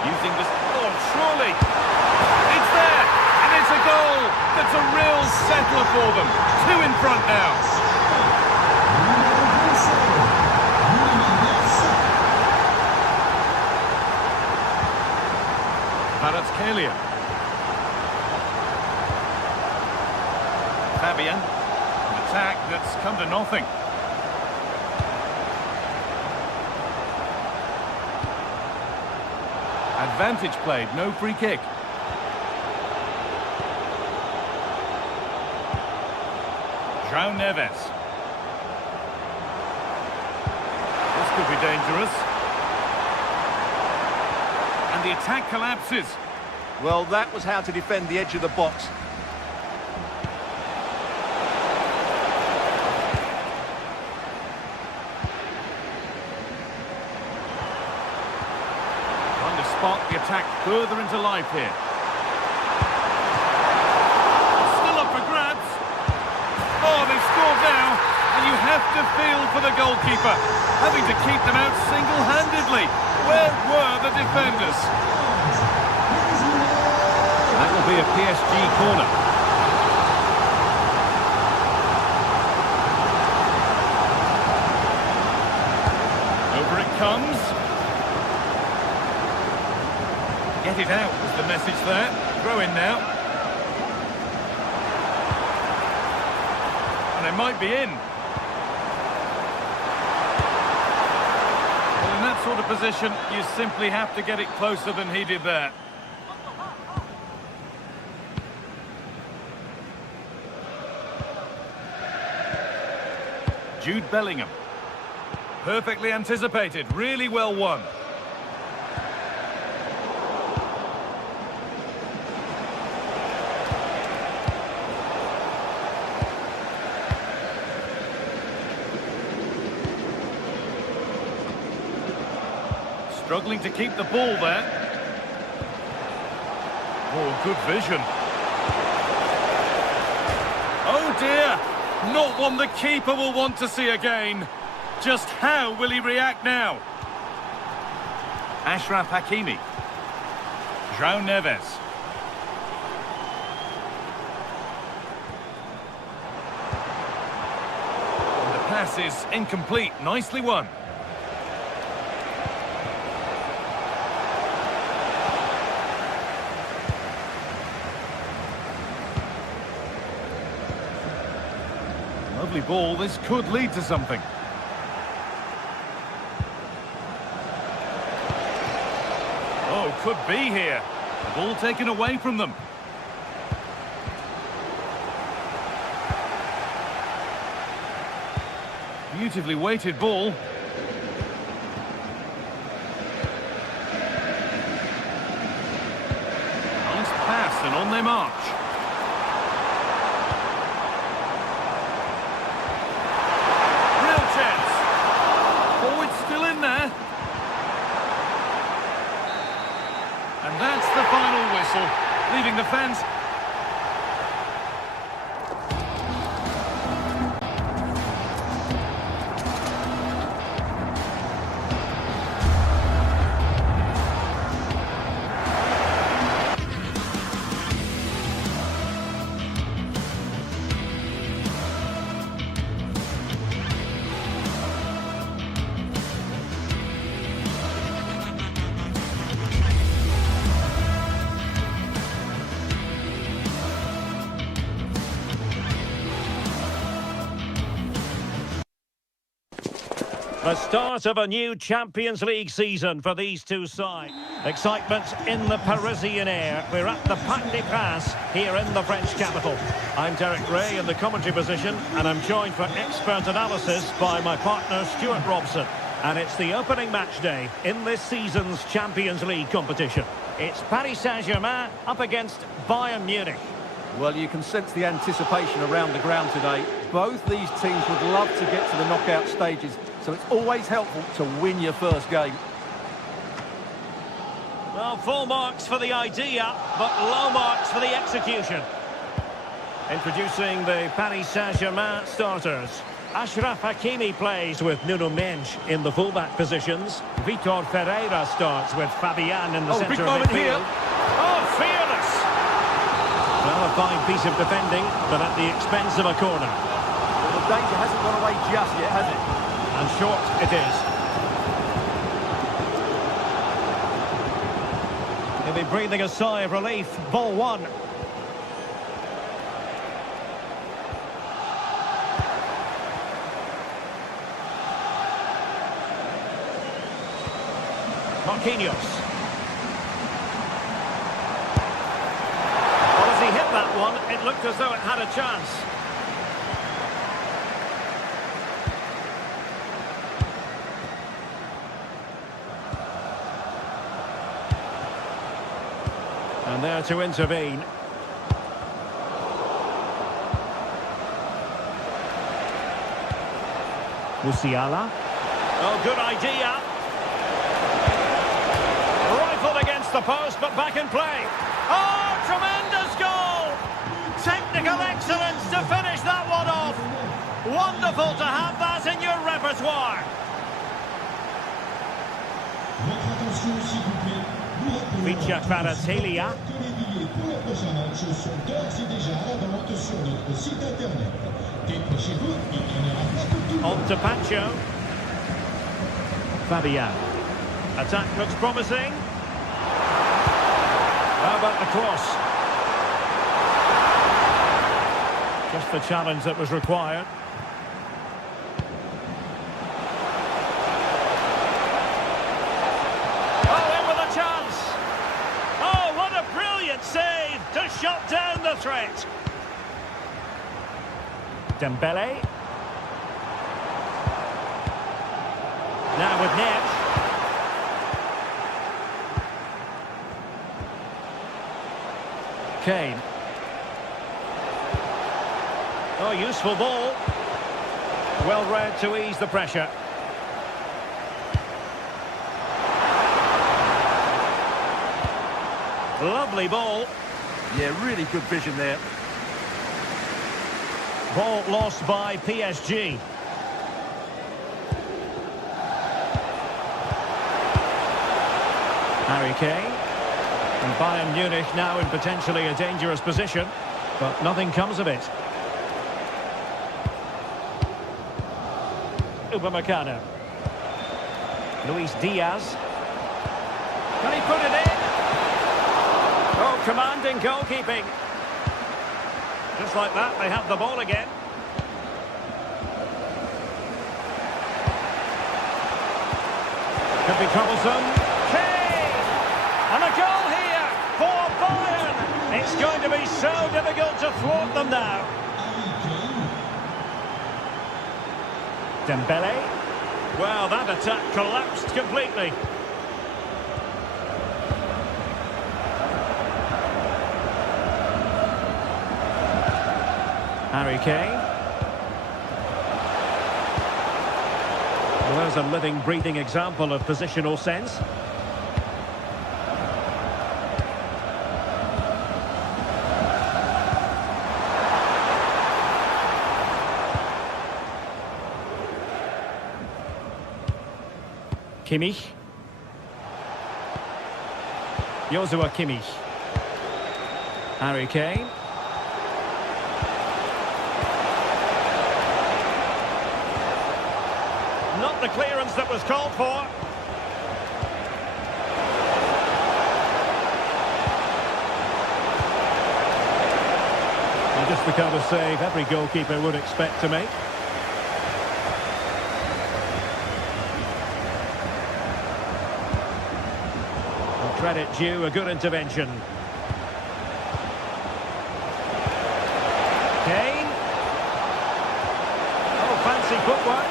Using this... Oh, surely! It's there! And it's a goal! That's a real settler for them. 2 in front now. Kvaratskhelia. Fabian. An attack that's come to nothing. Advantage played, no free kick. João Neves. This could be dangerous. And the attack collapses. Well, that was how to defend the edge of the box. Trying to spot the attack further into life here. Still up for grabs. Oh, they've scored now. And you have to feel for the goalkeeper, having to keep them out single-handedly. Where were the defenders? That will be a PSG corner. Over it comes. Get it out was the message there. Throw in now. And they might be in. Well, in that sort of position, you simply have to get it closer than he did there. Jude Bellingham. Perfectly anticipated, really well won. Struggling to keep the ball there. Oh, good vision. Oh dear! Not one the keeper will want to see again. Just how will he react now? Achraf Hakimi. João Neves. And the pass is incomplete. Nicely won. Lovely ball, this could lead to something. Oh, could be here. The ball taken away from them. Beautifully weighted ball. Nice pass and on they march. And that's the final whistle, leaving the fans... The start of a new Champions League season for these two sides. Excitement in the Parisian air. We're at the Parc des Princes here in the French capital. I'm Derek Ray in the commentary position, and I'm joined for expert analysis by my partner Stuart Robson. And it's the opening match day in this season's Champions League competition. It's Paris Saint-Germain up against Bayern Munich. Well, you can sense the anticipation around the ground today. Both these teams would love to get to the knockout stages, so it's always helpful to win your first game. Well, full marks for the idea, but low marks for the execution. Introducing the Paris Saint-Germain starters. Achraf Hakimi plays with Nuno Mendes in the fullback positions. Vitor Ferreira starts with Fabian in the centre of midfield. Oh, fearless! Well, a fine piece of defending, but at the expense of a corner. Well, the danger hasn't gone away just yet, has it? And short it is. He'll be breathing a sigh of relief. Ball one. Marquinhos. Well, as he hit that one, it looked as though it had a chance. And there to intervene. Musiala. Oh, good idea. Rifled against the post, but back in play. Oh, tremendous goal! Technical excellence to finish that one off. Wonderful to have that in your repertoire. Votre attention, s'il vous plaît. Nous rappelons Vicha Kvaratskhelia. que les billets pour les prochains matchs sont d'ores et déjà à la vente sur notre site internet. Dépêchez-vous, il n'y en aura pas pour tout le monde. On to Pancho. Fabian. Attack looks promising. How about the cross? Just the challenge that was required. Oh, in with a chance. Oh, what a brilliant save to shut down the threat. Dembele. Now with Neves. Kane. Oh, useful ball. Well read to ease the pressure. Lovely ball. Yeah, really good vision there. Ball lost by PSG. Harry Kane. And Bayern Munich now in potentially a dangerous position, but nothing comes of it. Upamecano. Luis Diaz. Can he put it in? Oh, commanding goalkeeping. Just like that, they have the ball again. Could be troublesome. Kane! And a goal here for Bayern. It's going to be so difficult to thwart them now. Dembele. Well, that attack collapsed completely. Harry Kane. Well, there's a living, breathing example of positional sense. Kimmich. Joshua Kimmich. Harry Kane. Not the clearance that was called for. And just the kind of save every goalkeeper would expect to make. credit due, a good intervention. Kane. Oh, fancy footwork.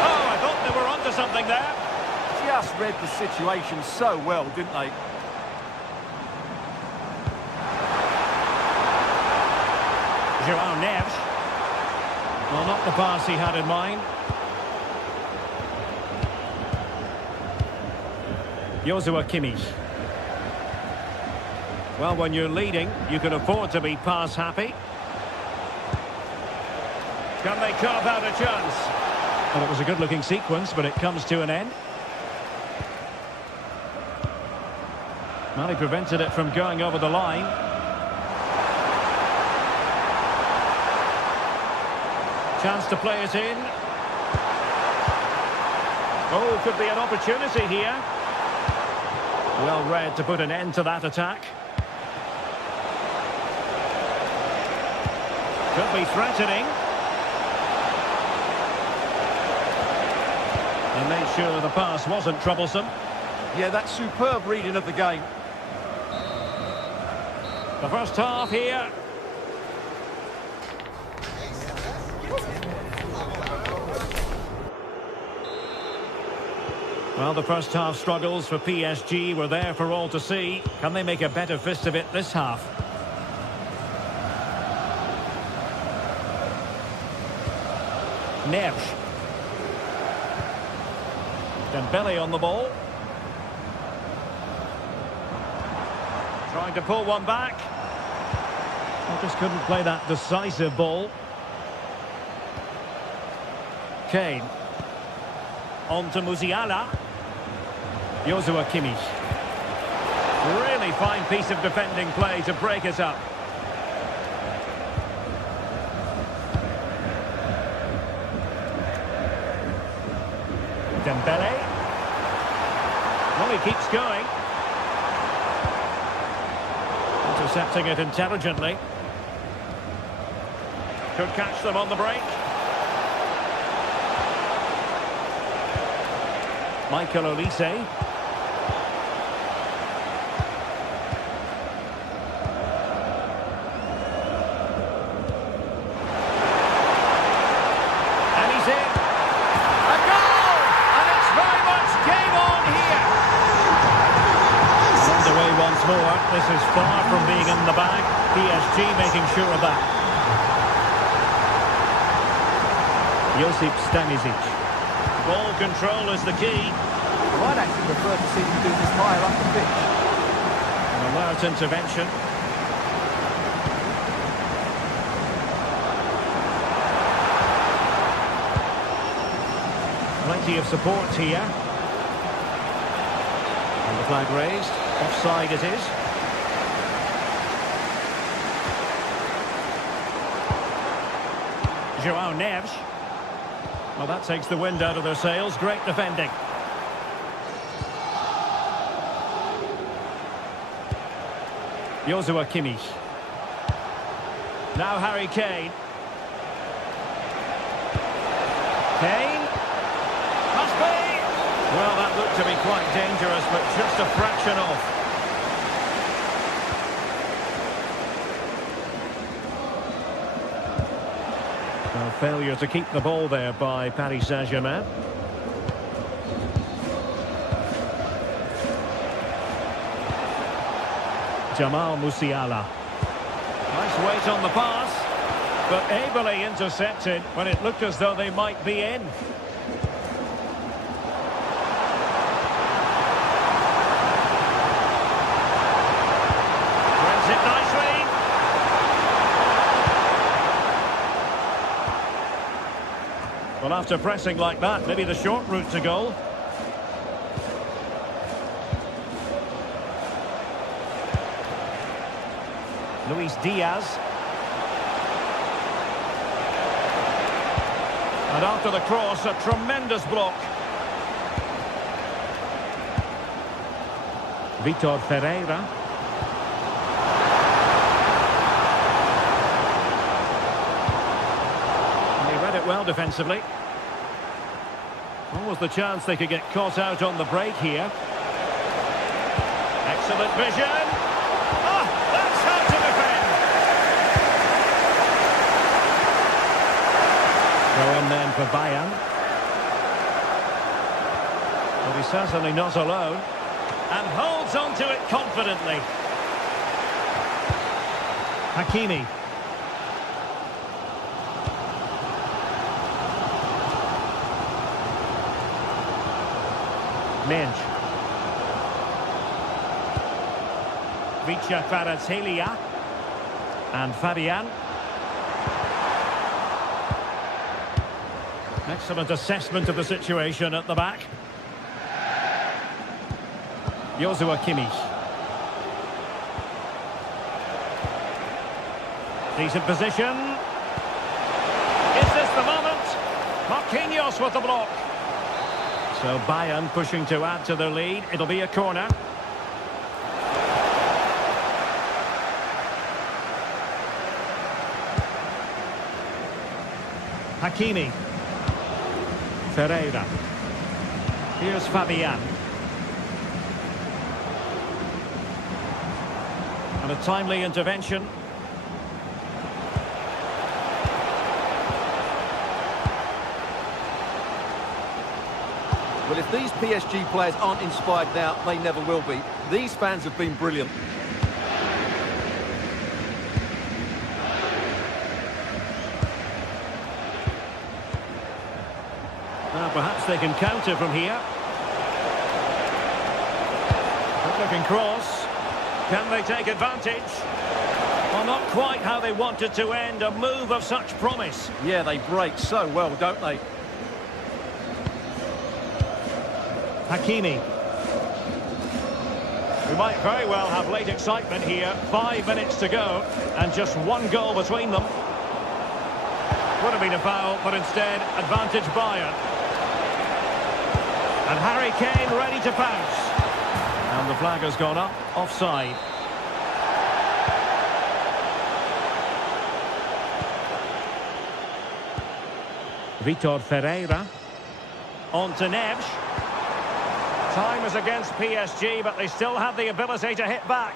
Oh, I thought they were onto something there. Just read the situation so well, didn't they? João Neves. Well, not the pass he had in mind. Joshua Kimmich. Well, when you're leading, you can afford to be pass happy. Can they carve out a chance? Well, it was a good-looking sequence, but it comes to an end. Well, he prevented it from going over the line. Chance to play it in. Oh, could be an opportunity here. Well read to put an end to that attack. Could be threatening. And made sure the pass wasn't troublesome. Yeah, that's superb reading of the game. The first half here. Well, the first half struggles for PSG were there for all to see. Can they make a better fist of it this half? Neves. Dembele on the ball. Trying to pull one back. Well, just couldn't play that decisive ball. Kane. On to Musiala. Joshua Kimmich. Really fine piece of defending play to break it up. Dembele. Well, he keeps going. Intercepting it intelligently. Could catch them on the break. Michael Olise. And he's in. A goal! And it's very much game on here. Underway once more. This is far from being in the bag. PSG making sure of that. Josip Stanisic. Ball control is the key. Well, I'd actually prefer to see him do this higher up the pitch. An alert intervention. Plenty of support here. And the flag raised. Offside it is. João Neves. Well, that takes the wind out of their sails. Great defending. Joshua Kimmich. Now Harry Kane. Kane. Must be. Well, that looked to be quite dangerous, but just a fraction off. A failure to keep the ball there by Paris Saint-Germain. Jamal Musiala. Nice weight on the pass, but ably intercepted when it looked as though they might be in. Runs it nicely. Well, after pressing like that, maybe the short route to goal. Luis Diaz. And after the cross, a tremendous block. Vitor Ferreira. And he read it well defensively. What was the chance they could get caught out on the break here? Excellent vision. Oh, that's how to defend. Go in then for Bayern. Well, he's certainly not alone. And holds on to it confidently. Hakimi. Minge. Vicha Kvaratskhelia. And Fabian. Excellent assessment of the situation at the back. Joshua Kimmich. Decent position. Is this the moment? Marquinhos with the block. So Bayern pushing to add to their lead. It'll be a corner. Hakimi. Ferreira. Here's Fabian. And a timely intervention. Well, if these PSG players aren't inspired now, they never will be. These fans have been brilliant. Now perhaps they can counter from here. Good-looking cross. Can they take advantage? Well, not quite how they wanted to end a move of such promise. Yeah, they break so well, don't they? Hakimi. We might very well have late excitement here. 5 minutes to go, and just one goal between them. Would have been a foul, but instead, advantage Bayern. And Harry Kane ready to pounce. And the flag has gone up, offside. Vitor Ferreira. On to Neves. Time is against PSG, but they still have the ability to hit back.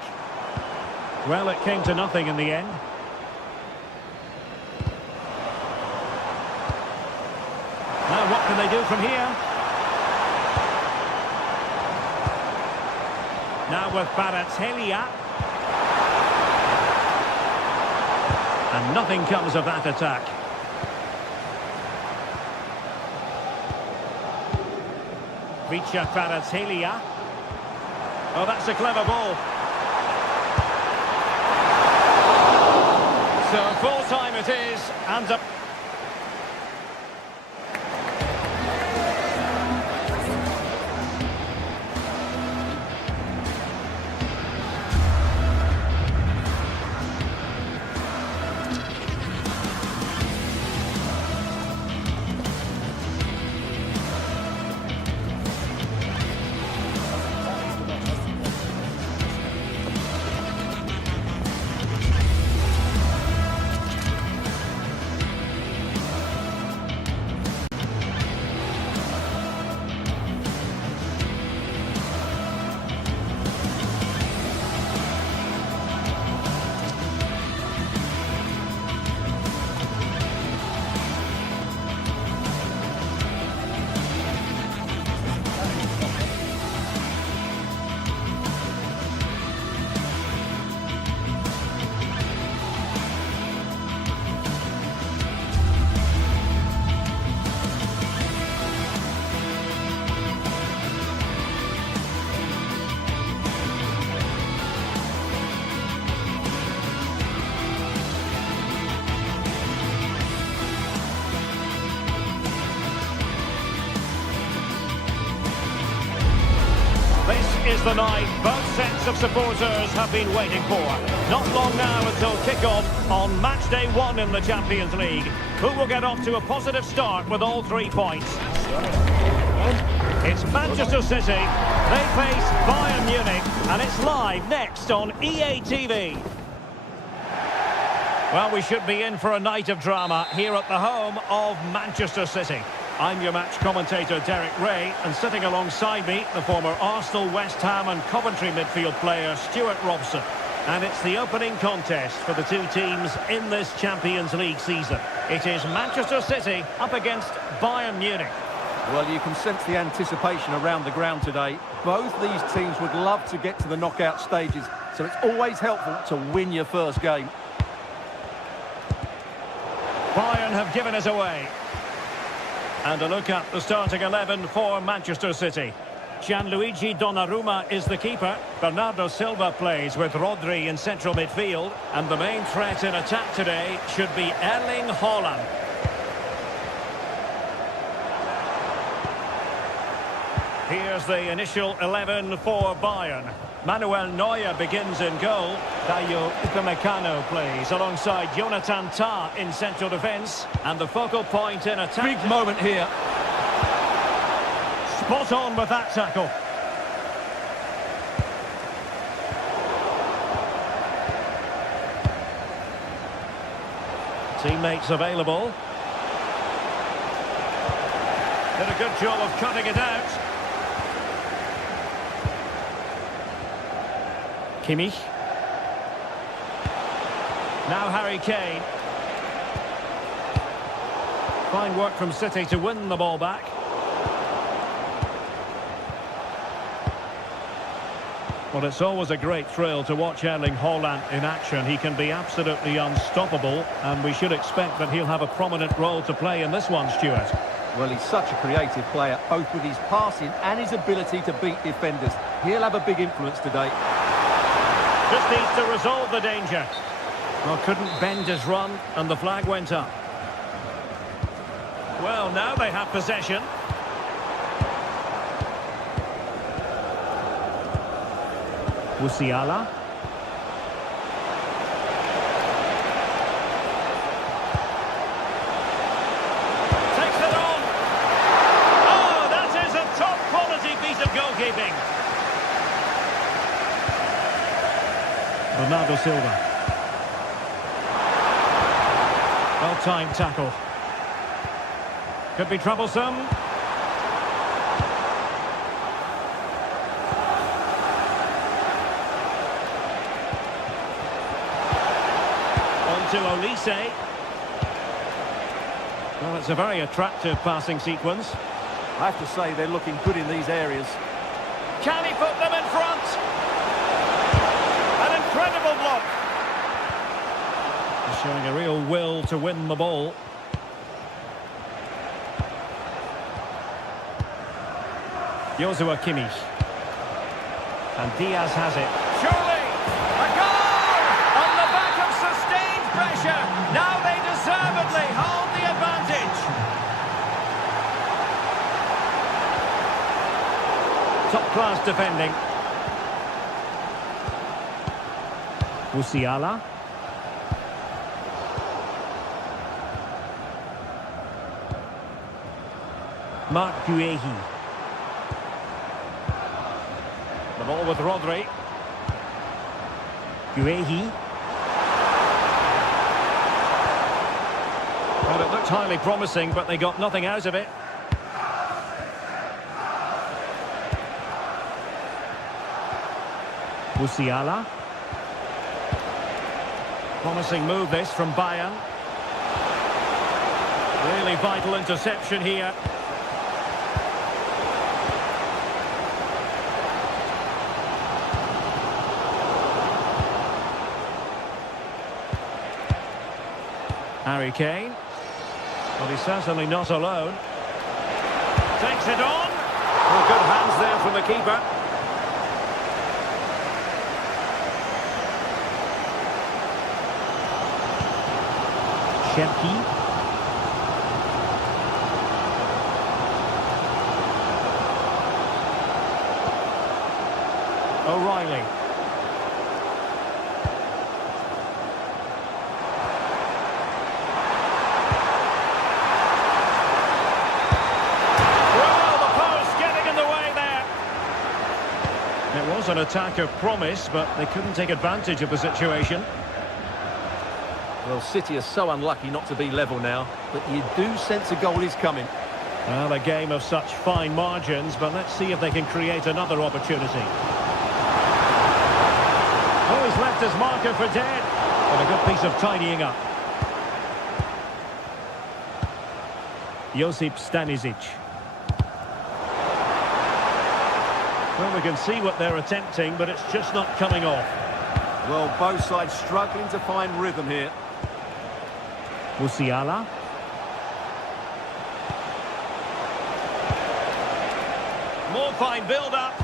Well, it came to nothing in the end. Now, what can they do from here? Now with Kvaratskhelia. And nothing comes of that attack. Vicha Kvaratskhelia. Oh, that's a clever ball. So full time it is, and up. Is the night both sets of supporters have been waiting for. Not long now until kick-off on match day 1 in the Champions League. Who will get off to a positive start with all 3 points? It's Manchester City. They face Bayern Munich, and it's live next on EA TV. Well, we should be in for a night of drama here at the home of Manchester City. I'm your match commentator, Derek Ray, and sitting alongside me, the former Arsenal, West Ham and Coventry midfield player, Stuart Robson. And it's the opening contest for the two teams in this Champions League season. It is Manchester City up against Bayern Munich. Well, you can sense the anticipation around the ground today. Both these teams would love to get to the knockout stages, so it's always helpful to win your first game. Bayern have given us away. And a look at the starting 11 for Manchester City. Gianluigi Donnarumma is the keeper. Bernardo Silva plays with Rodri in central midfield. And the main threat in attack today should be Erling Haaland. Here's the initial 11 for Bayern. Manuel Neuer begins in goal. Dayo Upamecano plays alongside Jonathan Tah in central defence. And the focal point in attack. Big moment here. Spot on with that tackle. Teammates available. Did a good job of cutting it out. Kimmich. Now Harry Kane. Fine work from City to win the ball back. Well, it's always a great thrill to watch Erling Haaland in action. He can be absolutely unstoppable, and we should expect that he'll have a prominent role to play in this one, Stuart. Well, he's such a creative player, both with his passing and his ability to beat defenders. He'll have a big influence today. Just needs to resolve the danger. Well, couldn't bend his run, and the flag went up. Well, now they have possession. Musiala. Takes it on. Oh, that is a top-quality piece of goalkeeping. Bernardo Silva. Well-timed tackle. Could be troublesome. To Olise. Well, it's a very attractive passing sequence. I have to say they're looking good in these areas. Can he put them in front? An incredible block. He's showing a real will to win the ball. Joshua Kimmich. And Diaz has it. Surely! A goal! On the back of sustained pressure. Now they deservedly hold the advantage. Top-class defending. Musiala. Mark Guehi. The ball with Rodri. Guehi. Well, it looked highly promising, but they got nothing out of it. Musiala. Promising move this from Bayern. Really vital interception here. Harry Kane. Well, he's certainly not alone. Takes it on. Well, good hands there from the keeper. Shemki. O'Reilly. It was an attack of promise, but they couldn't take advantage of the situation. Well, City are so unlucky not to be level now, but you do sense a goal is coming. Well, a game of such fine margins, but let's see if they can create another opportunity. Oh, he's left his marker for dead. But a good piece of tidying up. Josip Stanisic. Well, we can see what they're attempting, but it's just not coming off. Well, both sides struggling to find rhythm here. Musiala. More fine build-up.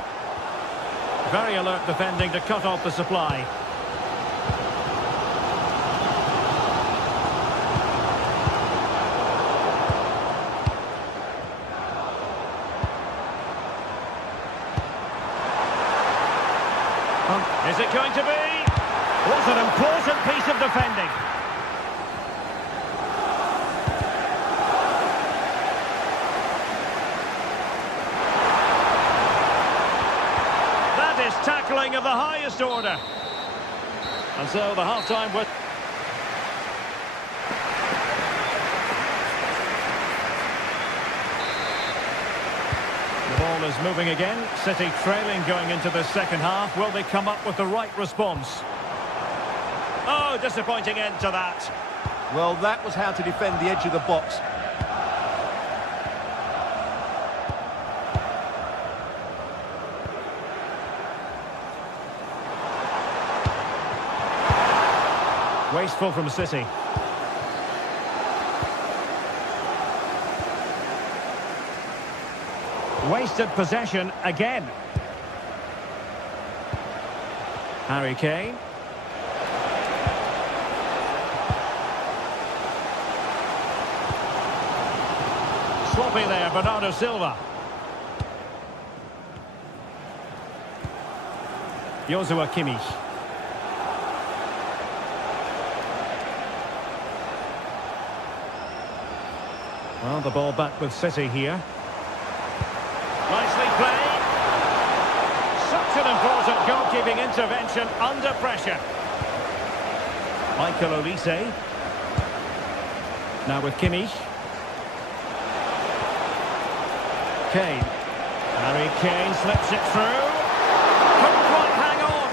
Very alert defending to cut off the supply. Is it going to be? What an important piece of defending. That is tackling of the highest order. And so the half-time with... The ball is moving again. City trailing going into the second half. Will they come up with the right response? Oh, disappointing end to that. Well, that was how to defend the edge of the box. Wasteful from City. Wasted possession again. Harry Kane. Sloppy there, Bernardo Silva. Joshua Kimmich. Well, the ball back with City here. Nicely played. Such an important goalkeeping intervention under pressure. Michael Olise. Now with Kimmich. Kane. Harry Kane slips it through. Couldn't quite hang on.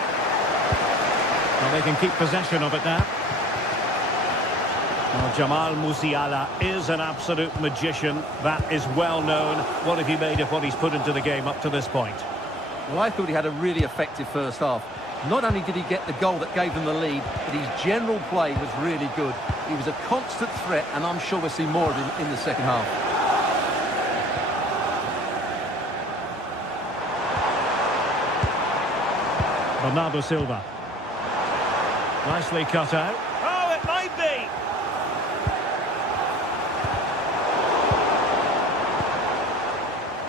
Well, they can keep possession of it now. Well, Jamal Musiala is an absolute magician. That is well known. What have you made of what he's put into the game up to this point? Well, I thought he had a really effective first half. Not only did he get the goal that gave them the lead, but his general play was really good. He was a constant threat, and I'm sure we'll see more of him in the second half. Bernardo Silva. Nicely cut out. Oh, it might be!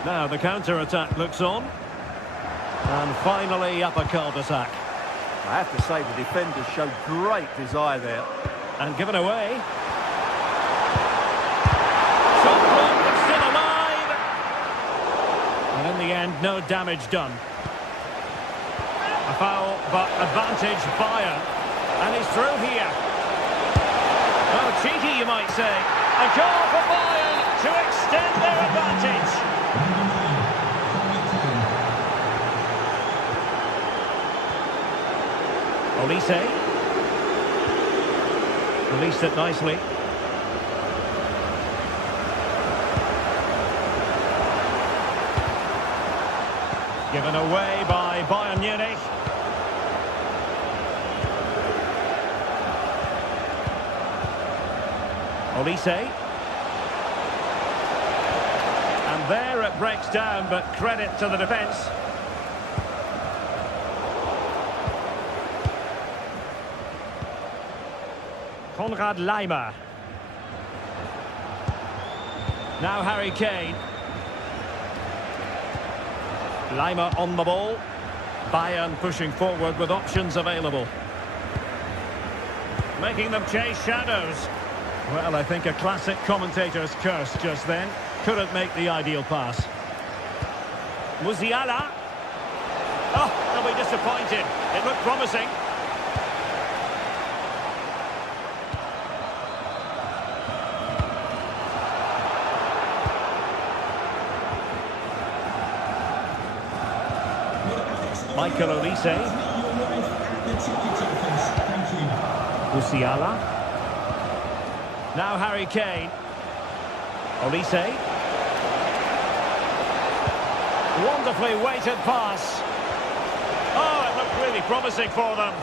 Now the counter-attack looks on. And finally up a cul-de-sac. I have to say the defenders showed great desire there. And given away. Shot blocked, but still alive! And in the end, no damage done. A foul, but advantage Bayern. And he's through here. Oh, cheeky, you might say. A goal for Bayern to extend their advantage. Olise. Released it nicely. Given away by Bayern Munich. Olise. And there it breaks down, but credit to the defence. Konrad Laimer. Now Harry Kane. Laimer on the ball. Bayern pushing forward with options available. Making them chase shadows. Well, I think a classic commentator's curse just then. Couldn't make the ideal pass. Musiala. Oh, they'll be disappointed. It looked promising. Michael Olise. Your wife at the ticket office. Thank you. Musiala. Now Harry Kane. Olise. Wonderfully weighted pass. Oh, it looked really promising for them.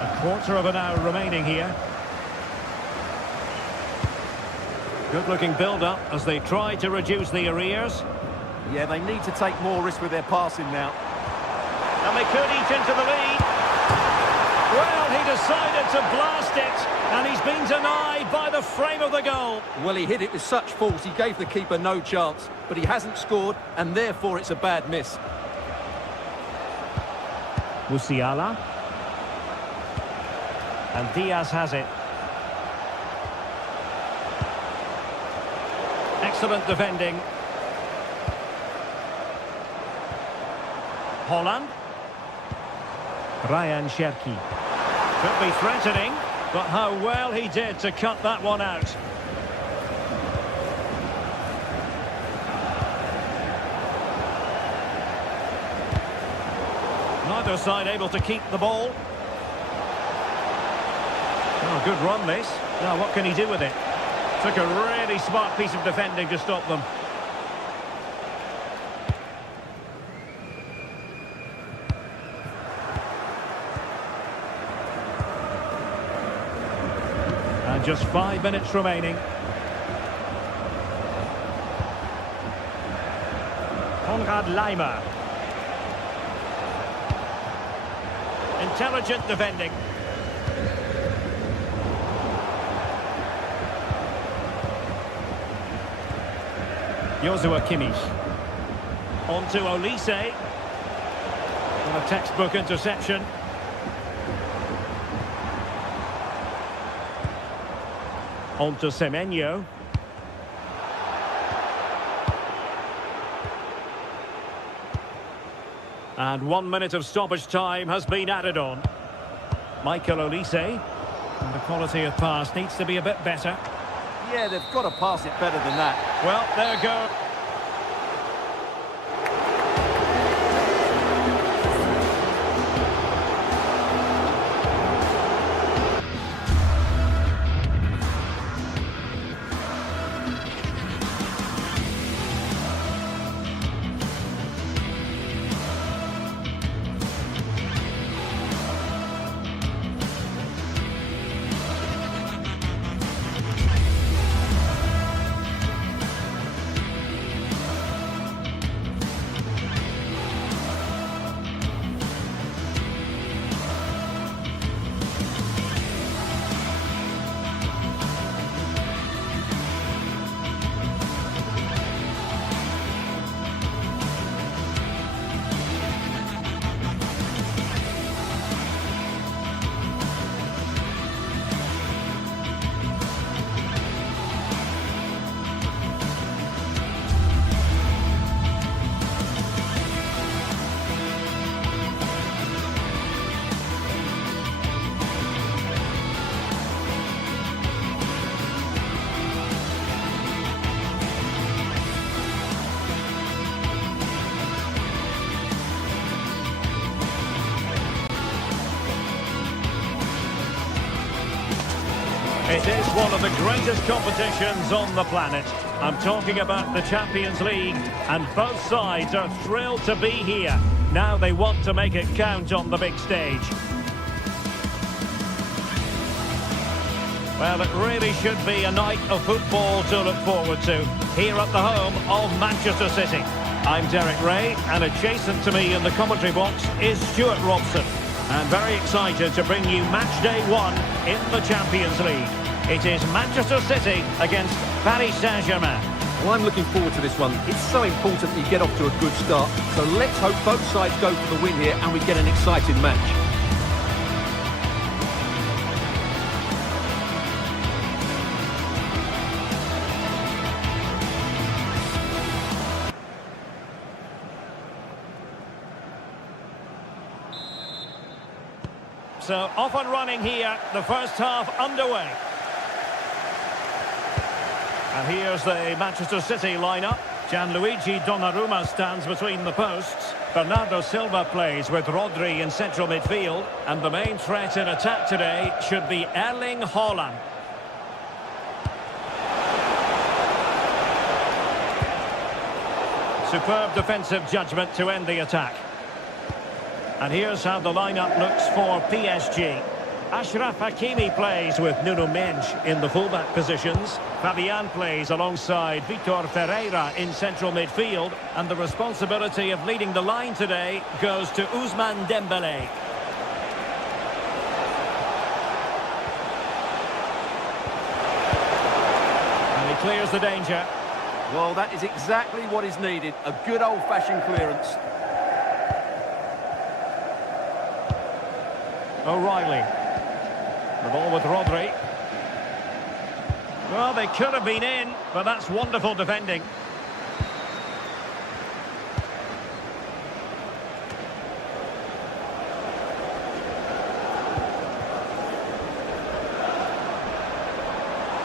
A quarter of an hour remaining here. Good-looking build-up as they try to reduce the arrears. Yeah, they need to take more risk with their passing now. And they could eat into the lead. Well, he decided to blast it, and he's been denied by the frame of the goal. Well, he hit it with such force, he gave the keeper no chance. But he hasn't scored, and therefore it's a bad miss. Musiala. And Diaz has it. Excellent defending. Holland. Ryan Cherki. Could be threatening, but how well he did to cut that one out. Neither side able to keep the ball. Oh, good run this. Now what can he do with it? Took a really smart piece of defending to stop them. And just 5 minutes remaining. Konrad Laimer. Intelligent defending. Joshua Kimmich. On to Olise. And a textbook interception. On to Semenyo. And 1 minute of stoppage time has been added on. Michael Olise. And the quality of pass needs to be a bit better. Yeah, they've got to pass it better than that. Well, there you go. It is one of the greatest competitions on the planet. I'm talking about the Champions League, and both sides are thrilled to be here. Now they want to make it count on the big stage. Well, it really should be a night of football to look forward to, here at the home of Manchester City. I'm Derek Ray, and adjacent to me in the commentary box is Stuart Robson. And very excited to bring you match day 1 in the Champions League. It is Manchester City against Paris Saint-Germain. Well, I'm looking forward to this one. It's so important you get off to a good start. So let's hope both sides go for the win here and we get an exciting match. So off and running here, the first half underway. And here's the Manchester City lineup. Gianluigi Donnarumma stands between the posts. Bernardo Silva plays with Rodri in central midfield. And the main threat in attack today should be Erling Haaland. Superb defensive judgment to end the attack. And here's how the lineup looks for PSG. Achraf Hakimi plays with Nuno Mendes in the fullback positions. Fabian plays alongside Vitor Ferreira in central midfield. And the responsibility of leading the line today goes to Ousmane Dembélé. And he clears the danger. Well, that is exactly what is needed. A good old-fashioned clearance. O'Reilly. The ball with Rodri. Well, they could have been in, but that's wonderful defending.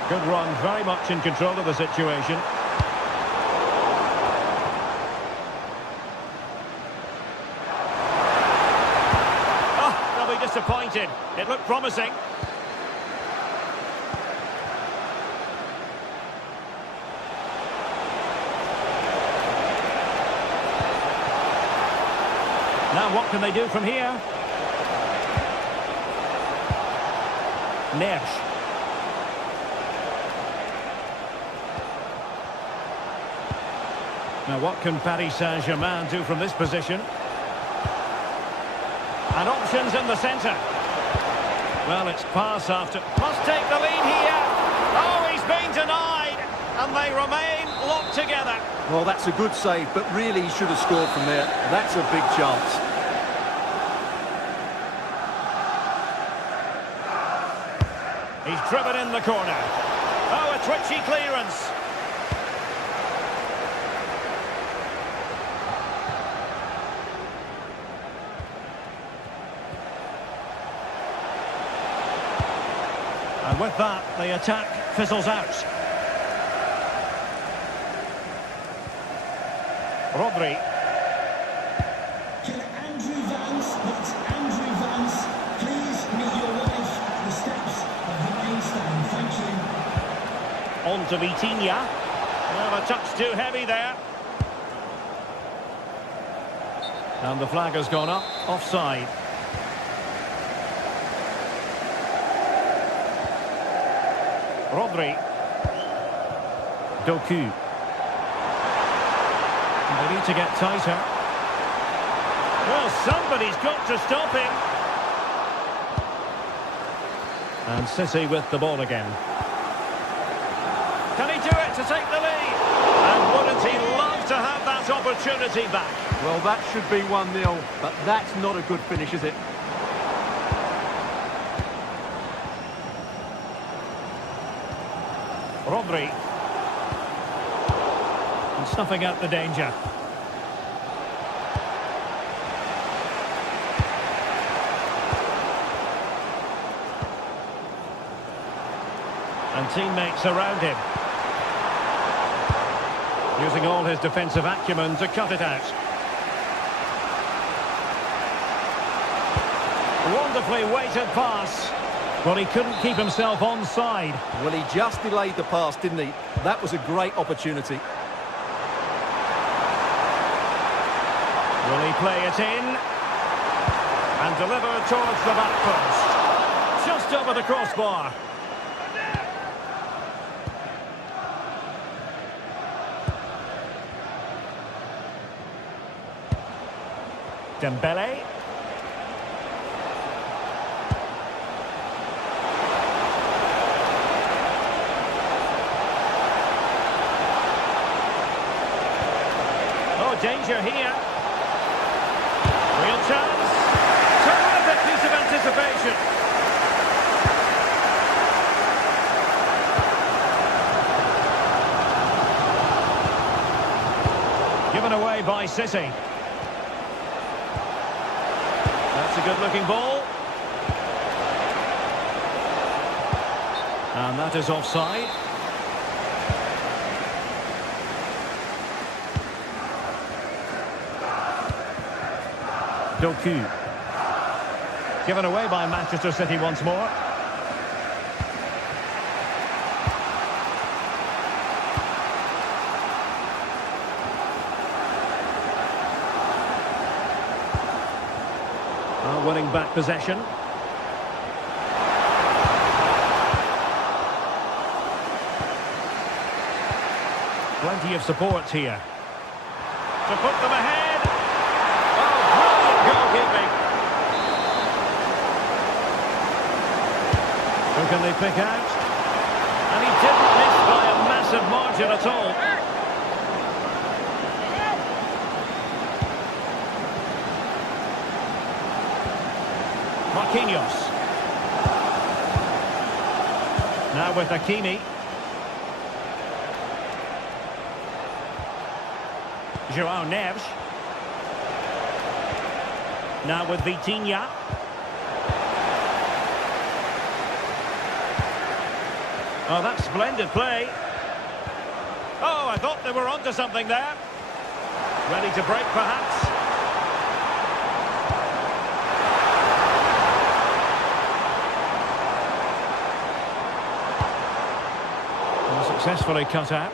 Good run, very much in control of the situation. Disappointed. It looked promising. Now what can they do from here? Neres. Now what can Paris Saint-Germain do from this position? And options in the centre. Well, it's pass after. Must take the lead here. Oh, he's been denied. And they remain locked together. Well, that's a good save, but really he should have scored from there. That's a big chance. He's driven in the corner. Oh, a twitchy clearance. And with that, the attack fizzles out. Rodri. Can Andrew Vance, that's Andrew Vance, please meet your wife at the steps of the main stand. Thank you. On to Vitinha. Well, a touch too heavy there. And the flag has gone up, offside. Rodri. Doku. They need to get tighter. Well, somebody's got to stop him. And City with the ball again. Can he do it to take the lead? And wouldn't he love to have that opportunity back? Well, that should be 1-0, but that's not a good finish, is it? Rodri. And snuffing out the danger. And teammates around him. Using all his defensive acumen to cut it out. Wonderfully weighted pass. Well, he couldn't keep himself onside. Well, he just delayed the pass, didn't he? That was a great opportunity. Will he play it in? And deliver towards the back post. Just over the crossbar. Dembele. Danger here. Real chance. Terrific piece of anticipation. Given away by City. That's a good-looking ball. And that is offside. Doku. Given away by Manchester City once more. Winning back possession. Plenty of support here. To put them ahead. Oh, brilliant goalkeeping. Who can they pick out? And he didn't miss by a massive margin at all. Marquinhos. Now with Hakimi. João Neves. Now with Vitinha. Oh, that's splendid play. Oh, I thought they were onto something there. Ready to break, perhaps. Successfully cut out.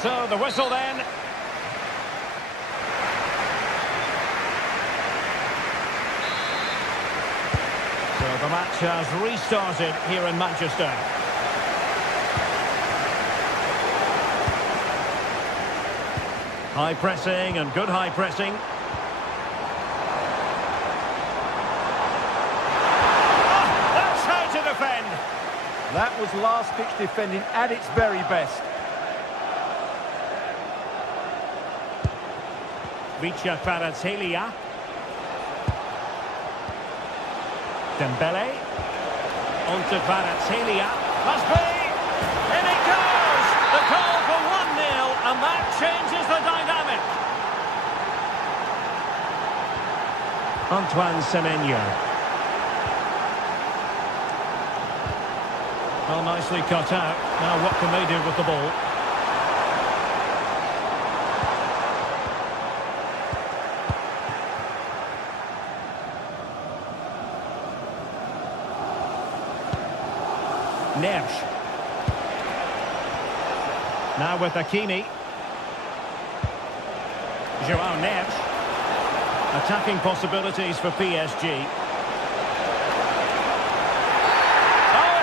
So the whistle then. So the match has restarted here in Manchester. High pressing and good high pressing. That was last-ditch defending at its very best. Vicha Kvaratskhelia. Dembele. On to Kvaratskhelia. Must be! In it goes! The goal for 1-0, and that changes the dynamic. Antoine Semenyo. Well, nicely cut out. Now what can they do with the ball? Neves. Now with Hakimi. João Neves. Attacking possibilities for PSG.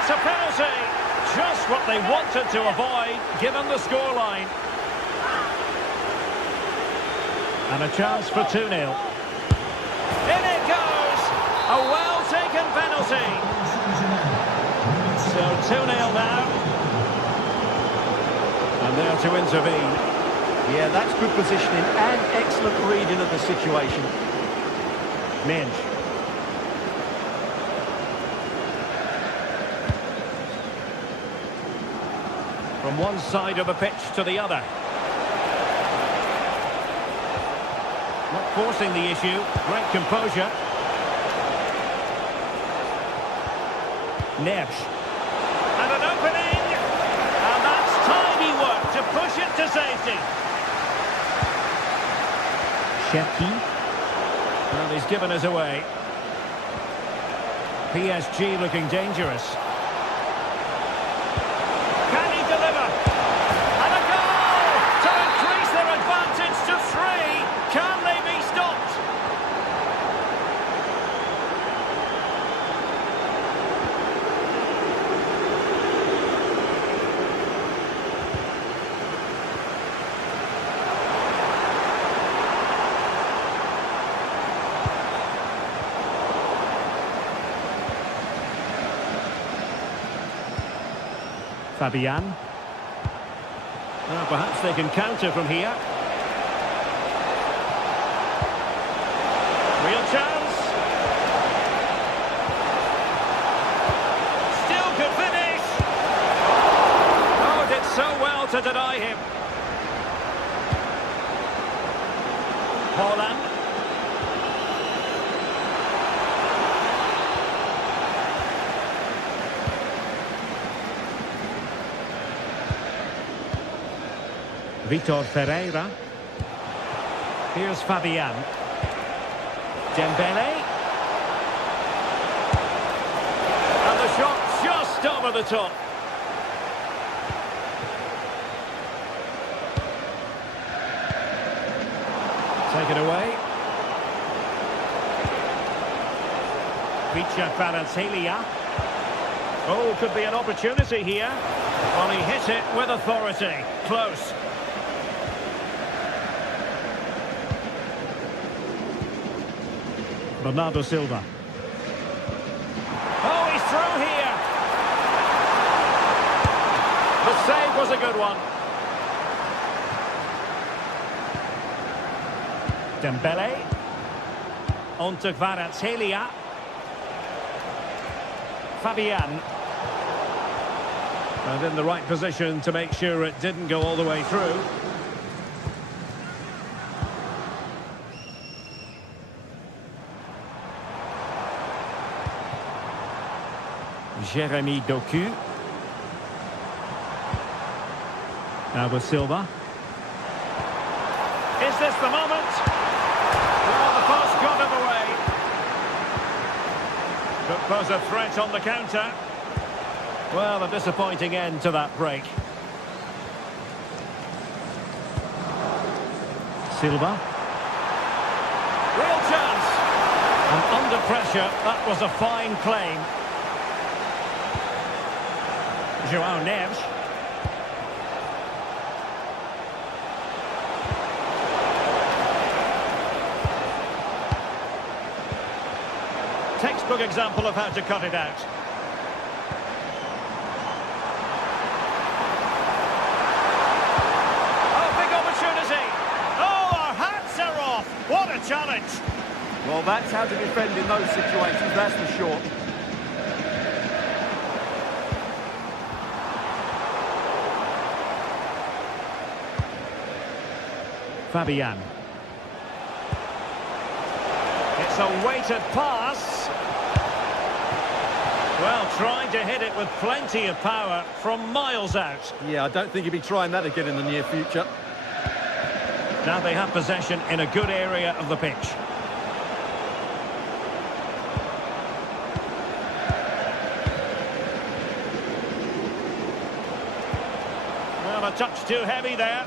A penalty, just what they wanted to avoid, given the scoreline. And a chance for 2-0. In it goes! A well-taken penalty. So 2-0 now. And there to intervene. Yeah, that's good positioning and excellent reading of the situation. Minge. From one side of the pitch to the other. Not forcing the issue. Great composure. Neves. And an opening. And that's tidy work to push it to safety. Shepki. Well, he's given us away. PSG looking dangerous. Fabian. Well, perhaps they can counter from here. Real chance. Still could finish. Oh, did so well to deny him. Haaland. Vitor Ferreira. Here's Fabian. Dembele. And the shot just over the top. Take it away. Kvaratskhelia. Oh, could be an opportunity here. Well, he hit it with authority. Close. Bernardo Silva. Oh, he's through here. The save was a good one. Dembele. On to Kvaratskhelia. Fabian. And in the right position to make sure it didn't go all the way through. Jeremy Doku. Now with Silva. Is this the moment? Well, the post got in the way. Could pose a threat on the counter. Well, a disappointing end to that break. Silva. Real chance. And under pressure, that was a fine claim. João Neves. Textbook example of how to cut it out. Oh, big opportunity. Oh, our hats are off. What a challenge. Well, that's how to defend in those situations, that's for sure. Fabian. It's a weighted pass. Well, trying to hit it with plenty of power from miles out. Yeah, I don't think he'll be trying that again in the near future. Now they have possession in a good area of the pitch. Well, a touch too heavy there.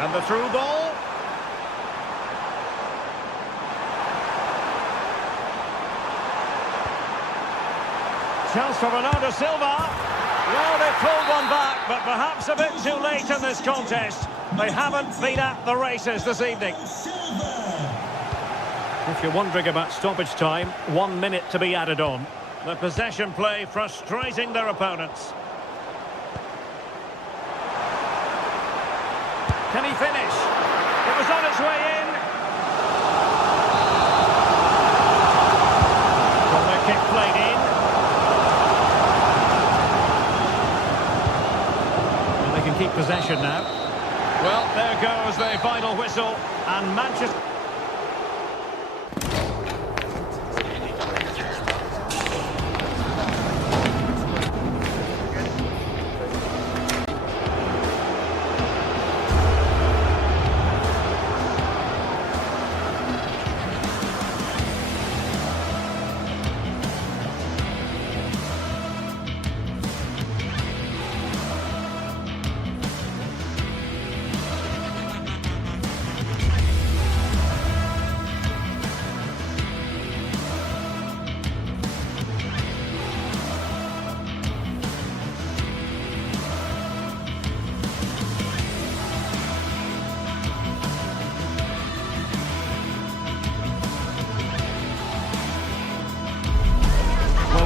And the through ball. Chance for Bernardo Silva. Well, they pulled one back, but perhaps a bit too late in this contest. They haven't been at the races this evening. If you're wondering about stoppage time, 1 minute to be added on. The possession play frustrating their opponents. Can he finish? It was on its way in. Corner kick played in. And they can keep possession now. Well, there goes the final whistle. And Manchester...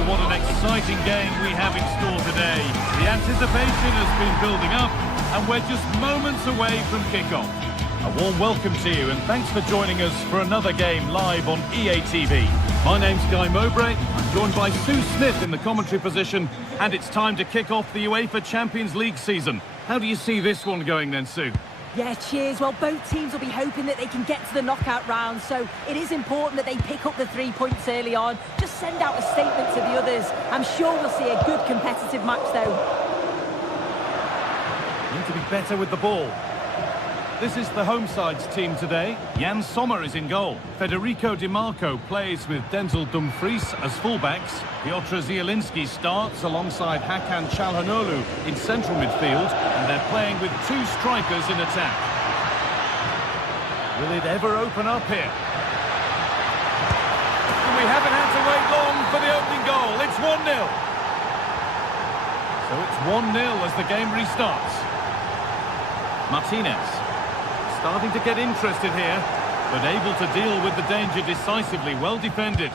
What an exciting game we have in store today. The anticipation has been building up and we're just moments away from kickoff. A warm welcome to you and thanks for joining us for another game live on EA TV. My name's Guy Mowbray, I'm joined by Sue Smith in the commentary position and it's time to kick off the UEFA Champions League season. How do you see this one going then, Sue? Yeah, cheers. Well, both teams will be hoping that they can get to the knockout round, so it is important that they pick up the 3 points early on. Just send out a statement to the others. I'm sure we'll see a good competitive match, though. Need to be better with the ball. This is the home side's team today. Jan Sommer is in goal. Federico Di Marco plays with Denzel Dumfries as fullbacks. Piotr Zielinski starts alongside Hakan Çalhanoğlu in central midfield, and they're playing with two strikers in attack. Will it ever open up here? And we haven't had to wait long for the opening goal. It's 1-0. So it's 1-0 as the game restarts. Martinez. Starting to get interested here, but able to deal with the danger decisively. Well defended.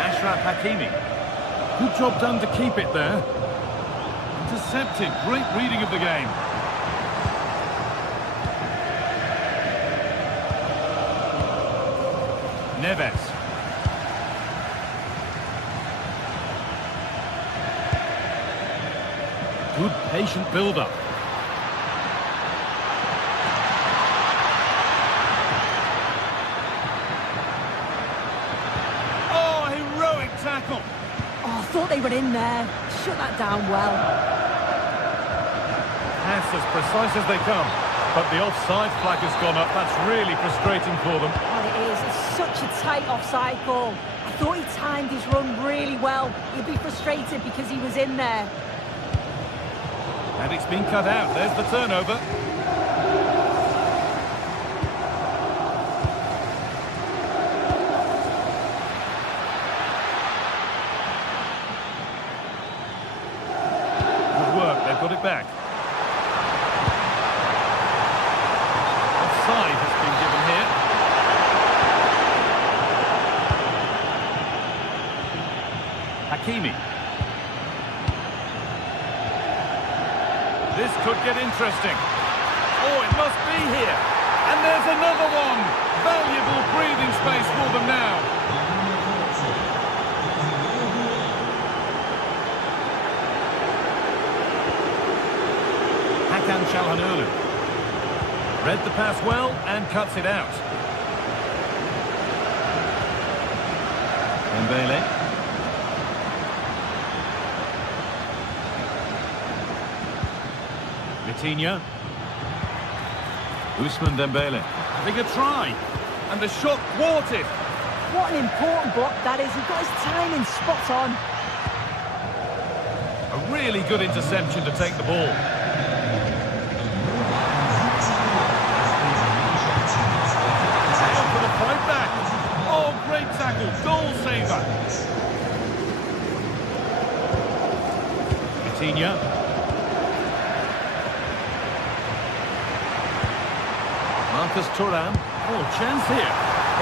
Achraf Hakimi. Good job done to keep it there. Intercepted. Great reading of the game. Neves. Good patient build-up. Oh, heroic tackle. Oh, I thought they were in there. Shut that down well. Pass as precise as they come. But the offside flag has gone up. That's really frustrating for them. Oh, it is. It's such a tight offside call. I thought he timed his run really well. He'd be frustrated because he was in there. And it's been cut out. There's the turnover. Good work. They've got it back. Offside has been given here. Hakimi. This could get interesting. Oh, it must be here. And there's another one. Valuable breathing space for them now. Hakan Çalhanoğlu. Read the pass well and cuts it out. Dembele. Vitinha. Ousmane Dembele. Having a try. And the shot thwarted. What an important block that is. He got his timing spot on. A really good interception to take the ball. Down for the fight back. Oh, great tackle. Goal saver. Vitinha. Marcus Thuram. Oh, chance here.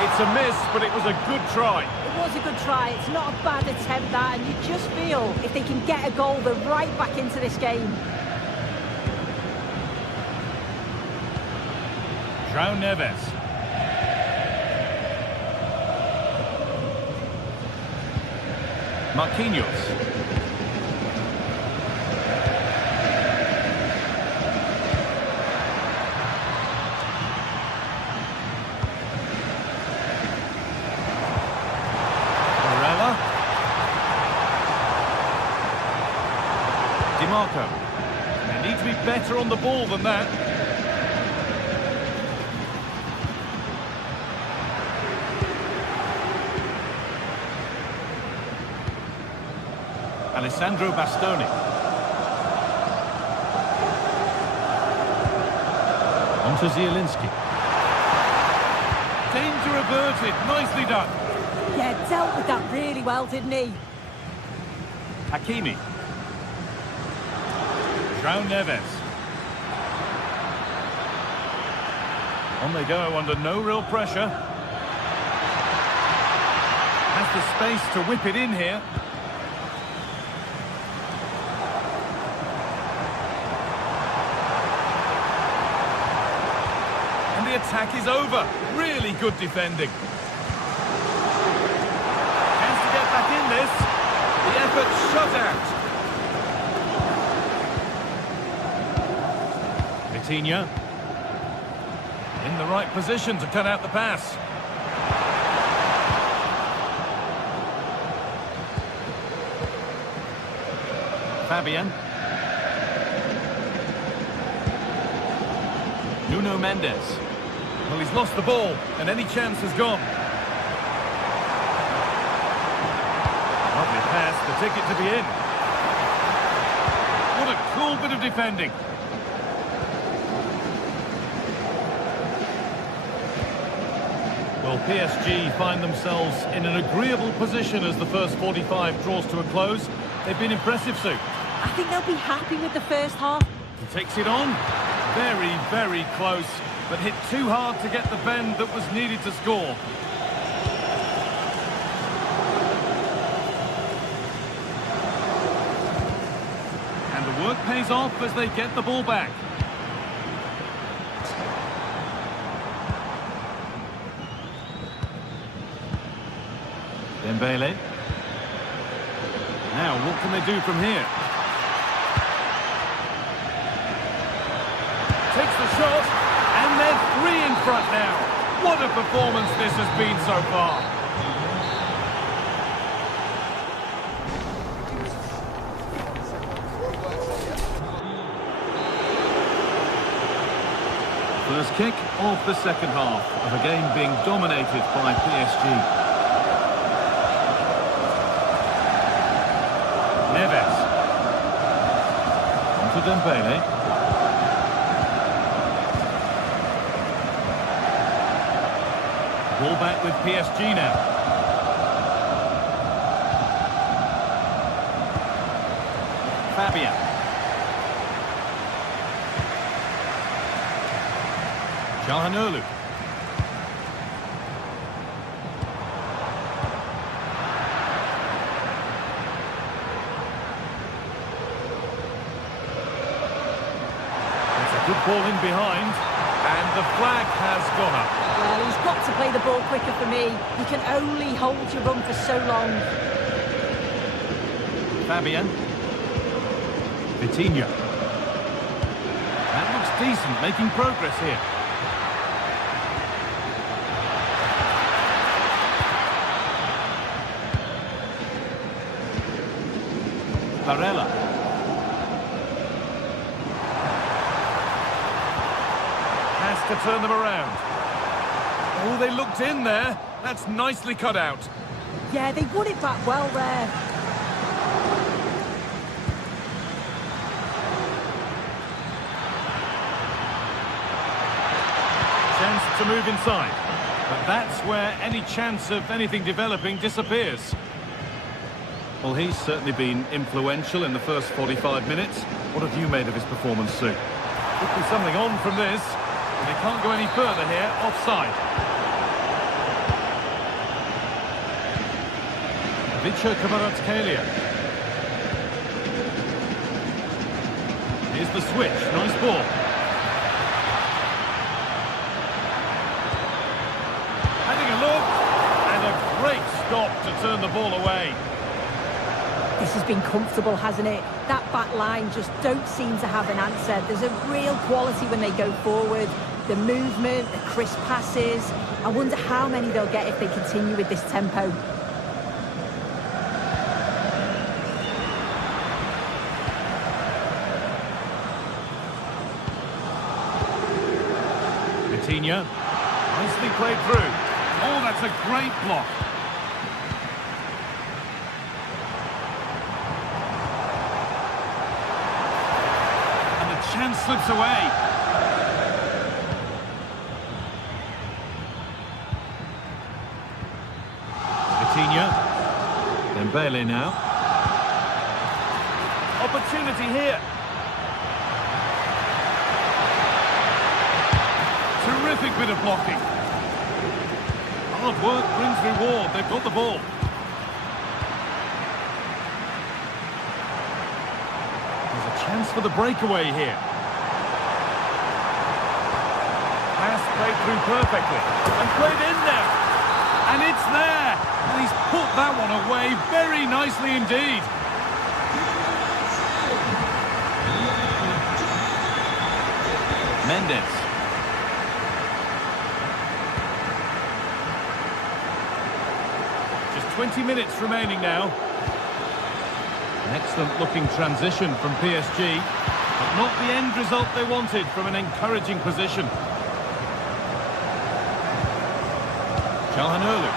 It's a miss, but it was a good try. It was a good try. It's not a bad attempt, that, and you just feel if they can get a goal, they're right back into this game. João Neves. Marquinhos. Di Marco. They need to be better on the ball than that. Alessandro Bastoni. On to Zielinski. Danger averted. Nicely done. Yeah, dealt with that really well, didn't he? Hakimi. João Neves. On they go under no real pressure. Has the space to whip it in here. And the attack is over. Really good defending. Chance to get back in this. The effort shut out. Vitinha. In the right position to cut out the pass. Fabian. Nuno Mendes. Well, he's lost the ball, and any chance is gone. Lovely pass, the ticket to be in. What a cool bit of defending. Well, PSG find themselves in an agreeable position as the first 45 draws to a close. They've been impressive, Sue. I think they'll be happy with the first half. He takes it on. Very, very close, but hit too hard to get the bend that was needed to score. And the work pays off as they get the ball back. Dembele. Now, what can they do from here? Takes the shot, and they're 3 in front now. What a performance this has been so far. First kick of the second half of a game being dominated by PSG. Neves. On to Dembele. Ball back with PSG now. Fabian. Calhanoglu. It's a good ball in behind, and the flag has gone up. Well, he's got to play the ball quicker for me. You can only hold your run for so long. Fabian. Vitinha. That looks decent, making progress here. Varela. Has to turn them around. Oh, they looked in there. That's nicely cut out. Yeah, they won it back well there. Chance to move inside. But that's where any chance of anything developing disappears. Well, he's certainly been influential in the first 45 minutes. What have you made of his performance, Sue? Could be something on from this. And they can't go any further here. Offside. Vicha Kvaratskhelia. Here's the switch. Nice ball. Having a look. And a great stop to turn the ball away. This has been comfortable, hasn't it? That back line just don't seem to have an answer. There's a real quality when they go forward. The movement, the crisp passes. I wonder how many they'll get if they continue with this tempo. Vitinha. Nicely played through. Oh, that's a great block. Chance slips away. Vitinha. Dembele now. Opportunity here. Terrific bit of blocking. Hard work brings reward. They've got the ball. Chance for the breakaway here. Pass played through perfectly. And played in now. And it's there. And he's put that one away very nicely indeed. Mendes. 20 minutes remaining now. An excellent looking transition from PSG, but not the end result they wanted from an encouraging position. Calhanoglu.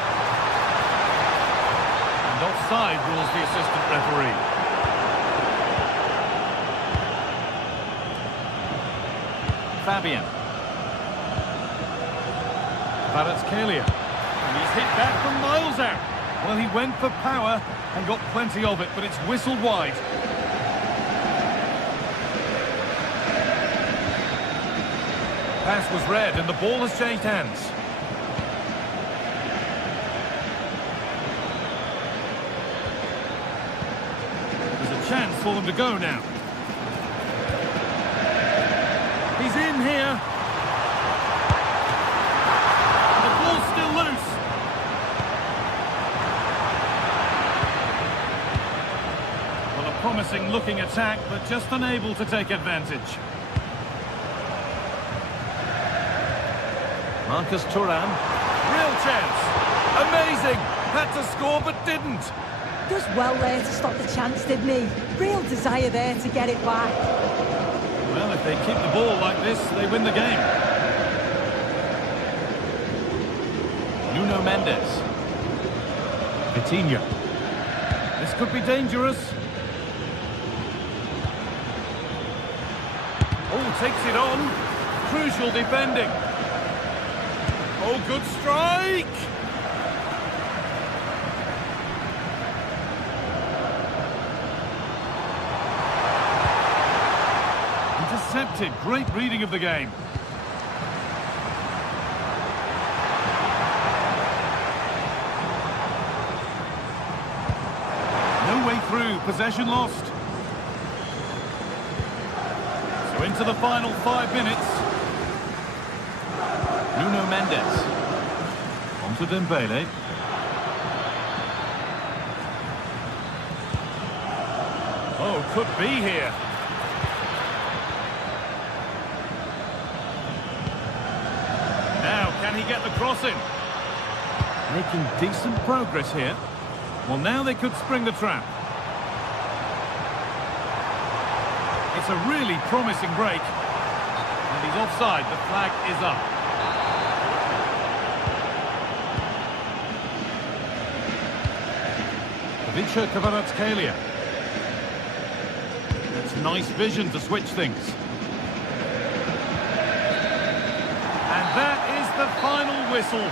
And offside rules the assistant referee. Fabian. Kvaratskhelia. And he's hit that from miles out. Well, he went for power and got plenty of it, but it's whistled wide. Pass was read and the ball has changed hands. There's a chance for them to go now. He's in here. The ball's still loose. Well, a promising looking attack, but just unable to take advantage. Marcus Thuram. Real chance. Amazing. Had to score, but didn't. Does well there to stop the chance, didn't he? Real desire there to get it back. Well, if they keep the ball like this, they win the game. Nuno Mendes. Vitinha. This could be dangerous. Oh, takes it on. Crucial defending. Oh, good strike! Intercepted. Great reading of the game. No way through. Possession lost. So into the final 5 minutes. Nuno Mendes. On to Dembele. Oh, could be here. Now, can he get the cross in? Making decent progress here. Well, now they could spring the trap. It's a really promising break. And he's offside. The flag is up. Kvaratskhelia. That's nice vision to switch things. And that is the final whistle.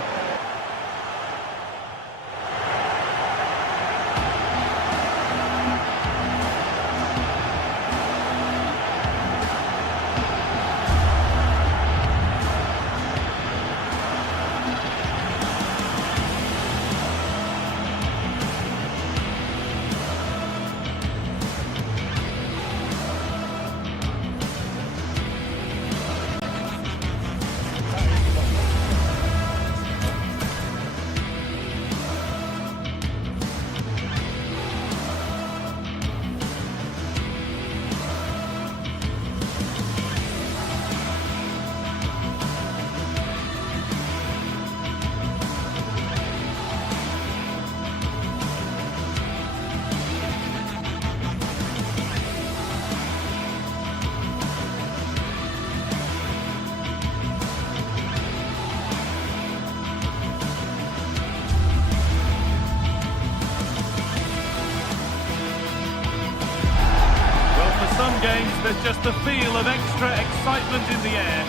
Some games, there's just a feel of extra excitement in the air.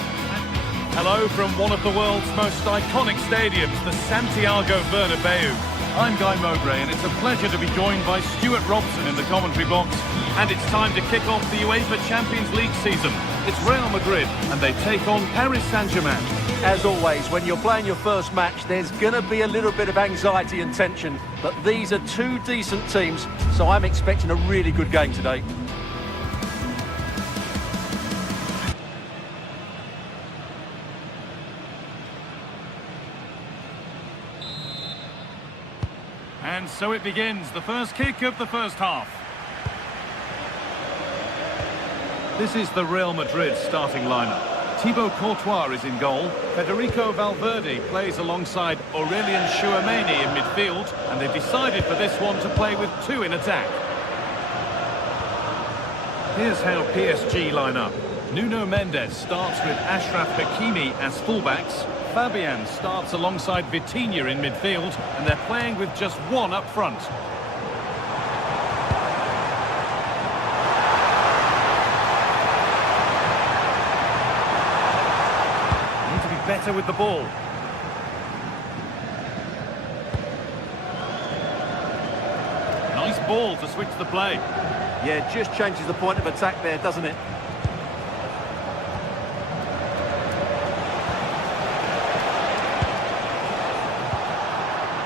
Hello from one of the world's most iconic stadiums, the Santiago Bernabeu. I'm Guy Mowbray, and it's a pleasure to be joined by Stuart Robson in the commentary box. And it's time to kick off the UEFA Champions League season. It's Real Madrid, and they take on Paris Saint-Germain. As always, when you're playing your first match, there's going to be a little bit of anxiety and tension. But these are two decent teams, so I'm expecting a really good game today. And so it begins, the first kick of the first half. This is the Real Madrid starting lineup. Thibaut Courtois is in goal. Federico Valverde plays alongside Aurelien Chouameni in midfield, and they've decided for this one to play with two in attack. Here's how PSG line up. Nuno Mendes starts with Achraf Hakimi as fullbacks. Fabian starts alongside Vitinha in midfield, and they're playing with just one up front. Need to be better with the ball. Nice ball to switch the play. Yeah, just changes the point of attack there, doesn't it?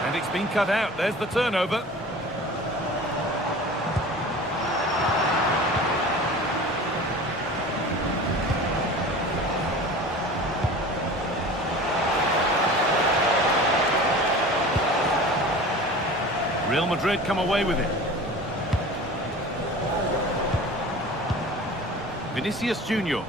And it's been cut out. There's the turnover. Real Madrid come away with it. Vinicius Junior.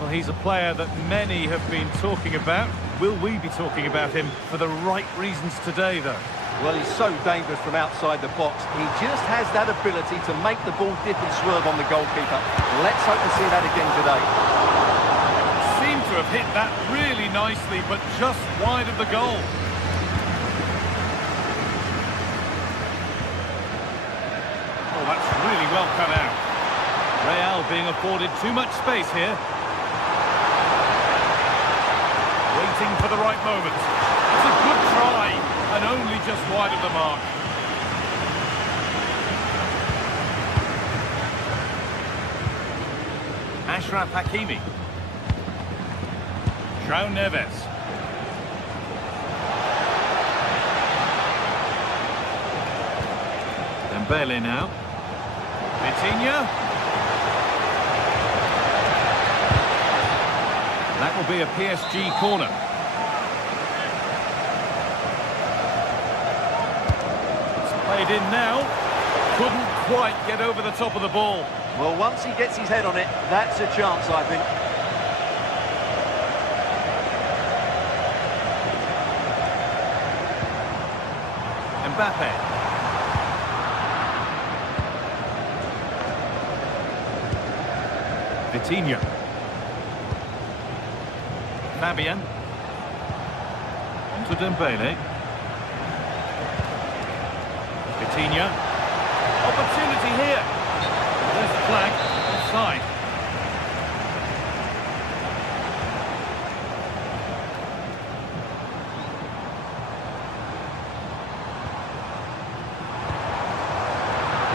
Well, he's a player that many have been talking about. Will we be talking about him for the right reasons today, though? Well, he's so dangerous from outside the box. He just has that ability to make the ball dip and swerve on the goalkeeper. Let's hope to see that again today. Seemed to have hit that really nicely, but just wide of the goal. Oh, that's really well cut out. Real being afforded too much space here. Waiting for the right moment. It's a good try, and only just wide of the mark. Achraf Hakimi. João Neves. Dembele now. Vitinha. That will be a PSG corner. It's played in now. Couldn't quite get over the top of the ball. Well, once he gets his head on it, that's a chance, I think. Mbappe. Vitinha. Fabian. On to Dembele. Vitinha. Opportunity here. There's the flag. Offside.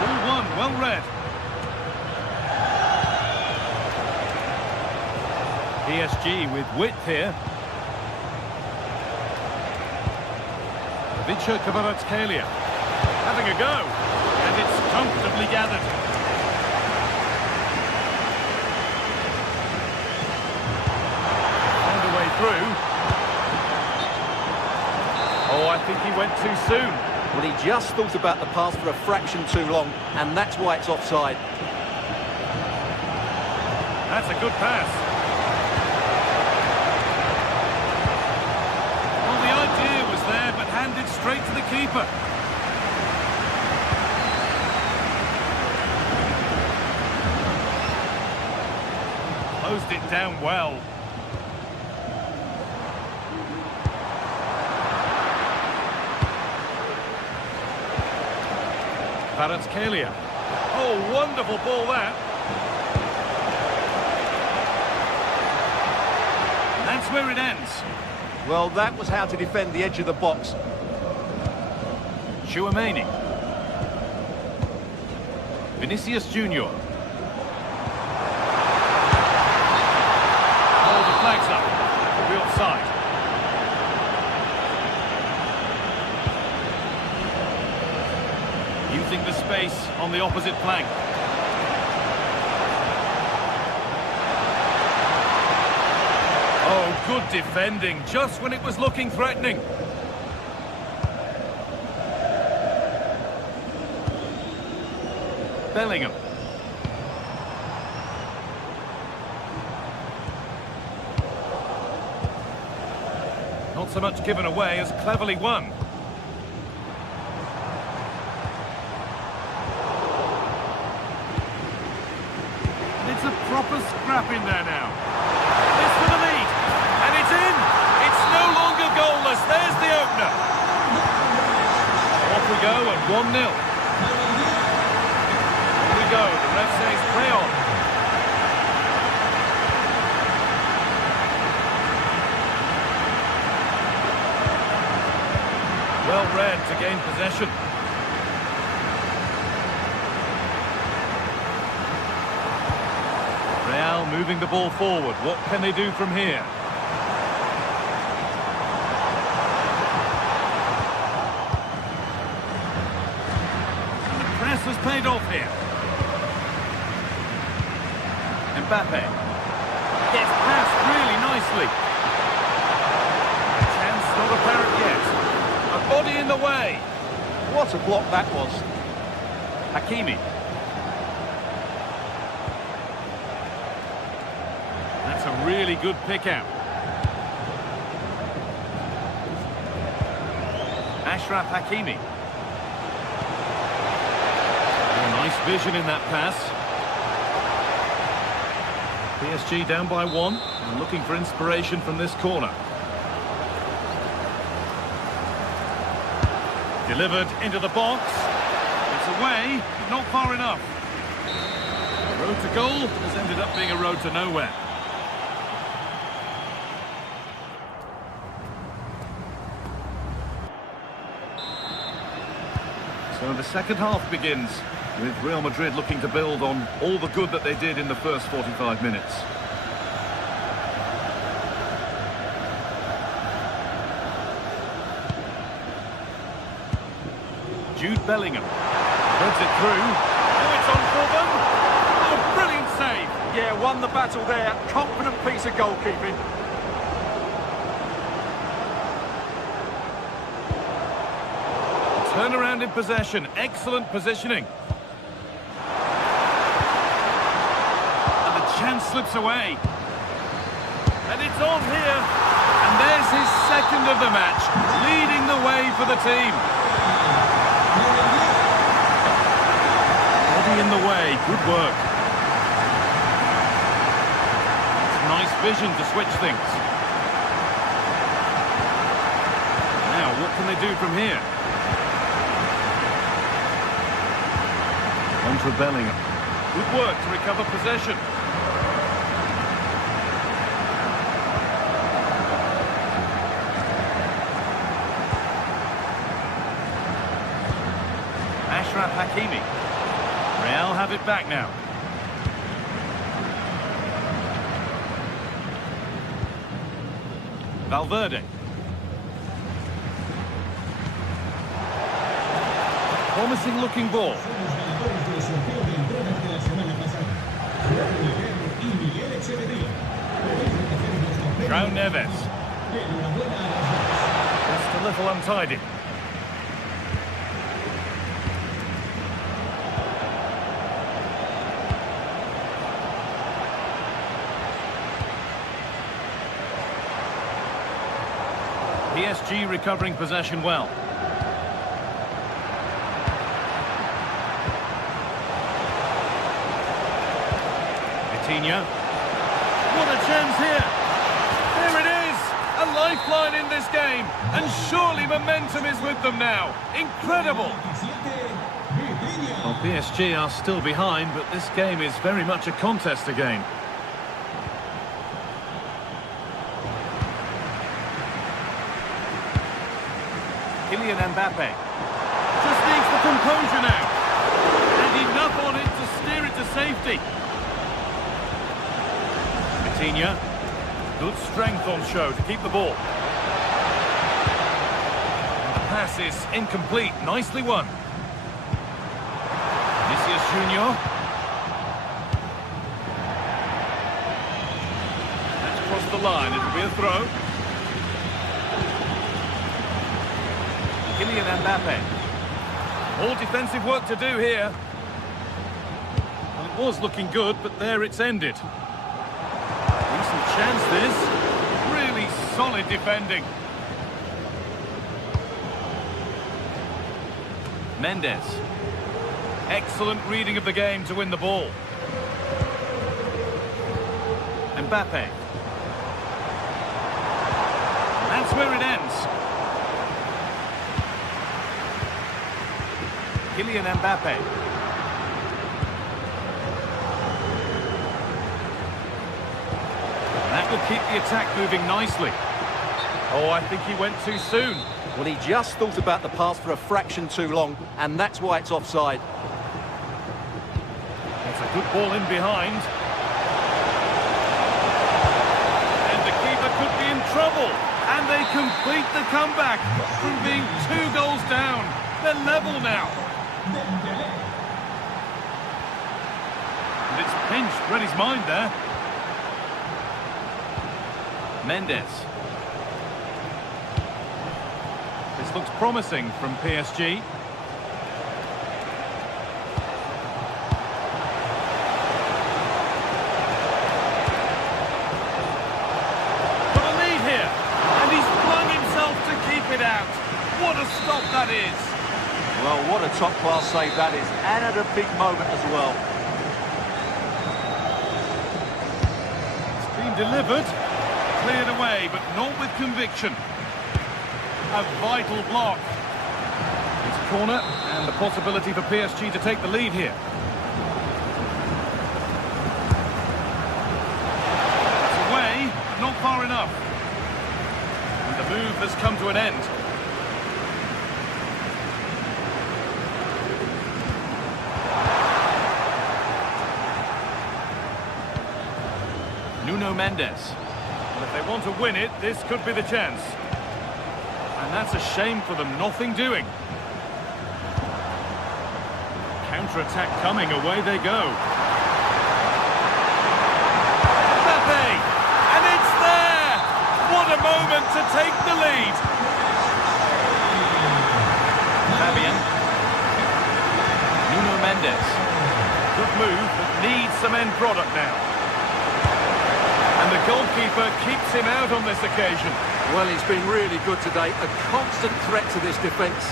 All one, well read. PSG with width here. Vicha Kvaratskhelia having a go, and it's comfortably gathered. Found a way through. Oh, I think he went too soon. Well, he just thought about the pass for a fraction too long, and that's why it's offside. That's a good pass. Well, the idea was there, but handed straight to the keeper. Closed it down well. Kvaratskhelia. Oh, wonderful ball that. That's where it ends. Well, that was how to defend the edge of the box. Chouameni. Vinicius Junior. Oh, the flag's up. We'll be offside. Using the space on the opposite flank. Oh, good defending, just when it was looking threatening. Bellingham. Not so much given away as cleverly won. It's a proper scrap in there now. This for the lead. And it's in. It's no longer goalless. There's the opener. Off we go at 1-0. Here we go. The ref says play on. Well read to gain possession. Real moving the ball forward. What can they do from here? And the press has paid off here. Mbappe gets past really nicely. A chance not apparent yet. A body in the way. What a block that was. Hakimi. That's a really good pick out. Ashraf Hakimi. Oh, nice vision in that pass. PSG down by 1 and looking for inspiration from this corner. Delivered into the box. It's away, but not far enough. The road to goal has ended up being a road to nowhere. So the second half begins, with Real Madrid looking to build on all the good that they did in the first 45 minutes. Jude Bellingham threads it through. Oh, it's on for them. Oh, brilliant save. Yeah, won the battle there. Confident piece of goalkeeping. Turnaround in possession. Excellent positioning. And the chance slips away. And it's on here. And there's his second of the match, leading the way for the team. Body in the way. Good work. Nice vision to switch things. Now, what can they do from here? Onto Bellingham. Good work to recover possession. Ashraf Hakimi. Real have it back now. Valverde. Promising looking ball. João Neves. Just a little untidy. PSG recovering possession well. Vitinha. What a chance here. There it is. A lifeline in this game. And surely momentum is with them now. Incredible. Well, PSG are still behind, but this game is very much a contest again. Kylian Mbappe just needs the composure now, and enough on it to steer it to safety. Vitinha, good strength on show to keep the ball. And the pass is incomplete, nicely won. Vinicius Junior. That's crossed the line, it'll be a throw. Kylian Mbappe. All defensive work to do here. Well, it was looking good, but there it's ended. Decent chance this. Really solid defending. Mendes. Excellent reading of the game to win the ball. Mbappe. That's where it ends. Kylian Mbappe. That will keep the attack moving nicely. Oh, I think he went too soon. Well, he just thought about the pass for a fraction too long, and that's why it's offside. It's a good ball in behind. And the keeper could be in trouble. And they complete the comeback from being 2 goals down. They're level now. And it's pinched, read his mind there. Mendes. This looks promising from PSG. Got a lead here, and he's flung himself to keep it out. What a stop that is. Well, what a top-class save that is, and at a big moment as well. It's been delivered, cleared away, but not with conviction. A vital block. It's a corner, and the possibility for PSG to take the lead here. It's away, but not far enough. And the move has come to an end. Nuno Mendes. Well, if they want to win it, this could be the chance. And that's a shame for them, nothing doing. Counter-attack coming, away they go. Mbappe! And it's there! What a moment to take the lead! Fabian. Nuno Mendes. Good move, but needs some end product now. And the goalkeeper keeps him out on this occasion. Well, he's been really good today, a constant threat to this defence.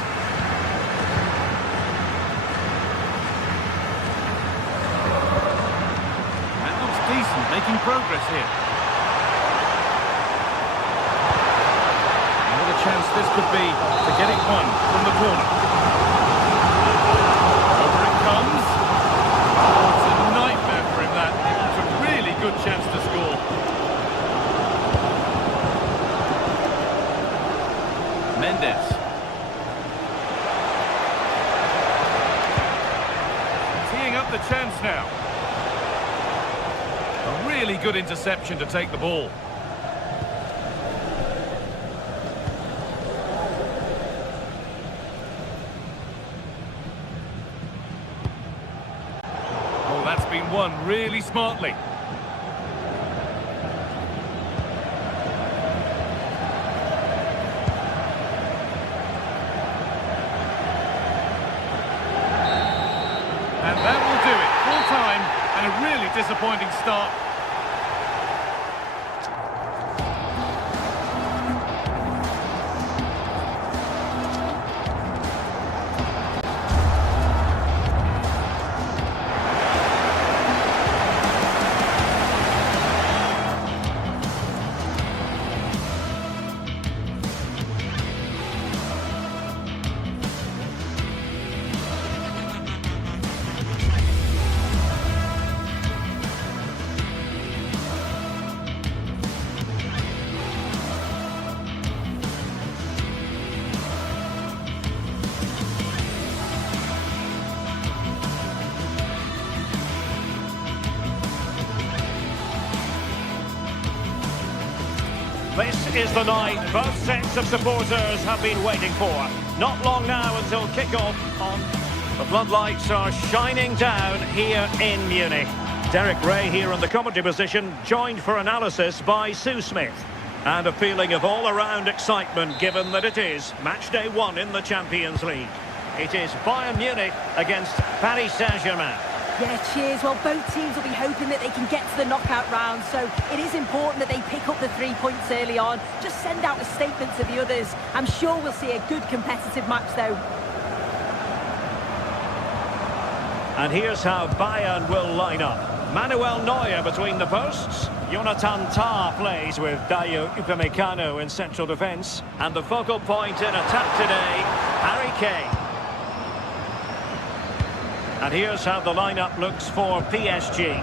That looks decent, making progress here. And what a chance this could be to get it won from the corner. Over it comes. Oh, it's a nightmare for him, that. It's a really good chance to score. Mendes. Teeing up the chance now. A really good interception to take the ball. Oh, that's been won really smartly. And that will do it. Full time and a really disappointing start. This is the night both sets of supporters have been waiting for. Not long now until kick-off on. The floodlights are shining down here in Munich. Derek Ray here in the commentary position, joined for analysis by Sue Smith. And a feeling of all-around excitement given that it is match day 1 in the Champions League. It is Bayern Munich against Paris Saint-Germain. Yeah, cheers. Well, both teams will be hoping that they can get to the knockout round, so it is important that they pick up the 3 points early on. Just send out a statement to the others. I'm sure we'll see a good competitive match, though. And here's how Bayern will line up. Manuel Neuer between the posts. Jonathan Tah plays with Dayo Upamecano in central defence. And the focal point in attack today, Harry Kane. And here's how the lineup looks for PSG.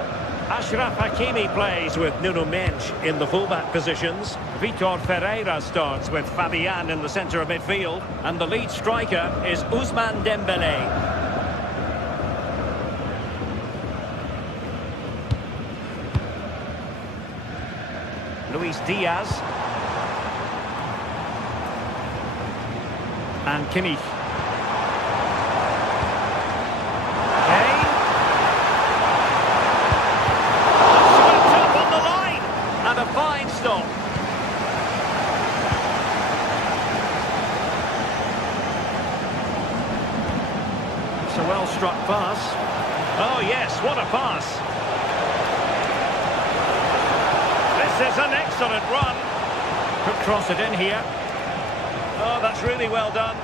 Achraf Hakimi plays with Nuno Mendes in the fullback positions. Vitor Ferreira starts with Fabian in the centre of midfield. And the lead striker is Ousmane Dembélé. Luis Diaz. And Kimmich. Kane. Swept up on the line. And a fine stop. It's a well-struck pass. Oh yes, what a pass. This is an excellent run. Could cross it in here. Oh, that's really well done.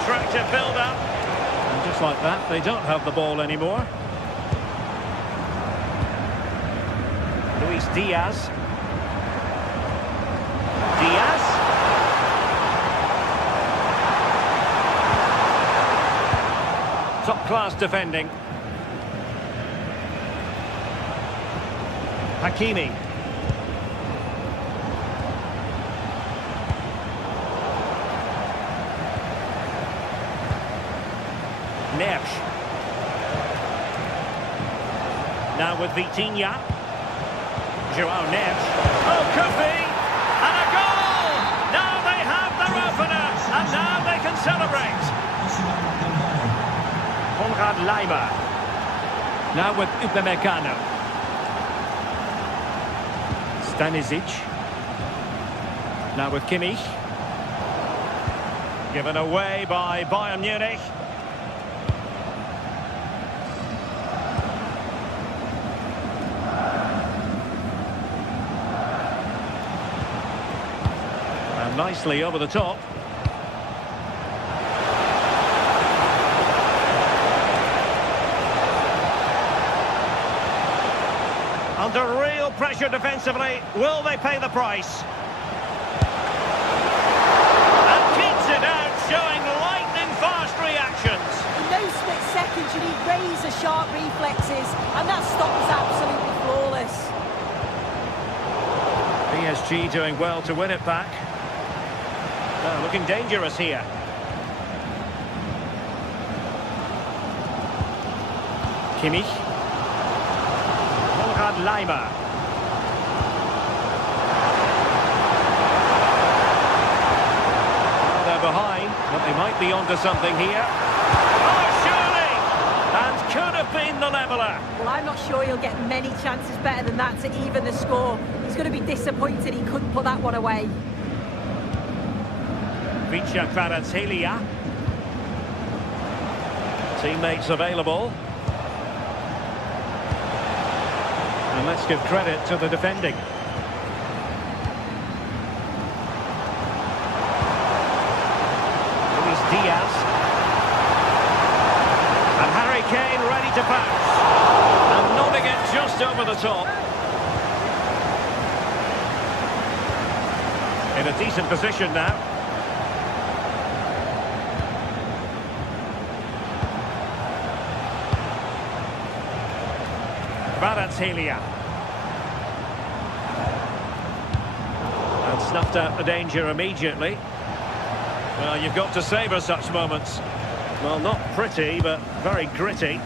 Attractive build-up. And just like that, they don't have the ball anymore. Luis Diaz. Diaz. Top-class defending. Hakimi. Neves. Now with Vitinha. João Neves. Oh, could be! And a goal! Now they have their opener, and now they can celebrate. Konrad Laimer. Now with Upamecano. Stanisic. Now with Kimmich. Given away by Bayern Munich. And nicely over the top. Under real pressure defensively, will they pay the price? And keeps it out, showing lightning-fast reactions. In those split seconds, you need razor-sharp reflexes, and that stop was absolutely flawless. PSG doing well to win it back. Looking dangerous here. Kimmich. Laimer. Well, they're behind, but they might be onto something here. Oh, surely! And could have been the leveller. Well, I'm not sure he'll get many chances better than that to even the score. He's going to be disappointed he couldn't put that one away. Vicha Kvaratskhelia. Teammates available. And let's give credit to the defending. Luis Diaz. And Harry Kane ready to pounce. And nodding it just over the top. In a decent position now. Kvaratskhelia. And snuffed out the danger immediately. Well, you've got to savour such moments. Well, not pretty, but very gritty.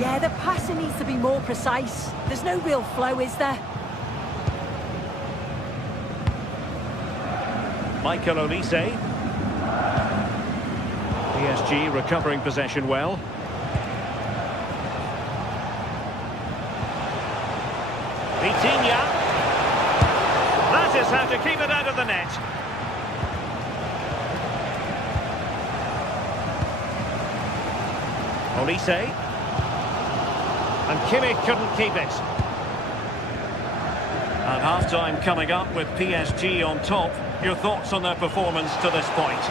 Yeah, the passing needs to be more precise. There's no real flow, is there? Michael Olise. PSG recovering possession well. Vitinha. That is how to keep it out of the net. Olise. And Kimmich couldn't keep it. And half-time coming up with PSG on top. Your thoughts on their performance to this point?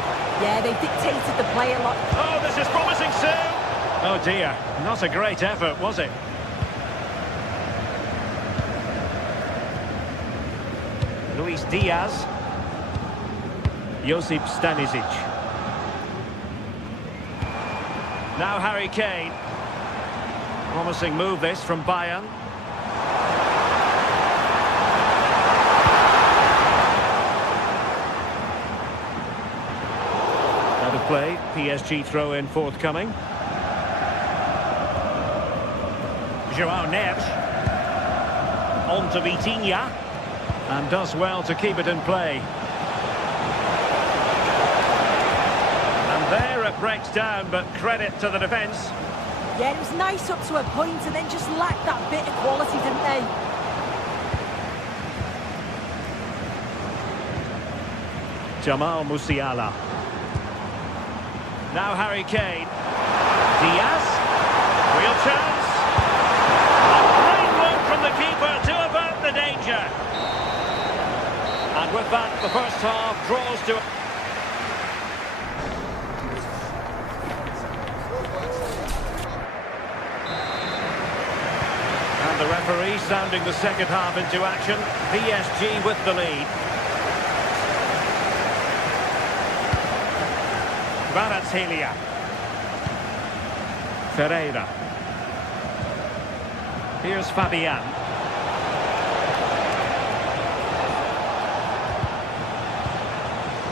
Yeah, they dictated the play a lot. Oh, this is promising soon. Oh dear, not a great effort, was it? Luis Diaz. Josip Stanisic. Now Harry Kane. Promising move this from Bayern. Out of play, PSG throw-in forthcoming. João Neves. On to Vitinha. And does well to keep it in play. And there it breaks down, but credit to the defence. Yeah, it was nice up to a point and then just lacked that bit of quality, didn't they? Jamal Musiala. Now Harry Kane. Diaz. Real chance. A great look from the keeper to avert the danger. And with that, the first half draws to... And the referee sounding the second half into action. PSG with the lead. Kvaratskhelia. Ferreira. Here's Fabian.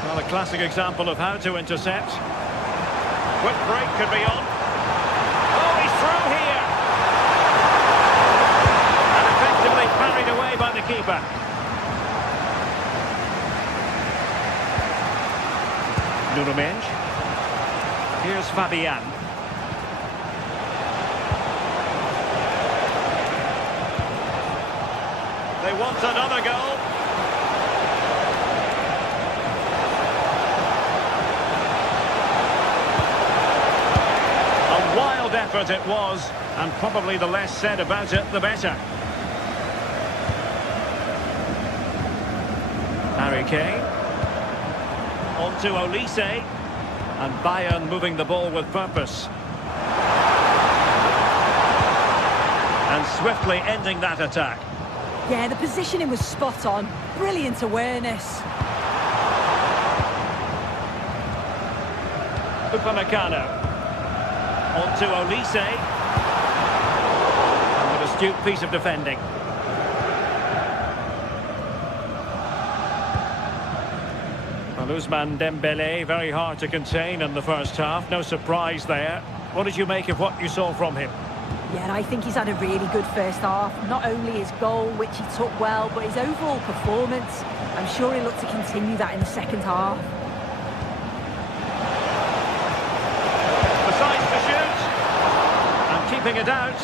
Well, a classic example of how to intercept. Quick break could be on. Oh, he's through here. And effectively parried away by the keeper. Nuno Mendes. Here's Fabian. They want another goal. A wild effort it was, and probably the less said about it, the better. Harry Kane. On to Olise. And Bayern moving the ball with purpose. And swiftly ending that attack. Yeah, the positioning was spot on. Brilliant awareness. Upamecano. On to Olise. And an astute piece of defending. Ousmane Dembele, very hard to contain in the first half. No surprise there. What did you make of what you saw from him? Yeah, I think he's had a really good first half. Not only his goal, which he took well, but his overall performance. I'm sure he'll look to continue that in the second half. Decides to shoot. And keeping it out.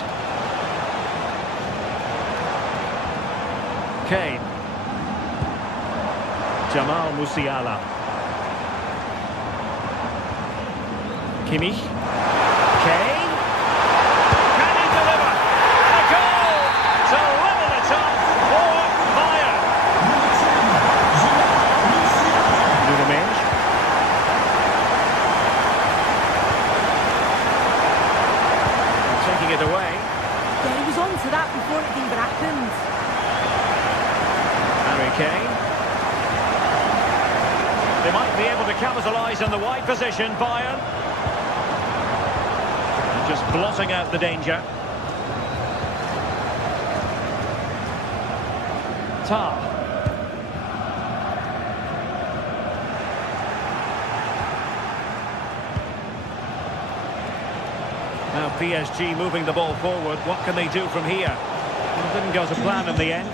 Kane. Jamal Musiala. Kimmich. Kane. Can he deliver? And a goal to level it up for Bayern. Nuno Mendes. Taking it away. Yeah, he was on to that before it even happened. Harry Kane. They might be able to capitalise on the wide position, Bayern. Just blotting out the danger. Tar. Now PSG moving the ball forward. What can they do from here? Well, it didn't go to plan in the end.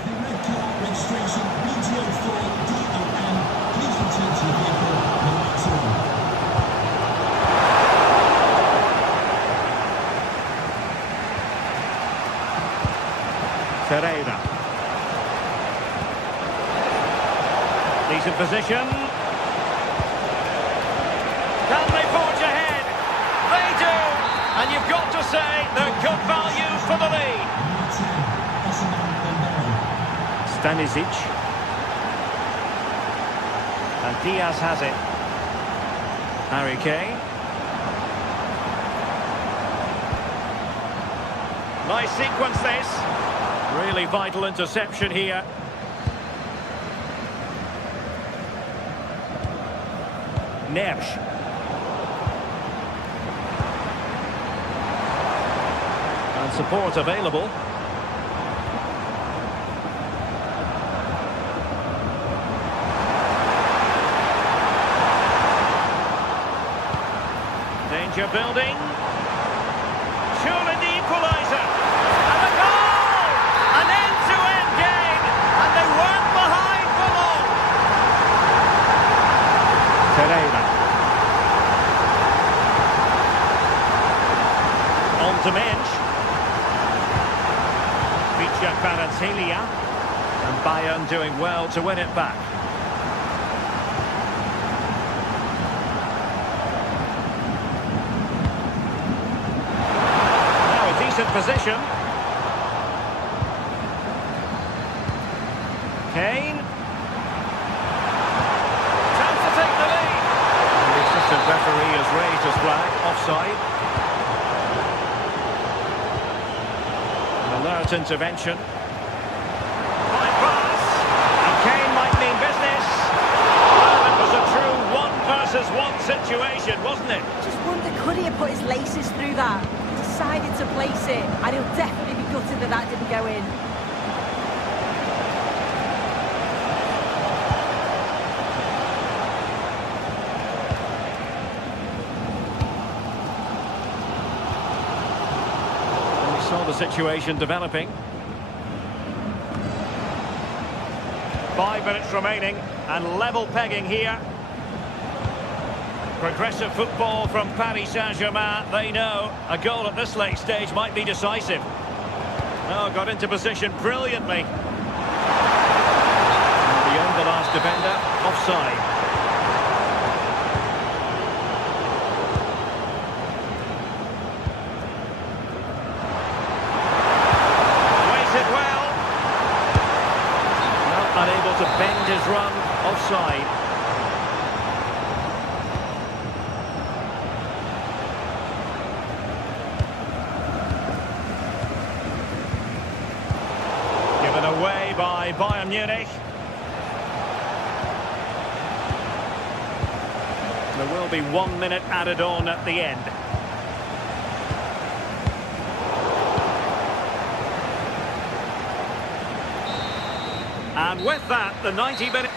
Ferreira. Decent position. Can they forge ahead? They do! And you've got to say they're good value for the lead. Stanisic. And Diaz has it. Harry Kane. Nice sequence this. Really vital interception here. Nersch. And support available. Danger building. Surely the equaliser. And a goal! An end-to-end game. And they weren't behind for long. Pereira. On to Mensch. Feature Kvaratskhelia. And Bayern doing well to win it back. Position. Kane. Chance to take the lead. And the assistant referee has raised his flag. Offside. An alert intervention. Fine pass. And Kane might mean business. Well, it was a true one-versus-one situation, wasn't it? Just wonder, could he have put his laces through that? Decided to place it, and he'll definitely be gutted that that didn't go in. And we saw the situation developing. 5 minutes remaining, and level pegging here. Progressive football from Paris Saint-Germain. They know a goal at this late stage might be decisive. Oh, got into position brilliantly. And beyond the last defender, offside. Waited well. Well, unable to bend his run, offside. Away by Bayern Munich. There will be 1 minute added on at the end. And with that, the 90 minutes...